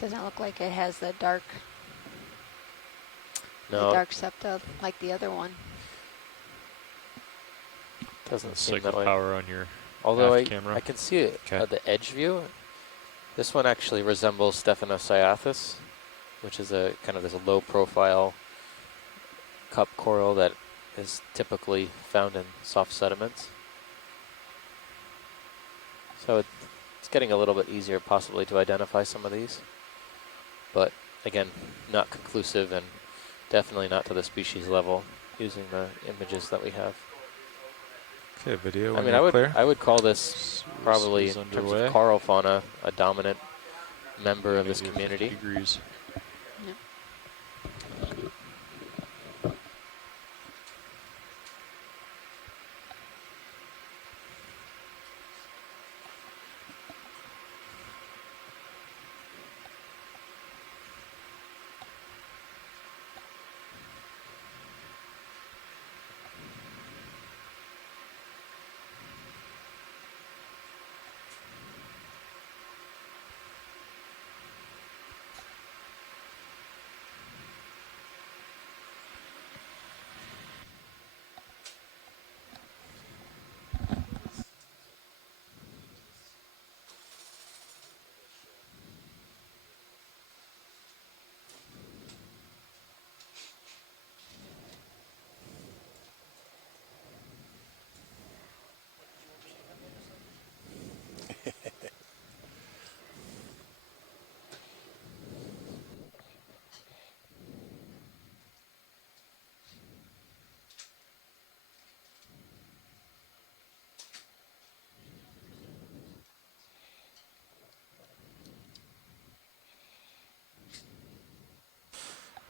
doesn't look like it has the dark, No, the dark septa like the other one. doesn't seem cycle that way. power on your Although aft camera. I can see it Okay. at the edge view. This one actually resembles Stephanocyathus, which is a kind of this low profile cup coral that is typically found in soft sediments. So it's getting a little bit easier possibly to identify some of these. But again, not conclusive, and definitely not to the species level using the images that we have. Okay, video. I mean, I would call this probably, in terms underway. of coral fauna, a dominant member of this Maybe community. 50 degrees. Yep.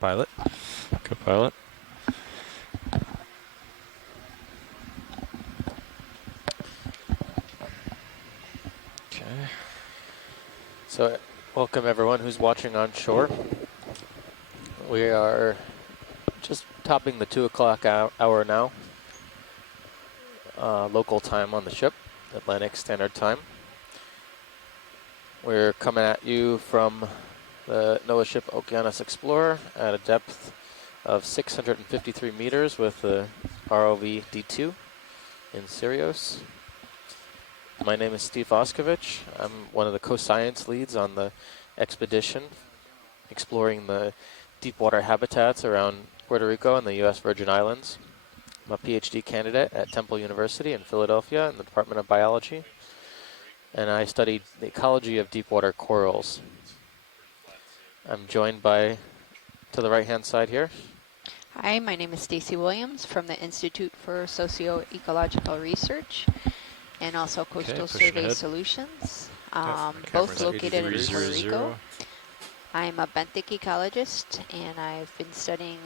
Pilot. Co-pilot. Okay. So, welcome everyone who's watching on shore. We are just topping the 2 o'clock hour now. Local time on the ship, Atlantic Standard Time. We're coming at you from the NOAA ship Okeanos Explorer at a depth of 653 meters with the ROV D2 in Sirius. My name is Steve Voskovich. I'm one of the co-science leads on the expedition exploring the deep water habitats around Puerto Rico and the U.S. Virgin Islands. I'm a PhD candidate at Temple University in Philadelphia in the Department of Biology, and I studied the ecology of deep water corals. I'm joined by to the right-hand side here. Hi, my name is Stacy Williams from the Institute for Socio-Ecological Research and also Coastal pushing Survey ahead. Solutions, my both camera's located in 83. Puerto 300. Rico. I'm a benthic ecologist, and I've been studying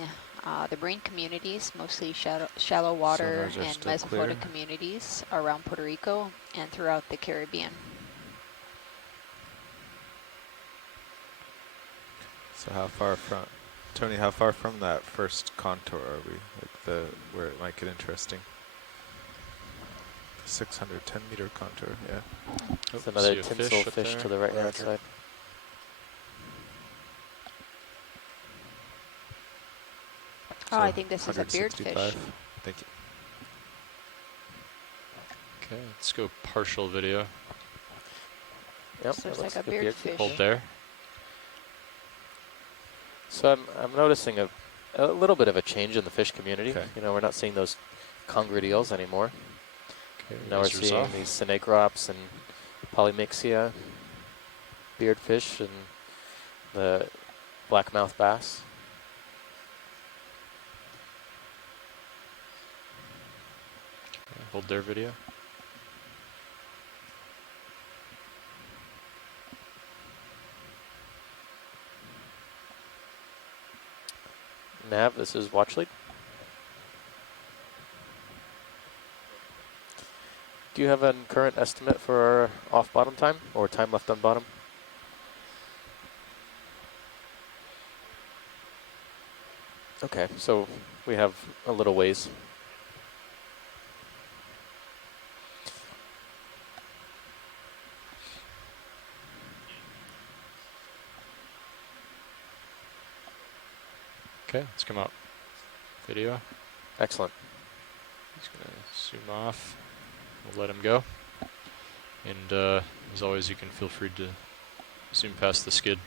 the marine communities, mostly shallow water Sonars are and still clear. mesophotic communities around Puerto Rico and throughout the Caribbean. So how far from, Tony, how far from that first contour are we? Like where it might get interesting? 610 meter contour, yeah. There's Oh, another see a tinsel up fish there. to the right-hand Roger. side. Oh, I think this is a 165. beardfish. Thank you. Okay, let's go partial video. Yep, This that looks looks like a like beardfish. Hold there. So I'm noticing a little bit of a change in the fish community. Okay. You know, we're not seeing those conger eels anymore. Okay, Now we're lasers seeing off. these synagrops and polymyxia, beardfish, and the blackmouth bass. Okay, hold there video. Nav, this is watch lead. Do you have a current estimate for our off bottom time or time left on bottom? Okay, so we have a little ways. Okay, let's come out. Video. Excellent. He's gonna zoom off. We'll let him go. And as always, you can feel free to zoom past the skid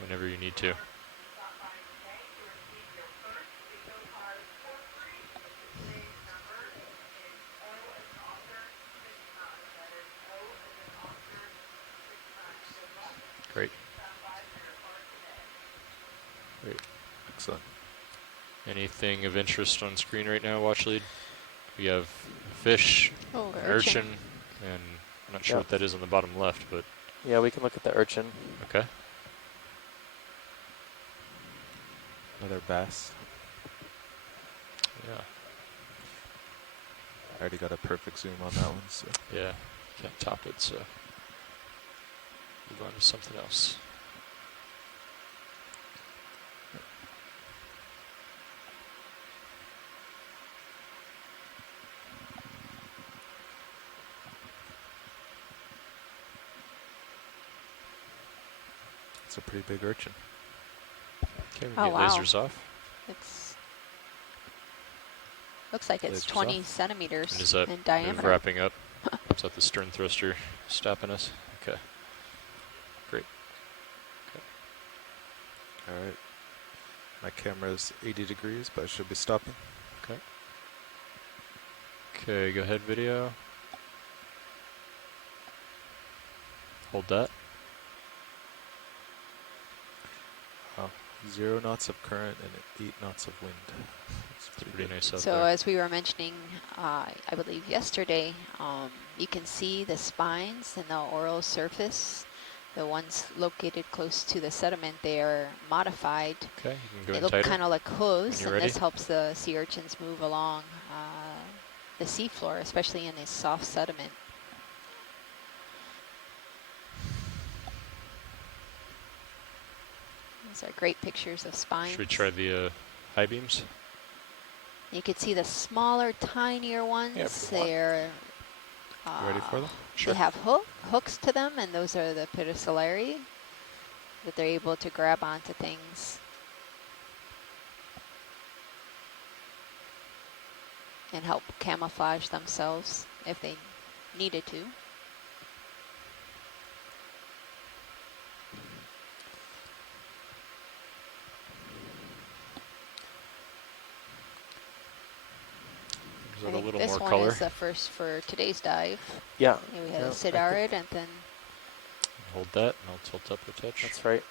whenever you need to. Great. Great. Excellent. Anything of interest on screen right now, watch lead? We have fish, Oh, an urchin, and I'm not sure Yep. what that is on the bottom left, but Yeah, we can look at the urchin. okay. Another bass. Yeah. I already got a perfect zoom on that one, so. Yeah, can't top it, so move on to something else. It's a pretty big urchin. Okay, we Oh, get wow. lasers off. Looks like it's Lasers 20 off. centimeters And is that in move diameter. wrapping up? Is that the stern thruster stopping us? Okay. Great. Okay. All right. My camera's 80 degrees, but I should be stopping. Okay. Okay, go ahead, video. Hold that. Wow. 0 knots of current and 8 knots of wind. It's Pretty nice out So there. as we were mentioning, I believe yesterday, you can see the spines and the oral surface. The ones located close to the sediment, they are modified. Okay, you can go They in look tighter. kind of like hooves, When you're and ready. this helps the sea urchins move along the seafloor, especially in this soft sediment. These are great pictures of spines. Should we try the high beams? You can see the smaller, tinier ones. if you want. They're You ready for them? Sure. They have hooks to them, and those are the pedicellari that they're able to grab onto things and help camouflage themselves if they needed to. Is I that a think little this more one color? is the first for today's dive. Yeah. We had Yeah, a I sidarid, and then Hold that, and I'll tilt up a touch. That's right.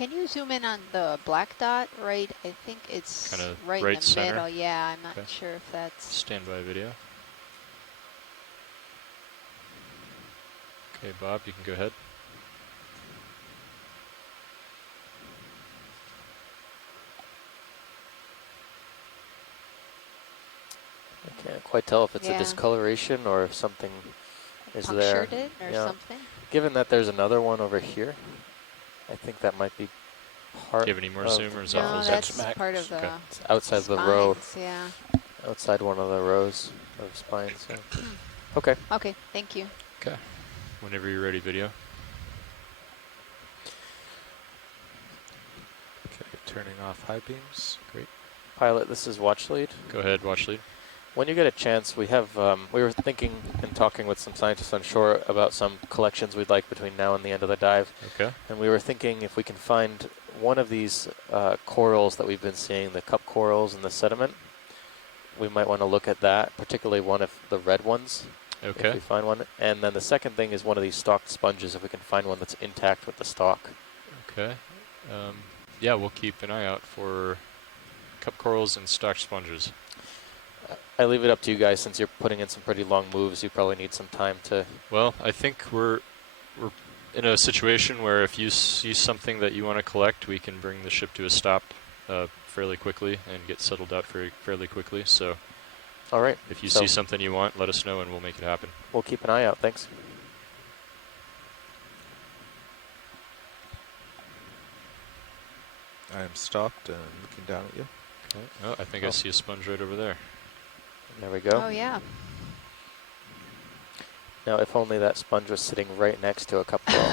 Can you zoom in on the black dot? Right, I think it's Kind of right right in the center. middle. Yeah, I'm not Okay. sure if that's. Standby video. Okay, Bob, you can go ahead. I can't quite tell if it's a Yeah. discoloration or if something is there. Punctured it or Yeah. something? Given that there's another one over here, I think that might be part. Do you have any more of zoom, or is that No, full that's zoom? part of the Okay. It's outside the row. spines, yeah. Outside one of the rows of spines. Yeah. Okay. Okay, thank you. Okay. Whenever you're ready, video. Okay, turning off high beams. Great. Pilot, this is watch lead. Go ahead, watch lead. When you get a chance, we have, we were thinking and talking with some scientists on shore about some collections we'd like between now and the end of the dive. Okay. And we were thinking if we can find one of these corals that we've been seeing, the cup corals and the sediment, we might want to look at that, particularly one of the red ones. Okay. If we find one. And then the second thing is one of these stalked sponges, if we can find one that's intact with the stalk. Okay. Yeah, we'll keep an eye out for cup corals and stalked sponges. I leave it up to you guys, since you're putting in some pretty long moves. You probably need some time to. Well, I think we're in a situation where if you see something that you want to collect, we can bring the ship to a stop fairly quickly and get settled out fairly quickly. So, all right. If you see something you want, let us know and we'll make it happen. We'll keep an eye out. Thanks. I am stopped and looking down at you. Okay. Oh, I think I see a sponge right over there. There we go. Oh, yeah. Now, if only that sponge was sitting right next to a cup coral.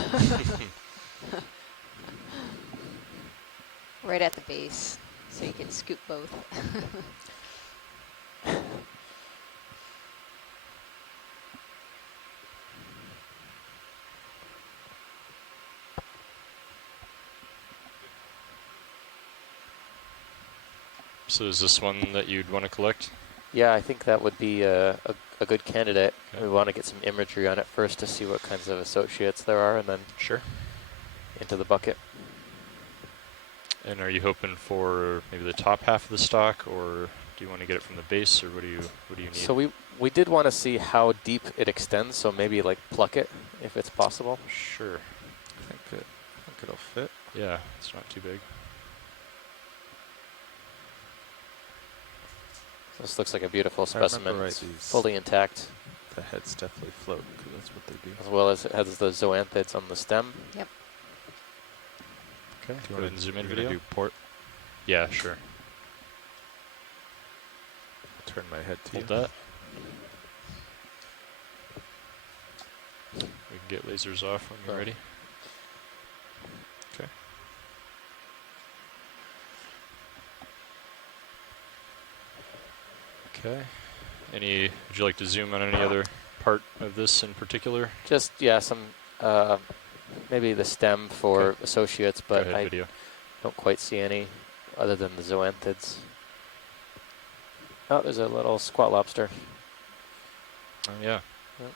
Right at the base, so you can scoop both. So is this one that you'd want to collect? Yeah, I think that would be a good candidate. Okay. We want to get some imagery on it first to see what kinds of associates there are, and then sure into the bucket. And are you hoping for maybe the top half of the stalk, or do you want to get it from the base, or what do you need? So we did want to see how deep it extends, so maybe like pluck it if it's possible. Sure. I think it'll fit. Yeah, it's not too big. This looks like a beautiful If I remember specimen. right, It's these- fully intact, The heads definitely float, because that's what they do. as well as it has the zoanthids on the stem. Yep. Okay. Do you Go want ahead and zoom in you're gonna video. do port? Yeah, sure. Turn my head to Hold you. that. We can get lasers off when you're Oh. ready. Okay. Okay. Would you like to zoom on any other part of this in particular? Just, yeah, some, maybe the stem for Okay. associates, Go but ahead, I video. don't quite see any other than the zoanthids. Oh, there's a little squat lobster. Oh, yeah. Yep.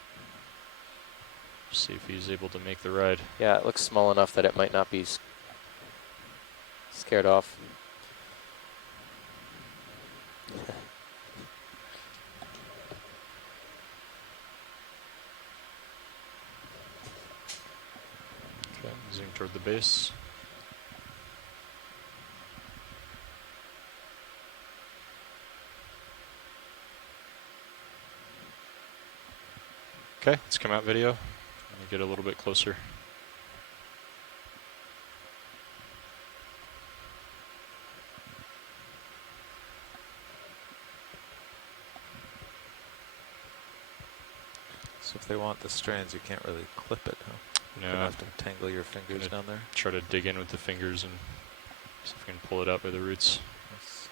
See if he's able to make the ride. Yeah, it looks small enough that it might not be scared off. Okay, zoom toward the base. Okay, let's come out video. Let me get a little bit closer. So if they want the strands, you can't really clip it, huh? No. You're gonna have to tangle your fingers down there. Try to dig in with the fingers and see if we can pull it out by the roots. Yes.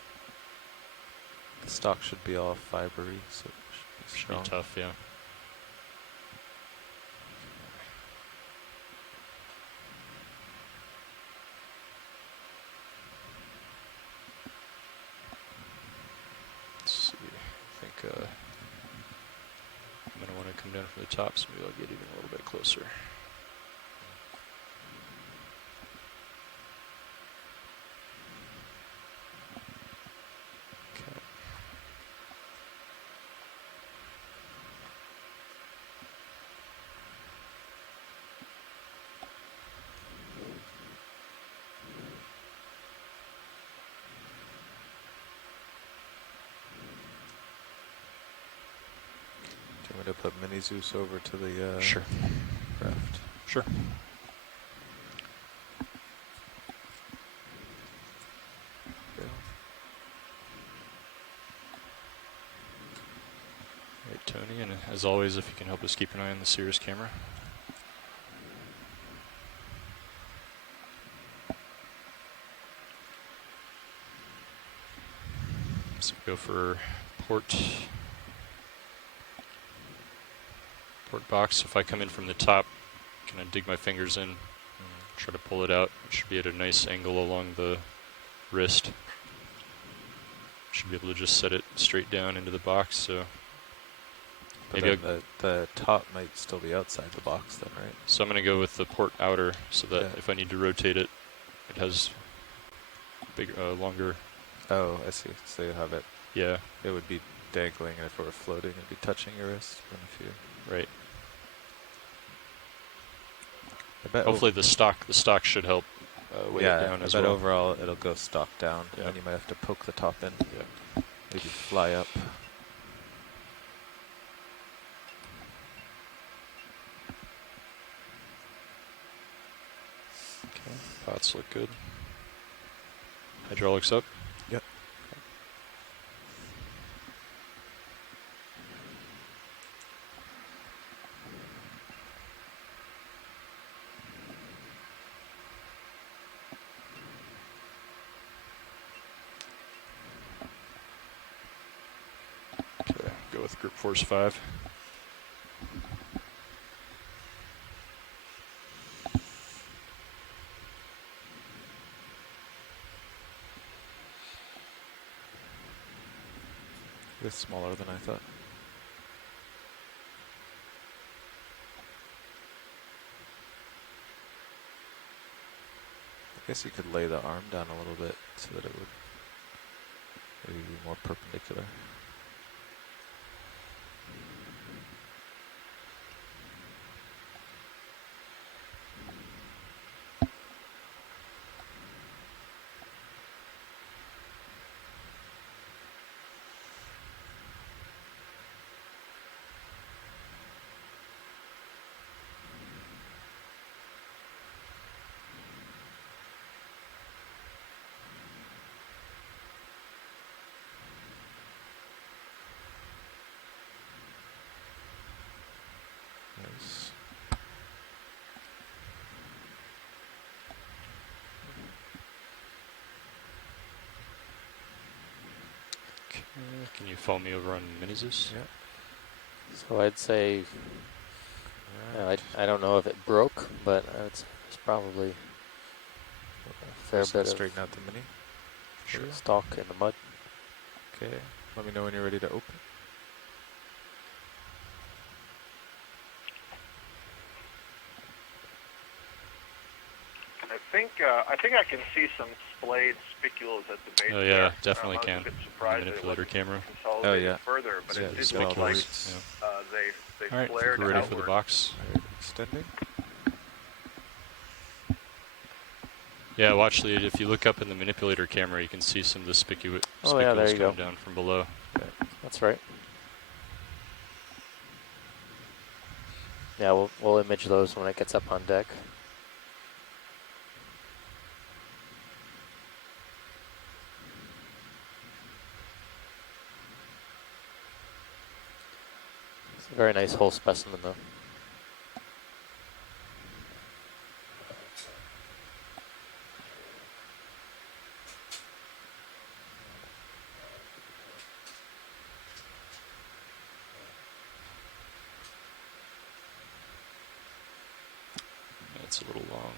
The stalk should be all fibery, so it should be Should strong. be tough, yeah. Let's see. I think I'm going to want to come down from the top, so maybe I'll get even a little bit closer. to put Mini Zeus over to the Sure. raft? Sure. Right, Tony, and as always, if you can help us keep an eye on the Cirrus camera. So go for port box. If I come in from the top, kind of dig my fingers in, try to pull it out. It should be at a nice angle along the wrist. Should be able to just set it straight down into the box. So But maybe then the top might still be outside the box then, right? So I'm going to go with the port outer so that if I need to rotate it, it has big, longer. Oh, I see. So you have it. Yeah. It would be dangling, and if it were floating, it'd be touching your wrist. And if you Right. I bet Hopefully the stock should help weigh it down as I bet well. overall it'll go stock down, Yeah. and you might have to poke the top in. Yeah. Maybe fly up. Okay, pots look good. Hydraulics up? Yep. Okay, go with group force 5. It's smaller than I thought. I guess you could lay the arm down a little bit so that it would maybe be more perpendicular. Nice. Okay, can you follow me over on Minizus? Yeah. So I'd say, I don't know if it broke, but it's probably a fair Just bit of straighten out the Mini. Sure. stock in the mud. Okay. Let me know when you're ready to open. I think I can see some splayed spicules at the base. Oh yeah, there. definitely I was can. a bit surprised that it Manipulator wasn't camera. consolidated Oh, yeah. further, but Yeah, it did small look like roots. they All right, I flared think we're ready outward. for the box. Extending. Yeah, watch the. If you look up in the manipulator camera, you can see some of the spicules Oh yeah, there you coming go. down from below. That's right. Yeah, we'll image those when it gets up on deck. It's a very nice whole specimen, though. It's a little long.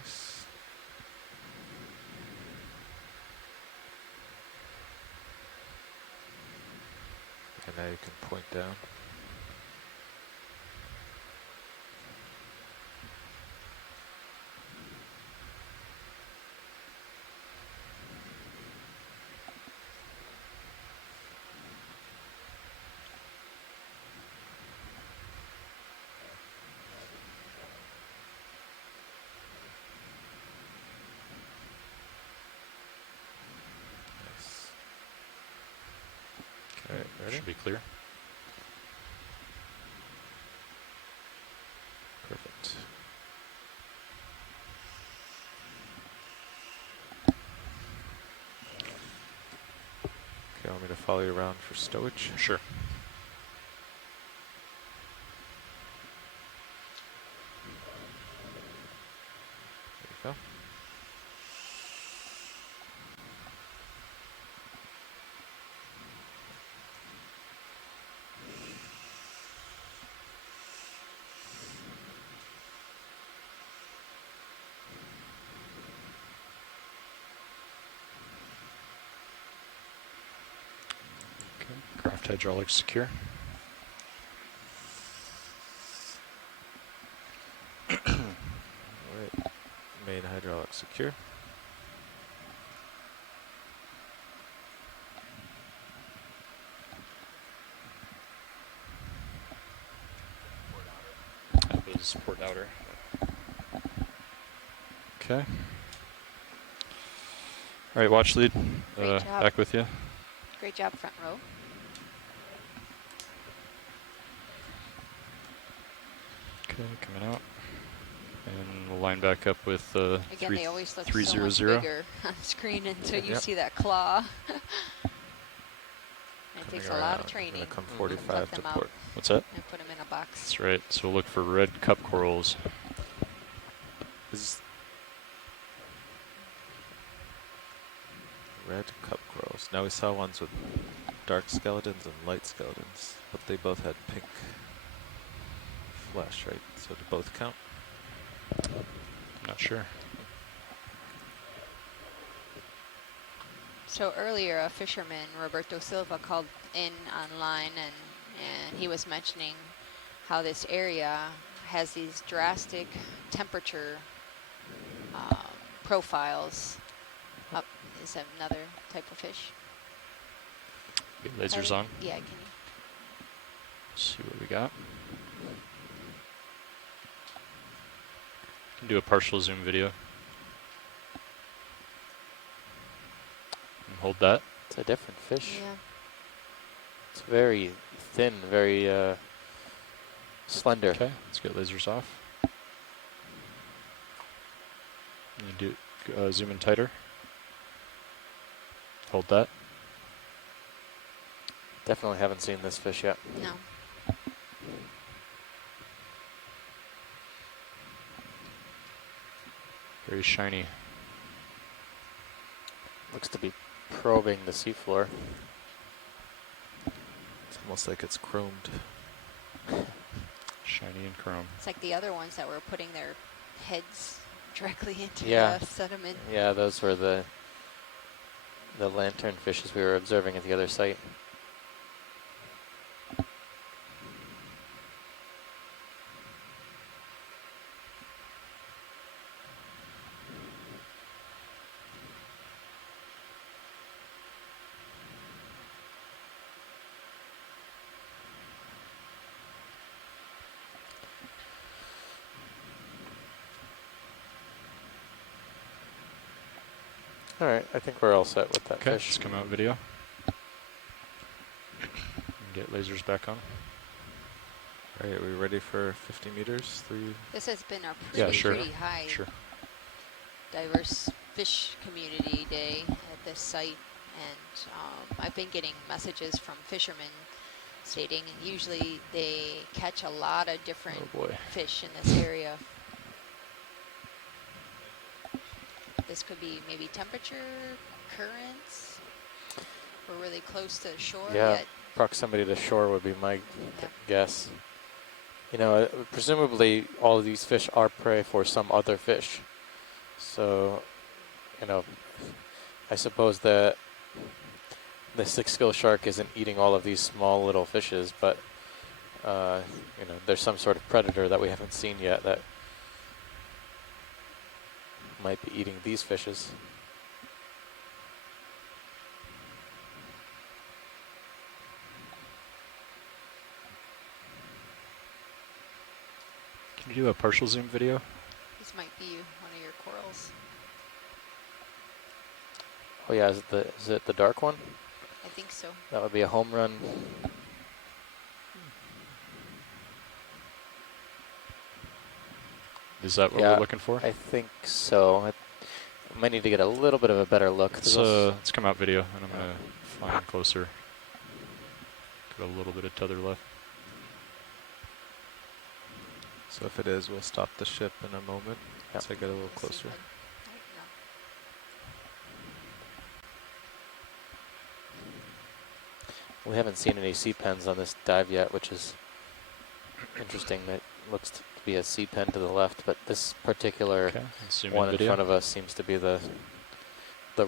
Nice. And now you can point down. Ready? Should be clear. Perfect. Okay, want me to follow you around for stowage? Sure. There you go. Okay. Craft hydraulics secure. Alright, main hydraulic secure. That was port outer. Okay. All right, watch lead. Great job. Back with you. Great job, front row. Okay, coming out. And we'll line back up with Again, they always look so 300. much bigger on screen until you Yep. see that claw. It Coming takes a lot of around. training. I'm gonna come to 45 pluck to them port. out What's that? and put them in a box. That's right. So we'll look for red cup corals. Is red cup corals. Now we saw ones with dark skeletons and light skeletons, but they both had pink flesh, right? So do both count? Not sure. So earlier, a fisherman, Roberto Silva, called in online, and he was mentioning how this area has these drastic temperature profiles. Up is another type of fish. Okay, lasers on. Yeah, can you? See what we got. Can do a partial zoom video. And hold that. It's a different fish. Yeah. It's very thin, very slender. Okay, let's get lasers off. And do zoom in tighter. Hold that. Definitely haven't seen this fish yet. No. Very shiny. Looks to be probing the seafloor. It's almost like it's chromed. Shiny and chrome. It's like the other ones that were putting their heads directly into Yeah. the sediment. Yeah, those were the lantern fishes we were observing at the other site. All right, I think we're all set with that Okay, fish. let's come out video. And get lasers back on. All right, are we ready for 50 meters? This has been a Yeah, pretty, sure. pretty high Sure. diverse fish community day at this site, and I've been getting messages from fishermen stating usually they catch a lot of different Oh boy. fish in this area. This could be maybe temperature, currents. We're really close to the shore Yeah, yet. proximity to shore would be my guess. You know, presumably all of these fish are prey for some other fish. So, you know, I suppose that the six-gill shark isn't eating all of these small little fishes, but, you know, there's some sort of predator that we haven't seen yet that might be eating these fishes. Can you do a partial zoom video? This might be one of your corals. Oh yeah, is it the dark one? I think so. That would be a home run. Is that what Yeah, we're looking for? I think so. I might need to get a little bit of a better look. Let's come out video, and I'm going to fly in closer. Get a little bit of tether left. So if it is, we'll stop the ship in a moment once I get a little closer. We haven't seen any C-pens on this dive yet, which is interesting. It looks to be a C-pen to the left, but this particular one in front of us seems to be the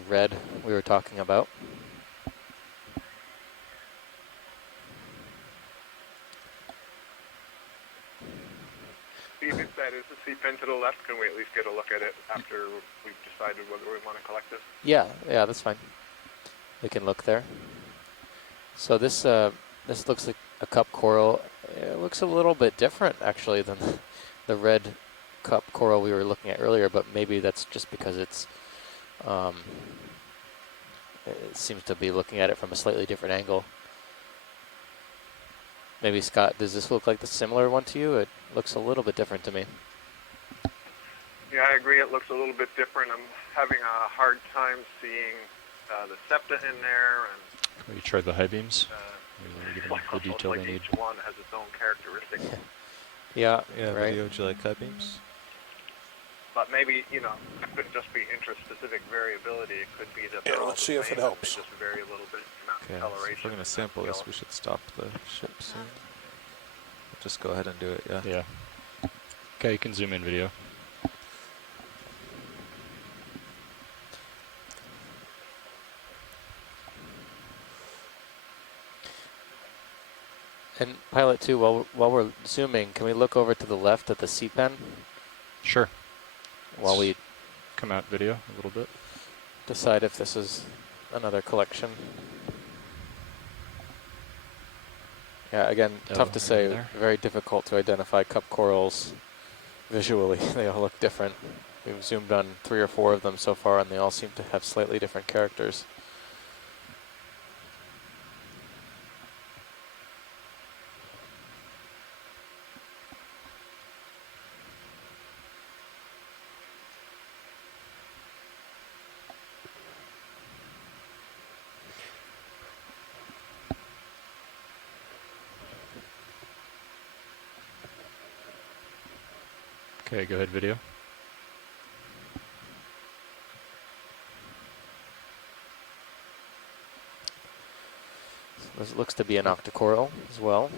red we were talking about. Steve, if that is a C-pen to the left, can we at least get a look at it after we've decided whether we want to collect it? Yeah, that's fine. We can look there. So this this looks like a cup coral. It looks a little bit different actually than the red cup coral we were looking at earlier, but maybe that's just because it seems to be looking at it from a slightly different angle. Maybe Scott, does this look like the similar one to you? It looks a little bit different to me. Yeah, I agree. It looks a little bit different. I'm having a hard time seeing the septa in there. And you tried the high beams? Like the detail they need. each one has its own characteristics. Yeah, right. Would you like high beams? But maybe, it couldn't just be interest-specific variability. It could be that Yeah, let's see if it helps. Just vary a little bit in Okay, so coloration. if we're going to sample this, we should stop the ship soon. Just go ahead and do it, yeah. Yeah. Okay, you can zoom in video. And Pilot 2, while we're zooming, can we look over to the left at the C-pen? Sure. While we come out video a little bit. Decide if this is another collection. Yeah, again, tough to say. Very difficult to identify cup corals visually. They all look different. We've zoomed on 3 or 4 of them so far, and they all seem to have slightly different characters. Okay, go ahead, video. So this looks to be an octocoral as well.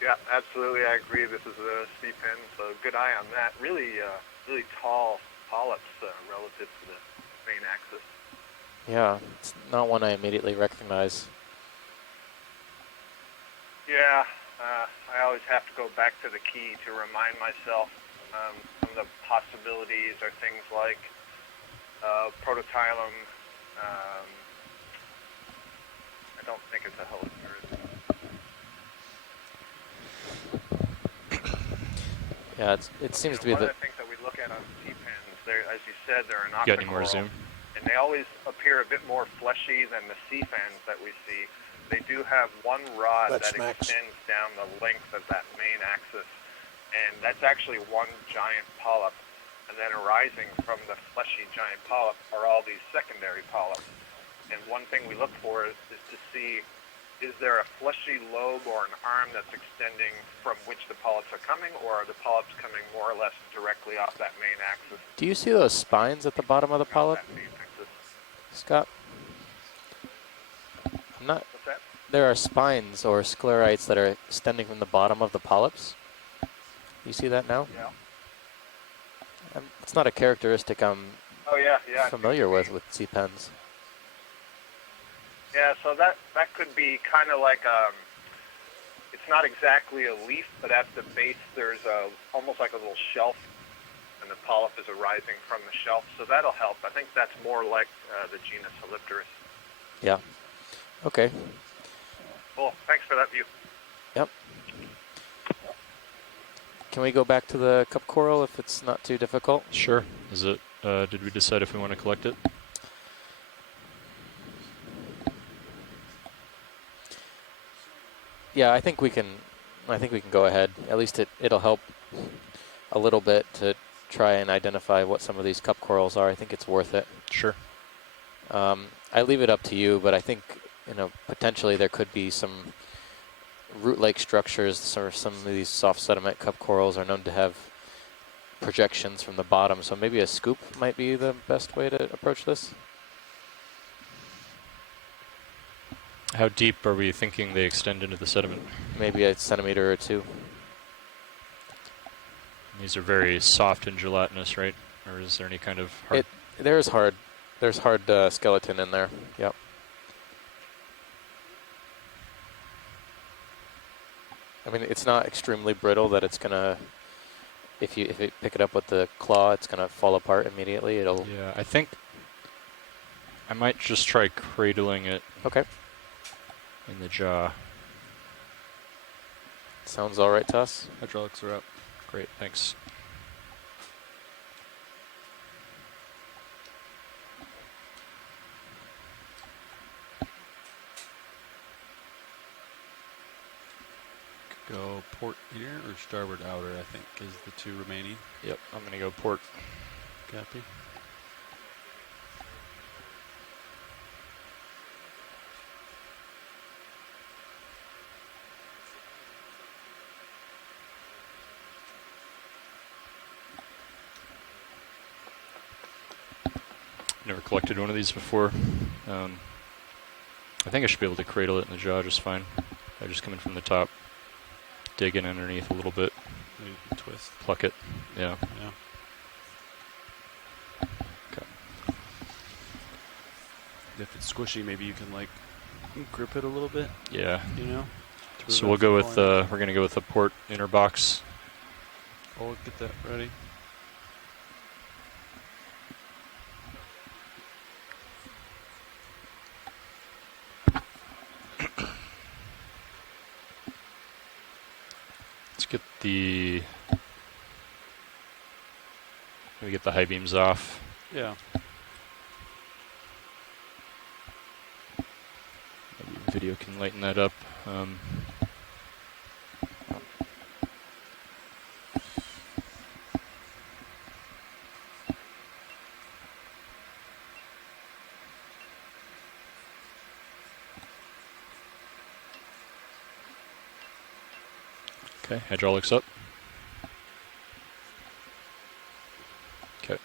Yeah, absolutely. I agree. This is a C-pen, so good eye on that. Really, really tall polyps relative to the main axis. Yeah, it's not one I immediately recognize. Yeah, I always have to go back to the key to remind myself. Some of the possibilities are things like prototylum. I don't think it's a helicurids. Yeah, it seems to be one of the things that we look at on C-pens, as you said, they're an You got any more octocoral, zoom? and they always appear a bit more fleshy than the C-pens that we see. They do have one rod that extends down the length of that main axis, and that's actually one giant polyp. And then arising from the fleshy giant polyp are all these secondary polyps. And one thing we look for is to see, is there a fleshy lobe or an arm that's extending from which the polyps are coming, or are the polyps coming more or less directly off that main axis? Do you see those spines at the bottom of the polyp, Scott? I'm not. What's that? There are spines or sclerites that are extending from the bottom of the polyps. You see that now? Yeah. It's not a characteristic I'm familiar with C-pens. Yeah, so that could be kind of like it's not exactly a leaf, but at the base there's almost like a little shelf, and the polyp is arising from the shelf, so that'll help. I think that's more like the genus Holypterus. Yeah. Okay. Cool. Thanks for that view. Yep. Can we go back to the cup coral if it's not too difficult? Sure. Is it? Did we decide if we want to collect it? Yeah, I think we can go ahead. At least it'll help a little bit to try and identify what some of these cup corals are. I think it's worth it. Sure. I leave it up to you, but I think, you know, potentially there could be some root lake structures. Some of these soft sediment cup corals are known to have projections from the bottom, so maybe a scoop might be the best way to approach this. How deep are we thinking they extend into the sediment? Maybe a centimeter or two. These are very soft and gelatinous, right? Or is there any kind of hard? There's hard skeleton in there. Yep. I mean, it's not extremely brittle that it's gonna. If you pick it up with the claw, it's gonna fall apart immediately. It'll. Yeah, I think I might just try cradling it. Okay. In the jaw. Sounds all right to us. Hydraulics are up. Great, thanks. Go port here or starboard outer, I think, is the two remaining. Yep, I'm going to go port. Copy. Never collected one of these before. I think I should be able to cradle it in the jaw just fine. I just come in from the top, dig in underneath a little bit, maybe twist, pluck it. Yeah. Yeah. Okay. If it's squishy, maybe you can like grip it a little bit. Yeah. You know. So we'll go with we're gonna go with the port inner box. Oh, get that ready. Let's get the maybe get the high beams off. Yeah. Maybe video can lighten that up. Okay, hydraulics up. Okay.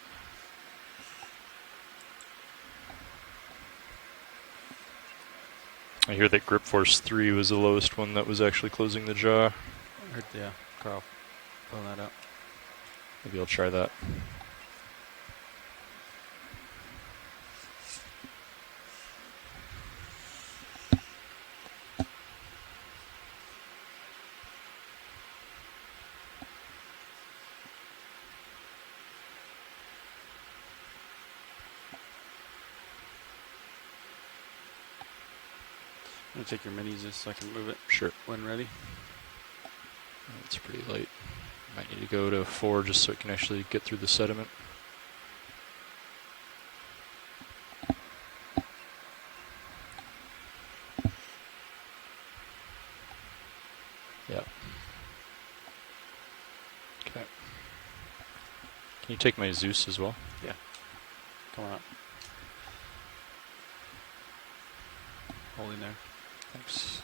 I hear that grip force 3 was the lowest one that was actually closing the jaw. I heard, yeah, Carl pulling that up. Maybe I'll try that. I'm gonna take your minis just so I can move it. Sure. When ready. It's pretty light. Might need to go to 4 just so it can actually get through the sediment. Yeah. Okay. Can you take my Zeus as well? Yeah. Come on up. Holding there. Thanks.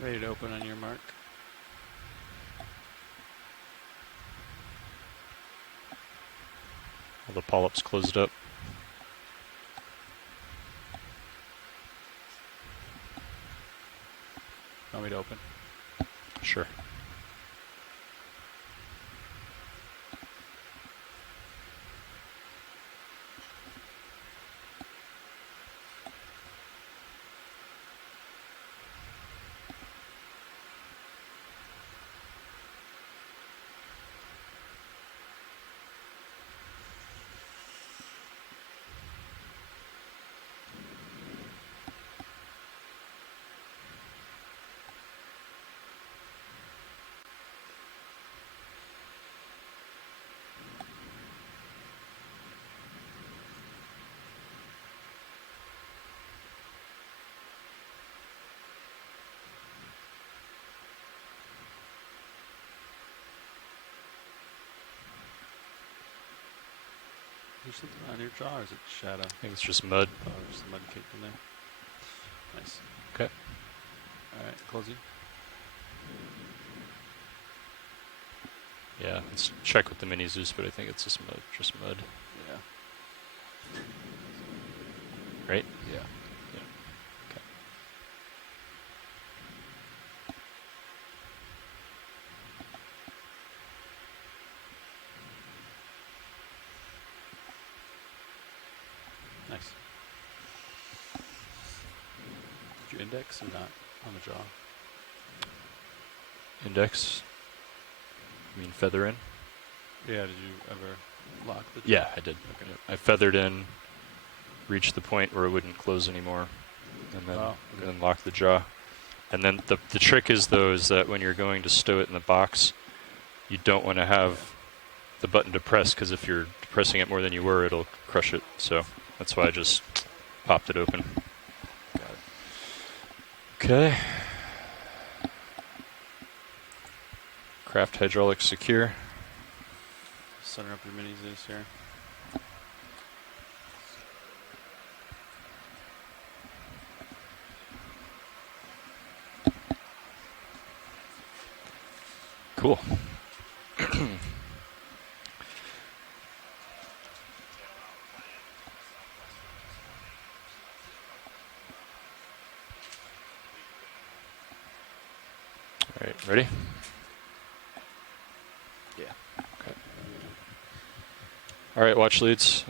Ready to open on your mark. All the polyps closed up. Want me to open? Sure. there something on your jaw, or is it shadow? I think it's just mud. Oh, just mud caked in there. Nice. Okay. All right, closing. Yeah, let's check with the mini Zeus, but I think it's just mud. Yeah. Right? Yeah. Yeah. Okay. Nice. Did you index or not on the jaw? Index. You mean feather in? Yeah, did you ever lock the jaw? Yeah, I did. Okay. Yep. I feathered in, reached the point where it wouldn't close anymore, and then locked the jaw. And then the trick is, though, is that when you're going to stow it in the box, you don't want to have the button depressed, because if you're depressing it more than you were, it'll crush it. So that's why I just popped it open. Got it. Okay. Craft hydraulics secure. Center up your mini Zeus here. Cool. All right, ready? Yeah. Okay. All right, watch leads.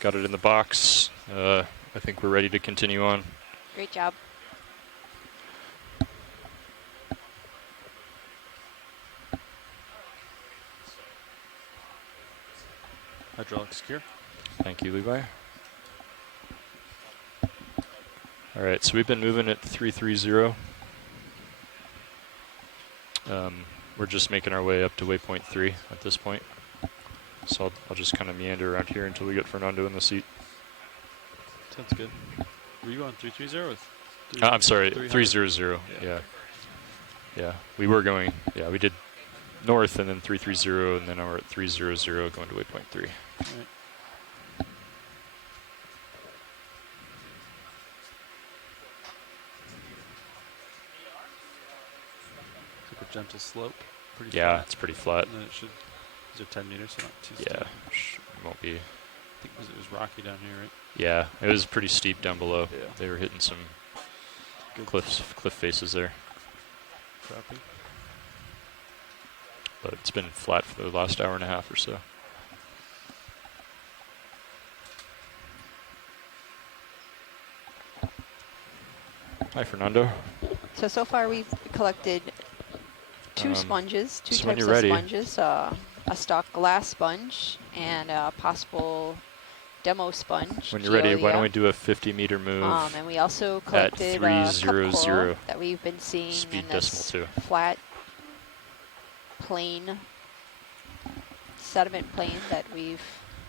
Got it in the box. I think we're ready to continue on. Great job. Hydraulic secure. Thank you, Levi. All right, so we've been moving at 330. We're just making our way up to waypoint 3 at this point. So I'll just kind of meander around here until we get Fernando in the seat. Sounds good. Were you on 330 or I'm sorry, 300? 300. Yeah. We were going, we did north and then 330, and then now we're at 300 going to waypoint 3. All right. It's like a gentle slope. Pretty flat. It's pretty flat. And then it should, is it 10 meters, so not too steep? Yeah, it won't be. I think it was rocky down here, right? Yeah, it was pretty steep down below. Yeah. They were hitting some Good. cliff faces there. Crappy. But it's been flat for the last hour and a half or so. Hi, Fernando. So far we've collected two sponges, two so when types you're of ready, sponges, a stock glass sponge and a possible demo sponge. When you're ready, why don't we Geolia. do a 50-meter move And we also at collected cup 300 coral that we've been seeing speed in this decimal 2. flat plain, sediment plain that we've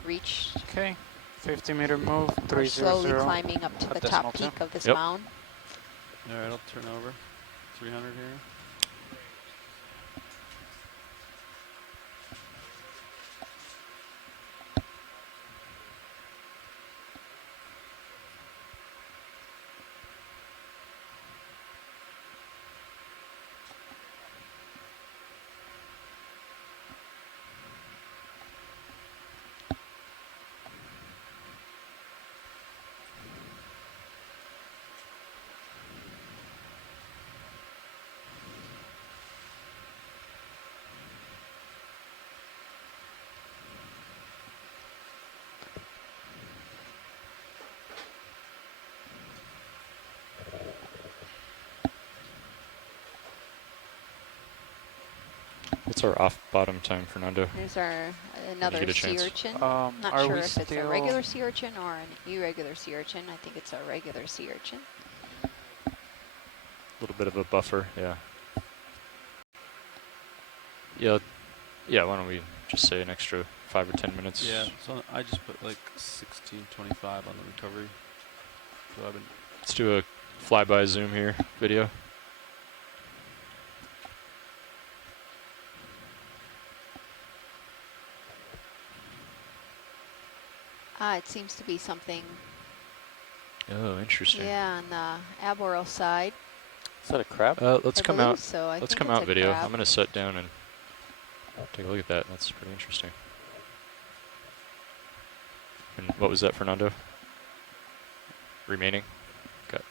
reached. Okay, 50-meter move, We're 300. slowly climbing up to the top peak of this mound. All right, I'll turn over. 300 here. What's our off bottom time, Fernando? There's our another sea urchin. Are Not sure we if it's a still- regular sea urchin or an irregular sea urchin. I think it's a regular sea urchin. A little bit of a buffer, yeah. Yeah, why don't we just say an extra 5 or 10 minutes? Yeah, so I just put like 1625 on the recovery. So I've been. Let's do a flyby zoom here video. It seems to be something. Oh, interesting. Yeah, on the aboral side. Is that a crab? Let's I come believe out. so. I Let's think come it's out a video. crab. I'm gonna sit down and take a look at that. That's pretty interesting. And what was that, Fernando? Remaining? Okay.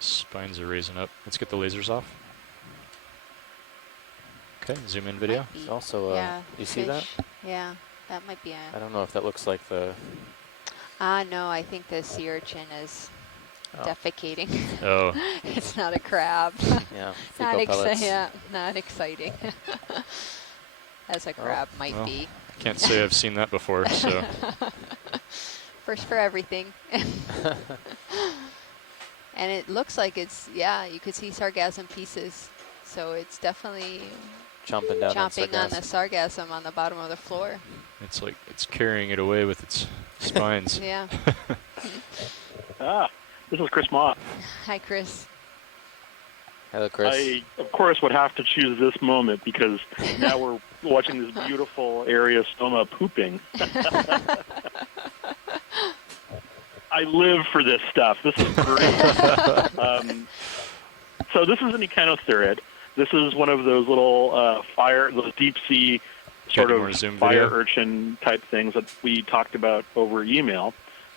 Spines are raising up. Let's get the lasers off. Okay, zoom in video. It's also, yeah, you see that? Yeah, that might be a... I don't know if that looks like the... no, I think the sea urchin is Oh. defecating. Oh. It's not a crab. Yeah, not fecal pellets. yeah, not exciting. As a crab might well, be. Can't say I've seen that before, so. First for everything. And it looks like it's, yeah, you could see sargassum pieces. So it's definitely chomping down chomping on the sargassum on the bottom of the floor. It's like it's carrying it away with its spines. Yeah. This is Chris Mott. Hi, Chris. Hello, Chris. I, of course, would have to choose this moment because now we're watching this beautiful Areostoma pooping. I live for this stuff. This is great. So this is an echinotherid. This is one of those little those deep sea sort of fire urchin type things that we talked about over email.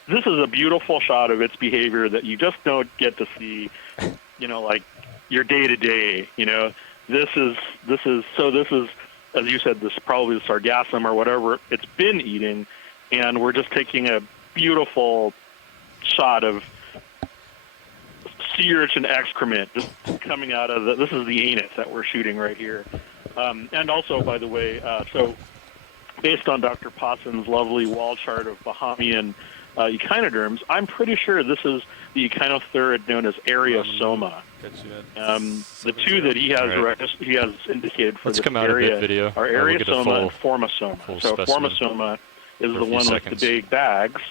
This is a beautiful shot of its behavior that you just don't get to see, like your day to day. This is, as you said, this is probably the sargassum or whatever it's been eating, and we're just taking a beautiful shot of sea urchin excrement just coming out of this is the anus that we're shooting right here. And also, by the way, so based on Dr. Posson's lovely wall chart of Bahamian echinoderms, I'm pretty sure this is the echinotherid known as Areosoma. The two that he has indicated for this area are Areosoma and Formosoma. So Formosoma is the one with the big bags,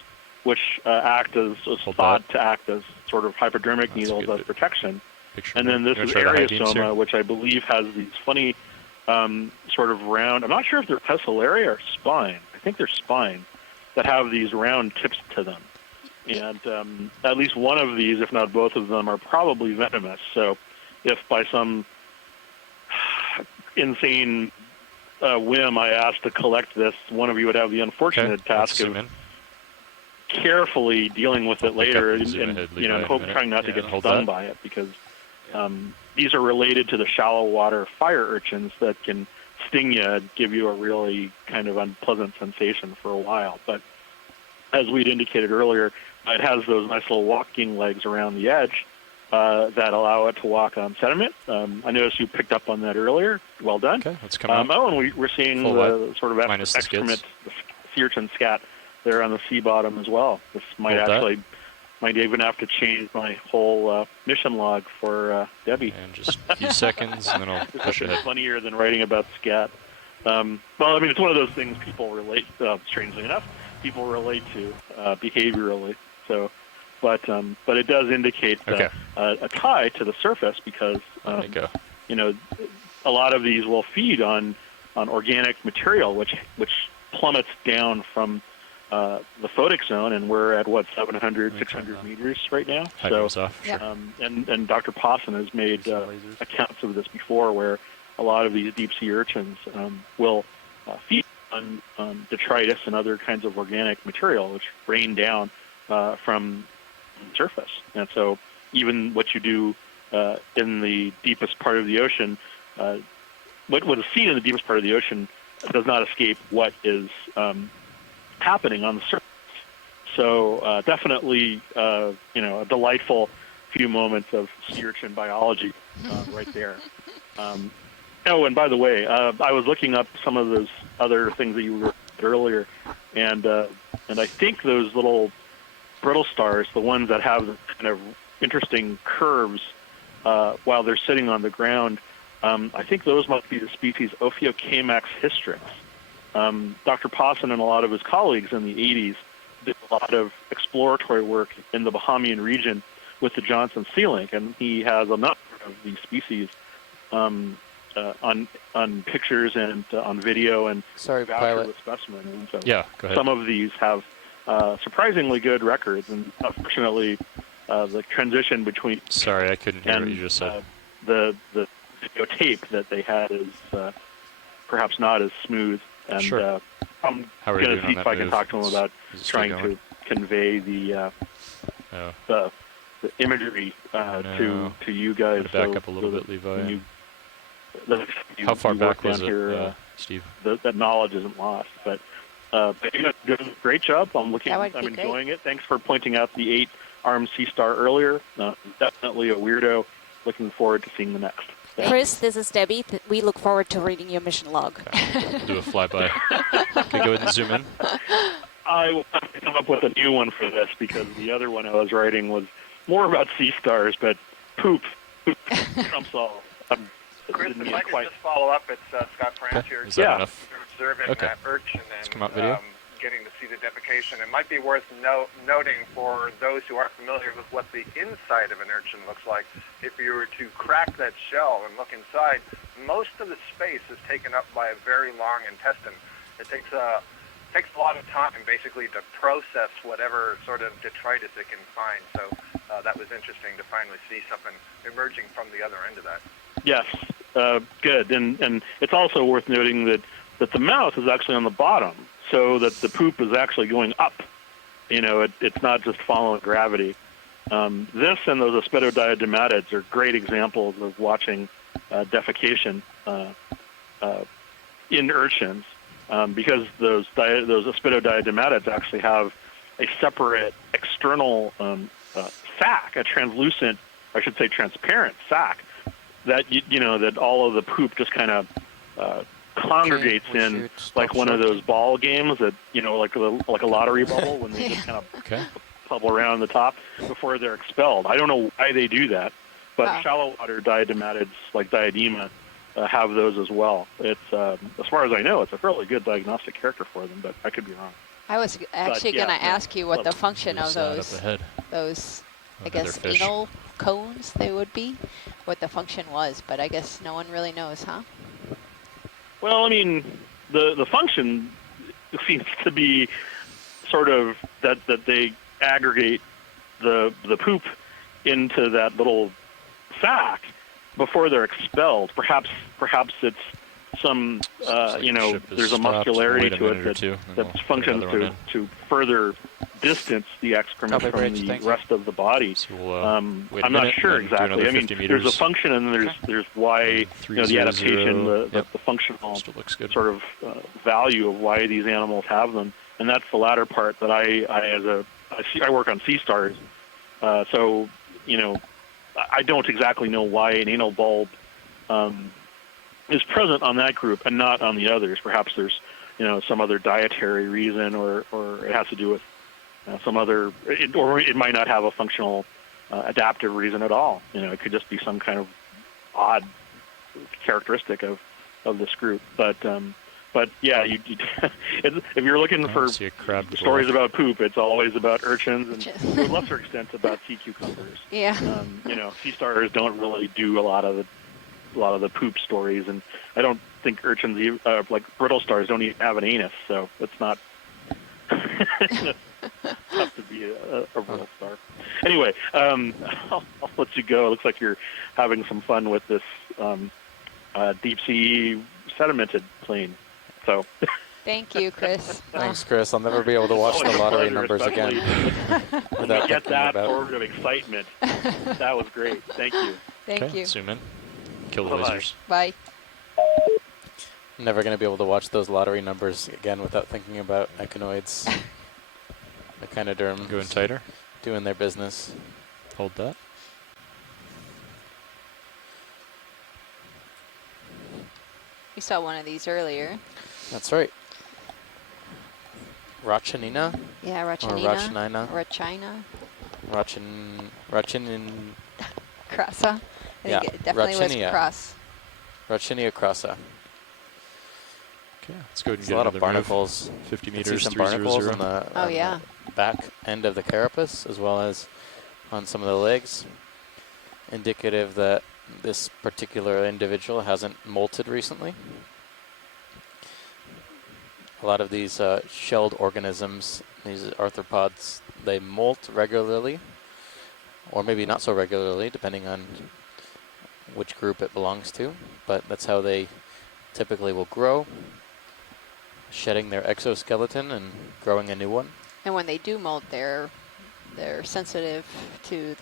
which thought to act as sort of hypodermic needles as protection. And then this is Areosoma, which I believe has these funny sort of round, I'm not sure if they're pesillaria or spine. I think they're spine that have these round tips to them. And at least one of these, if not both of them, are probably venomous. So if by some insane whim I asked to collect this, one of you would have the unfortunate task of carefully dealing with it later and trying not to get stung by it, because these are related to the shallow water fire urchins that can sting you and give you a really kind of unpleasant sensation for a while. But as we'd indicated earlier, it has those nice little walking legs around the edge that allow it to walk on sediment. I noticed you picked up on that earlier. Well done. Okay, let's come out. And we're seeing the sort of excrement, the sea urchin scat there on the sea bottom as well. This might might even have to change my whole mission log for Debbie. And just a few seconds, and then I'll push ahead. It's funnier than writing about scat. Well, I mean, it's one of those things people relate, strangely enough, people relate to behaviorally. So, but it does indicate a tie to the surface because a lot of these will feed on organic material, which plummets down from the photic zone, and we're at 700, 600 meters right now. And Dr. Posson has made accounts of this before, where a lot of these deep sea urchins will feed on detritus and other kinds of organic material, which rain down from the surface. And so, even what you do in the deepest part of the ocean, what is seen in the deepest part of the ocean does not escape what is happening on the surface. So definitely, a delightful few moments of sea urchin biology right there. And by the way, I was looking up some of those other things that you were earlier, and I think those little brittle stars, the ones that have kind of interesting curves while they're sitting on the ground, I think those must be the species Ophiocamex hystrix. Dr. Pawson and a lot of his colleagues in the 80s did a lot of exploratory work in the Bahamian region with the Johnson sea link, and he has a number of these species on pictures and on video and Pilot. with specimen. And so Yeah, go ahead. some of these have surprisingly good records, and unfortunately, the transition between Sorry, I couldn't hear what you just said. The videotape that they had is perhaps not as smooth. And Sure. I'm How are going you to doing see on if that I can move? talk to him about Is it still trying going? to convey the imagery to you guys. Back up a little bit, Levi. How far you back work was down it, here, Steve? that knowledge isn't lost. But you're doing a great job. I'm That would be enjoying it. Thanks for pointing out the 8-armed sea star earlier. Definitely a weirdo. Looking forward to seeing the next. Chris, this is Debbie. We look forward to reading your mission log. We'll do a flyby. Okay, go ahead and zoom in. I will have to come up with a new one for this because the other one I was writing was more about sea stars, but poop trumps all. Chris, if I could just follow up, it's Scott France here. Is that enough? You're observing Okay. urchin Let's and come out video. getting to see the defecation. It might be worth noting for those who aren't familiar with what the inside of an urchin looks like. If you were to crack that shell and look inside, most of the space is taken up by a very long intestine. It takes a lot of time, basically, to process whatever sort of detritus it can find. So that was interesting to finally see something emerging from the other end of that. Yes, good. And it's also worth noting that the mouth is actually on the bottom, so that the poop is actually going up. It's not just following gravity. This and those Aspidodiadematids are great examples of watching defecation in urchins, because those Aspidodiadematids actually have a separate external sac, a translucent, I should say transparent sac, that that all of the poop just kind of congregates in, like one of those ball games that like a lottery bubble when they just kind of bubble around the top before they're expelled. I don't know why they do that, but shallow water diadematids like Diadema have those as well. It's as far as I know, it's a fairly good diagnostic character for them, but I could be wrong. I was actually going to ask you what the function of those I guess anal cones they would be, what the function was, but I guess no one really knows, huh? Well, I mean, the function seems to be sort of that they aggregate the poop into that little sac before they're expelled. Perhaps it's some there's a muscularity to it that functions to further distance the excrement from the rest of the body. I'm not sure exactly. I mean, there's a function, and there's why the adaptation, the functional sort of value of why these animals have them, and that's the latter part that I work on sea stars, so I don't exactly know why an anal bulb is present on that group and not on the others. Perhaps there's some other dietary reason, or it has to do with some other, or it might not have a functional adaptive reason at all. It could just be some kind of odd characteristic of this group. But yeah, if you're looking for stories about poop, it's always about urchins, and to a lesser extent about sea cucumbers. Yeah. Sea stars don't really do a lot of the poop stories, and I don't think urchins, like brittle stars, don't even have an anus, so it's not tough to be a brittle star. Anyway, I'll let you go. It looks like you're having some fun with this deep sea sedimented plane. So. Thank you, Chris. Thanks, Chris. I'll never be able to watch the lottery numbers again. Without get that sort of excitement. That was great. Thank you. Thank you. Zoom in. Kill the lasers. Bye. I'm never going to be able to watch those lottery numbers again without thinking about echinoids. Echinoderm. Going tighter. Doing their business. Hold that. We saw one of these earlier. That's right. Rachanina? Yeah, Rachanina. Or Rachanina. Rachina. Rachin. Crassa. I think it definitely was cross. Rauchinia crassa. Okay, let's go ahead and There's get a lot of another move. barnacles. 50 You can see meters, some barnacles 300. on the, Oh, on yeah. the back end of the carapace, as well as on some of the legs, indicative that this particular individual hasn't molted recently. A lot of these shelled organisms, these arthropods, they molt regularly, or maybe not so regularly, depending on which group it belongs to, but that's how they typically will grow, shedding their exoskeleton and growing a new one. And when they do molt, they're sensitive to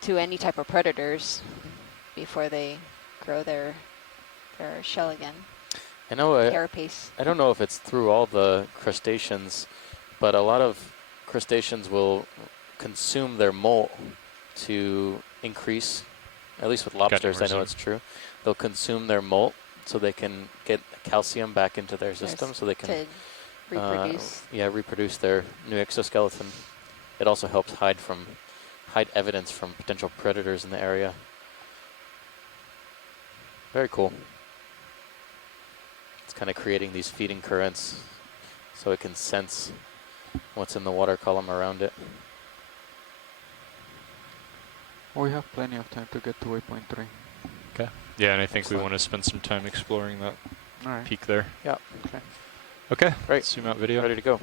to any type of predators before they grow their shell again. I know. Carapace. I don't know if it's through all the crustaceans, but a lot of crustaceans will consume their molt to increase. At least with lobsters, I know it's true. They'll consume their molt so they can get calcium back into their system, so they can to reproduce. Reproduce their new exoskeleton. It also helps hide evidence from potential predators in the area. Very cool. It's kind of creating these feeding currents so it can sense what's in the water column around it. We have plenty of time to get to waypoint 3. Okay. Yeah, and I think we want to spend some time exploring that peak there. Yeah. Okay. Okay. Right. Zoom out video. Ready to go.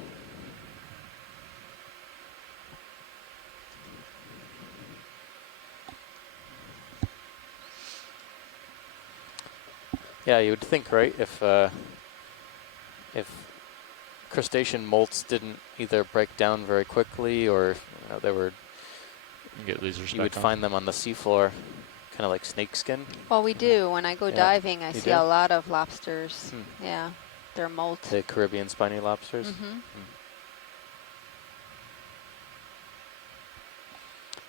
Yeah, you would think, right, if crustacean molts didn't either break down very quickly or they were, you would find them on the seafloor, kind of like snakeskin. Well, we do. When I go diving, I see a lot of lobsters. Hmm. Yeah, they're molt. The Caribbean spiny lobsters. Mm-hmm.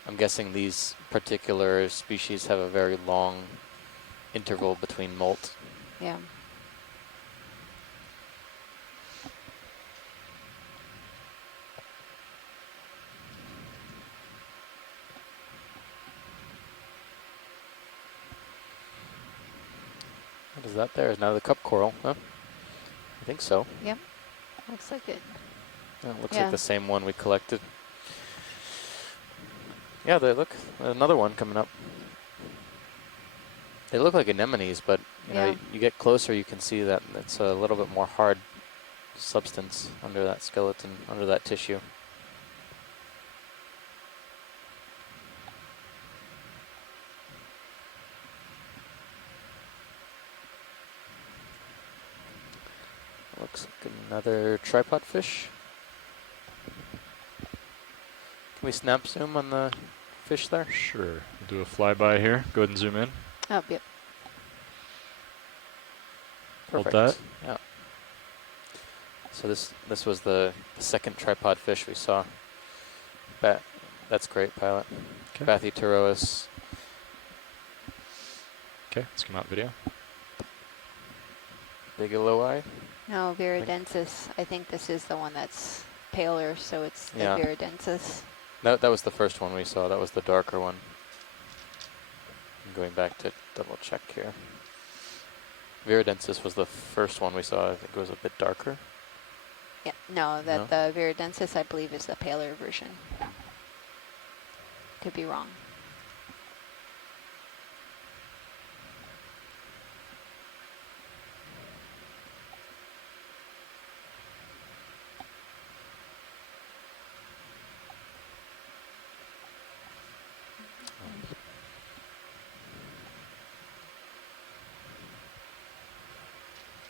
I'm guessing these particular species have a very long interval between molt. Yeah. What is that there? Is now the cup coral, huh? I think so. Yep. Looks like it. Yeah, it looks like the same one we collected. Yeah, they look. Another one coming up. They look like anemones, but you know, you get closer, you can see that it's a little bit more hard substance under that skeleton, under that tissue. Looks like another tripod fish. Can we snap zoom on the fish there? Sure. We'll do a flyby here. Go ahead and zoom in. Oh, yep. Perfect. Hold that. Yeah. So this was the second tripod fish we saw. That's great, pilot. Okay. Bathyterois. Okay, let's come out video. Bigelowii. No, viridensis. I think this is the one that's paler, so it's the viridensis. That was the first one we saw. That was the darker one. I'm going back to double check here. Viridensis was the first one we saw. I think it was a bit darker. Yeah, no, the viridensis I believe is the paler version. Could be wrong.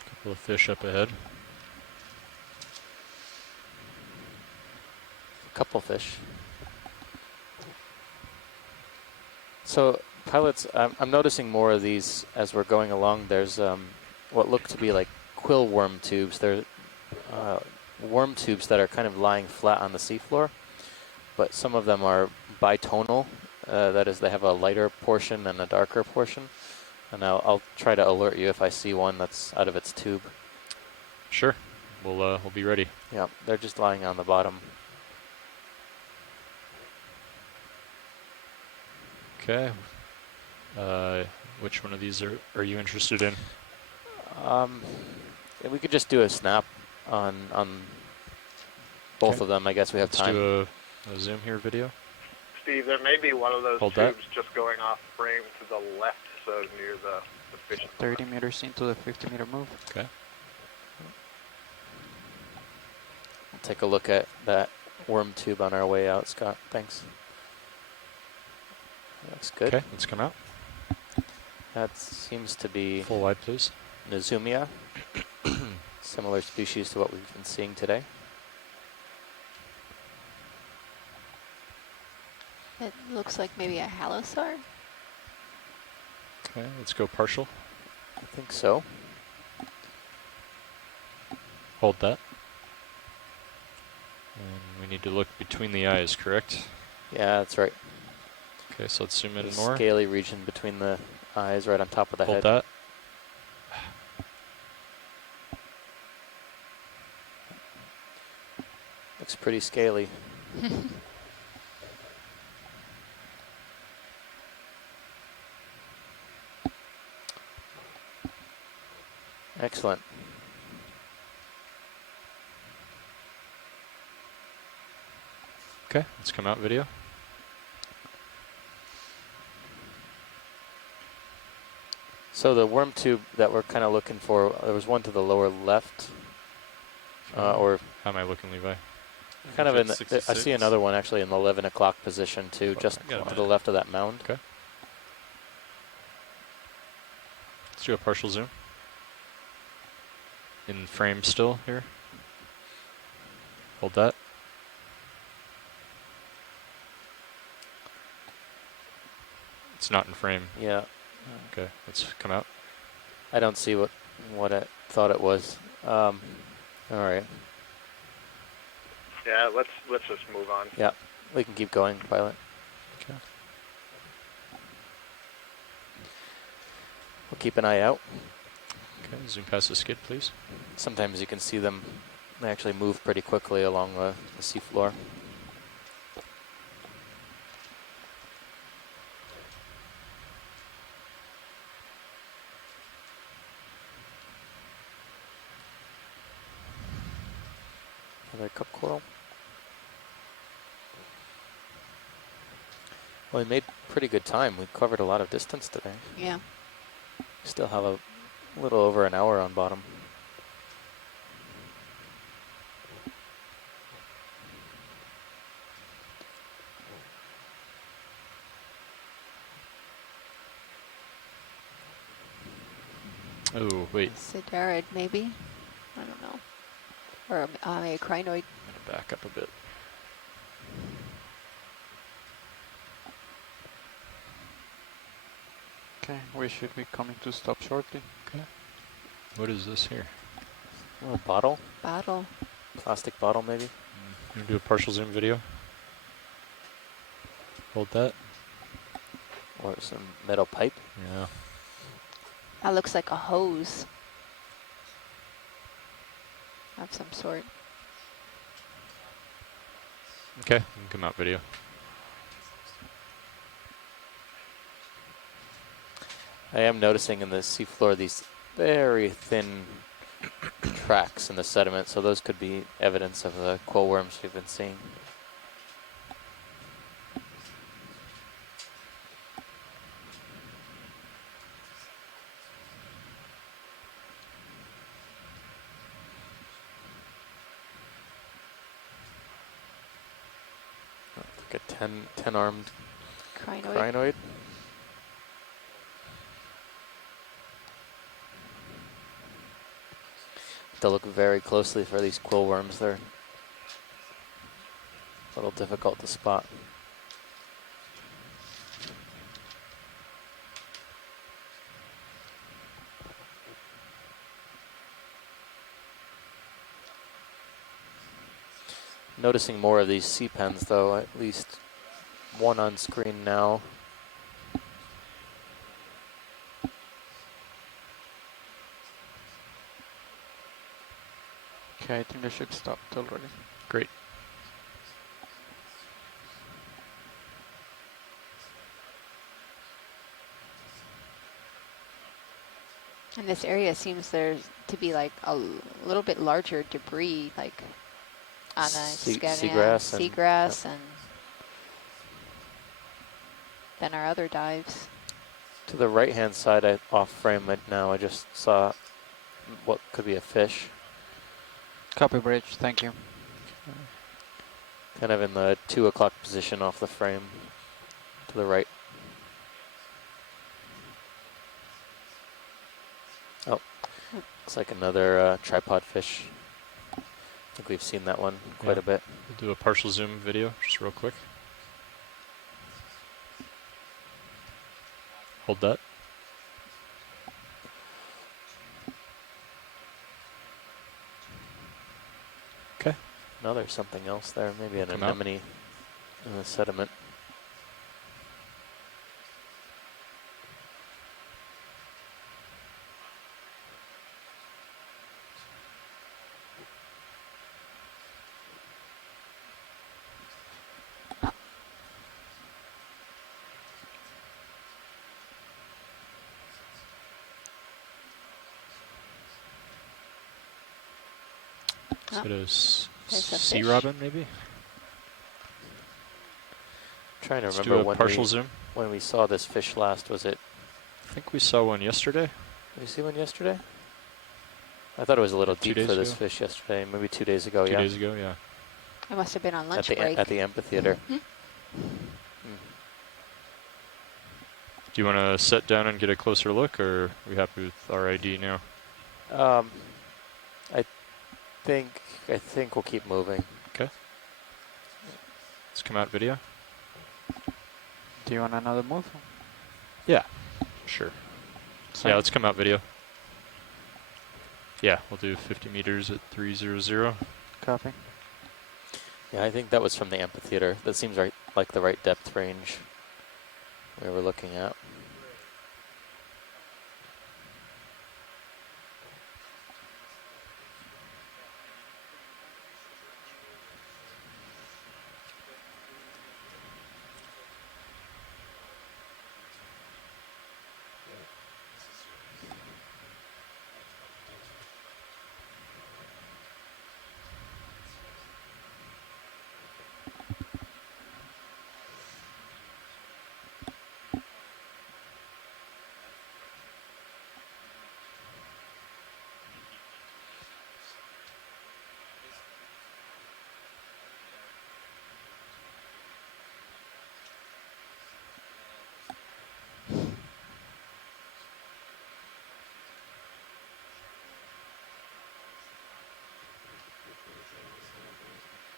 Couple of fish up ahead. A couple fish. So pilots, I'm noticing more of these as we're going along. There's what look to be like quill worm tubes. They're worm tubes that are kind of lying flat on the seafloor, but some of them are bitonal. That is, they have a lighter portion and a darker portion. And I'll try to alert you if I see one that's out of its tube. Sure. We'll be ready. Yeah, they're just lying on the bottom. Okay. Which one of these are you interested in? Yeah, we could just do a snap on both Okay. of them. I guess we have Let's time. do a zoom here video. Steve, there may be one of those Hold tubes that. just going off frame to the left, so near the fish. 30 meters into the 50-meter move. Okay. I'll take a look at that worm tube on our way out, Scott. Thanks. Looks good. Okay, let's come out. That seems to be Full wide, please. Nizumia. Similar species to what we've been seeing today. It looks like maybe a halosaur. Okay, let's go partial. I think so. Hold that. And we need to look between the eyes, correct? Yeah, that's right. Okay, so let's zoom in The more. scaly region between the eyes, right on top of the Hold head. that. Looks pretty scaly. Excellent. Okay, let's come out video. So the worm tube that we're kind of looking for, there was one to the lower left, or how am I looking, Levi? kind of in the, I see another one actually in the 11 o'clock position too, just to the left of that mound. Okay. Let's do a partial zoom. In frame still here. Hold that. It's not in frame. Yeah. Okay, let's come out. I don't see what I thought it was. All right. Yeah, let's just move on. Yeah, we can keep going, pilot. Okay. We'll keep an eye out. Okay, zoom past the skid, please. Sometimes you can see them, they actually move pretty quickly along the seafloor. Another cup coral. Well, we made pretty good time. We covered a lot of distance today. Yeah. Still have a little over an hour on bottom. Oh, wait. Siderid, maybe. I don't know. Or a crinoid. Back up a bit. Okay, we should be coming to stop shortly. Okay. What is this here? Oh, a bottle? Bottle. Plastic bottle, maybe? You do a partial zoom video. Hold that. Or some metal pipe? Yeah. That looks like a hose of some sort. Okay, you can come out video. I am noticing in the seafloor these very thin tracks in the sediment, so those could be evidence of the quill worms we've been seeing. Like a 10-armed crinoid. To look very closely for these quill worms. They're a little difficult to spot. Noticing more of these sea pens though, at least one on screen now. Okay, I think they should stop already. Great. In this area, seems there to be like a little bit larger debris, like on the seagrass and than our other dives. To the right-hand side, off frame now, I just saw what could be a fish. Copy, bridge. Thank you. Kind of in the 2 o'clock position off the frame to the right. Oh, looks like another tripod fish. I think we've seen that one quite a bit. We'll do a partial zoom video just real quick. Hold that. Okay. Now there's something else there, maybe an Come out. anemone in the sediment. Is it a sea fish. robin, maybe? Trying to Let's remember do a partial zoom. When we saw this fish last. Was it? I think we saw one yesterday. Did we see one yesterday? I thought it was a little Like 2 deep days for this ago? fish yesterday. Maybe 2 days ago. 2 yeah. days ago, yeah. It must have been on lunch at break. At the amphitheater. Mhm. Do you want to sit down and get a closer look, or are we happy with our ID now? I think we'll keep moving. Okay. Let's come out video. Do you want another move? Yeah, sure. Same. Yeah, let's come out video. Yeah, we'll do 50 meters at 300. Copy. Yeah, I think that was from the amphitheater. That seems right, like the right depth range we were looking at.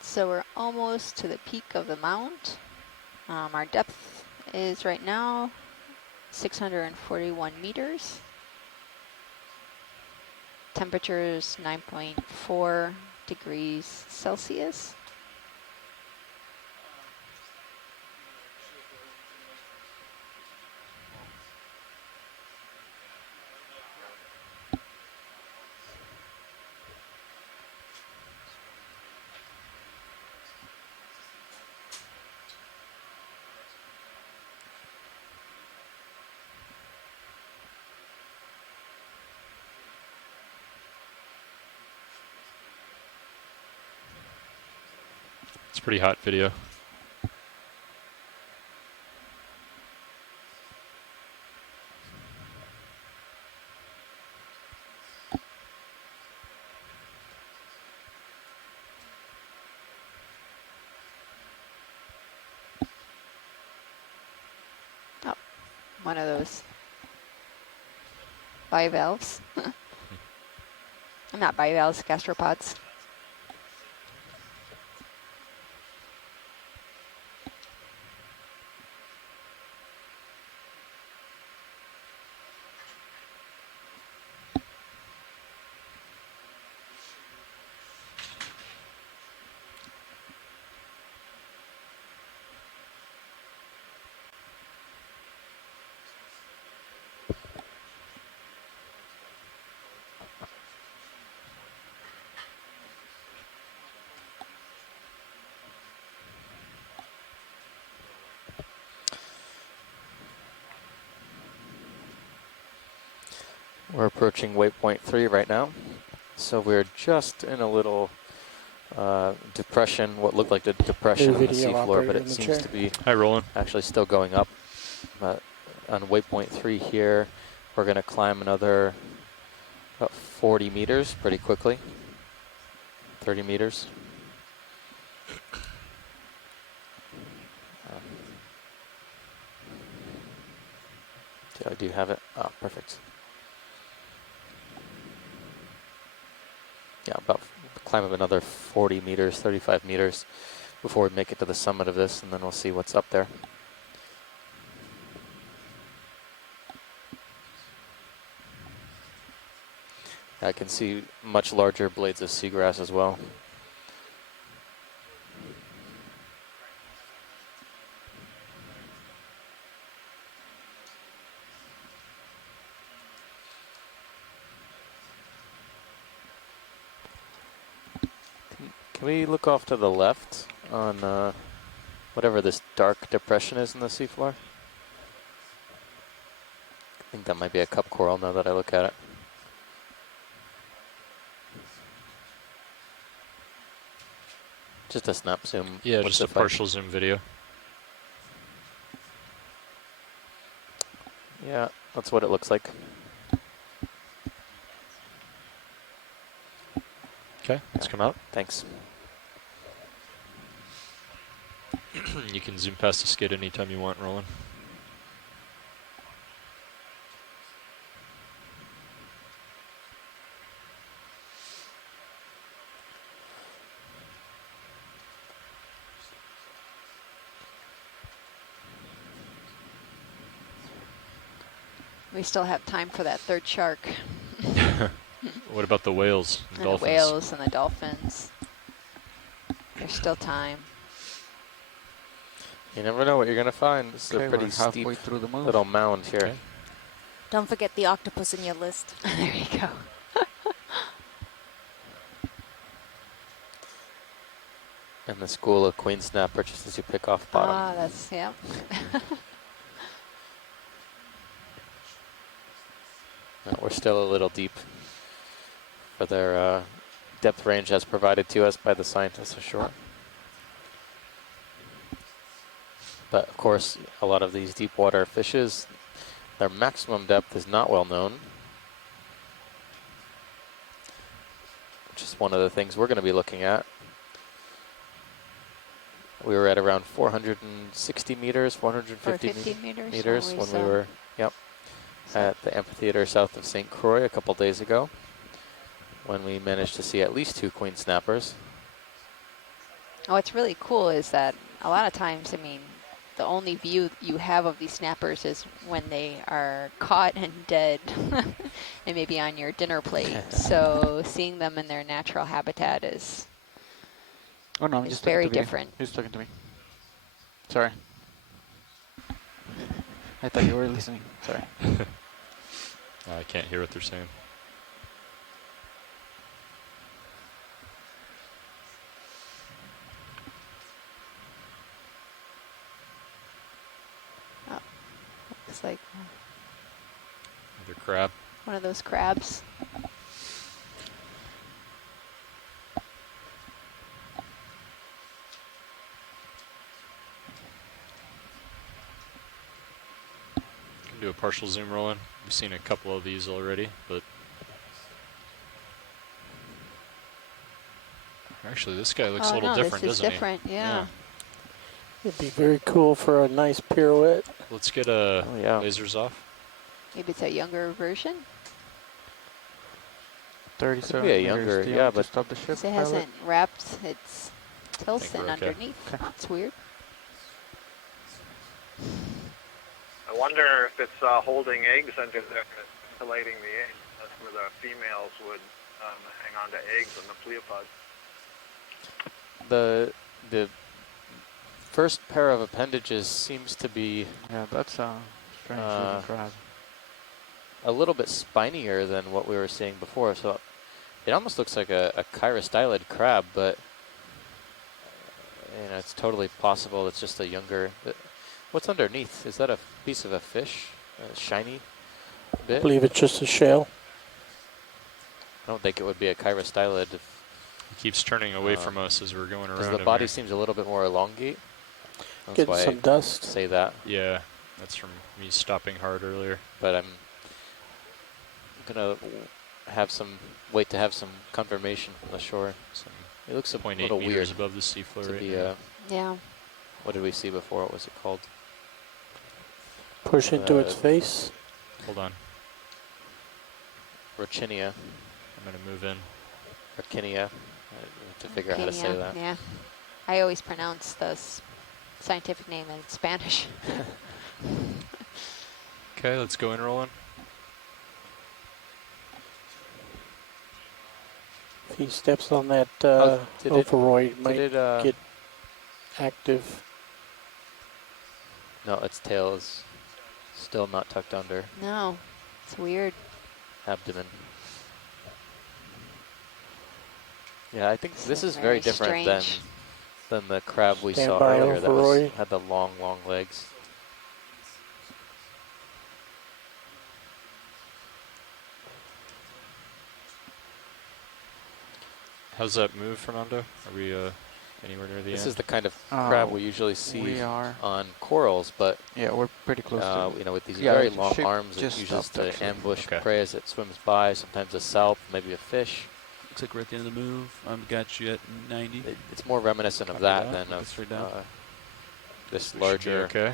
So we're almost to the peak of the mount. Our depth is right now 641 meters. Temperature is 9.4 degrees Celsius. It's pretty hot video. Oh, one of those bivalves. Not bivalves, gastropods. We're approaching waypoint 3 right now. So we're just in a little depression, what looked like a depression on the seafloor, but it seems to be actually still going up. On waypoint 3 here, we're going to climb another about 40 meters pretty quickly, 30 meters. I do have it. Oh, perfect. Yeah, about climb up another 40 meters, 35 meters before we make it to the summit of this, and then we'll see what's up there. I can see much larger blades of seagrass as well. Can we look off to the left on whatever this dark depression is in the seafloor? I think that might be a cup coral now that I look at it. Just a snap zoom. Yeah, just a partial zoom video. Yeah, that's what it looks like. Okay, let's come out. Thanks. You can zoom past the skid anytime you want, Roland. We still have time for that third shark. What about the whales and dolphins? The whales and the dolphins. There's still time. You never know what you're going to find. This is a pretty steep little mound here. Okay. Don't forget the octopus in your list. There you go. And the school of queen snapper just as you pick off bottom. Ah, that's, yeah. We're still a little deep for their depth range as provided to us by the scientists ashore. But of course, a lot of these deep water fishes, their maximum depth is not well known, which is one of the things we're going to be looking at. We were at around 460 meters, 450 meters when we were, at the amphitheater south of St. Croix a couple days ago, when we managed to see at least 2 queen snappers. What's really cool is that a lot of times, I mean, the only view you have of these snappers is when they are caught and dead and maybe on your dinner plate. So seeing them in their natural habitat is, is very different. He's talking to me. Sorry. I thought you were listening. Sorry. I can't hear what they're saying. Oh, looks like Another crab. one of those crabs. Do a partial zoom roll in. We've seen a couple of these already, but actually this guy looks a little different, doesn't he? Different, yeah. It'd be very cool for a nice pirouette. Let's get lasers off. Maybe it's a younger version. 37 Could be a younger, yeah, but stop the ship. It hasn't wrapped its tilson okay. underneath. It's weird. I wonder if it's holding eggs under there, collating the eggs. That's where the females would hang on to eggs in the pleopods. The first pair of appendages seems to be that's a strange looking crab. A little bit spinier than what we were seeing before. So it almost looks like a chirostylid crab, but it's totally possible it's just a younger. What's underneath? Is that a piece of a fish? A shiny bit? I believe it's just a shell. don't think it would be a chirostylid. It keeps turning away from us as we're going around. Because the body seems a little bit more elongate. That's Getting why some I dust. say that. Yeah, that's from me stopping hard earlier. But I'm gonna wait to have some confirmation from the shore. It looks a 0.8 little meters weird above the seafloor to right be now. Yeah. What did we see before? What was it called? Push into its face. Hold on. Rochinia. I'm going to move in. Rochinia. I have to figure out how to say that. Yeah. I always pronounce the scientific name in Spanish. Okay, let's go in, Roland. If he steps on that did it- overroid, did might it, get active. No, its tail is still not tucked under. No, it's weird. Abdomen. Yeah, I think this is very very different strange. than the crab we Stand saw by, earlier that Overroy. had the long, long legs. How's that move, Fernando? Are we anywhere near the This end? is the kind of crab we usually see we are. on corals, but Yeah, we're pretty close to you know, with these yeah, very the long ship arms, it just uses stopped, to actually. ambush Okay. prey as it swims by. Sometimes a salp, maybe a fish. Looks like we're at the end of the move. I've got you at 90. It's more reminiscent of Copy that that. than Look straight down. of this We should be larger okay.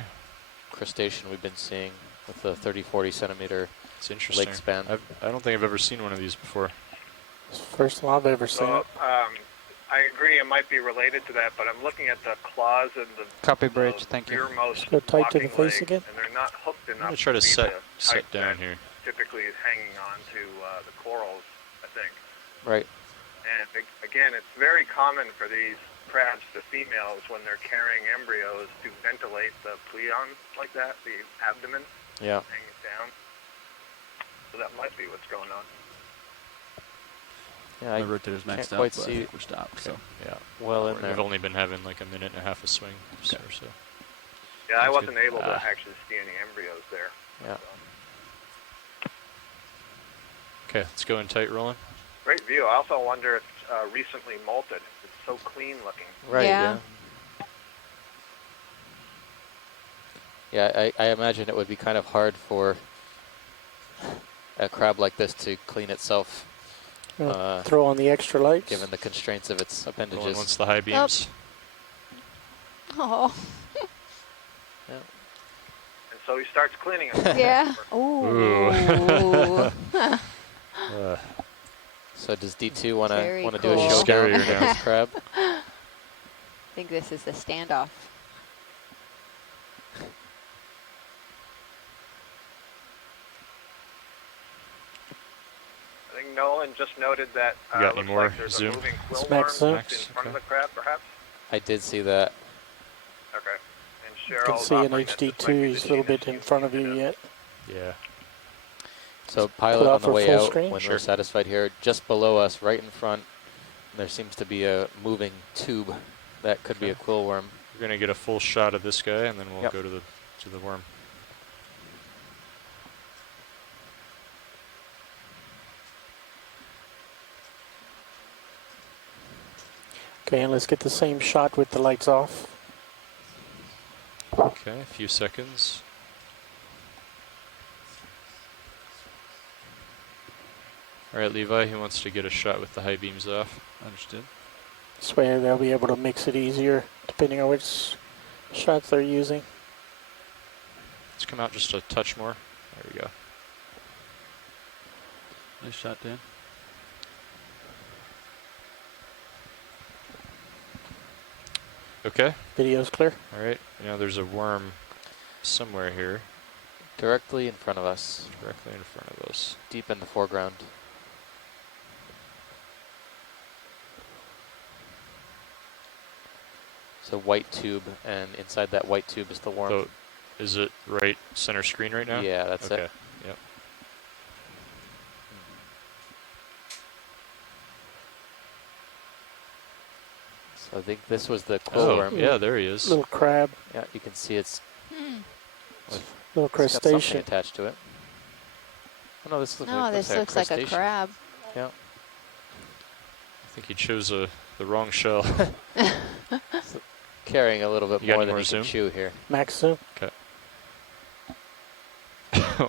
crustacean we've been seeing with the 30, 40 centimeter It's interesting. leg span. I don't think I've ever seen one of these before. It's the first one I've ever seen. So, I agree it might be related to that, but I'm looking at the claws and the Copy bridge, thank you. rearmost Go tight to the walking face leg, again. and they're not hooked enough I'm going to try to be set the type down that here. typically is hanging on to the corals, I think. Right. And again, it's very common for these crabs, the females, when they're carrying embryos, to ventilate the pleon like that, the abdomen Yeah. hangs down. So that might be what's going on. Yeah, My I rotator's can't maxed out, quite but I see. think we're stopped. So Yeah, well in there. We've only been having like a minute and a half of swing or so. Yeah, I Sounds wasn't good. able to actually see any embryos there. Yeah. Okay, let's go in tight, Roland. Great view. I also wonder if it's recently molted. It's so clean looking. Right, Yeah. Yeah, I imagine it would be kind of hard for a crab like this to clean itself, Throw on the extra lights. given the constraints of its Roland appendages. wants the high beams. Oh, And so he starts cleaning them. yeah. Ooh. So does D2 want Very to do a cool. showdown Scarier with now. this crab? I think this is the standoff. I think Nolan just noted that You got any looks more like there's zoom? a moving quill Smack worm zoom. just in front of the crab, perhaps. I did see that. Okay. And You Cheryl's can see an offering that this might HD2. be He's the a little genus bit in you front of need you to- yet. Yeah. So pull pilot out on the for way full out screen? when Sure. we're satisfied here. Just below us, right in front, there seems to be a moving tube. That could be a quill worm. We're gonna get a full shot of this guy, and then we'll Yep. go to the worm. Okay, and let's get the same shot with the lights off. Okay, a few seconds. All right, Levi, who wants to get a shot with the high beams off? understood. This way they'll be able to mix it easier depending on which shots they're using. Let's come out just a touch more. There we go. Nice shot, Dan. Okay. Video's clear. All right. Now there's a worm somewhere here. Directly in front of us. Directly in front of us. Deep in the foreground. It's a white tube, and inside that white tube is the worm. So, is it right center screen right now? Yeah, that's okay. it. Yep. So I think this was the quill Oh, worm. yeah, there he is. Little crab, Yeah, you can see it's little it's got something crustacean. attached to it. Oh, no, this looks No, like, this looks like a crustacean. crab. Yeah. think he chose the wrong shell. Carrying a little bit You got more any than more he zoom? can chew here. Max zoom. Okay.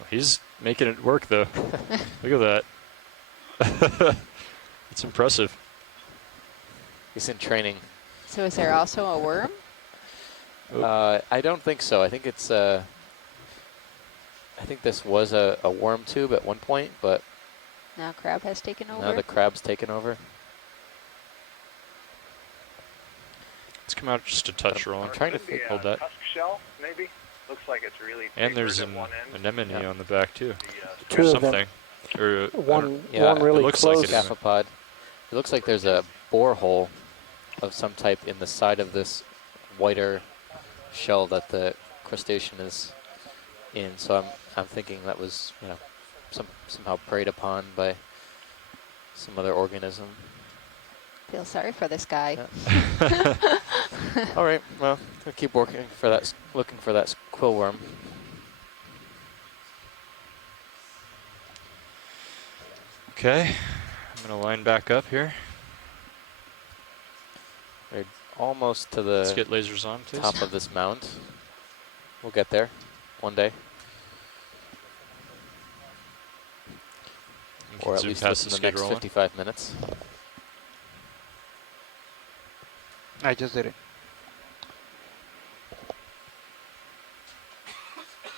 He's making it work though. Look at that. It's impressive. He's in training. So is there also a worm? I don't think so. I think it's I think this was a worm tube at one point, but Now crab has taken over. now the crab's taken over. Let's come out just a touch, Roland. I'm trying to Could be hold a that. tusk shell, maybe. Looks like it's really And there's tapered an at one end. anemone on the back too. Two Or of them. something. Or One Yeah, really it looks close. like it is. Cephapod. It looks like there's a borehole of some type in the side of this whiter shell that the crustacean is in. So I'm thinking that was, you know, somehow preyed upon by some other organism. Feel sorry for this guy. Yeah. All right, well, we'll keep working for that, looking for that quill worm. Okay, I'm gonna line back up here. We're almost to Let's the get lasers on, please. top of this mound. We'll get there one day. You can Or at zoom least past within the the skid next rolling. 55 minutes. I just did it.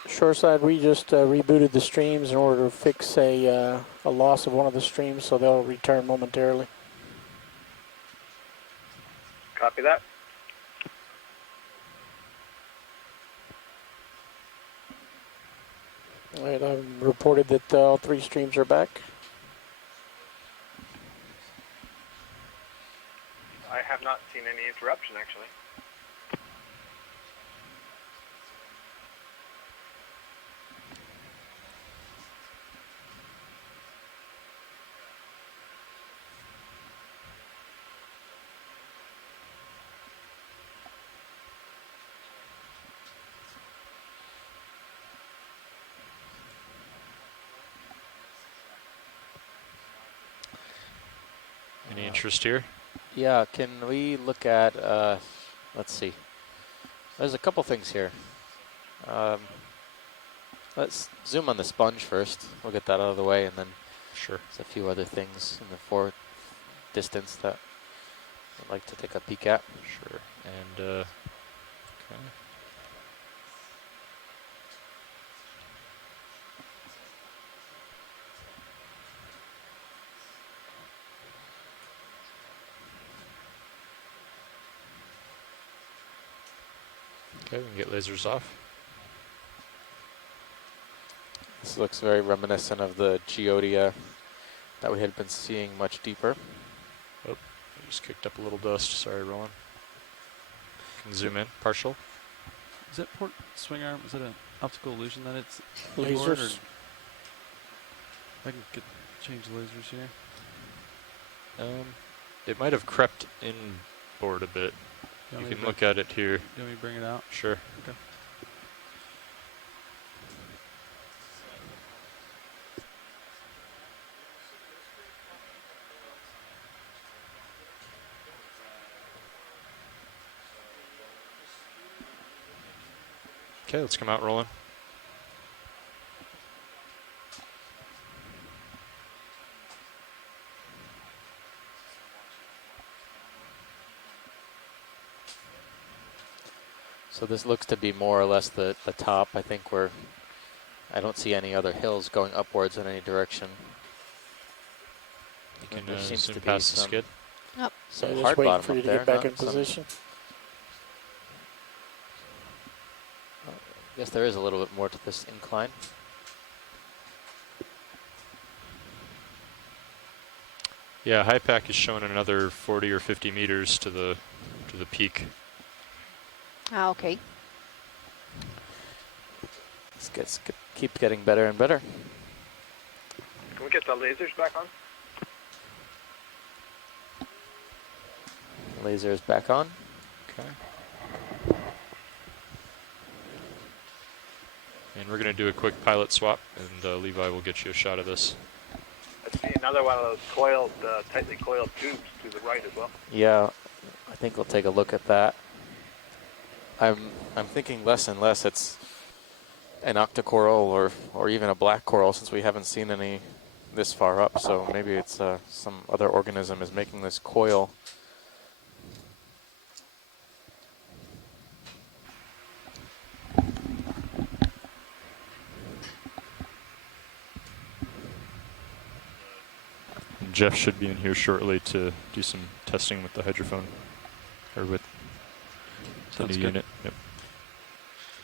Shoreside, we just rebooted the streams in order to fix a loss of one of the streams, so they'll return momentarily. Copy that. All right, I've reported that all three streams are back. I have not seen any interruption, actually. Any interest here? Yeah, can we look at, let's see. There's a couple things here. Let's zoom on the sponge first. We'll get that out of the way, and then sure. There's a few other things in the forward distance that I'd like to take a peek at. Sure. And, okay. Okay, we can get lasers off. This looks very reminiscent of the Geodia that we had been seeing much deeper. Oh, I just kicked up a little dust. Sorry, Roland. Can zoom in, partial. Is that port swing arm? Is it an optical illusion that it's Lasers. inboard, or I can change the lasers here. It might have crept inboard a bit. You can look at it here. You want me to bring it out? Sure. Okay. Okay, let's come out rolling. So this looks to be more or less the top. I think I don't see any other hills going upwards in any direction. You can there seems zoom to be past the some, skid. Yep. some Just hard waiting bottom for you up to there. get back huh? in position. I guess there is a little bit more to this incline. Yeah, high pack is showing another 40 or 50 meters to the peak. Ah, okay. This keeps getting better and better. Can we get the lasers back on? Laser is back on. Okay. And we're going to do a quick pilot swap, and Levi will get you a shot of this. Let's see. another one of those coiled, tightly coiled tubes to the right as well. Yeah, I think we'll take a look at that. I'm thinking less and less it's an octocoral or even a black coral, since we haven't seen any this far up. So maybe it's some other organism is making this coil. Jeff should be in here shortly to do some testing with the hydrophone, or with the new unit. Yep.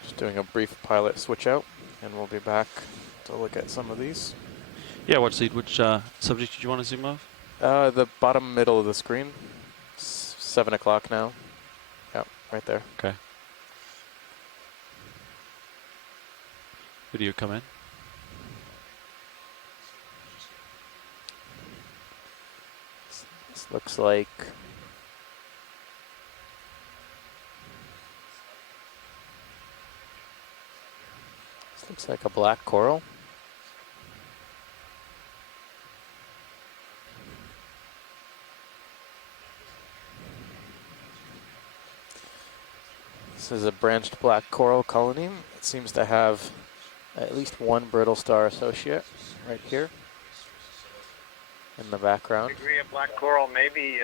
Just doing a brief pilot switch out, and we'll be back to look at some of these. Yeah, which subject did you want to zoom off? The bottom middle of the screen. It's 7 o'clock now. Yep, right there. Okay. Video come in. This looks like a black coral. This is a branched black coral colony. It seems to have at least one brittle star associate right here in the background. Degree of black coral, maybe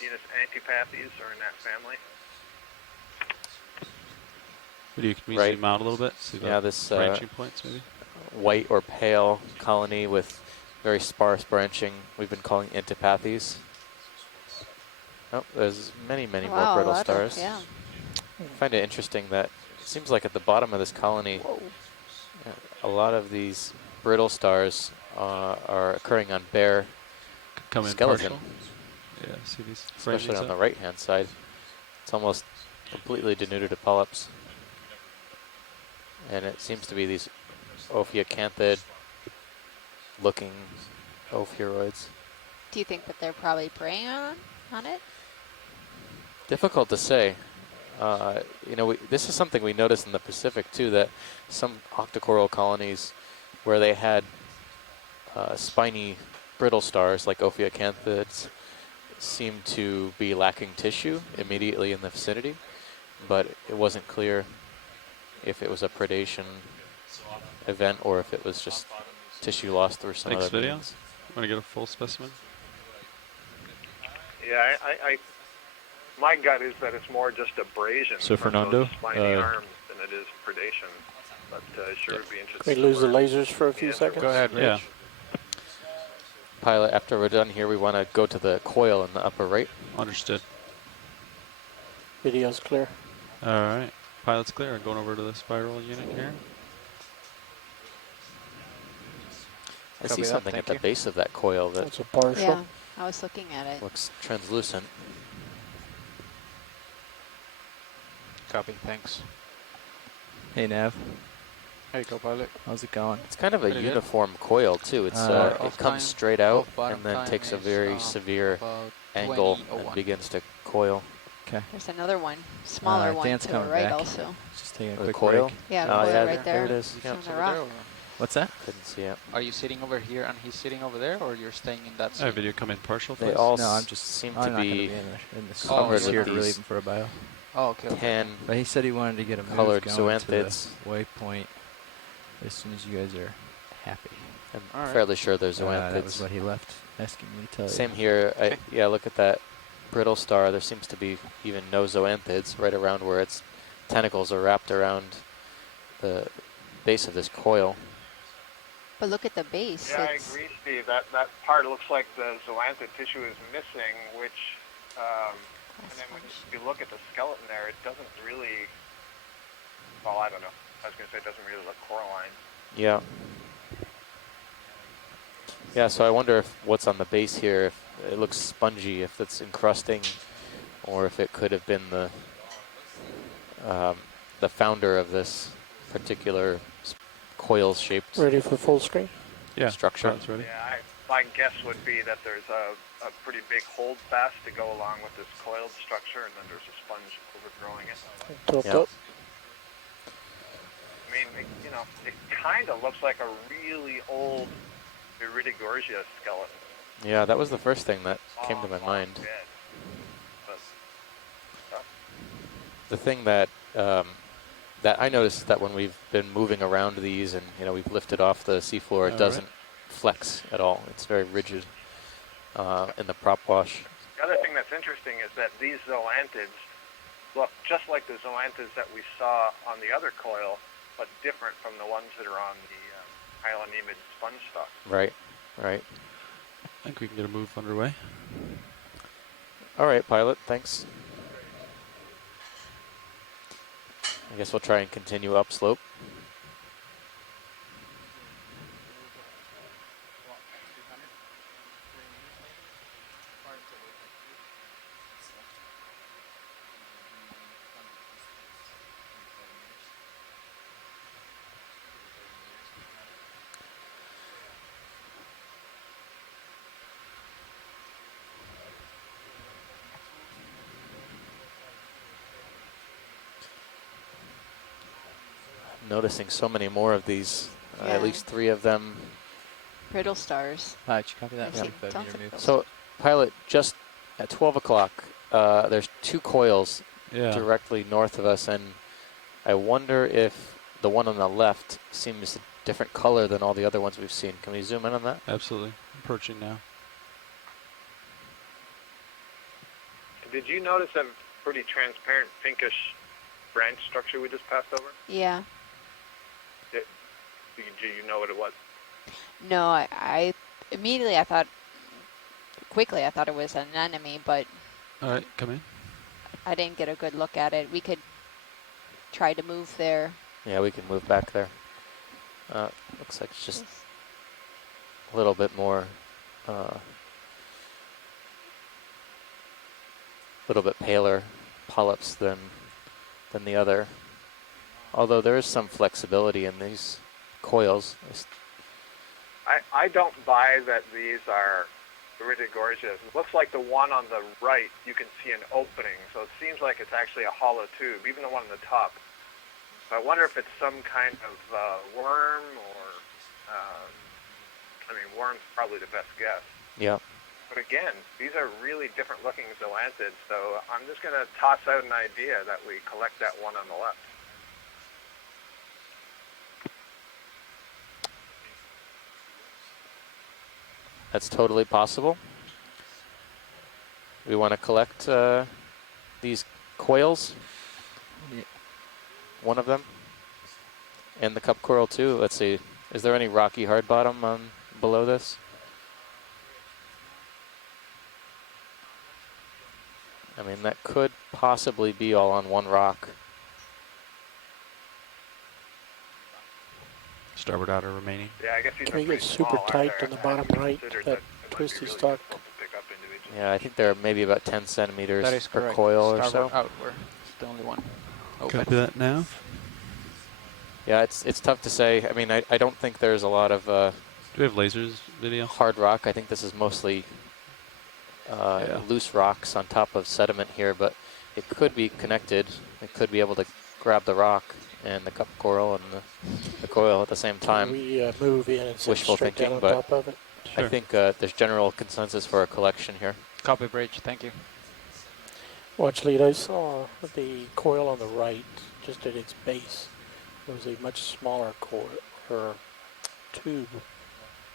genus Antipathes are in that family. Video, can we Right. zoom out a little bit? See Yeah, the this branching points maybe? white or pale colony with very sparse branching we've been calling Antipathes. Oh, there's many more Wow, brittle a lot stars. of, yeah. I find it interesting that it seems like at the bottom of this colony, a lot of these brittle stars are occurring on bare Come in skeleton. partial. Yeah, see these? Especially framings on the up? right-hand side. It's almost completely denuded of polyps. And it seems to be these Ophiacanthid looking ophiuroids. Do you think that they're probably preying on it? Difficult to say. You know, this is something we noticed in the Pacific too, that some octocoral colonies where they had spiny brittle stars like Ophiacanthids seemed to be lacking tissue immediately in the vicinity, but it wasn't clear if it was a predation event or if it was just tissue lost through some Next other video. means. Want to get a full specimen? Yeah, my gut is that it's more just abrasion So from Fernando, those spiny arms than it is predation. But sure would be interesting. Can we lose the to learn. lasers for a few seconds? Go ahead, Rich. Yeah. Pilot, after we're done here, we want to go to the coil in the upper right. Understood. Video's clear. All right. Pilot's clear. Going over to the spiral unit here. I Copy see that, something thank at the you. base of that coil that It's a partial. Yeah, I was looking at it. looks translucent. Copy, thanks. Hey Nav, Hey, co-pilot. how's it going? It's kind of a Pretty good. uniform coil too. It's it Off comes time- straight out off bottom and then time takes a is, very severe about angle 20:01. and begins to coil. Okay. There's another one, smaller one Dan's to the coming right back. also. Just taking a The quick coil? break. Yeah, Oh, coil yeah, right there there. it is. He's Yep. on over the there, rock. or What's that? Couldn't see it. are you sitting over here and he's sitting over there, or you're staying in that All right, seat? video come in partial, They please. all No, I'm just seem I'm to not gonna be be in the covered I'm just with here to these relieve him for a bio. Oh, okay. tan But he said he wanted to get a move colored going to the zoanthids. waypoint as soon as you guys are happy. I'm All right. fairly sure there's That was zoanthids. what he left asking me to tell you. Same here. Yeah, look at that brittle star. There seems to be even no zoanthids right around where its tentacles are wrapped around the base of this coil. But look at the base. Yeah, I It's- agree, Steve. That part looks like the zoanthid tissue is missing, which, and then when you look at the skeleton there, it doesn't really. Well, I don't know. I was going to say it doesn't really look coralline. Yeah. Yeah, so I wonder if what's on the base here, if it looks spongy, if it's encrusting, or if it could have been the founder of this particular coil-shaped Ready for full screen? Yeah, structure. pilot's ready. Yeah, my guess would be that there's a pretty big hold fast to go along with this coiled structure, and then there's a sponge overgrowing it. Tilt Yeah. up. I mean, it kind of looks like a really old Iridogorgia skeleton. Yeah, that was the first thing that came to my mind. Dead. But, The thing that that I noticed that when we've been moving around these and we've lifted off the seafloor, it doesn't flex at all. It's very rigid in the prop wash. the other thing that's interesting is that these zoanthids look just like the zoanthids that we saw on the other coil, but different from the ones that are on the hyalinimid sponge stock. Right, right. I think we can get a move underway. All right, pilot, thanks. I guess we'll try and continue upslope. Noticing so many more of these, Yeah. at least 3 of them. Brittle stars. Did you copy that? I've seen 45 tons meter of move. those. So, pilot, just at 12 o'clock, there's 2 coils directly north of us, and I wonder if the one on the left seems a different color than all the other ones we've seen. Can we zoom in on that? Absolutely. Approaching now. Did you notice that pretty transparent pinkish branch structure we just passed over? Yeah. Do you know what it was? No, I immediately I thought it was an enemy, but All right, come in. I didn't get a good look at it. We could try to move there. Yeah, we can move back there. Looks like it's just a little bit more, little bit paler polyps than the other. Although there is some flexibility in these coils. I don't buy that these are Iridogorgias. It looks like the one on the right, you can see an opening, so it seems like it's actually a hollow tube, even the one on the top. So I wonder if it's some kind of worm or, worm's probably the best guess. Yeah. But again, these are really different looking zoanthids, so I'm just going to toss out an idea that we collect that one on the left. That's totally possible. We want to collect these coils. Yeah. One of them. And the cup coral too. Let's see. Is there any rocky hard bottom below this? I mean, that could possibly be all on one rock. Starboard outer remaining. Yeah, I guess these Can are we get pretty super small, tight aren't on the they? bottom right, Considered that it might be twisty really stock? difficult to pick up individually. Yeah, I think they're maybe about 10 centimeters That is per correct. coil or so. Starboard outward. It's the only one open. Copy that now. Yeah, it's tough to say. I mean, I don't think there's a lot of Do we have lasers video? hard rock. I think this is mostly loose rocks on top of sediment here, but it could be connected. It could be able to grab the rock and the cup coral and the coil at the same time. Can we move in and sit Wishful straight thinking, down on but top of it? I think there's general consensus for a collection here. Copy bridge, thank you. Watch lead, I saw the coil on the right, just at its base. It was a much smaller coil, or tube.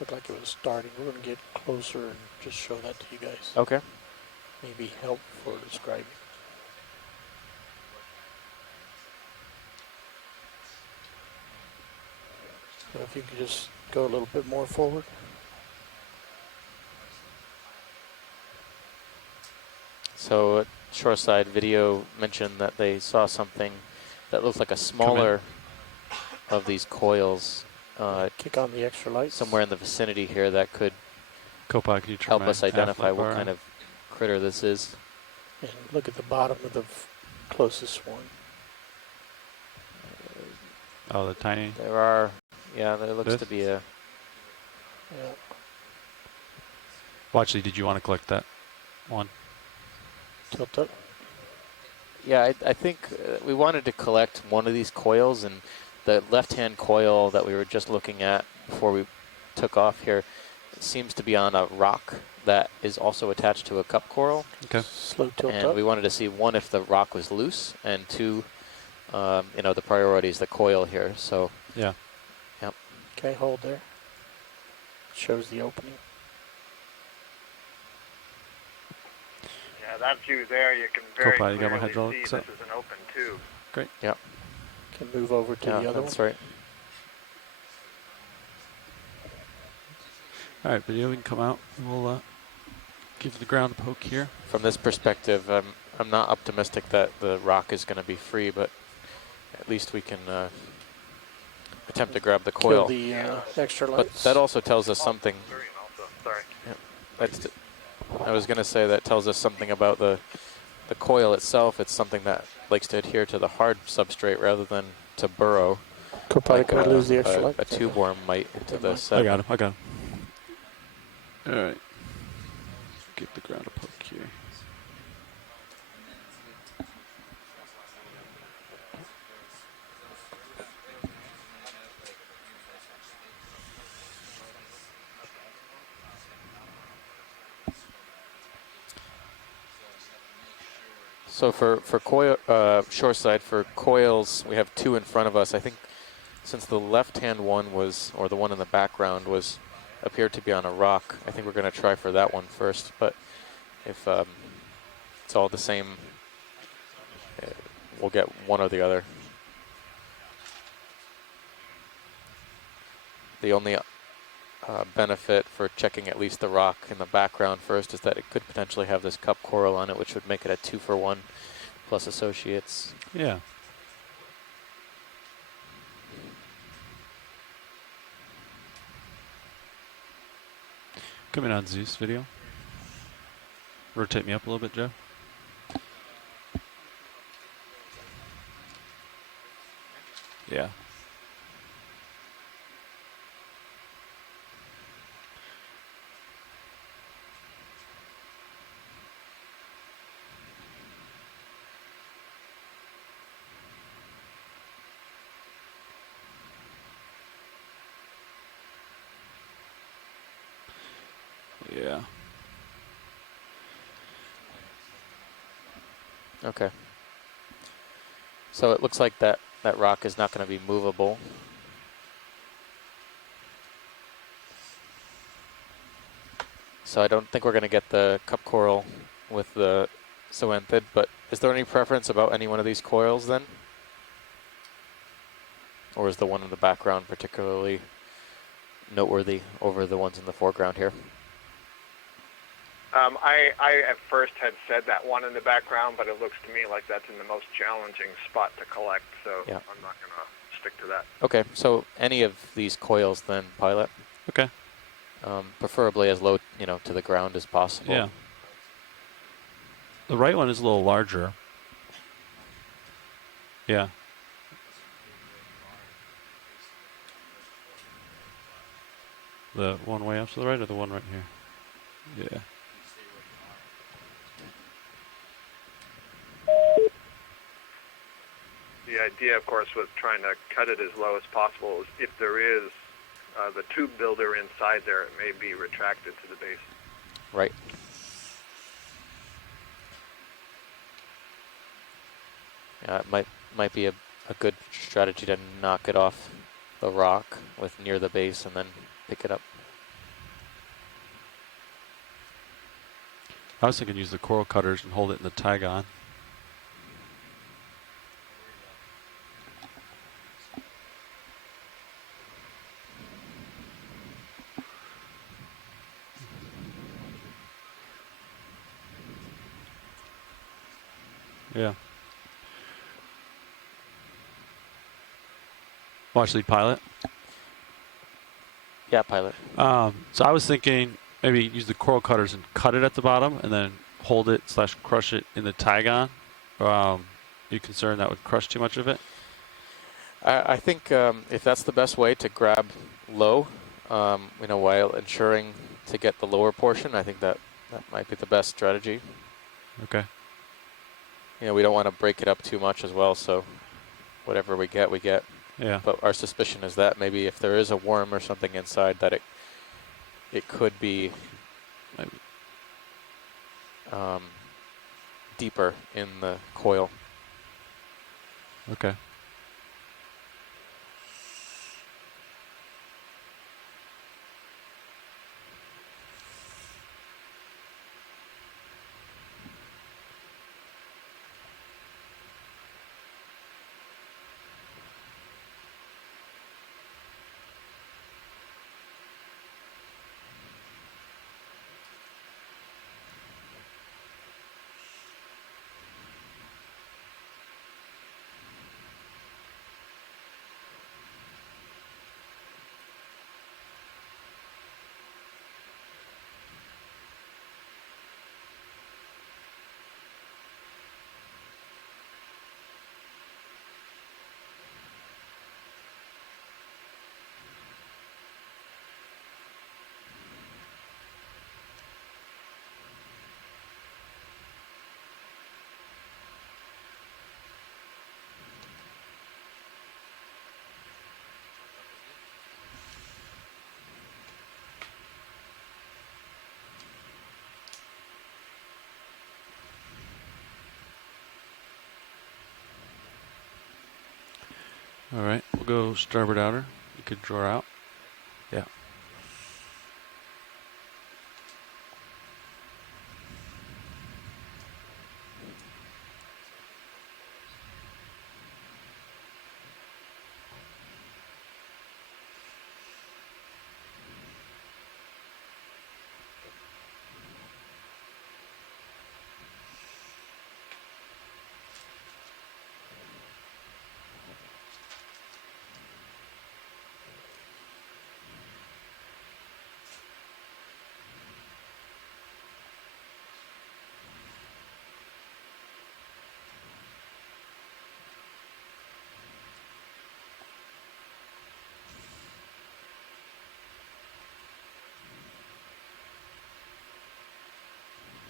Looked like it was starting. We're going to get closer and just show that to you guys. Okay. Maybe help for describing. So if you could just go a little bit more forward. So Shoreside Video mentioned that they saw something that looked like a smaller of these coils. Kick on the extra light. Somewhere in the vicinity here that could Copa, can you turn help my us identify half-light what bar kind on? of critter this is. And look at the bottom of the closest one. Oh, the tiny. There are, yeah, there looks This? to be a. Yeah. Well, actually, did you want to collect that one? Tilt up. Yeah, I think we wanted to collect one of these coils, and the left-hand coil that we were just looking at before we took off here seems to be on a rock that is also attached to a cup coral. Okay. Slow tilt And up. we wanted to see, one, if the rock was loose, and two, you know, the priority is the coil here. So yeah. Yep. Okay, hold there. Shows the opening. Yeah, that view there, you can very Co-pilot, you got my clearly see hydraulics this up? is an open tube. Great. Yeah. Can move over to Yeah, the other that's one. right. All right, video, we can come out. We'll give the ground a poke here. From this perspective, I'm not optimistic that the rock is going to be free, but at least we can attempt to grab the coil. Kill the extra But lights. that also tells us something. Sorry. Yeah, I was going to say that tells us something about the coil itself. It's something that likes to adhere to the hard substrate rather than to burrow. Co-pilot, can I lose the extra light? A tube worm might into the I sediment. got him. I got him. All right. Give the ground a poke here. So for coil, shoreside, for coils, we have two in front of us. I think since the left-hand one was, or the one in the background was, appeared to be on a rock, I think we're going to try for that one first. But if it's all the same, we'll get one or the other. The only benefit for checking at least the rock in the background first is that it could potentially have this cup coral on it, which would make it a 2-for-1 plus associates. Yeah. Coming on Zeus video. Rotate me up a little bit, Joe. Yeah. Yeah. Okay. So it looks like that rock is not going to be movable. So I don't think we're going to get the cup coral with the zoanthid, but is there any preference about any one of these coils then? Or is the one in the background particularly noteworthy over the ones in the foreground here? I at first had said that one in the background, but it looks to me like that's in the most challenging spot to collect, so Yeah. I'm not going to stick to that. Okay, so any of these coils then, pilot. Okay. Preferably as low, to the ground as possible. Yeah. The right one is a little larger. Yeah. The one way up to the right or the one right here? Yeah. The idea, of course, with trying to cut it as low as possible is if there is the tube builder inside there, it may be retracted to the base. Right. Yeah, it might be a good strategy to knock it off the rock with near the base and then pick it up. I was thinking use the coral cutters and hold it in the tag-on. Yeah. Watch lead pilot. Yeah, pilot. So I was thinking maybe use the coral cutters and cut it at the bottom and then hold it / crush it in the tag-on. Are you concerned that would crush too much of it? I think if that's the best way to grab low, while ensuring to get the lower portion, I think that might be the best strategy. Okay. We don't want to break it up too much as well, so whatever we get, we get. Yeah. But our suspicion is that maybe if there is a worm or something inside, that it it could be deeper in the coil. Okay. All right, we'll go starboard outer. You could draw out. Yeah.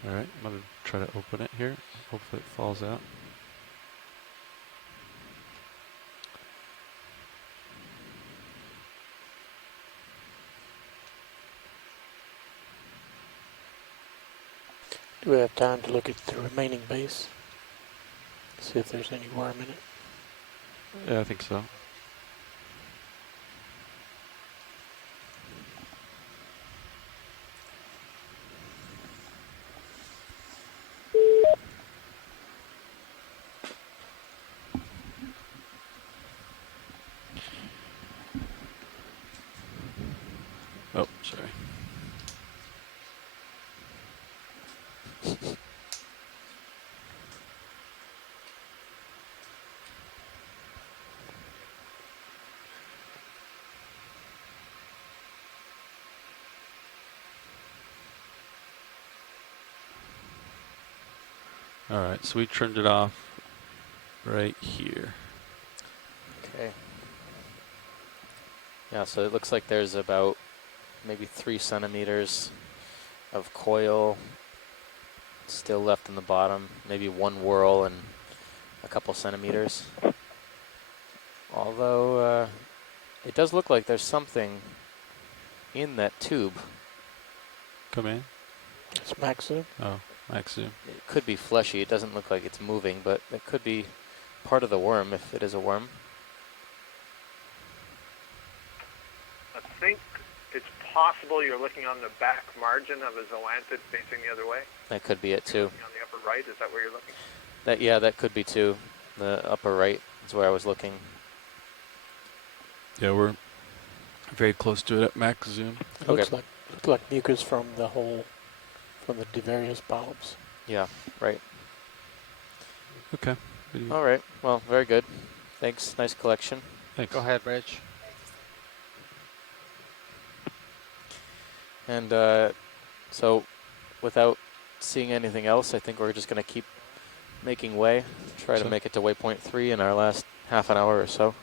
All right, I'm going to try to open it here. Hopefully it falls out. Do we have time to look at the remaining base? See if there's any worm in it? Yeah, I think so. Oh, sorry. All right, so we trimmed it off right here. Okay. Yeah, so it looks like there's about maybe 3 centimeters of coil still left in the bottom, maybe 1 whirl and a couple centimeters. Although it does look like there's something in that tube. Come in. It's max zoom. Oh, max zoom. It could be fleshy. It doesn't look like it's moving, but it could be part of the worm if it is a worm. I think it's possible you're looking on the back margin of a zoanthid facing the other way. That could be it too. On the upper right, is that where you're looking? That could be too. The upper right is where I was looking. Yeah, we're very close to it at max zoom. It looks like mucus from the hole, from the various polyps. Yeah, right. Okay. All right. Well, very good. Thanks. Nice collection. Thanks. Go ahead, Rich. And so, without seeing anything else, I think we're just going to keep making way. Try to make it to waypoint 3 in our last half an hour or so.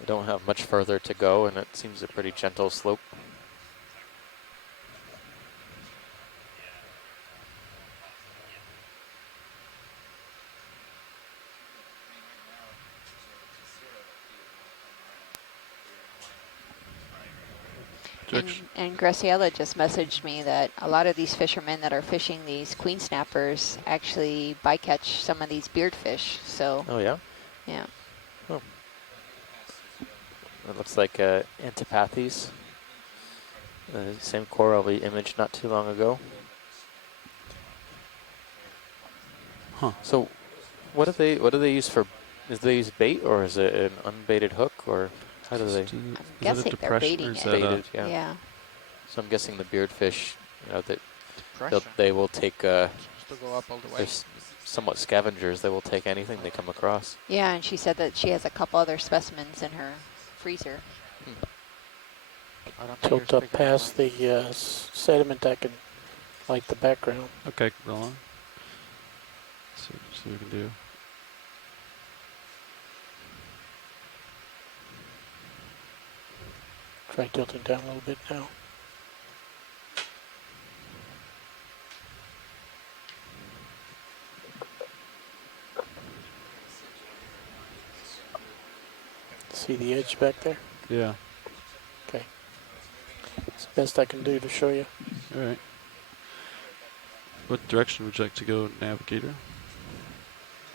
We don't have much further to go, and it seems a pretty gentle slope. And Graciela just messaged me that a lot of these fishermen that are fishing these queen snappers actually bycatch some of these beardfish. So. Oh yeah. Yeah. Oh. It looks like antipathies. Same coral we imaged not too long ago. Huh. So, what do they use for? Is they use bait or is it an unbaited hook or how do they? I'm guessing they're baiting it. Baited, yeah. Yeah. So I'm guessing the beardfish, you know, that Depression. they will take. Supposed to go up all the way. They're somewhat scavengers. They will take anything they come across. Yeah, and she said that she has a couple other specimens in her freezer. Tilt up past the sediment, I can light the background. Okay, roll on. See what we can do. Try tilting down a little bit now. See the edge back there? Yeah. Okay. It's the best I can do to show you. All right. What direction would you like to go, navigator?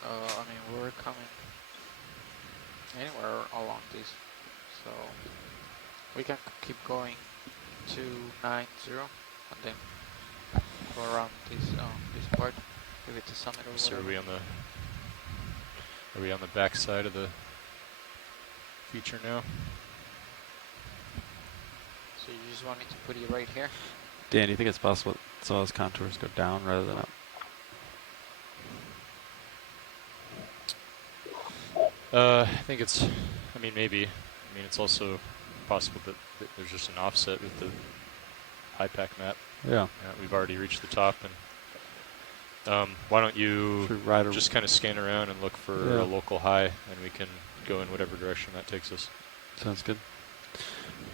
I mean, we're coming anywhere along this, so we can keep going to 90 and then go around this part, maybe to summit or So whatever. are we on the back side of the feature now? So you just want me to put you right here? Dan, do you think it's possible that some of those contours go down rather than up? I think it's, I mean, maybe. I mean, it's also possible that there's just an offset with the high pack map. Yeah. We've already reached the top, and why don't you just kind of scan around and look for a local high, and we can go in whatever direction that takes us. Sounds good.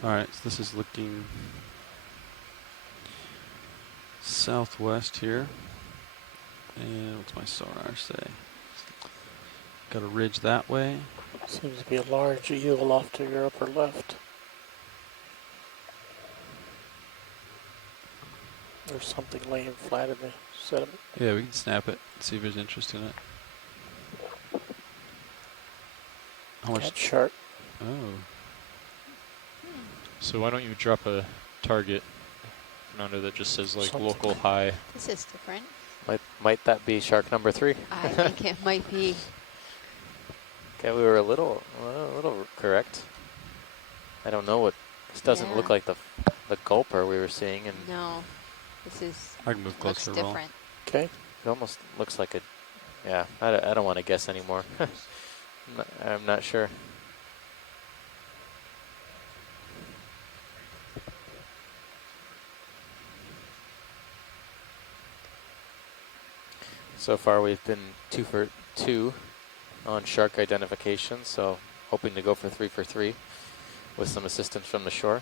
All right, so this is looking southwest here. And what's my sonar say? Got a ridge that way. Seems to be a large eel off to your upper left. There's something laying flat in the sediment. Yeah, we can snap it, see if there's interest in it. How much? Shark. Oh. So why don't you drop a target, Fernando, that just says like Something. local high. This is different. Might that be shark number 3? I think it might be. Okay, we were a little correct. I don't know what this doesn't look like the gulper we were seeing, and no, this is I can move looks closer. different. Okay. It almost looks like a. Yeah, I don't want to guess anymore. I'm not sure. So far we've been 2 for 2 on shark identification, so hoping to go for 3 for 3 with some assistance from the shore.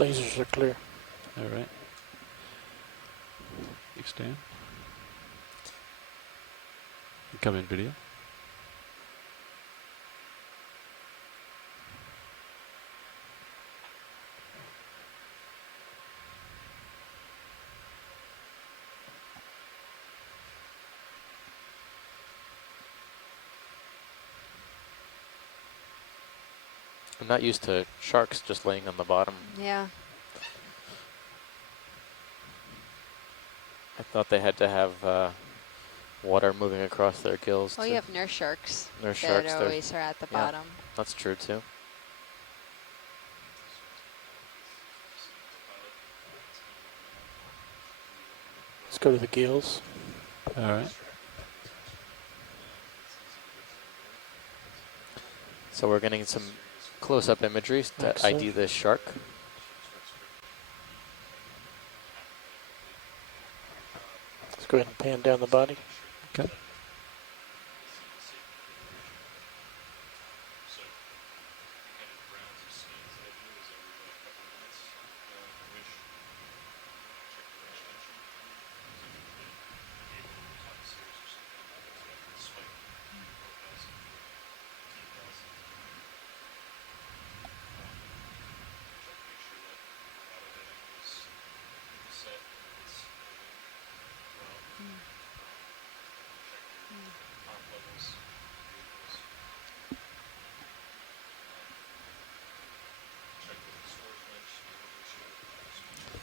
Lasers are clear. All right. Extend. Come in video. I'm not used to sharks just laying on the bottom. Yeah. I thought they had to have water moving across their gills. Well, you have nurse sharks. Nurse sharks, that always are at the bottom. That's true too. Let's go to the gills. All right. So we're getting some close-up imagery to ID this shark. Let's go ahead and pan down the body. Okay.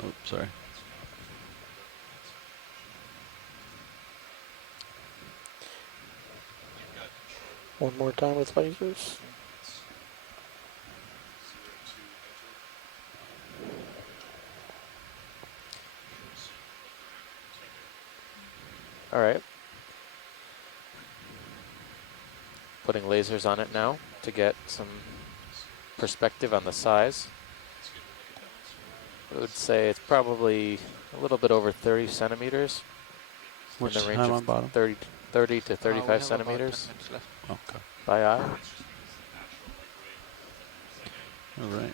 Oh, sorry. One more time with lasers. All right. Putting lasers on it now to get some perspective on the size. I would say it's probably a little bit over 30 centimeters. What's in the the range time of on bottom? 30 to We 35 have centimeters about 10 minutes left. Okay. by eye. All right.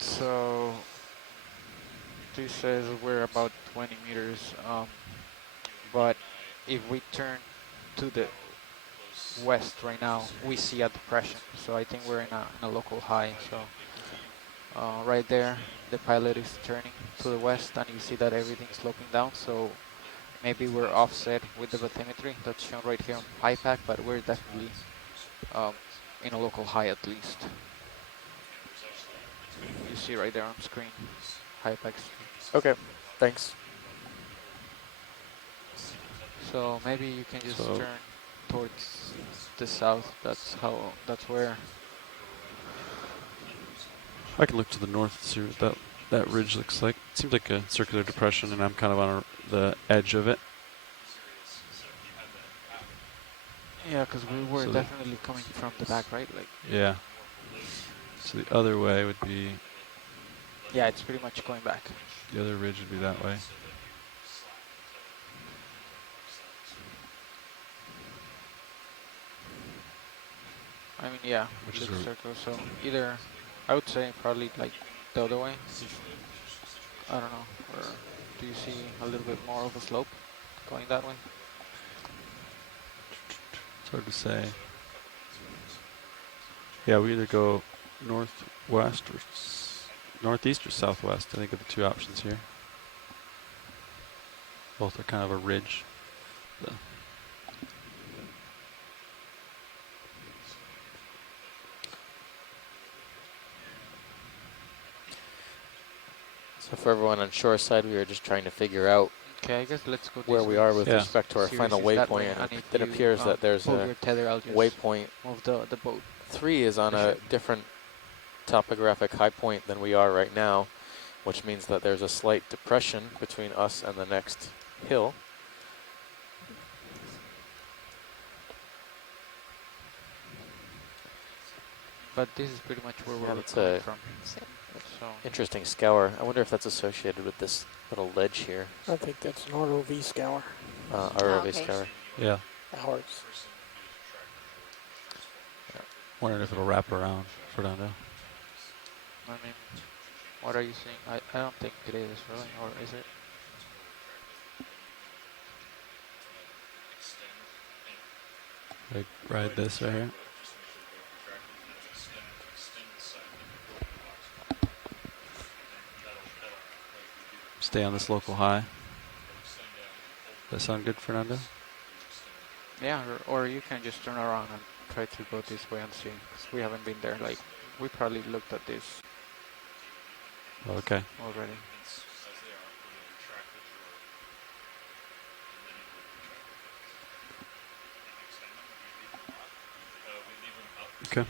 So this says we're about 20 meters, but if we turn to the west right now, we see a depression. So I think we're in a local high. So right there, the pilot is turning to the west, and you see that everything's sloping down. So maybe we're offset with the bathymetry that's shown right here on PyPack, but we're definitely in a local high at least. You see right there on screen, HyPack's. Okay, thanks. So maybe you can just turn towards the south. That's where. I can look to the north and see what that ridge looks like. It seems like a circular depression, and I'm kind of on the edge of it. Yeah, because we were definitely coming from the back, right? Like. Yeah. So the other way would be. Yeah, it's pretty much going back. The other ridge would be that way. I mean, yeah, which is is circle. So either, I would say probably like the other way. I don't know. Or do you see a little bit more of a slope going that way? It's hard to say. Yeah, we either go northwest or northeast or southwest. I think are the two options here. Both are kind of a ridge. So for everyone on shore side, we were just trying to figure out okay, I guess let's go where we are with yeah. respect to our final waypoint. And it appears that there's a waypoint. Move the boat. 3 is on a different topographic high point than we are right now, which means that there's a slight depression between us and the next hill. But this is pretty much where we're coming from. So interesting scour. I wonder if that's associated with this little ledge here. I think that's an ROV scour. ROV scour. Yeah. Ours. Wondering if it'll wrap around Fernando. I mean, what are you seeing? I don't think it is really, or is it? Like ride this right here. Stay on this local high. Does that sound good, Fernando? Yeah, or you can just turn around and try to go this way and see, because we haven't been there. Like, we probably looked at this okay. already. Okay.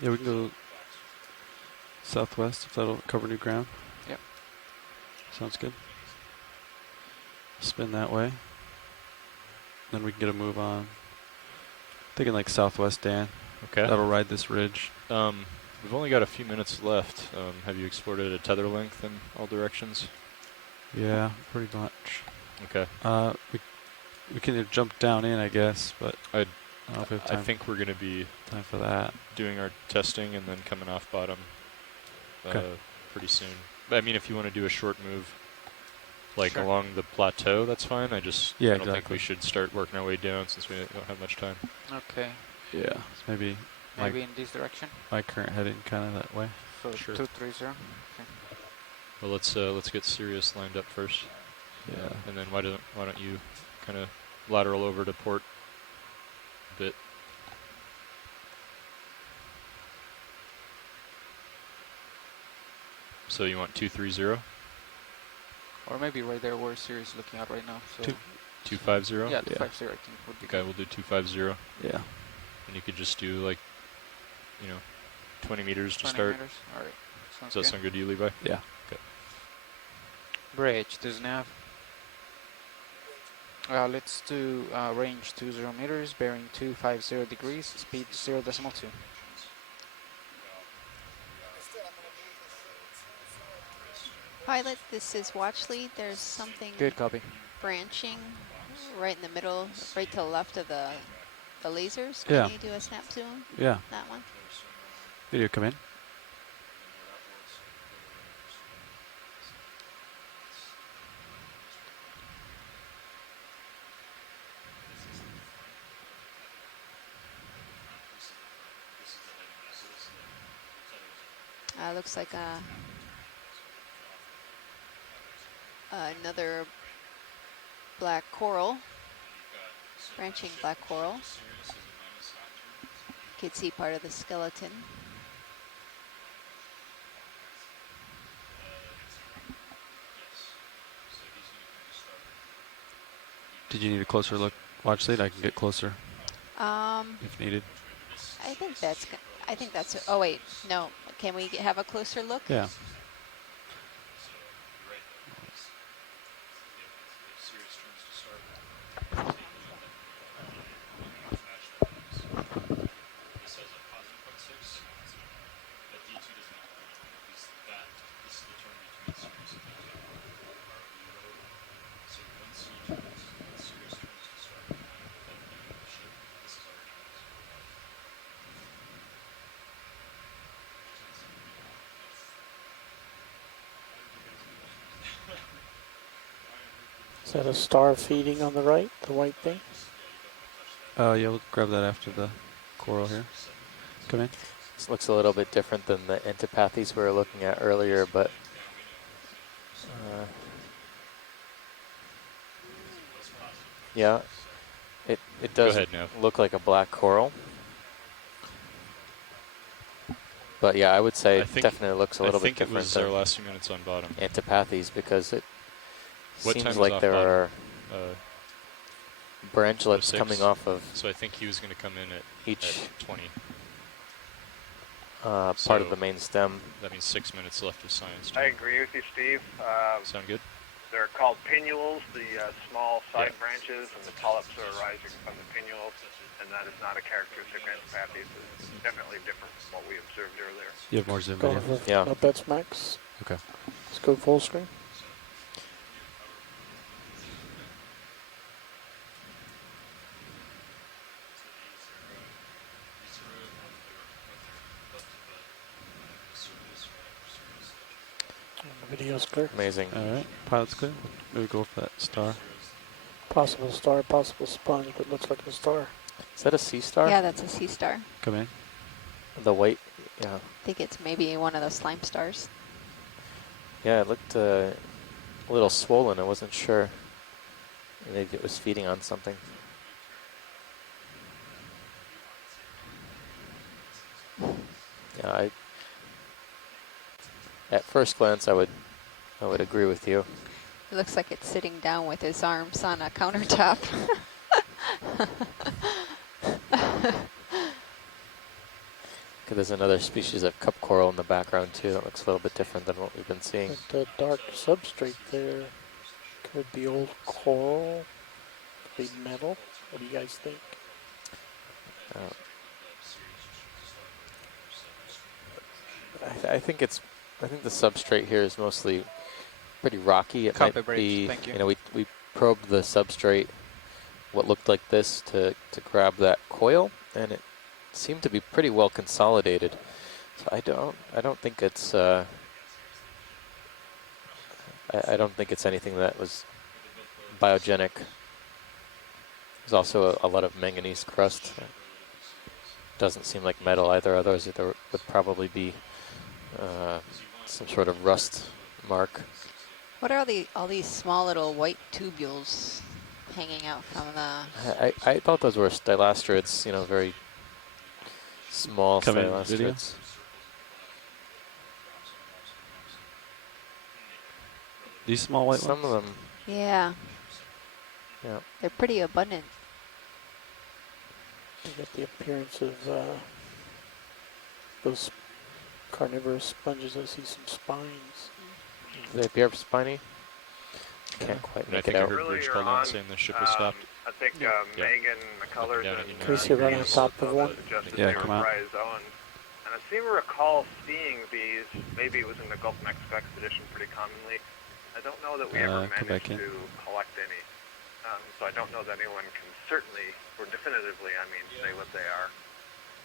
Yeah, we can go southwest if that'll cover new ground. Yep. Sounds good. Spin that way. Then we can get a move on. Thinking like southwest, Dan. Okay. That'll ride this ridge. We've only got a few minutes left. Have you explored it at tether length in all directions? Yeah, pretty much. Okay. We can either jump down in, I guess, but I don't know if we have time. I think we're going to be time for that. Doing our testing and then coming off bottom pretty soon. But I mean, if you want to do a short move, like Sure. along the plateau, that's fine. I don't think exactly. we should start working our way down since we don't have much time. Okay. Yeah, maybe. Maybe in this direction. My current heading kind of that way. So Sure. 230. Okay. Well, let's get Sirius lined up first. Yeah. And then why don't you kind of lateral over to port a bit. So you want 230? Or maybe right there where Sirius is looking at right now. So 250? Yeah, 250 I think would be Okay, we'll do 250. Yeah. And you could just do like, 20 meters to 20 start. meters. All right. Sounds Does that sound good to you, Levi? Yeah. Okay. Bridge to nav. Let's do range 20 meters, bearing 250 degrees, speed 0.2. Pilot, this is watch lead. There's something Good copy. branching right in the middle, right to the left of the lasers. Yeah. Can you do a snap zoom? Yeah. That one? Video come in. Looks like another black coral, branching black coral. You can see part of the skeleton. Did you need a closer look? Watch lead. I can get closer if needed. I think that's. Oh wait, no. Can we have a closer look? Yeah. Is that a star feeding on the right, the white thing? Yeah, we'll grab that after the coral here. Come in. This looks a little bit different than the antipathies we were looking at earlier, but yeah, it does look like a black coral. But yeah, I would say it definitely looks a little bit different. I think it was our last few minutes on bottom. Antipathies, because it What seems time like was there off are branchlets 06. coming off of So I think he was going to come in each at 20. part of the main stem. That means 6 minutes left of science. I agree with you, Steve. Sound good? They're called pinnules, the small side branches, and the polyps are arising from the pinnules, and that is not a characteristic of antipathies. It's definitely different from what we observed earlier. You have more zoom Go video? for Yeah. No bets max. Okay. Let's go full screen. The video's clear. Amazing. All right. Pilot's clear. Maybe go for that star. Possible star, possible sponge, but looks like a star. Is that a sea star? Yeah, that's a sea star. Come in. The white, yeah. I think it's maybe one of those slime stars. Yeah, it looked a little swollen. I wasn't sure. Maybe it was feeding on something. Yeah, at first glance, I would agree with you. It looks like it's sitting down with his arms on a countertop. There's another species of cup coral in the background too. That looks a little bit different than what we've been seeing. But the dark substrate there could be old coral, could be metal. What do you guys think? I think the substrate here is mostly pretty rocky. It might be, Thank you. you know, we probed the substrate, what looked like this, to grab that coil, and it seemed to be pretty well consolidated. So I don't think it's I don't think it's anything that was biogenic. There's also a lot of manganese crust. Doesn't seem like metal either, otherwise there would probably be some sort of rust mark. What are all these small little white tubules hanging out from the... I thought those were stylastrids, you know, very small Come in video. stylastrids. These small white Some ones? of them. Yeah. Yeah. They're pretty abundant. They got the appearance of those carnivorous sponges. I see some spines. Do they appear spiny? Can't quite And I make think it I out. heard Bruce Earlier call in on, saying the ship was stopped. I think Megan McCullers Yeah, and Casey right on top of one. suggested Yeah, they come were out. prize owned. And I seem to recall seeing these, maybe it was in the Gulf of Mexico expedition pretty commonly. I don't know that we ever come managed back in. to collect any. So I don't know that anyone can certainly, or definitively, I mean, say what they are.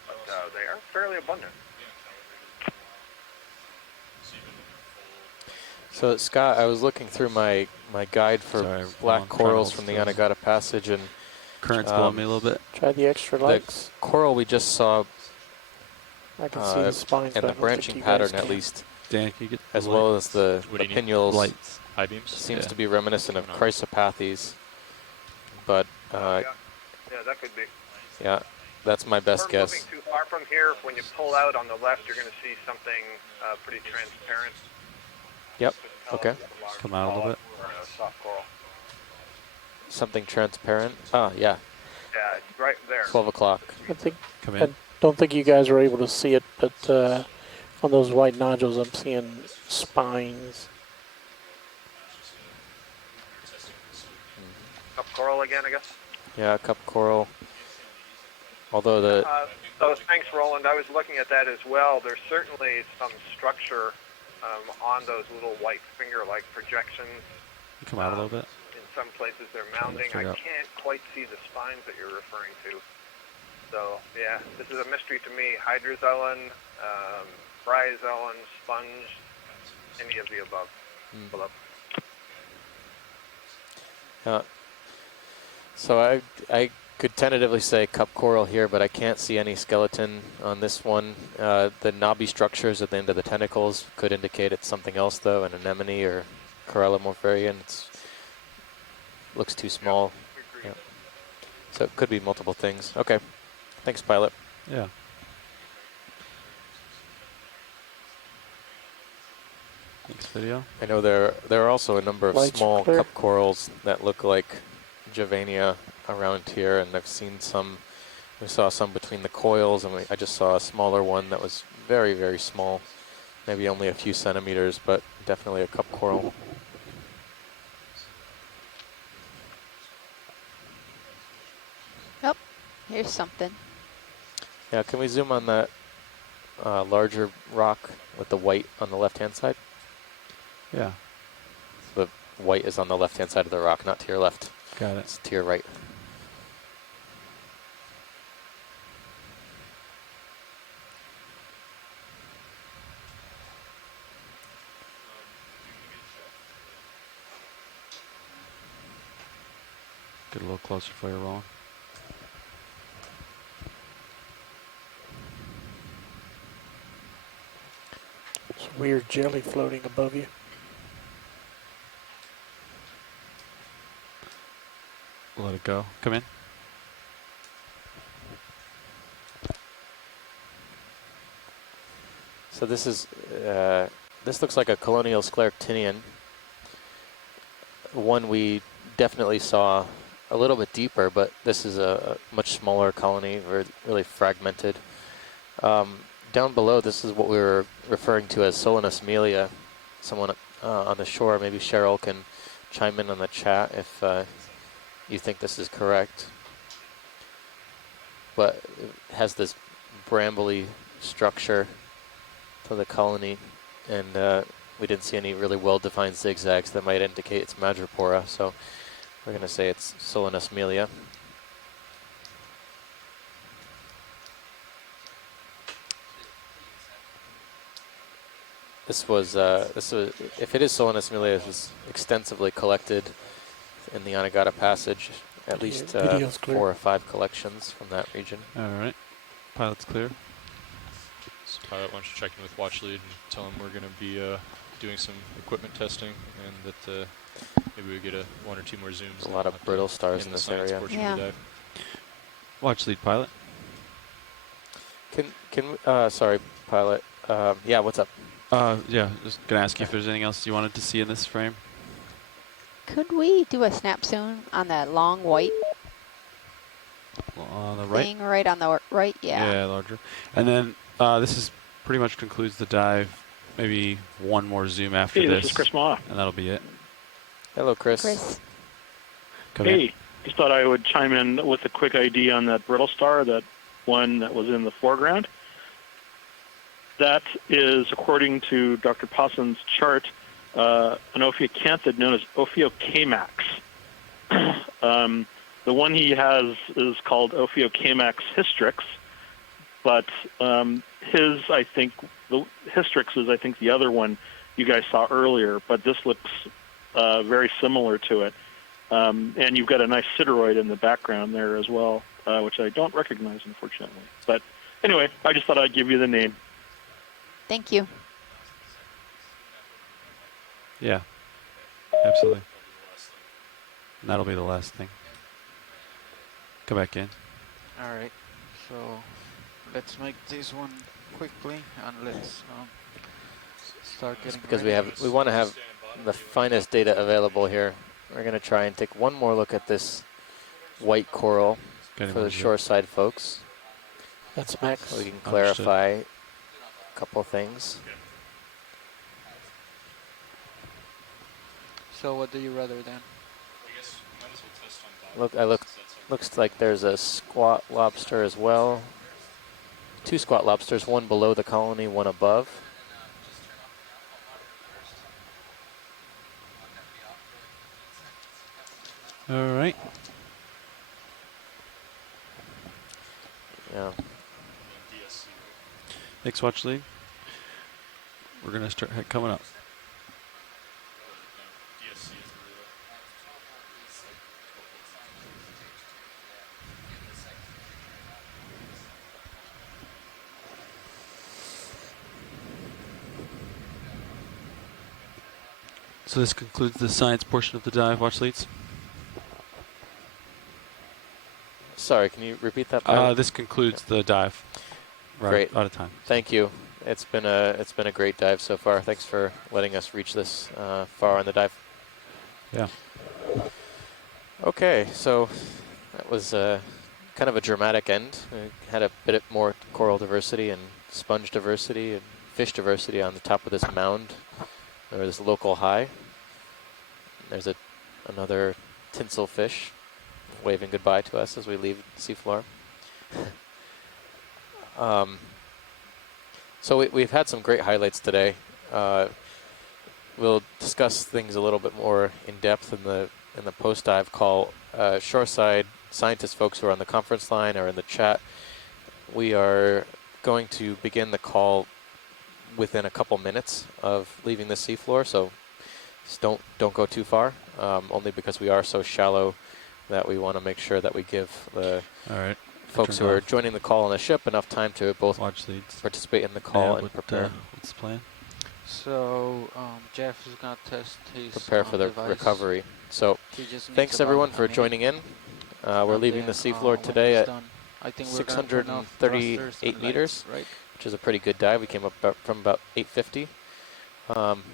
But they are fairly abundant. So Scott, I was looking through my guide for Sorry, black I'm trying to corals hold from the still. Anegada Passage, and Current's blowing me a little bit. Try the extra lights. the coral we just saw, I can see the spines, and but the I don't think branching you pattern guys at can. least, Dan, can you get as the well light? as the What do you need? pinnules, Lights. High beams? seems Yeah. to be reminiscent of chrysopathes. But Yeah, that could be. yeah, that's my best We're guess. moving too far from here. When you pull out on the left, you're going to see something pretty transparent. Yep. Okay. Come out a little bit. Or a soft coral. Something transparent. Ah, yeah. Yeah, it's right there. 12 o'clock. I think Come I in. don't think you guys were able to see it, but on those white nodules, I'm seeing spines. Cup coral again, I guess. Yeah, cup coral. Although the So thanks, Roland. I was looking at that as well. There's certainly some structure on those little white finger-like projections. You come out a little bit. In some places they're Trying to mounding. I figure out. can't quite see the spines that you're referring to. So yeah, this is a mystery to me. Hydrozoan, bryozoan, sponge, any of the above. Below. So I could tentatively say cup coral here, but I can't see any skeleton on this one. The knobby structures at the end of the tentacles could indicate it's something else, though, an anemone or Corallimorpharian. Looks too small. Yeah. So it could be multiple things. Okay. Thanks, pilot. Yeah. Thanks, video. I know there are also a number of Lights small clear. cup corals that look like Javania around here, and I've seen some. We saw some between the coils, and I just saw a smaller one that was very, very small, maybe only a few centimeters, but definitely a cup coral. Yep, here's something. Yeah, can we zoom on that larger rock with the white on the left-hand side? Yeah. The white is on the left-hand side of the rock, not to your left. Got it. It's to your right. Get a little closer for you, Roland. It's a weird jelly floating above you. Let it go. Come in. So this is this looks like a colonial scleractinian. One we definitely saw a little bit deeper, but this is a much smaller colony, really fragmented. Down below, this is what we were referring to as Solanus melia. Someone on the shore, maybe Cheryl, can chime in on the chat if you think this is correct. But it has this brambly structure to the colony, and we didn't see any really well-defined zigzags that might indicate it's madrepora, so we're going to say it's Solanus melia. this was if it is Solenis Amelia, it was extensively collected in the Anegada Passage. At least 4 or 5 collections from that region. All right, pilot's clear. So pilot, why don't you check in with watch lead and tell him we're going to be doing some equipment testing, and that maybe we get 1 or 2 more zooms. A lot of brittle stars in the this science area. portion of the dive. Watch lead, pilot. Sorry, pilot. Yeah, what's up? Yeah, just gonna ask you if there's anything else you wanted to see in this frame. Could we do a snap zoom on that long white On the right? thing right on the right? Yeah. Yeah, larger. And then this is pretty much concludes the dive. Maybe one more zoom after Hey, this. this is Chris Ma. And that'll be it. Hello, Chris. Come in. Hey, just thought I would chime in with a quick ID on that brittle star, that one that was in the foreground. That is, according to Dr. Possen's chart, an ophiocanthed known as Ophiocamax. The one he has is called Ophiocamax hystrix, but his, I think, the hystrix is, I think, the other one you guys saw earlier, but this looks very similar to it. And you've got a nice sideroid in the background there as well, which I don't recognize, unfortunately. But anyway, I just thought I'd give you the name. Thank you. Yeah, absolutely. And that'll be the last thing. Come back in. All right, so let's make this one quickly and let's start getting Because ready. we want to have the finest data available here. We're going to try and take one more look at this white coral for the shoreside folks. That's Max. So we can clarify a couple things. So what do you rather then? Looks like there's a squat lobster as well. 2 squat lobsters, one below the colony, one above. All right. Yeah. Thanks, watch lead. We're gonna start coming up. So this concludes the science portion of the dive. Watch leads. Sorry, can you repeat that? Pilot? This concludes the dive. We're Great. out of time. Thank you. It's been a great dive so far. Thanks for letting us reach this far on the dive. Yeah. Okay, so that was kind of a dramatic end. We had a bit more coral diversity and sponge diversity and fish diversity on the top of this mound, or this local high. There's another tinsel fish waving goodbye to us as we leave the seafloor. So we've had some great highlights today. We'll discuss things a little bit more in depth in the post-dive call. Shoreside scientist folks who are on the conference line or in the chat, we are going to begin the call within a couple minutes of leaving the seafloor, so just don't go too far, only because we are so shallow that we want to make sure that we give the folks who are joining the call on the ship enough time to both participate in the call and prepare. What's the plan? So Jeff is gonna test his Prepare for the device. recovery. So He just needs thanks about everyone a for minute. joining in. We're And leaving then, the seafloor when today he's at done, I think we're gonna turn off thrusters 638 and meters, lights, right? which is a pretty good dive. We came up from about 850.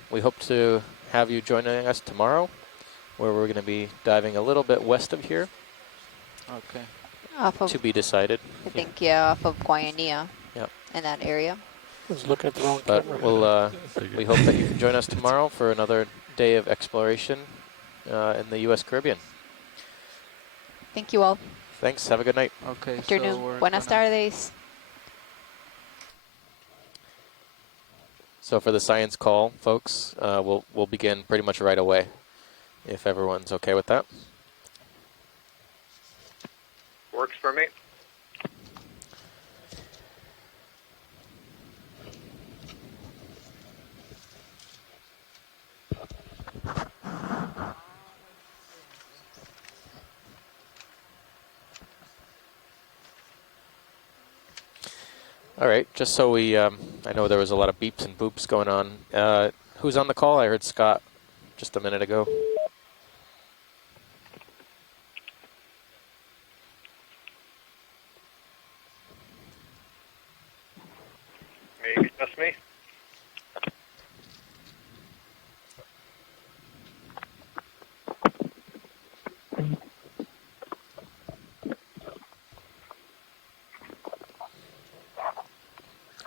We hope to have you joining us tomorrow, where we're going to be diving a little bit west of here. Okay. Off of, to be decided. I think, yeah, off of Guayania. Yep. In that area. I was looking at the wrong But camera. we hope that you can join us tomorrow for another day of exploration in the U.S. Caribbean. Thank you all. Thanks. Have a good night. Okay. Afternoon. So we're Buenas tardes. So for the science call, folks, we'll begin pretty much right away, if everyone's okay with that. Works for me. All right, just so we, I know there was a lot of beeps and boops going on. Who's on the call? I heard Scott just a minute ago. Maybe just me.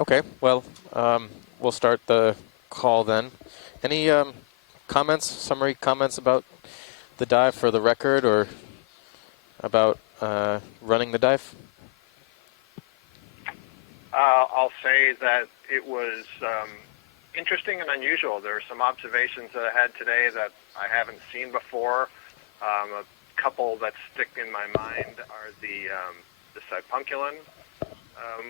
Okay, well, we'll start the call then. Any comments, summary comments about the dive for the record, or about running the dive? I'll say that it was interesting and unusual. There are some observations that I had today that I haven't seen before. A couple that stick in my mind are the sipunculin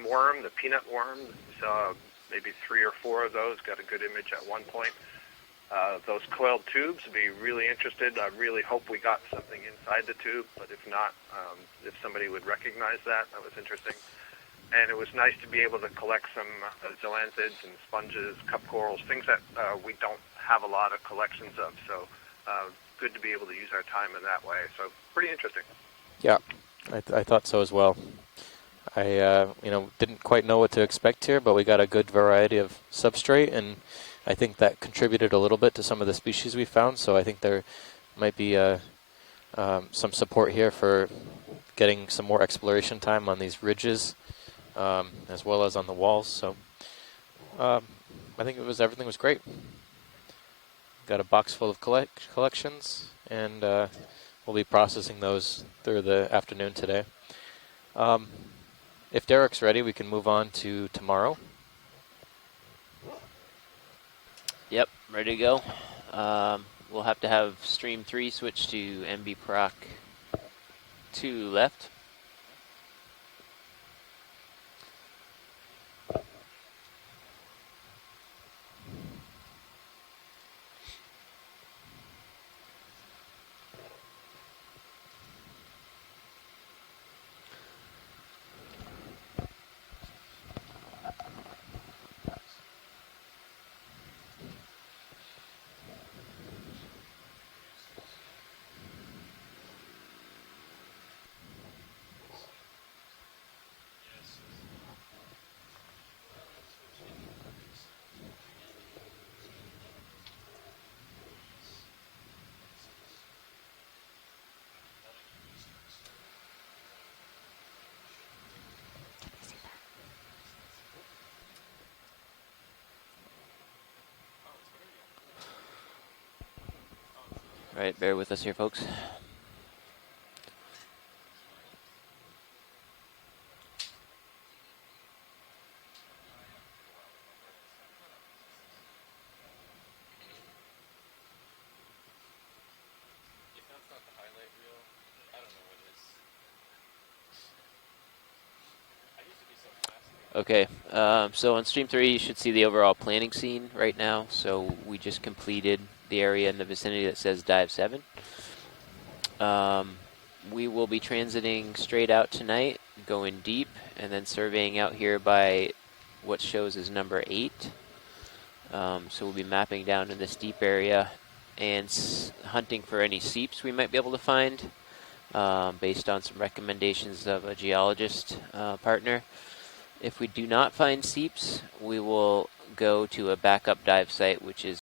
worm, the peanut worm. Saw maybe 3 or 4 of those. Got a good image at one point. Those coiled tubes, I'd be really interested. I really hope we got something inside the tube, but if not, if somebody would recognize that was interesting. And it was nice to be able to collect some zoanthids and sponges, cup corals, things that we don't have a lot of collections of. So good to be able to use our time in that way. So pretty interesting. Yeah, I thought so as well. I didn't quite know what to expect here, but we got a good variety of substrate, and I think that contributed a little bit to some of the species we found. So I think there might be some support here for getting some more exploration time on these ridges, as well as on the walls. So I think everything was great. Got a box full of collections, and we'll be processing those through the afternoon today. If Derek's ready, we can move on to tomorrow. Yep, ready to go. We'll have to have stream 3 switch to MB Proc 2 left. All right, bear with us here, folks. Okay, so on stream 3, you should see the overall planning scene right now. So we just completed the area in the vicinity that says Dive 7. We will be transiting straight out tonight, going deep, and then surveying out here by what shows as number 8. So we'll be mapping down in this deep area and hunting for any seeps we might be able to find, based on some recommendations of a geologist partner. If we do not find seeps, we will go to a backup dive site, which is